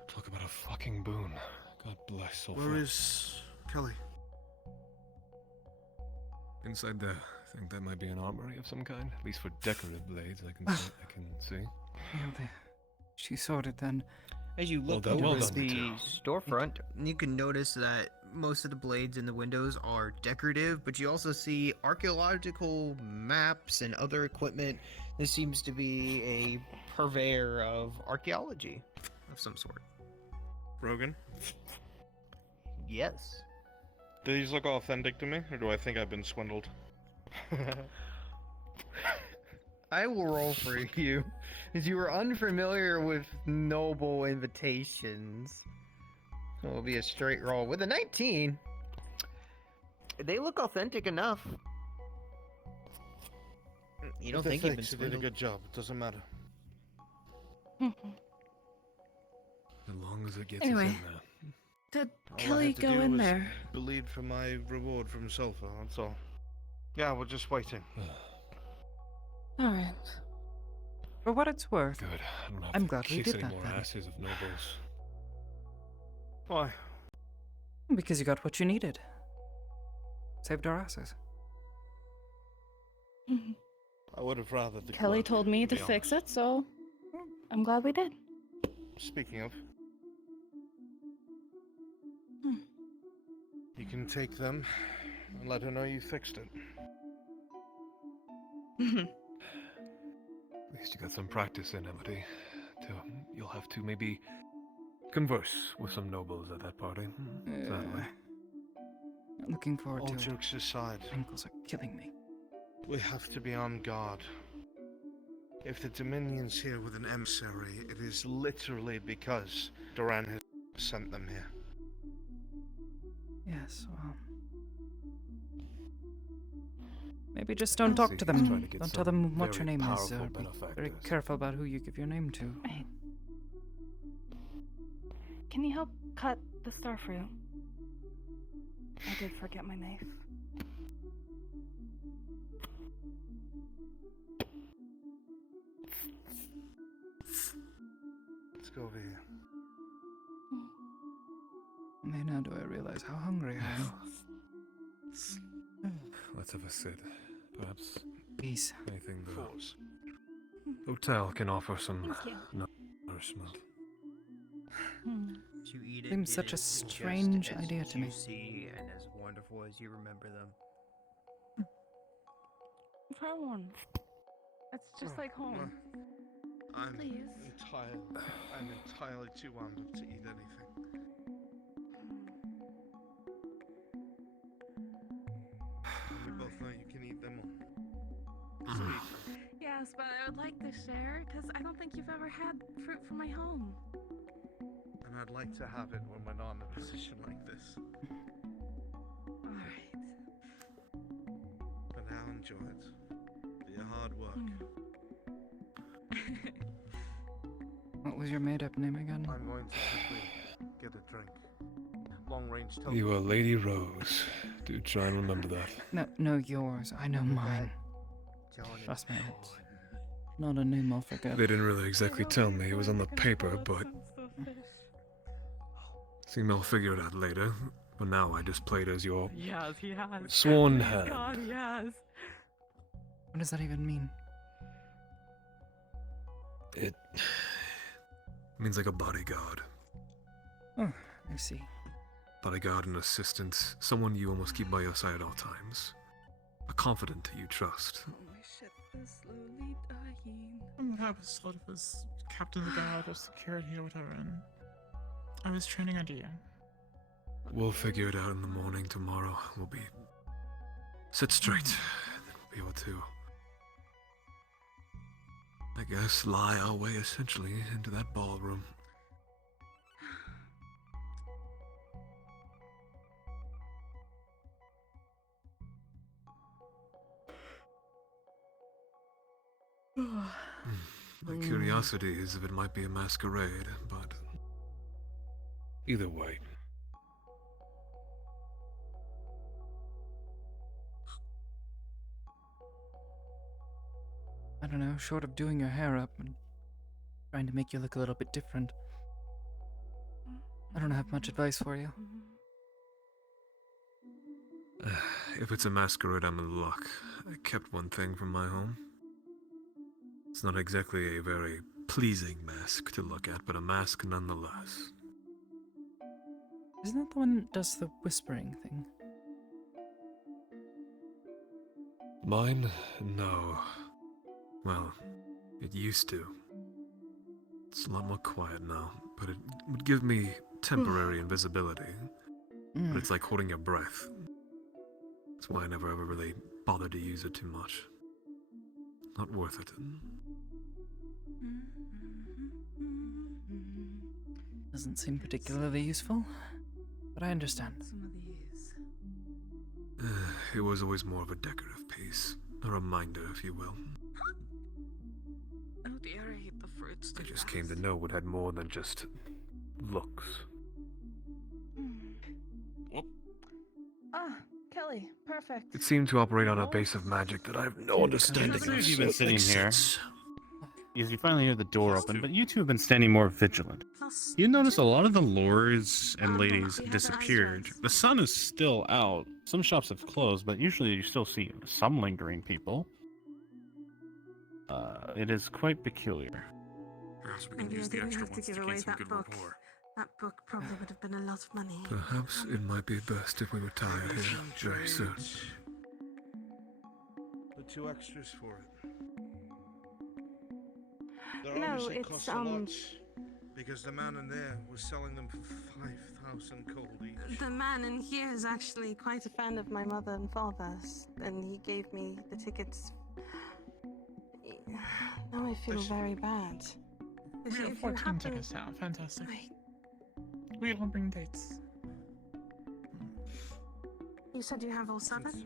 talk about a fucking boon. God bless all Where friends. is Kelly? Inside there. I think that might be an armory of some kind. At least for decorative blades, I can see. Yeah, she sorted then. As you look Well towards done, you the two. storefront, you can notice that most of the blades in the windows are decorative, but you also see archaeological maps and other equipment. This seems to be a purveyor of archaeology of some sort. Rogan? Yes. Do these look authentic to me, or do I think I've been swindled? I will roll for you, as you are unfamiliar with noble invitations. It will be a straight roll with a 19. They look authentic enough. You don't think you've been You did a swindled? good job. It doesn't matter. As long as it gets Anyway. us in there. Did All I Kelly had to go do in was there? Believe for my reward from Sulfur, that's all. Yeah, we're just waiting. Alright. For what it's worth, Good. I don't have I'm to glad we kiss did any that more then. asses of nobles. Why? Because you got what you needed. Saved our asses. I would have rather the Kelly cloak, told me to be fix honest. it, so I'm glad we did. Speaking of, you can take them and let her know you fixed it. At least you got some practice in, Amity. You'll have to maybe converse with some nobles at that party. Sadly. Looking forward All to it. jokes aside, Ankles are killing me. we have to be on guard. If the Dominion's here with an emissary, it is literally because Duran has sent them here. Yes, well. Maybe just don't talk to them. Don't tell them what your name is. Be very careful about who you give your name to. Right. Can you help cut the starfruit? I did forget my knife. Let's go over here. Only now do I realize how hungry I am. Let's have a sit. Perhaps Please. anything the hotel can offer some Thank nourishment. You eat it, Seems it such a is just strange as idea to me. juicy and as wonderful as you remember them. Try one. It's just like home. I'm Please. entirely too wound up to eat anything. We both know you can eat them all. So eat them. Yes, but I would like to share because I don't think you've ever had fruit from my home. And I'd like to have it when we're not in a position like this. Alright. For now, enjoy it. For your hard work. What was your made-up name again? I'm going to quickly get a drink. Long range telephone. You are Lady Rose. Do try and remember that. No, yours. I know mine. Trust me, it's not a name I'll forget. They didn't really exactly tell me it was on the paper, but seem I'll figure it out later. For now, I just played as your Yes, he has. sworn Please, hand. God, yes. What does that even mean? It means like a bodyguard. Oh, I see. Bodyguard and assistant, someone you almost keep by your side at all times. A confidant you trust. My ship is slowly dying. I was sort of as captain of the guard or security or whatever, and I was training under you. We'll figure it out in the morning tomorrow. We'll be sit straight, and then we'll be able to, I guess, lie our way essentially into that ballroom. My curiosity is if it might be a masquerade, but either way. I don't know, short of doing your hair up and trying to make you look a little bit different. I don't have much advice for you. If it's a masquerade, I'm in luck. I kept one thing from my home. It's not exactly a very pleasing mask to look at, but a mask nonetheless. Isn't that the one that does the whispering thing? Mine? No. Well, it used to. It's a lot more quiet now, but it would give me temporary invisibility. But it's like holding your breath. That's why I never ever really bothered to use it too much. Not worth it. Doesn't seem particularly useful, but I understand. Some of these. It was always more of a decorative piece. A reminder, if you will. Oh dear, I hate the fruits. I just came to know it had more than just looks. Ah, Kelly, perfect. It seemed to operate on a base of magic that I have no understanding of. You've been sitting Makes here. sense. Because you finally hear the door open, but you two have been standing more vigilant. You notice a lot of the lords and ladies disappeared. The sun is still out. Some shops have closed, but usually you still see some lingering people. It is quite peculiar. Perhaps we can Maybe I use the didn't extra have to ones give to away gain some that good book. rapport. That book probably would have been a lot of money. Perhaps it might be best if we retire here very soon. The 2 extras for it. They're No, obviously it's, cost a lot, because the man in there was selling them for 5,000 gold each. The man in here is actually quite a fan of my mother and father's, and he gave me the tickets. Now I feel very bad. We If have you 14 happen- tickets now. Fantastic. We don't bring dates. You said you have all 7?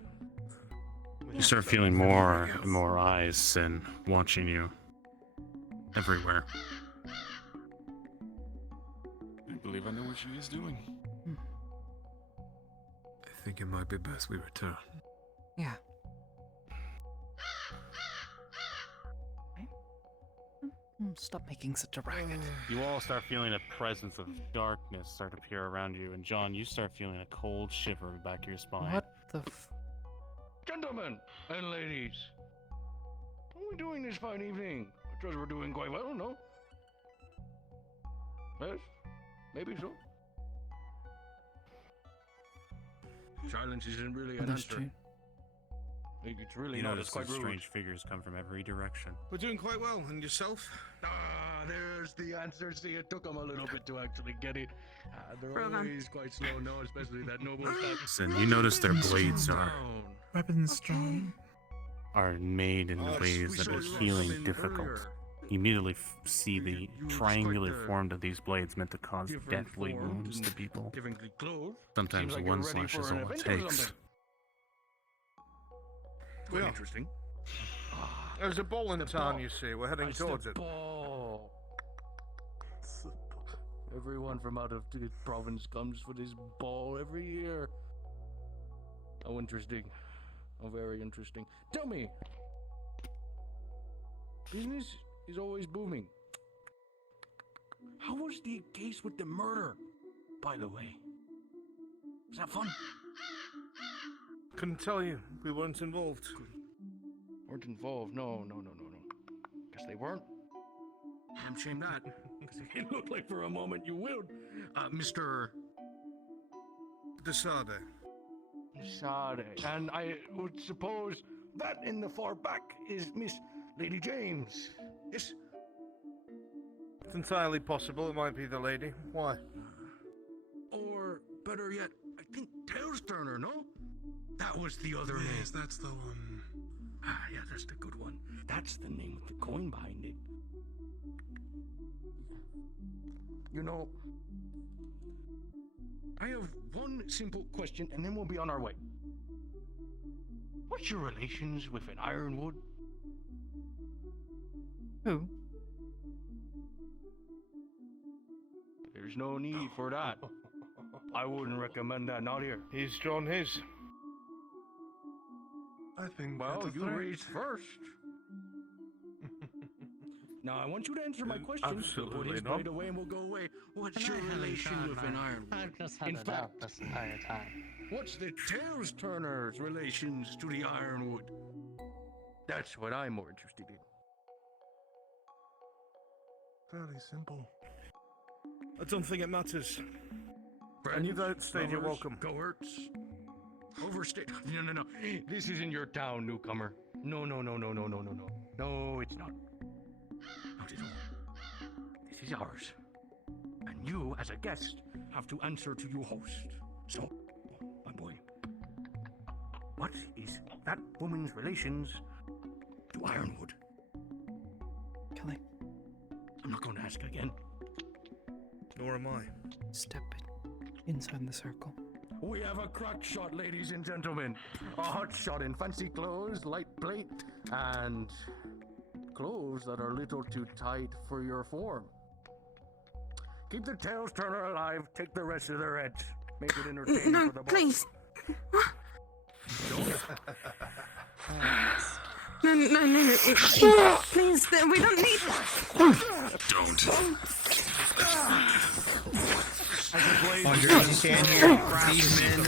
You start feeling more and more eyes and watching you everywhere. I believe I know what she is doing. I think it might be best we return. Yeah. Stop making such a racket. You all start feeling a presence of darkness start to appear around you, and John, you start feeling a cold shiver in the back of your spine. What the f... Gentlemen and ladies, how are we doing this fine evening? I trust we're doing quite well, no? Yes? Maybe so. Silence isn't really an That's answer. true. It's really You not. notice It's quite those rude. strange figures come from every direction. We're doing quite well, and yourself? Ah, there's the answer. See, it took them a little bit to actually get it. They're Rogan. always quite slow now, especially that noble type. And you notice their blades Weapons drawn. are made in ways that make healing difficult. You immediately see the triangular form of these blades meant to cause deathly wounds to people. Differently clothed. Sometimes Seems like one you're ready slash is for an all it event or takes. something. We are. Interesting. There's a ball in town, you see. We're heading It's towards the it. ball. Everyone from out of the province comes for this ball every year. How interesting. How very interesting. Tell me, business is always booming. How was the case with the murder, by the way? Was that fun? Couldn't tell you. We weren't involved. Weren't involved? No. Guess they weren't. Damn shame that. Because it looked like for a moment you will. Mr. Desade. Sade. And I would suppose that in the far back is Miss Lady James. Yes? It's entirely possible it might be the lady. Why? Or better yet, I think Tails Turner, no? That was the other name. Yes, that's the one. Ah, yeah, that's the good one. That's the name with the coin behind it. You know, I have one simple question and then we'll be on our way. What's your relations with an Ironwood? Who? There's no need for that. I wouldn't recommend that, not here. He's drawn his. I think Well, that's a you threat. raised first. Now I want you to answer my question. Absolutely Put his not. blade away and we'll go away. What's your relation with an Ironwood? I've just had In enough fact, this entire time. what's the Tails Turner's relations to the Ironwood? That's what I'm more interested in. Fairly simple. I don't think it matters. And you don't state you're welcome. Cohorts. Overstay. No. This isn't your town, newcomer. No. No, it's not. Not at all. This is ours. And you, as a guest, have to answer to your host. So, my boy, what is that woman's relations to Ironwood? Kelly. I'm not going to ask again. Nor am I. Step inside the circle. We have a crack shot, ladies and gentlemen. A hot shot in fancy clothes, light plate, and clothes that are a little too tight for your form. Keep the Tails Turner alive, take the rest of their heads. Make it entertaining No, for the boss. please. No. Please, we don't need. Don't. Andre, as you stand here, these men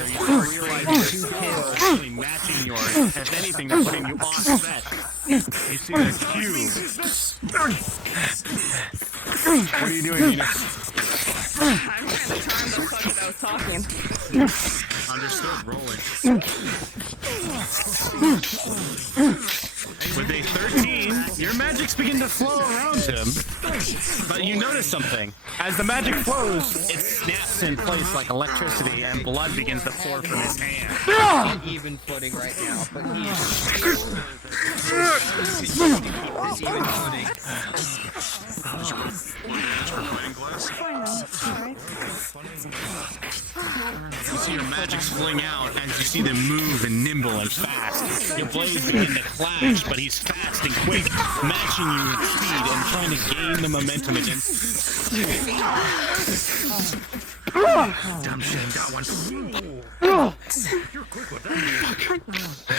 realize 2 kills. Actually matching yours. If anything, they're putting you on set. You see the cube. What are you doing, Nina? I'm trying to charm the fuck without talking. Understood. Rolling. With a 13, your magics begin to flow around him. But you notice something. As the magic flows, it snaps in place like electricity, and blood begins to pour from his hand. On even footing right now, but he is even footing. You see your magics fling out as you see them move and nimble and fast. Your blades begin to clash, but he's fast and quick, matching you in speed and trying to gain the momentum again. Damn shame that one. You're quick with that.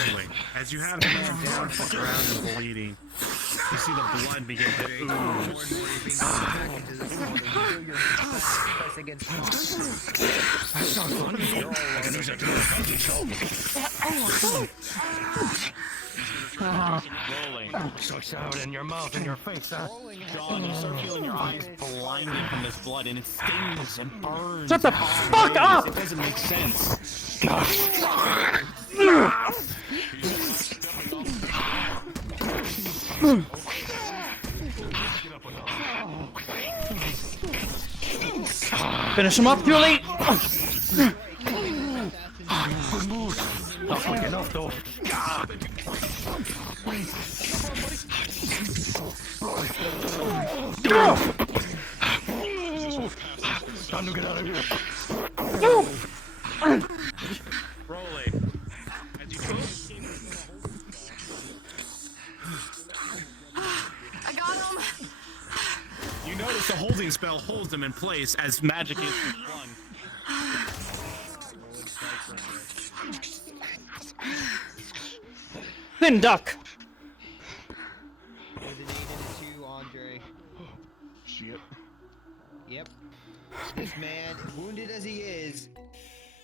Anyway, as you have him down to the ground and bleeding, you see the blood begin to ooze. That's not funny. You're all gonna use it to advantage, Rolling. Sucks out in your mouth and your face, huh? John, you start feeling your eyes blinded from this blood, and it stings and burns. Shut the in all fuck ways. up! It doesn't make sense. Finish him up, Julie! Good move. Not quick enough, though. Time to get out of here. Rolling. As you I got him. You notice the holding spell holds him in place as magic is flung. Then duck! To Andre. Shit. Yep. This man, wounded as he is,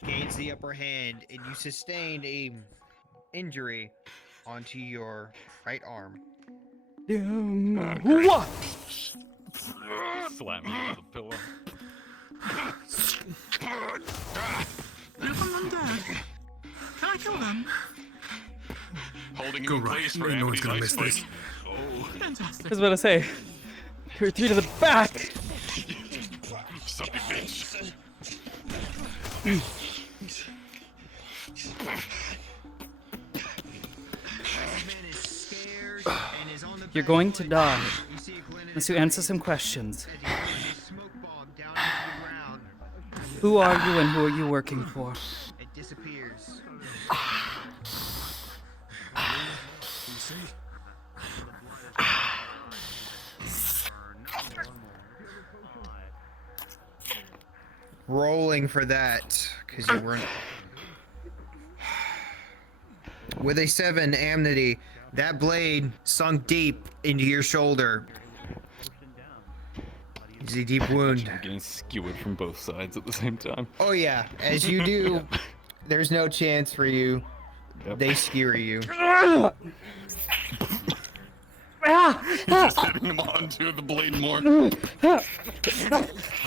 gains the upper hand, and you sustained a injury onto your right arm. What? Slap me with a pillow. Leave them undead. Can I kill them? Holding him Go in right. place for No one's Amity's gonna ice miss spike. this. Oh. Fantastic. I was about to say, you're 3 to the back! Suck it, bitch. You're going to die unless you answer some questions. Who are you and who are you working for? It disappears. Rolling for that, because you weren't. With a 7 Amity, that blade sunk deep into your shoulder. It's a deep wound. I'm getting skewered from both sides at the same time. Oh yeah, as you do, there's no chance for you. Yep. They skewer you. Just hitting him onto the blade more. I'm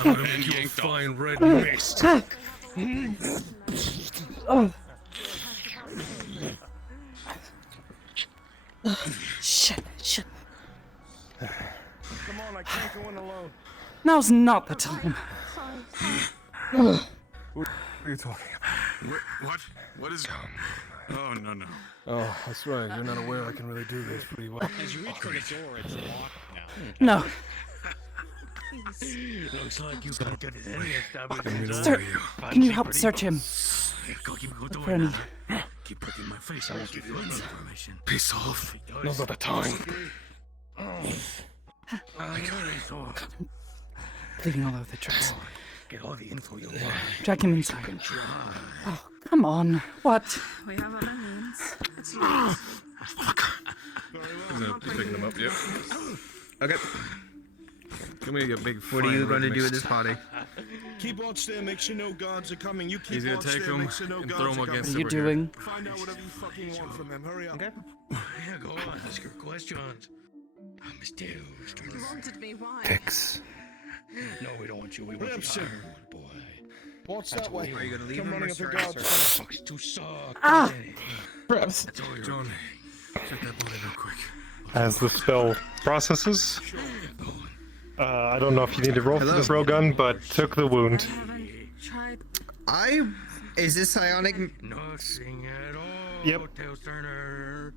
gonna make you a fine red mist. Shit. Come on, I can't go in alone. Now's not the time. What are you talking about? What? What is... Oh, no. Oh, that's right. You're not aware I can really do this pretty well. As you reach for the door, it's locked No. now. Looks like you got good at any establishment. Sir, can you help search him? Keep For any... putting my face. I won't give you any information. Piss off. Now's not the time. Bleeding all over the dress. Get all the info you want. Drag him inside. Oh, come on. What? We have other means. He's picking him up, yep. Okay. Come here, you big What are you going to do with this body? Keep watch there, make sure no guards are coming. You keep He's gonna watch take there, him make sure no and guards throw him are against coming. What are you doing? Find out whatever you fucking want from them. Hurry up. Okay. Yeah, go on. Ask your questions. I'm mysterious. You wanted me, why? Pix. No, we don't want you. We want you Ripson. fired, boy. Watch that way. Are you gonna leave Come him or running up the start guards. searching? Fuck's too soft. Ah! John, check that body real quick. As the spell processes, I don't know if you need to roll for this railgun, but took the wound. Is this psionic? Nothing at all. Yep. Tails Turner.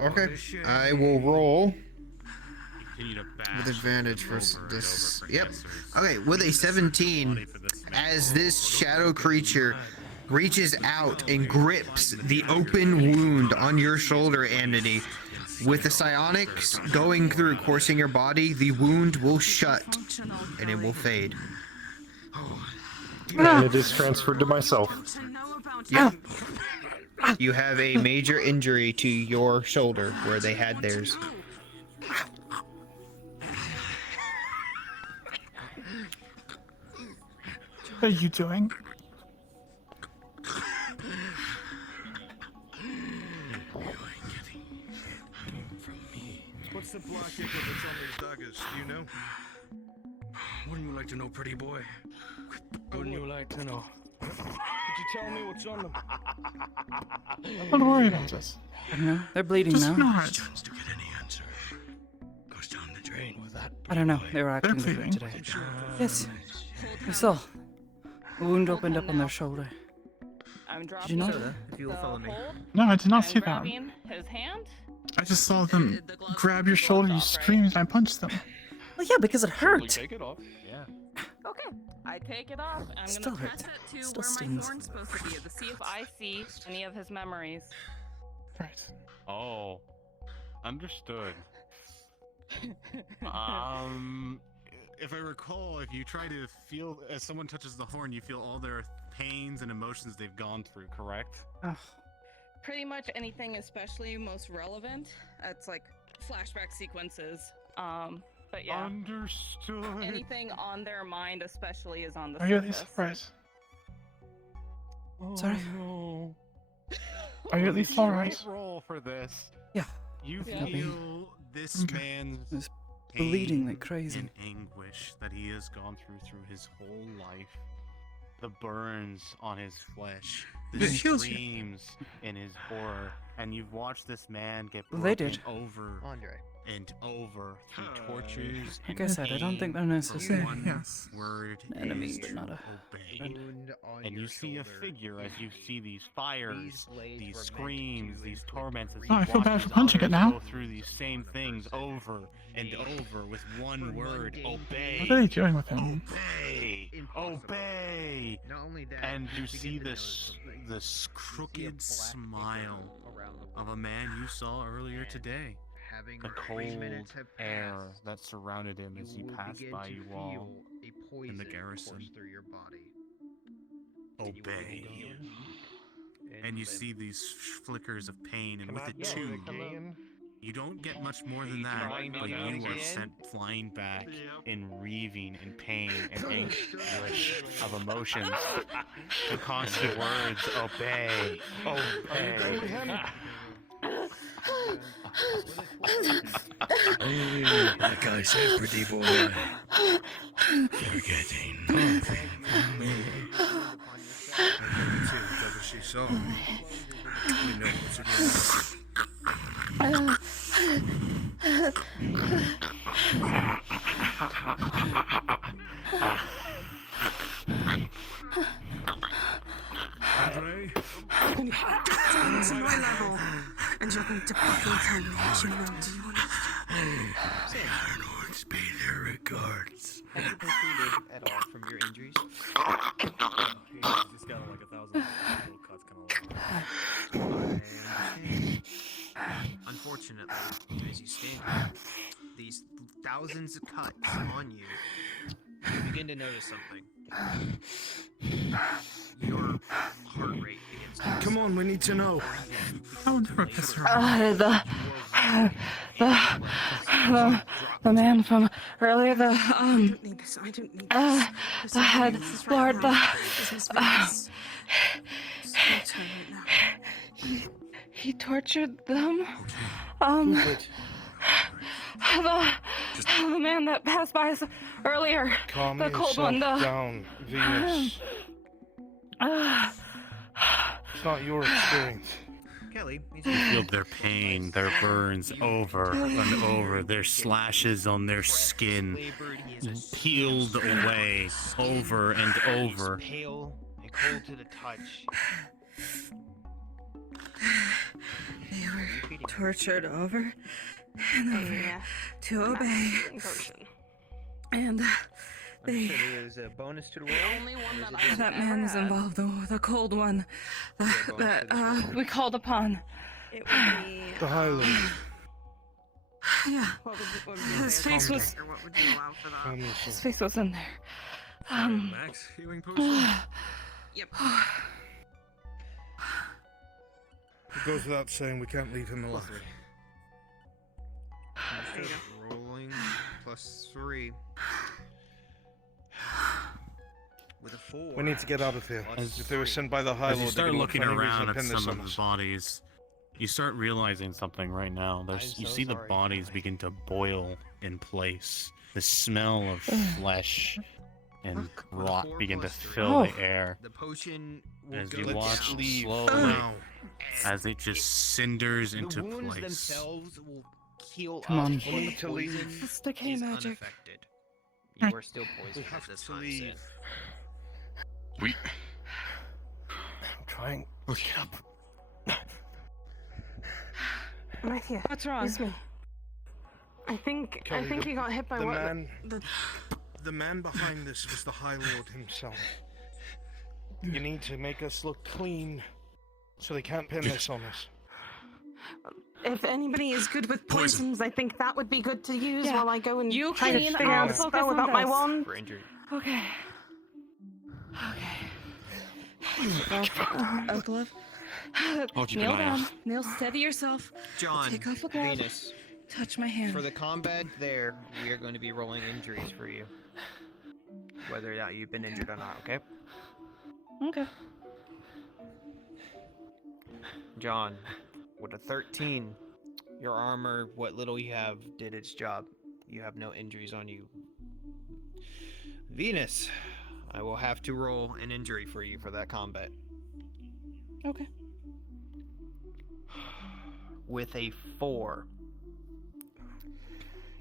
Okay. I will roll Continue to bash with advantage for over and this. over for Yep. answers. Okay, with a 17, as this shadow creature reaches out and grips the open wound on your shoulder, Amity. With the psionics going through, coursing your body, the wound will shut and it will fade. And it is transferred to myself. Yep. You have a major injury to your shoulder where they had theirs. What are you doing? What's the black ink that's on these daggers? Do you know? Wouldn't you like to know, pretty boy? Wouldn't you like to know? Could you tell me what's on them? Don't worry about this. I don't know. They're bleeding Just now. ignore it. Chance to get any answer. Goes down the drain with that. I don't know. They were acting They're different bleeding. today. Yes. We saw. A wound opened up on their shoulder. I'm Did dropping you know? If you will follow me. No, I did not I'm see that. grabbing his hand. I just saw them grab your shoulder, you screamed, and I punched them. Well, yeah, because it hurt. Take it off. Yeah. Okay, I take it off. I'm Still gonna press hurt. it to Still where stings. my thorn's supposed to be to see if I see any of his memories. Right. Oh. Understood. If I recall, if you try to feel, as someone touches the horn, you feel all their pains and emotions they've gone through, correct? Oh. Pretty much anything, especially most relevant. It's like flashback sequences. But yeah. Understood. Anything on their mind, especially, is on the Are you at least surface. alright? Oh, Sorry. No. Are you at least alright? Roll for this. Yeah. You Yeah. feel this Okay. man's It's bleeding pain like crazy. and anguish that he has gone through his whole life. The burns on his flesh, the It heals you. screams in his horror, and you've watched this man get Well, they broken did. over Andre. and over through tortures. Like and I said, I don't think they're pain necessary. for one Yes. word Enemies, is but not a obey. Wound on And your you see a shoulder. figure as you see these fires, These blades these were meant screams, to these inflict torments, as Oh, I you feel watch bad as for punching it others now. go through these same things over and over with one word: obey. What are they doing with him? Obey. Obey. Not only that, And you to see get to this notice, this crooked smile of a man you saw earlier today. having The 3 cold minutes have air passed, that surrounded him as he you will passed begin by to you all feel a in poison the garrison. course through your body. Obey. And you see these flickers of pain, and with it too, You don't get much more than that, but you are sent flying back in reaving in pain and anguish of emotions. The constant words, obey, obey. Like I said, pretty boy, forgetting nothing. Whatever she saw, we know what it is. Andre? It's my level, and you're going to fucking tell me what you know, do you understand? Lords pay their regards. Have you proceeded at all from your injuries? He's got like 1,000 little cuts Unfortunately, as you stand here, these thousands of cuts on you, you begin to notice something. Your heart rate begins to... Come on, we need to know. I'll never piss her The man from earlier, the head lord, he tortured them. The man that passed by us earlier, Calm the cold one, down, Venus. It's not your experience. Kelly, You feel their pain, their burns over and over, their slashes on their skin peeled away over and over. He's pale and cold to the touch. They were tortured over and over to obey. And they... There's a bonus to the roll. Only one That man is involved, the cold one that we called upon. It would be... The High Lord. Yeah. What would His face was... Or what would you allow for that? His face was in there. Max healing potion? Yep. It goes without saying we can't leave him alive. Rolling +3. With a 4. We need to get out of here. If they were sent by the High As Lord, you start they could looking find a reason around to at pin this some on of us. the bodies, you start realizing something right now. You see the bodies begin to boil in place. The smell of flesh and rot begin to fill the air. The potion will As go you down. watch slowly as it just cinders into The wounds place. themselves will heal Come up, on. but the poison It's decay is magic. unaffected. You are still poisoned at this time, Sin. We. I'm trying. I'm right here. What's wrong? It's me. I think Kelly, he got hit by the what? man, The... the man behind this was the High Lord himself. You need to make us look clean, so they can't pin this on us. If anybody is good with Poison. poisons, I think that would be good to use Yeah. while I go and You try to clean, figure I'll out a focus spell on without my this. wand. For injury. Okay. Glove. I'll keep an Kneel eye down. out. Kneel, steady yourself. John, Take off a glove. Venus, Touch my hand. for the combat there, we are going to be rolling injuries for you. Whether or not you've been injured or not, okay? Okay. John, with a 13, your armor, what little you have, did its job. You have no injuries on you. Venus, I will have to roll an injury for you for that combat. Okay. With a 4.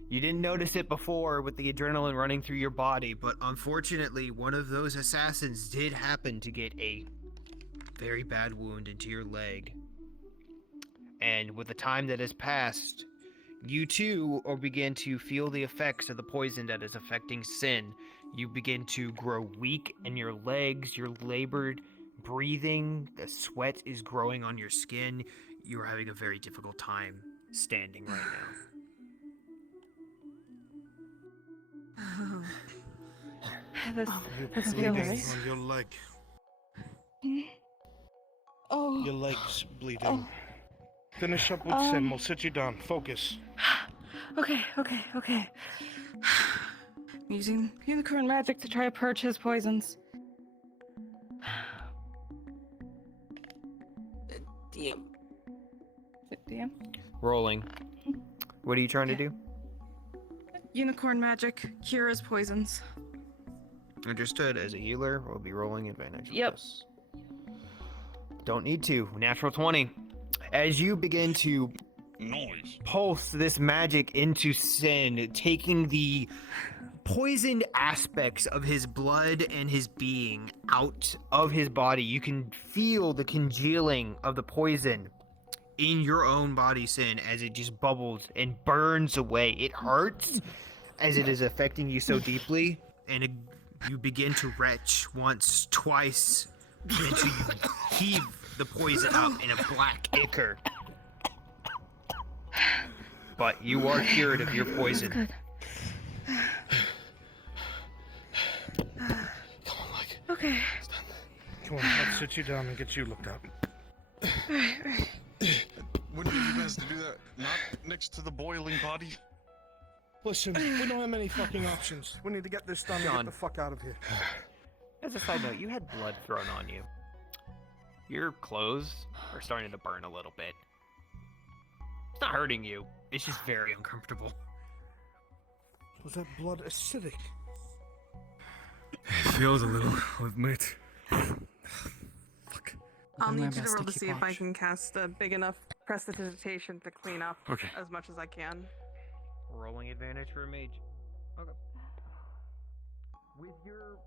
You didn't notice it before with the adrenaline running through your body, But unfortunately, one of those assassins did happen to get a very bad wound into your leg. and with the time that has passed, you too will begin to feel the effects of the poison that is affecting Sin. You begin to grow weak in your legs, you're labored breathing, the sweat is growing on your skin. You're having a very difficult time standing right now. This You're feels bleeding right. on your leg. Oh. Your leg's bleeding. Oh. Finish up with Sin. We'll sit you down. Focus. Okay. Using unicorn magic to try to purge his poisons. DM. DM? Rolling. What are you trying to do? Unicorn magic cures poisons. Understood. As a healer, we'll be rolling advantage. with Yep. this. Don't need to. Natural 20. As you begin to pulse this magic into Sin, taking the poisoned aspects of his blood and his being out of his body, you can feel the congealing of the poison in your own body, Sin, as it just bubbles and burns away. It hurts as it is affecting you so deeply, and you begin to retch once, twice, until you heave the poison up in a black ichor. But you are cured of your poison. Okay. Come on, let's sit you down and get you looked up. Alright. Wouldn't it be best to do that not next to the boiling body? Listen, we don't have many fucking options. We need to get this done and get the fuck out of here. As a side note, you had blood thrown on you. Your clothes are starting to burn a little bit. It's not hurting you. It's just very uncomfortable. Was that blood acidic? It feels a little, I'll admit. I'll doing my need you to best roll to keep see if I watch. can cast a big enough prestidigitation to clean up Okay. as much as I can. Rolling advantage for a mage. Okay. With your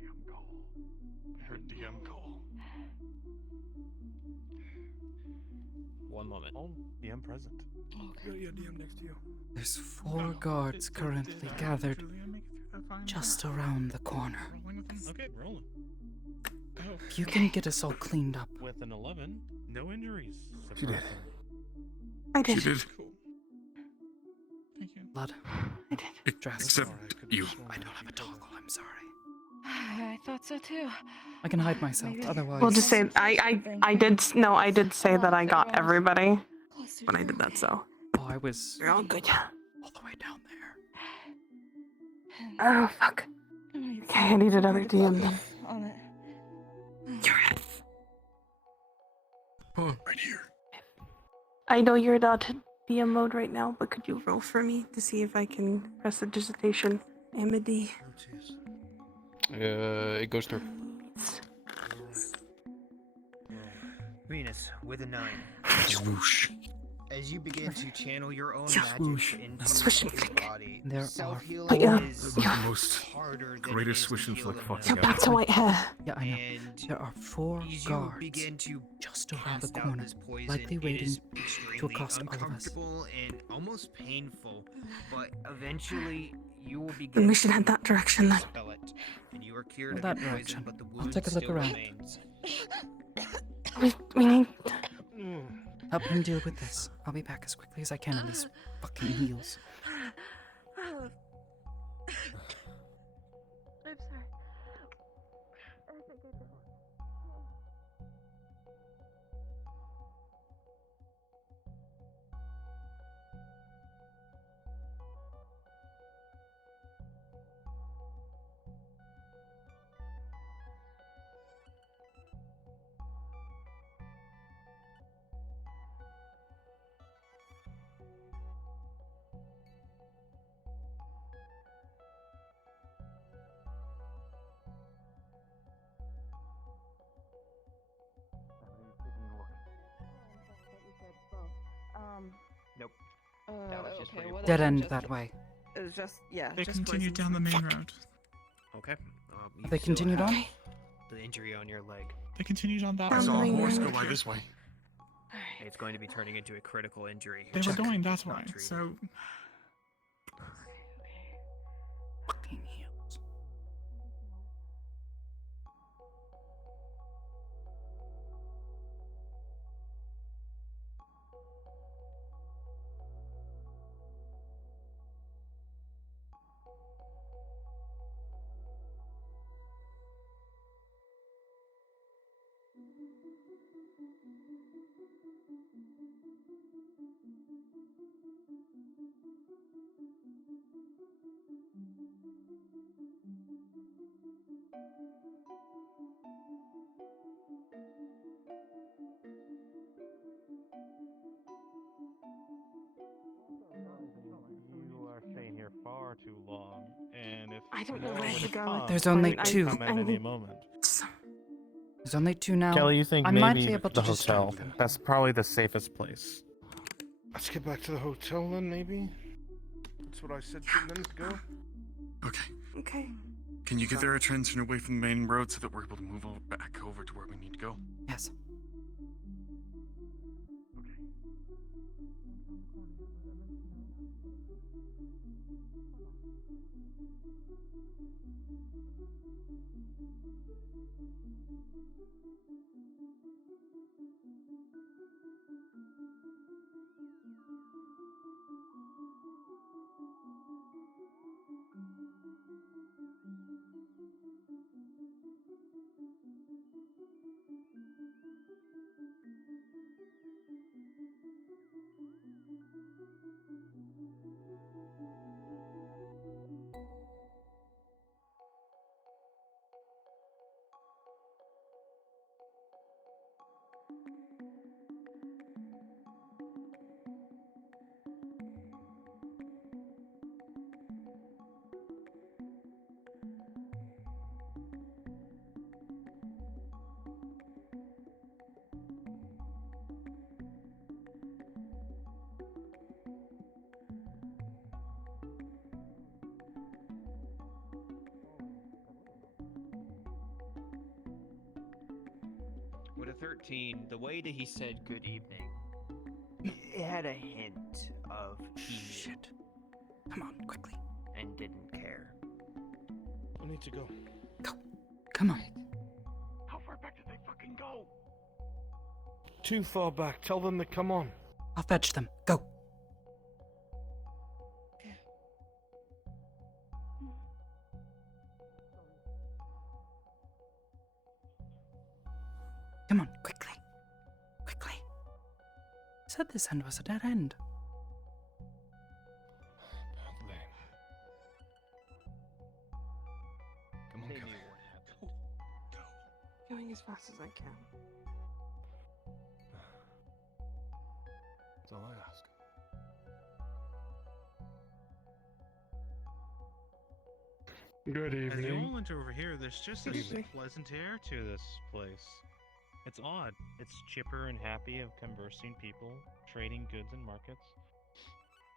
DM call. I heard DM call. one moment. Oh, DM present. Yeah, DM next to you. There's 4 guards currently gathered just around the corner. Okay, rolling. Oh, If you can get us all cleaned up. with an 11, no injuries. She did. I did. She did. Blood. Except you. I don't have a toggle, I'm sorry. I thought so too. I can hide myself, otherwise. We'll just say I did say that I got everybody when I did that. So Oh, I was. you're all good. All the way down there. Oh fuck. Okay, I need another DM then. On it. You're it. Oh, right here. I know you're not in DM mode right now, but could you roll for me to see if I can press the dissertation? Amity. It goes through. Venus with a 9. Swoosh. As you begin to channel your own Yeah, magic swoosh. into Swish and your flick. body, There are- self-healing yeah. is The most harder than greatest it is to swish and heal flick in fuck one you Go got. back to white hair. Yeah, I know. And There are 4 as you guards begin to just around the cast out corner, this poison, likely it waiting is to extremely accost all of us. uncomfortable and almost painful, but eventually you will begin Then we should to head that direction then. expel it, and you are cured Well, of that your direction. poison, but the I'll wound take a look still around. remains. We need. Help him deal with this. I'll be back as quickly as I can in these fucking heels. I'm sorry. That was just okay, where what Dead if end just- that way. It was just, yeah. They just continued poison down the someone. main road. Okay. You They still continued have on? the injury on your leg. They continued on that I way. saw a Down the horse main go road. by this way. It's going to be turning into a critical injury. They were Check. going It's that not way, treated. so Fucking heals. You are staying here far too long, and if I don't know more where to would go. come, There's only they could two. come at any moment. There's only two now. Kelly, you think I maybe might be able to the distract hotel? them. That's probably the safest place. Let's get back to the hotel then, maybe? That's what I said 2 minutes ago. Okay. Okay. Can you get there a transition away from the main road so that we're able to move back over to where we need to go? Yes. With a 13, the way that he said good evening, it had a hint of he knew. Shit. Come on, quickly. And didn't care. I need to go. Come on. How far back did they fucking go? Too far back. Tell them to come on. I'll fetch them. Go. Come on, quickly. Quickly. Said this end was a dead end. Come on, They Kelly. knew what happened. Going as fast as I can. That's all I ask. Good As you all evening. went over here, there's just Good this evening. pleasant air to this place. It's odd. It's chipper and happy of conversing people, trading goods and markets.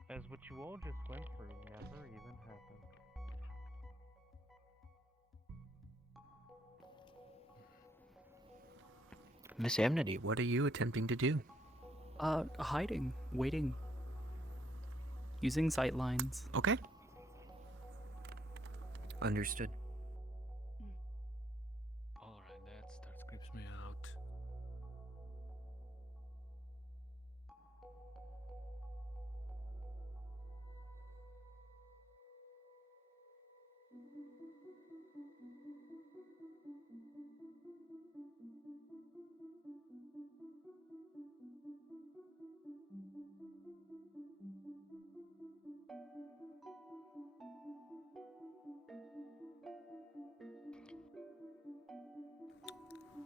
As what you all just went through never even happened. Miss Amity, what are you attempting to do? Hiding, waiting. Using sight lines. Okay. Understood. Alright, that creeps me out.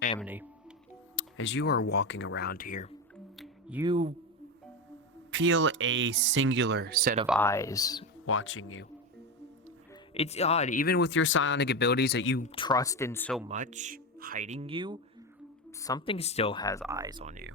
Amity, as you are walking around here, you feel a singular set of eyes watching you. It's odd, even with your psionic abilities that you trust in so much, hiding you, something still has eyes on you.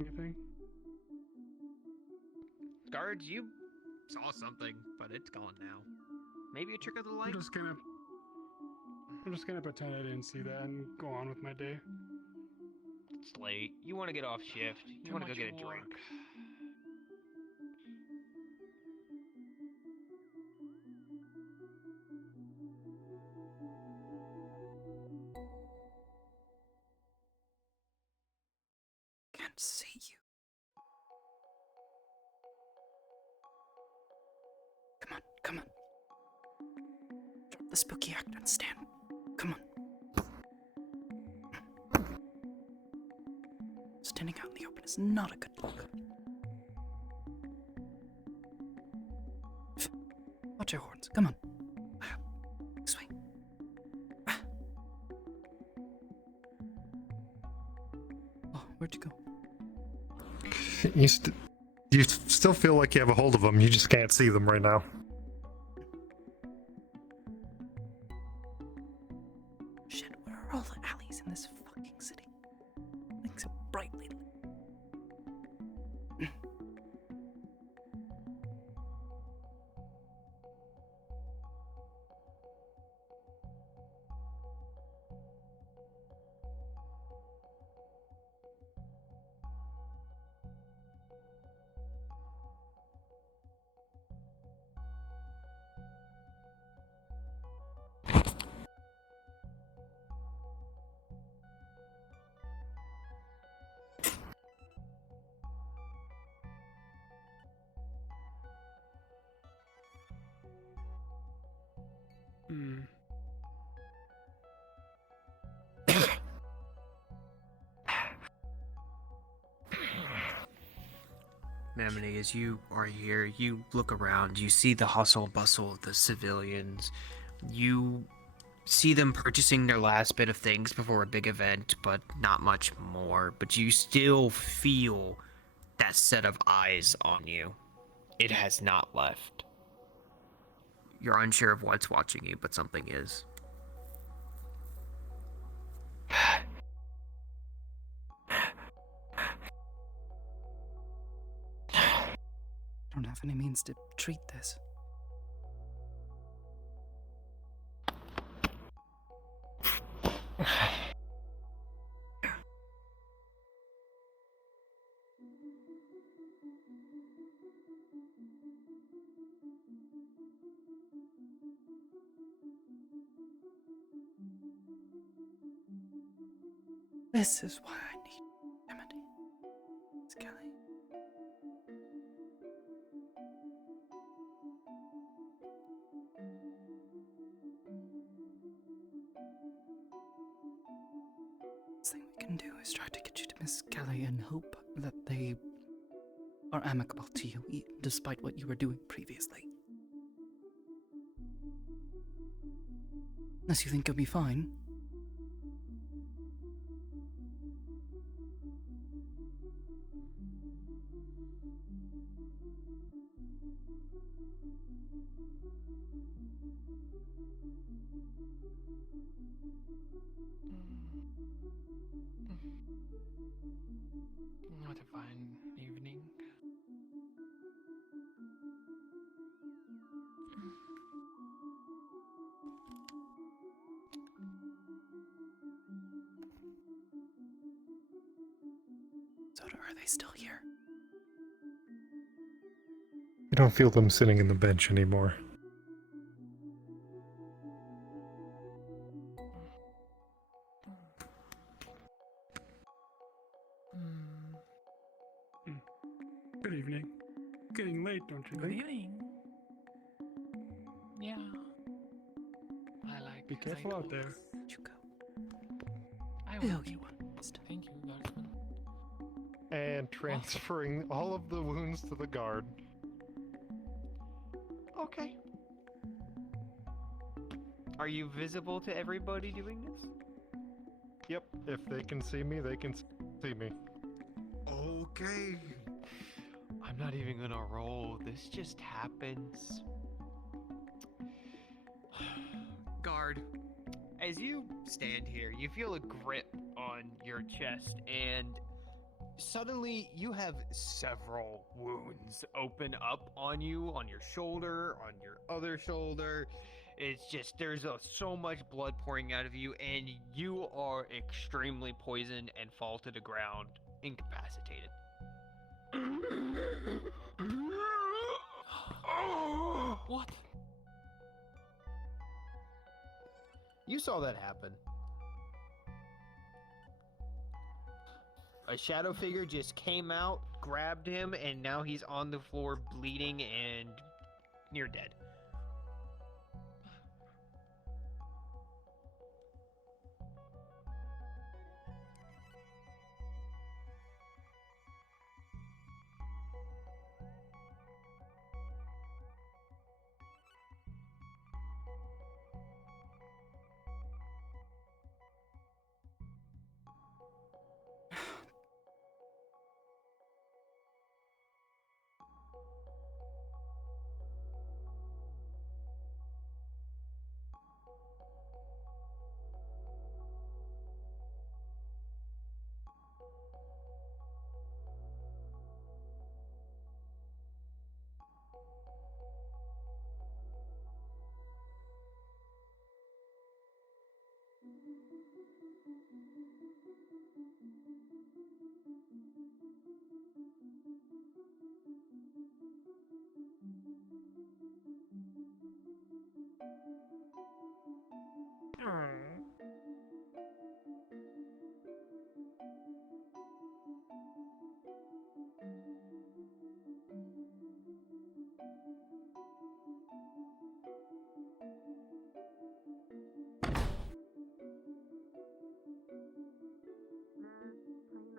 anything? Guards, you saw something, but it's gone now. Maybe a trick of the light? I'm just gonna pretend I didn't see that and go on with my day. It's late. You want to get off shift. You want to go get a drink. Can't see you. Come on, come on. Drop the spooky act and stand. Come on. Standing out in the open is not a good look. Watch your horns. Come on. This way. Oh, where'd you go? You still feel like you have a hold of them, you just can't see them right now. Shit, where are all the alleys in this fucking city? Like so brightly lit. Amity, as you are here, you look around, you see the hustle and bustle of the civilians. You see them purchasing their last bit of things before a big event, but not much more. But you still feel that set of eyes on you. It has not left. You're unsure of what's watching you, but something is. Don't have any means to treat this. This is why I need Amity. It's Kelly. Best thing we can do is try to get you to Miss Kelly and hope that they are amicable to you, despite what you were doing previously. Unless you think you'll be fine. What a fine evening. So are they still here? You don't feel them sitting in the bench anymore. Good evening. Getting late, don't you think? evening. Yeah. I like. Be careful out there. You go. I will. will. Thank you, Guardsman. And transferring all of the wounds to the guard. Okay. Are you visible to everybody doing this? Yep, if they can see me, they can see me. Okay. I'm not even gonna roll. This just happens. Guard, as you stand here, you feel a grip on your chest, and suddenly you have several wounds open up on you, on your shoulder, on your other shoulder. It's just there's so much blood pouring out of you, and you are extremely poisoned and fall to the ground incapacitated. What? You saw that happen. A shadow figure just came out, grabbed him, and now he's on the floor bleeding and near dead.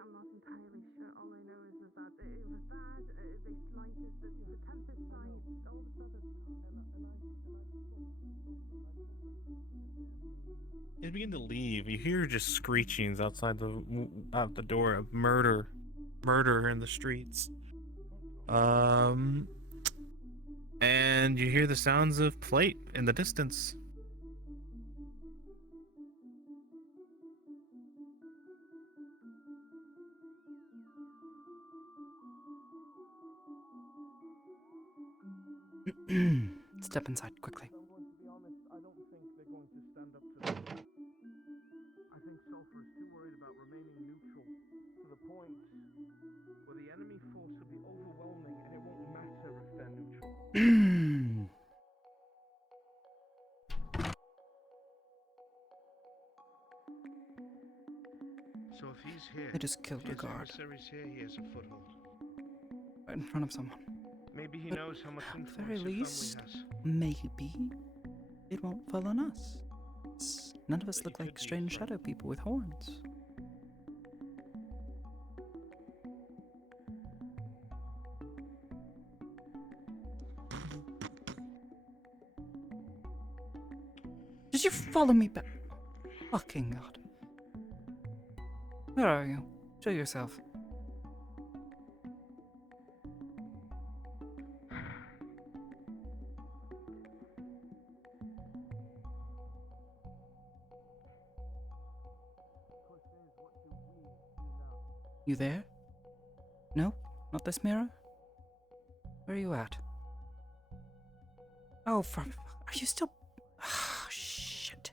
I'm not entirely sure. All I know is that it was bad. They slighted the Tempest Knights, all this other stuff. You begin to leave. You hear just screechings outside out the door of murder in the streets. And you hear the sounds of plate in the distance. Step inside quickly. I'm going to be honest, I don't think they're going to stand up to this. I think Sulfur is too worried about remaining neutral to the point where the enemy force will be overwhelming and it won't matter if they're neutral. So if he's here, They just killed a guard. Here, he has a foothold. Right in front of someone. Maybe he But knows how much at the influence very your family least, has. maybe it won't fall on us. None of us look like strange shadow people with horns. Did you follow me back? Fucking God. Where are you? Show yourself. You there? No? Not this mirror? Where are you at? Oh, are you still... Oh, shit.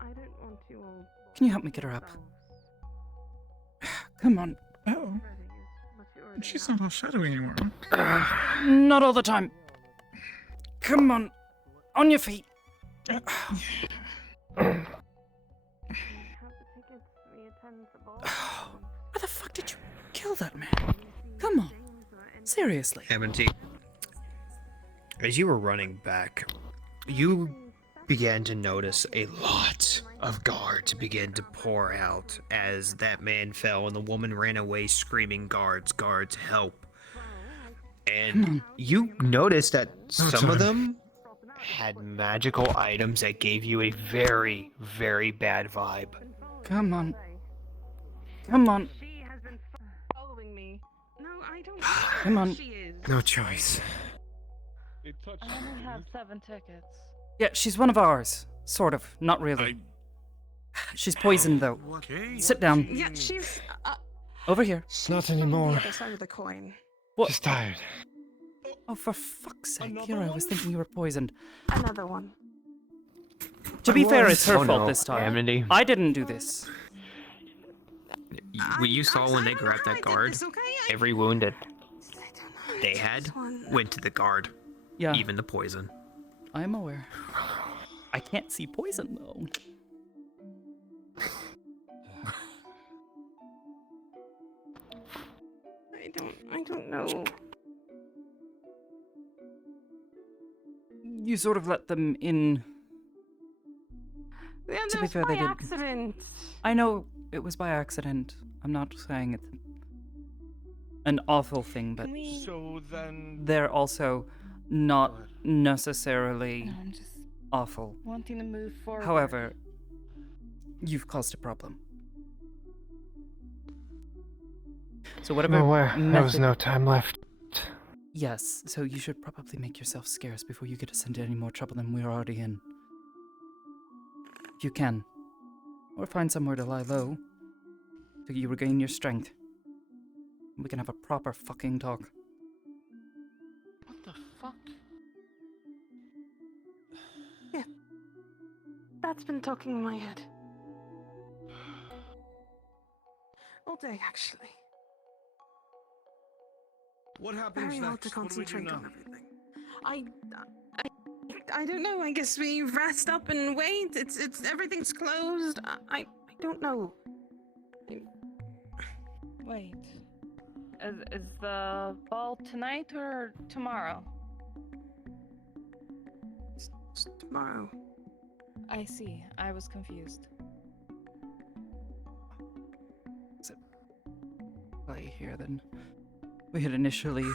I don't want you all. Can you help me get her up? Come on. Oh. She's not all shadowy anymore. Not all the time. Come on. On your feet. Why the fuck did you kill that man? Come on. Seriously. Amity, as you were running back, you began to notice a lot of guards begin to pour out as that man fell and the woman ran away screaming, "Guards, guards, help." And you noticed that some of them had magical items that gave you a very, very bad vibe. Come on. Come on. She has been following me. No, I don't. Come on. She is. No choice. I only have 7 tickets. Yeah, she's one of ours. Sort of. Not really. She's poisoned, though. Okay. Sit down. Yeah, she's. Over here. Not From anymore. the other side of the coin. What? Just tired. Oh, for fuck's sake, Kira, I was thinking you were poisoned. Another one. To be fair, it's her Oh, fault no, this time. Amity. I didn't do this. What you saw when they grabbed that guard, Every wound that they had went to the guard. Yeah. Even the poison. I'm aware. I can't see poison, though. I don't know. You sort of let them in. Yeah, To be that's fair, by they did. accident. I know it was by accident. I'm not saying it's an awful thing, but So then. they're also not necessarily No, I'm just awful. wanting to move forward. However, you've caused a problem. So whatever. I'm aware. There was method- no time left. Yes, so you should probably make yourself scarce before you get us into any more trouble than we're already in. If you can. Or find somewhere to lie low. So you regain your strength. We can have a proper fucking talk. What the fuck? Yeah. That's been talking in my head. All day, actually. What happens Very hard next? to What do we do concentrate now? on everything. I don't know. I guess we rest up and wait. It's everything's closed. I don't know. Wait. Is the ball tonight or tomorrow? It's tomorrow. I see. I was confused. Is it play here than we had initially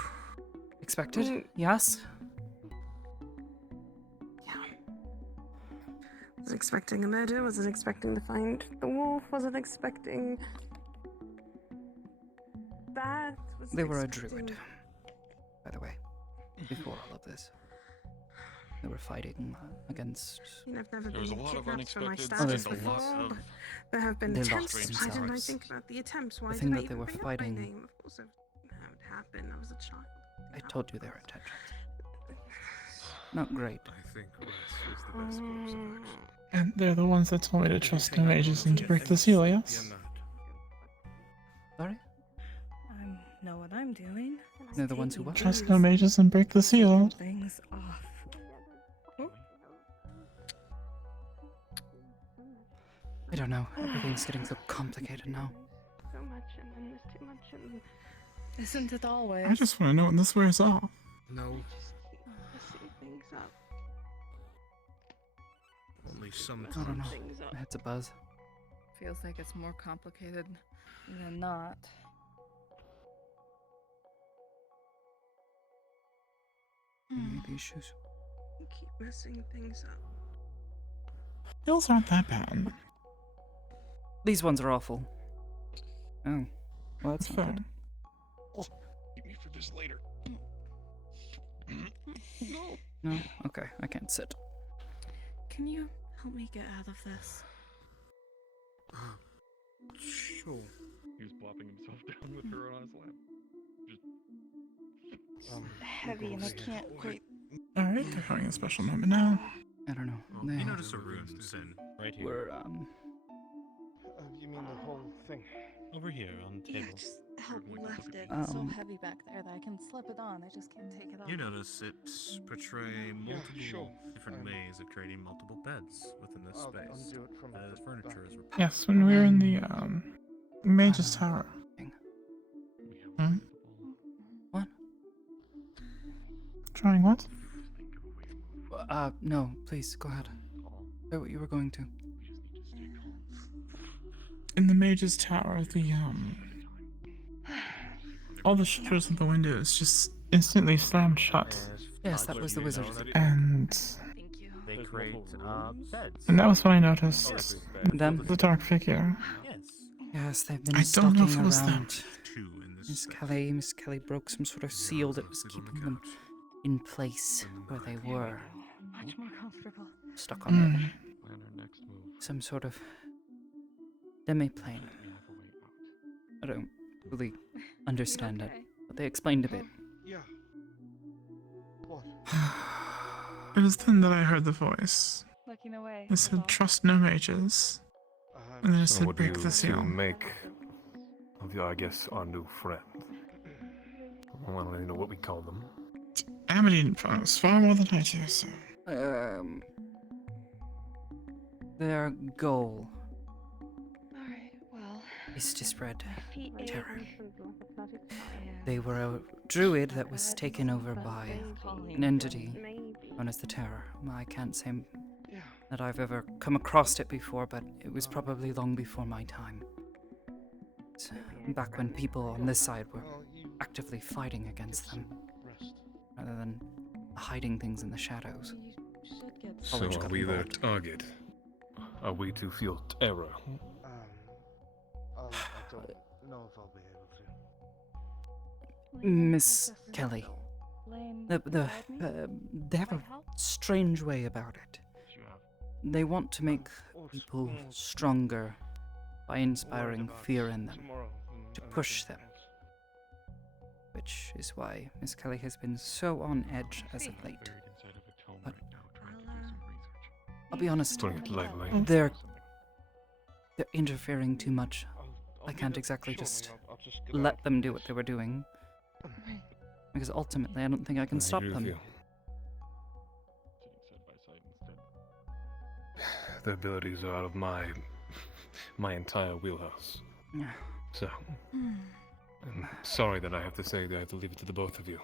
expected? Yes? Was expecting a murder? Was it expecting to find the wolf? Was it expecting that? Was it They were a expecting- druid, by the way, before all of this. They were fighting against... You know, I've never There was a been lot of kidnapped for my unexpected status and a before, lot of but there have been They attempts. lost Why didn't I themselves. think about the attempts? Why The did thing I that they even were bring up fighting- my name? Of course, it happened. I was a child. I told you their intentions. Not great. I think rest is the best course of action. And they're the ones that told me to trust no mages and to break the seal, yes? Sorry? I know what I'm doing. They're the ones who what? Trust no mages and break the seal. Things off. I don't know. Everything's getting so complicated now. So much, and then there's too much, and Isn't it always? I just want to know when this wears off. No, messing things up. only I don't sometimes. know. My head's a buzz. Feels like it's more complicated than not. Maybe issues. You keep messing things up. Hills aren't that bad. These ones are awful. Oh. Well, that's Fair. fine. Keep me for this later. No? Okay, I can't sit. Can you help me get out of this? Sure. He was plopping himself down with her on his lap. Heavy and I can't quite. Alright, they're having a special moment now. I don't know. Oh, They you notice a rune, Sin. Right here. were, You mean the whole thing? Over here on the Yeah, table. just help lift it. It's so Um, heavy back there that I can slip it on. I just can't take it off. You notice it portray multiple sure. different ways of creating multiple beds within this I'll space. undo it from As the furniture is repaired. Yes, when we were in the Mage's Tower. Hmm? What? Trying what? No, please, go ahead. Say what you were going to. In the Mage's Tower, the all the shutters of the windows just instantly slammed shut. Yes, that was the wizard. And They create beds. that was when I noticed Them? the dark figure. Yes, they've been I don't know if stalking it was them. around. Miss Kelly broke some sort of seal that was keeping them in place where they were. Much more comfortable. Stuck on it. Plan our next move. Some sort of Demiplane. I don't really understand it, but they explained a bit. Yeah. What? It was then that I heard the voice. Looking away. It said, "Trust no mages." And then it So said, what do "Break you the seal." two make of I guess, our new friend? I don't really know what we call them. Amity knows far more than I do, so. Their goal Alright, well. is to spread terror. Yeah. They were a druid that was taken over by an entity known as the Terror. I can't say that I've ever come across it before, but it was probably long before my time. So, back when people on this side were actively fighting against them, rather than hiding things in the shadows. So College are got we their involved. target? Are we to feel terror? I don't know if I'll be able to. Miss Kelly, they have a strange way about it. They want to make people stronger by inspiring fear in them, to push them. Which is why Miss Kelly has been so on edge as of late. But I'll be honest, Putting it lightly. they're interfering too much. I can't exactly just let them do what they were doing. Because ultimately, I don't think I can stop agree with them. you. Their abilities are out of my entire wheelhouse. Yeah. So, I'm sorry that I have to say that I have to leave it to the both of you.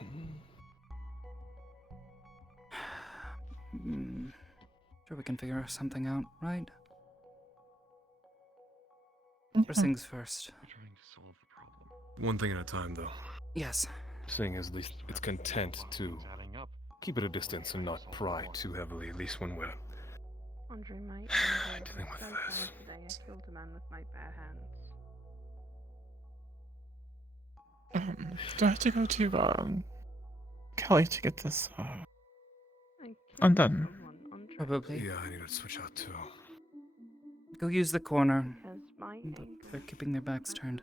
Sure, we can figure something out, right? First things first. One thing at a time, though. Yes. Seeing as least it's content to keep at a distance and not pry too heavily, at least when we're Andre, mate. dealing with this. Today I killed a man with my bare hands. Do I have to go to, Kelly to get this, undone? Probably. Yeah, I need to switch out too. Go use the corner. My They're keeping their backs turned.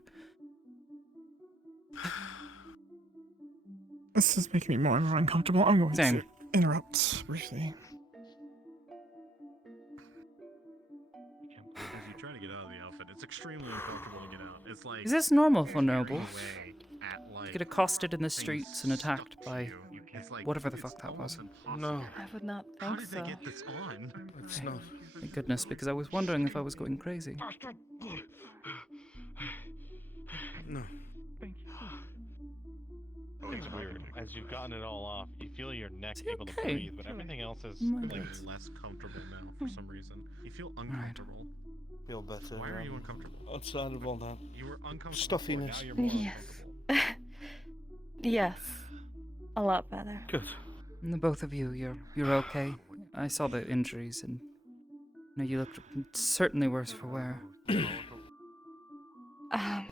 This is making me more and more uncomfortable. I'm going Same. to interrupt briefly. As you try to get out of the outfit, it's extremely uncomfortable to get out. It's like Is this normal for nobles? away at, like, Get accosted in the streets and attacked by it's like, whatever the it's fuck that was. No. I would not How think did so. they get this on? It's not. Thank goodness, because I was wondering if I was going crazy. No. It's weird. As you've gotten it all off, you feel your neck he able to okay? breathe, but everything else is My like God. Less comfortable now for some reason. You feel uncomfortable. Feel better. Why are you uncomfortable? Outside of all that You were uncomfortable. stuffiness. Now you're more Yes. Yes. A lot better. Good. And the both of you, you're okay. I saw the injuries, and you looked certainly worse for wear.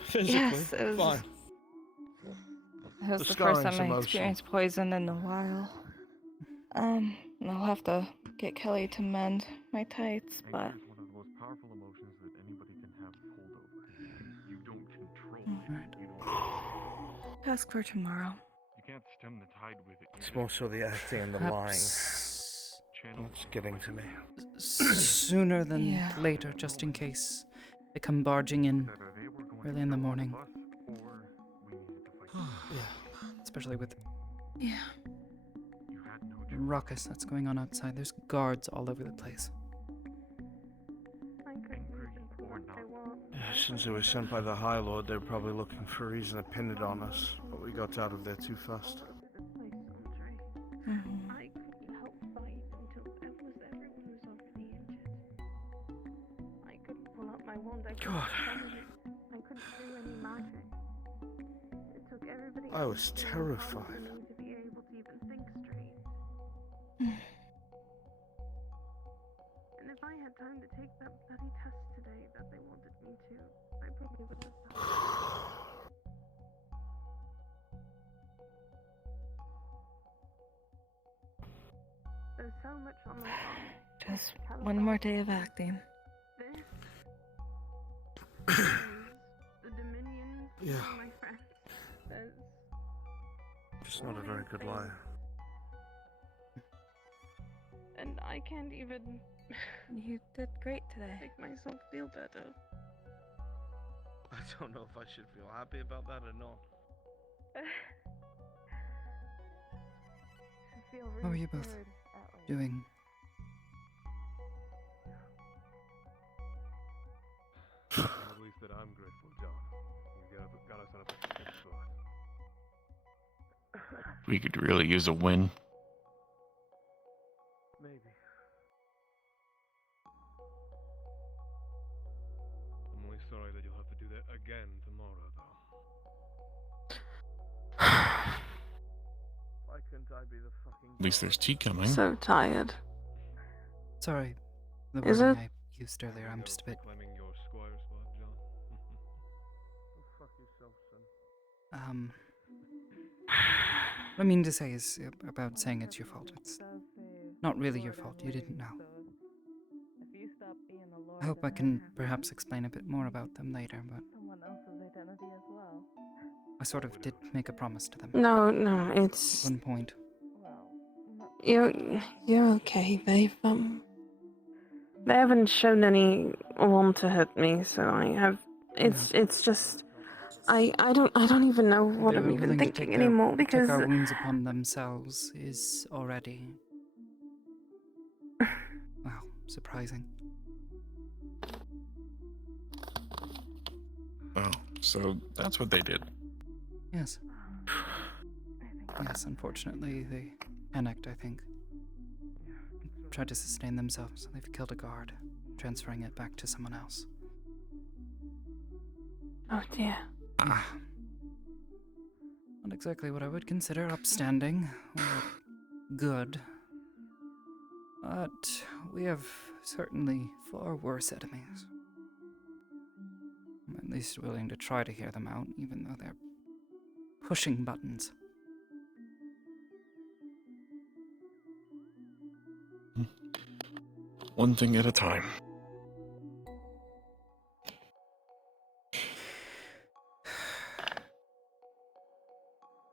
Physically, yes, it was. fine. It was The the first scarring's time I emotional. experienced poison in a while. I'll have to get Kelly to mend my tights, but Anger is one of the most powerful emotions that anybody can have hold over. You don't control it. You don't. ask for tomorrow. You can't stem the tide with it. It's more so the acting and the lying. Perhaps It's getting to me. sooner than Yeah. later, just in case they come barging in early in the morning. Yeah. Especially with Yeah. the ruckus that's going on outside. There's guards all over the place. Since it was sent by the High Lord, they're probably looking for a reason to pin it on us. But we got out of there too fast. Mhm. I couldn't help fight until everyone was already injured. I couldn't pull out my wand. I couldn't God. summon it. I couldn't do any magic. It took everybody I was else doing terrified. for me to be able to even think straight. And if I had time to take that bloody test today that they wanted me to, I probably would have done it. There's so much on my arm. Just one more day of acting. This, Yeah. My friend. That's Just not a very good liar. And I can't even You did great today. make myself feel better. I don't know if I should feel happy about that or not. How are you both doing? At least that I'm grateful, John. You got us out of a good spot. We could really use a win. Maybe. I'm only sorry that you'll have to do that again tomorrow, though. Why couldn't I be the fucking At least there's tea coming. So tired. Sorry, the Is wording it? I used earlier, I'm just a bit... Claiming your squire spot, John. Go fuck yourself, son. What I mean to say is about saying it's your fault. It's not really your fault. You didn't know. I hope I can perhaps explain a bit more about them later, but Someone else's identity as well. I sort of did make a promise to them. No, At it's one point. you're okay. They haven't shown any want to hurt me, so I have. It's just. I don't even know what They I'm were even willing to thinking take anymore because our wounds upon themselves is already, well, surprising. Oh, so that's what they did. Yes. Yes, unfortunately, they panicked, I think. Tried to sustain themselves. They've killed a guard, transferring it back to someone else. oh dear. Not exactly what I would consider upstanding or good. But we have certainly far worse enemies. I'm at least willing to try to hear them out, even though they're pushing buttons. One thing at a time.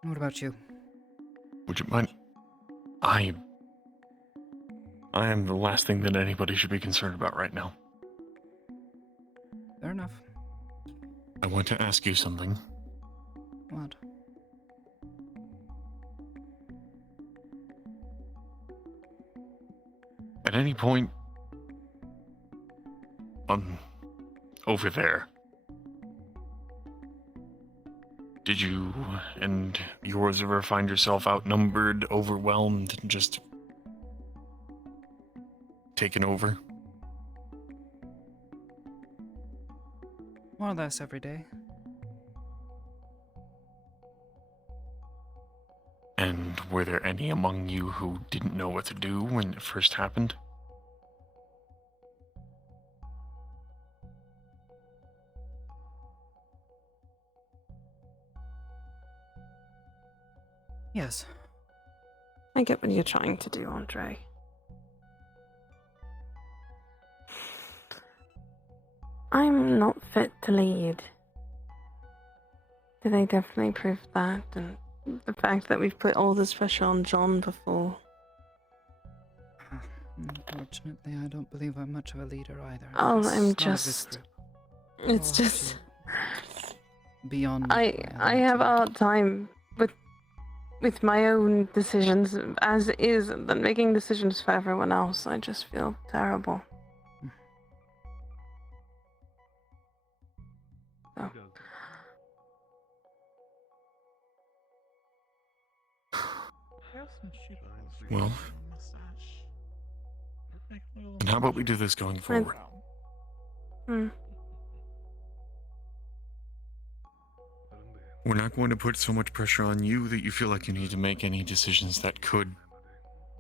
What about you? Would you mind? I am the last thing that anybody should be concerned about right now. Fair enough. I want to ask you something. What? At any point, over there, did you and yours ever find yourself outnumbered, overwhelmed, and just taken over? More or less every day. And were there any among you who didn't know what to do when it first happened? Yes. I get what you're trying to do, Andre. I'm not fit to lead. Did they definitely prove that? And the fact that we've put all this pressure on John before. Unfortunately, I don't believe I'm much of a leader either. Oh, It's I'm not of this just. group. It's Oh, just. Beyond. I have a hard time with my own decisions as is, and then making decisions for everyone else. I just feel terrible. So. Well, and how about we do this going forward? We're not going to put so much pressure on you that you feel like you need to make any decisions that could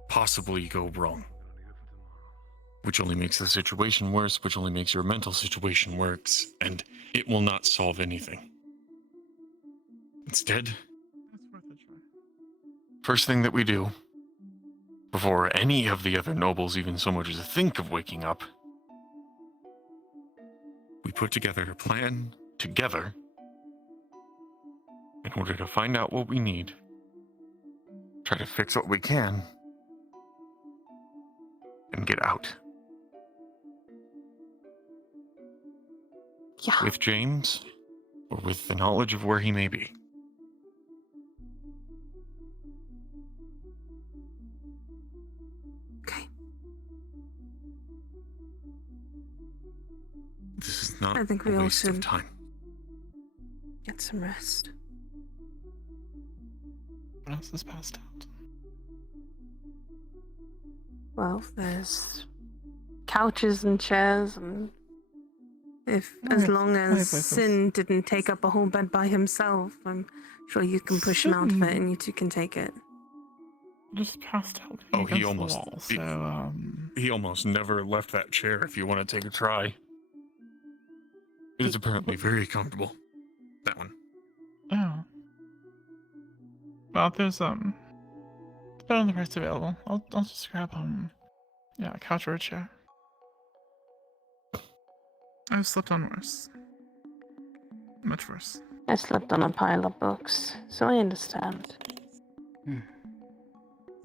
possibly go wrong. Which only makes the situation worse, which only makes your mental situation worse, and it will not solve anything. Instead, first thing that we do, before any of the other nobles even so much as think of waking up, we put together a plan together in order to find out what we need, try to fix what we can, and get out. Yeah. With James, or with the knowledge of where he may be. This is not I think we a all waste of should time. get some rest. What else is passed out? Well, there's couches and chairs, and as long as Sin didn't take up a whole bed by himself, I'm sure you can push him out of it, and you two can take it. Just passed out. Oh, he against the almost wall, so he almost never left that chair if you want to take a try. It is apparently very comfortable. That one. oh. Well, there's depending on the price available. I'll just grab yeah, a couch or a chair. I've slept on worse. Much worse. I slept on a pile of books, so I understand.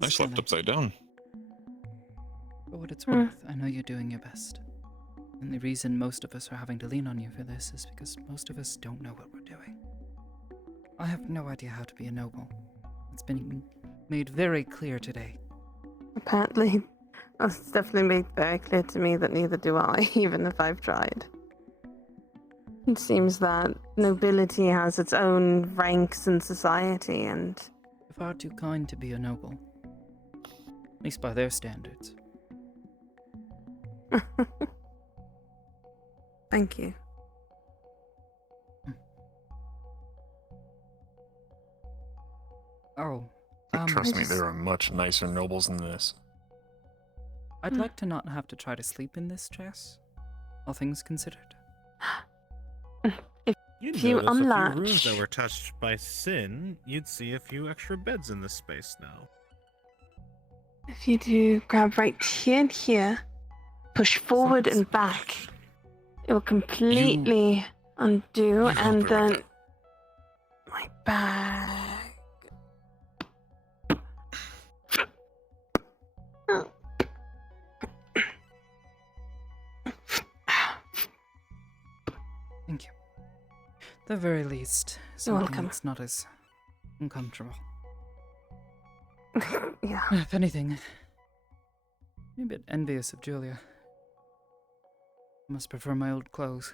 I slept upside down. For what it's worth, I know you're doing your best. And the reason most of us are having to lean on you for this is because most of us don't know what we're doing. I have no idea how to be a noble. It's been made very clear today. Apparently, it's definitely made very clear to me that neither do I, even if I've tried. It seems that nobility has its own ranks in society, and You're far too kind to be a noble. At least by their standards. thank you. Oh, Trust me, there are much nicer nobles than this. I'd like to not have to try to sleep in this dress, all things considered. If you notice a unlatch... few rooms that were touched by sin, you'd see a few extra beds in this space now. If you do grab right here and here, push forward and back, it will completely undo, and then my bag. Thank you. At the very least, You're something welcome. that's not as uncomfortable. Yeah. If anything, I'm a bit envious of Julia. I must prefer my old clothes.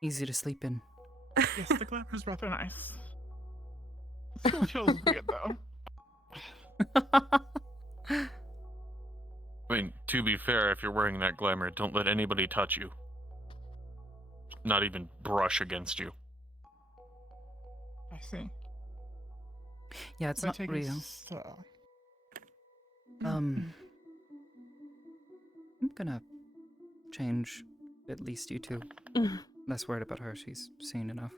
Easy to sleep in. Yes, the glamour's rather nice. It still feels weird though. I mean, to be fair, if you're wearing that glamour, don't let anybody touch you. Not even brush against you. I see. Yeah, it's So I not take it real. it's, I'm gonna change at least you two. Less worried about her, she's seen enough.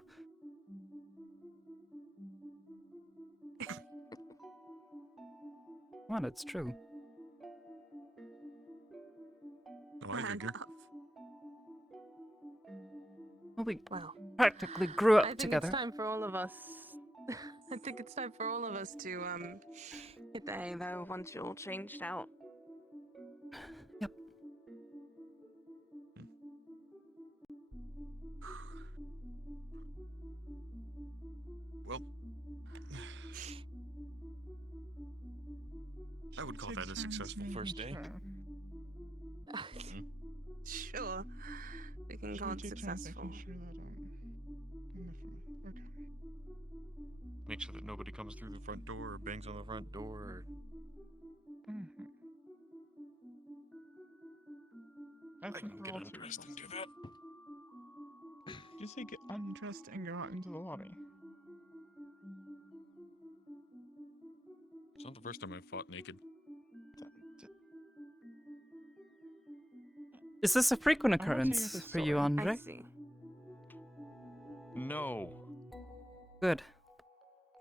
What, it's true. Oh, I figure. Well, we Well, practically grew up I think together. it's time for all of us. I think it's time for all of us to hit the hay though once you're all changed out. Yep. Well, I would call that a successful first day. Sure, we can call it successful. Make sure that nobody comes through the front door or bangs on the front door. Or... I can get undressed and do that. Did you say get undressed and go out into the lobby? It's not the first time I've fought naked. Is this a frequent occurrence for you, Andre? I see. No. That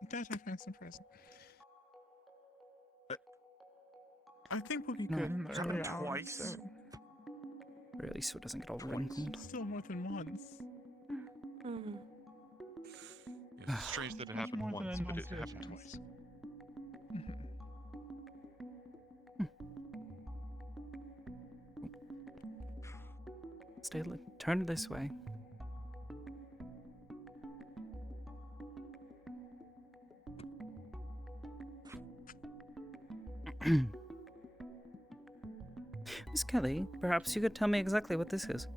Good. I find surprising. I think we'll be No, good in the it's early not hours. twice. So Really, so it doesn't get all wrinkled. still more than once. It's strange that it happened more than once, a but it non-fair happened chance. twice. Turn this way. Miss Kelly, perhaps you could tell me exactly what this is.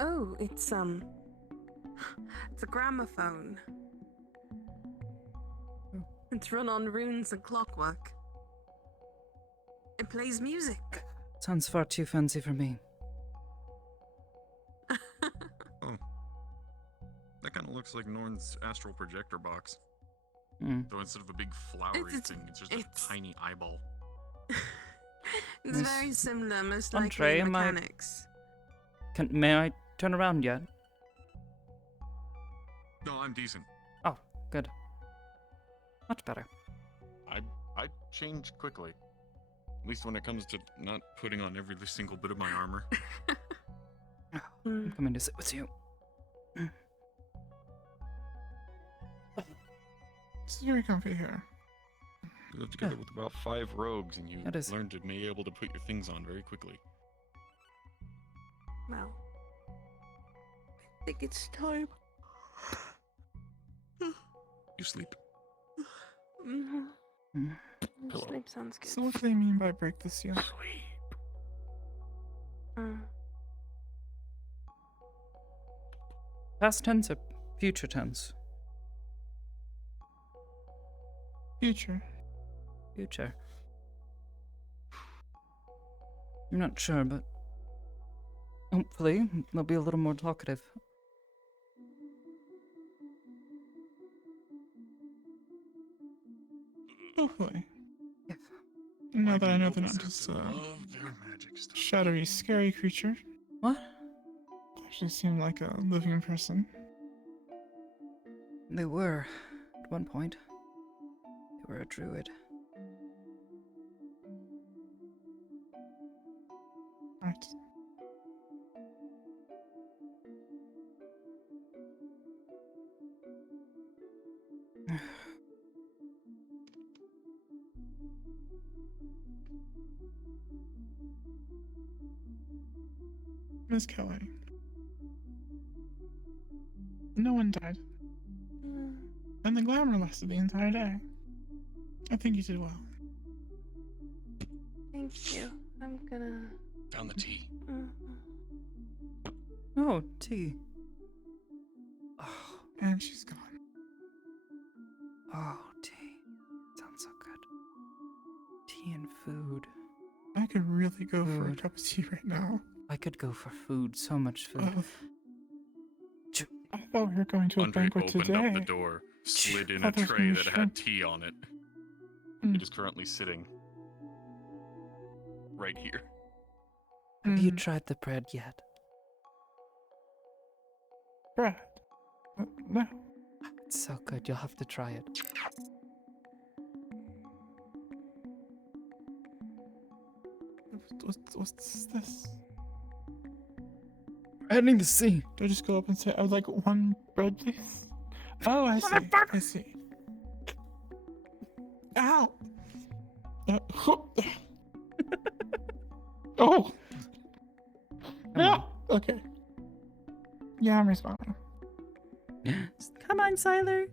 Oh, it's a gramophone. It's run on runes and clockwork. It plays music. Sounds far too fancy for me. Oh. That kind of looks like Norn's astral projector box. Mm. Though instead of a big flowery thing, it's just a tiny eyeball. It's Miss very similar, most Andre, likely am I- mechanics. May I turn around yet? No, I'm decent. Oh, good. Much better. I change quickly. At least when it comes to not putting on every single bit of my armor. I'm coming to sit with you. It's very comfy here. You live together with about 5 rogues, and you That is- learn to be able to put your things on very quickly. Well, I think it's time. You sleep. Pillow. Sleep sounds good. So what do they mean by break the seal? Past tense or future tense? Future. Future. I'm not sure, but hopefully they'll be a little more talkative. Hopefully. Now that I know they're not just shadowy, scary creature. What? They actually seem like a living person. They were, at one point. They were a druid. Right. Miss Kelly. No one died. And the glamour lasted the entire day. I think you did well. Thank you. I'm gonna. Found the tea. Oh, tea. And she's gone. Oh, tea. Sounds so good. Tea and food. I could really go for a Food. cup of tea right now. I could go for food, so much food. I thought we were going to a Andre banquet opened today. up the door, slid in a Thought there was tray gonna be that had shrimp. tea on it. It is currently sitting right here. Have you tried the bread yet? Bread? No. It's so good, you'll have to try it. What's this? Ending the sea. Do I just go up and say, I would like one bread, please? Oh, I see. I see. Ow! Oh! Yeah! Okay. Yeah, I'm responding. Come on, Siler.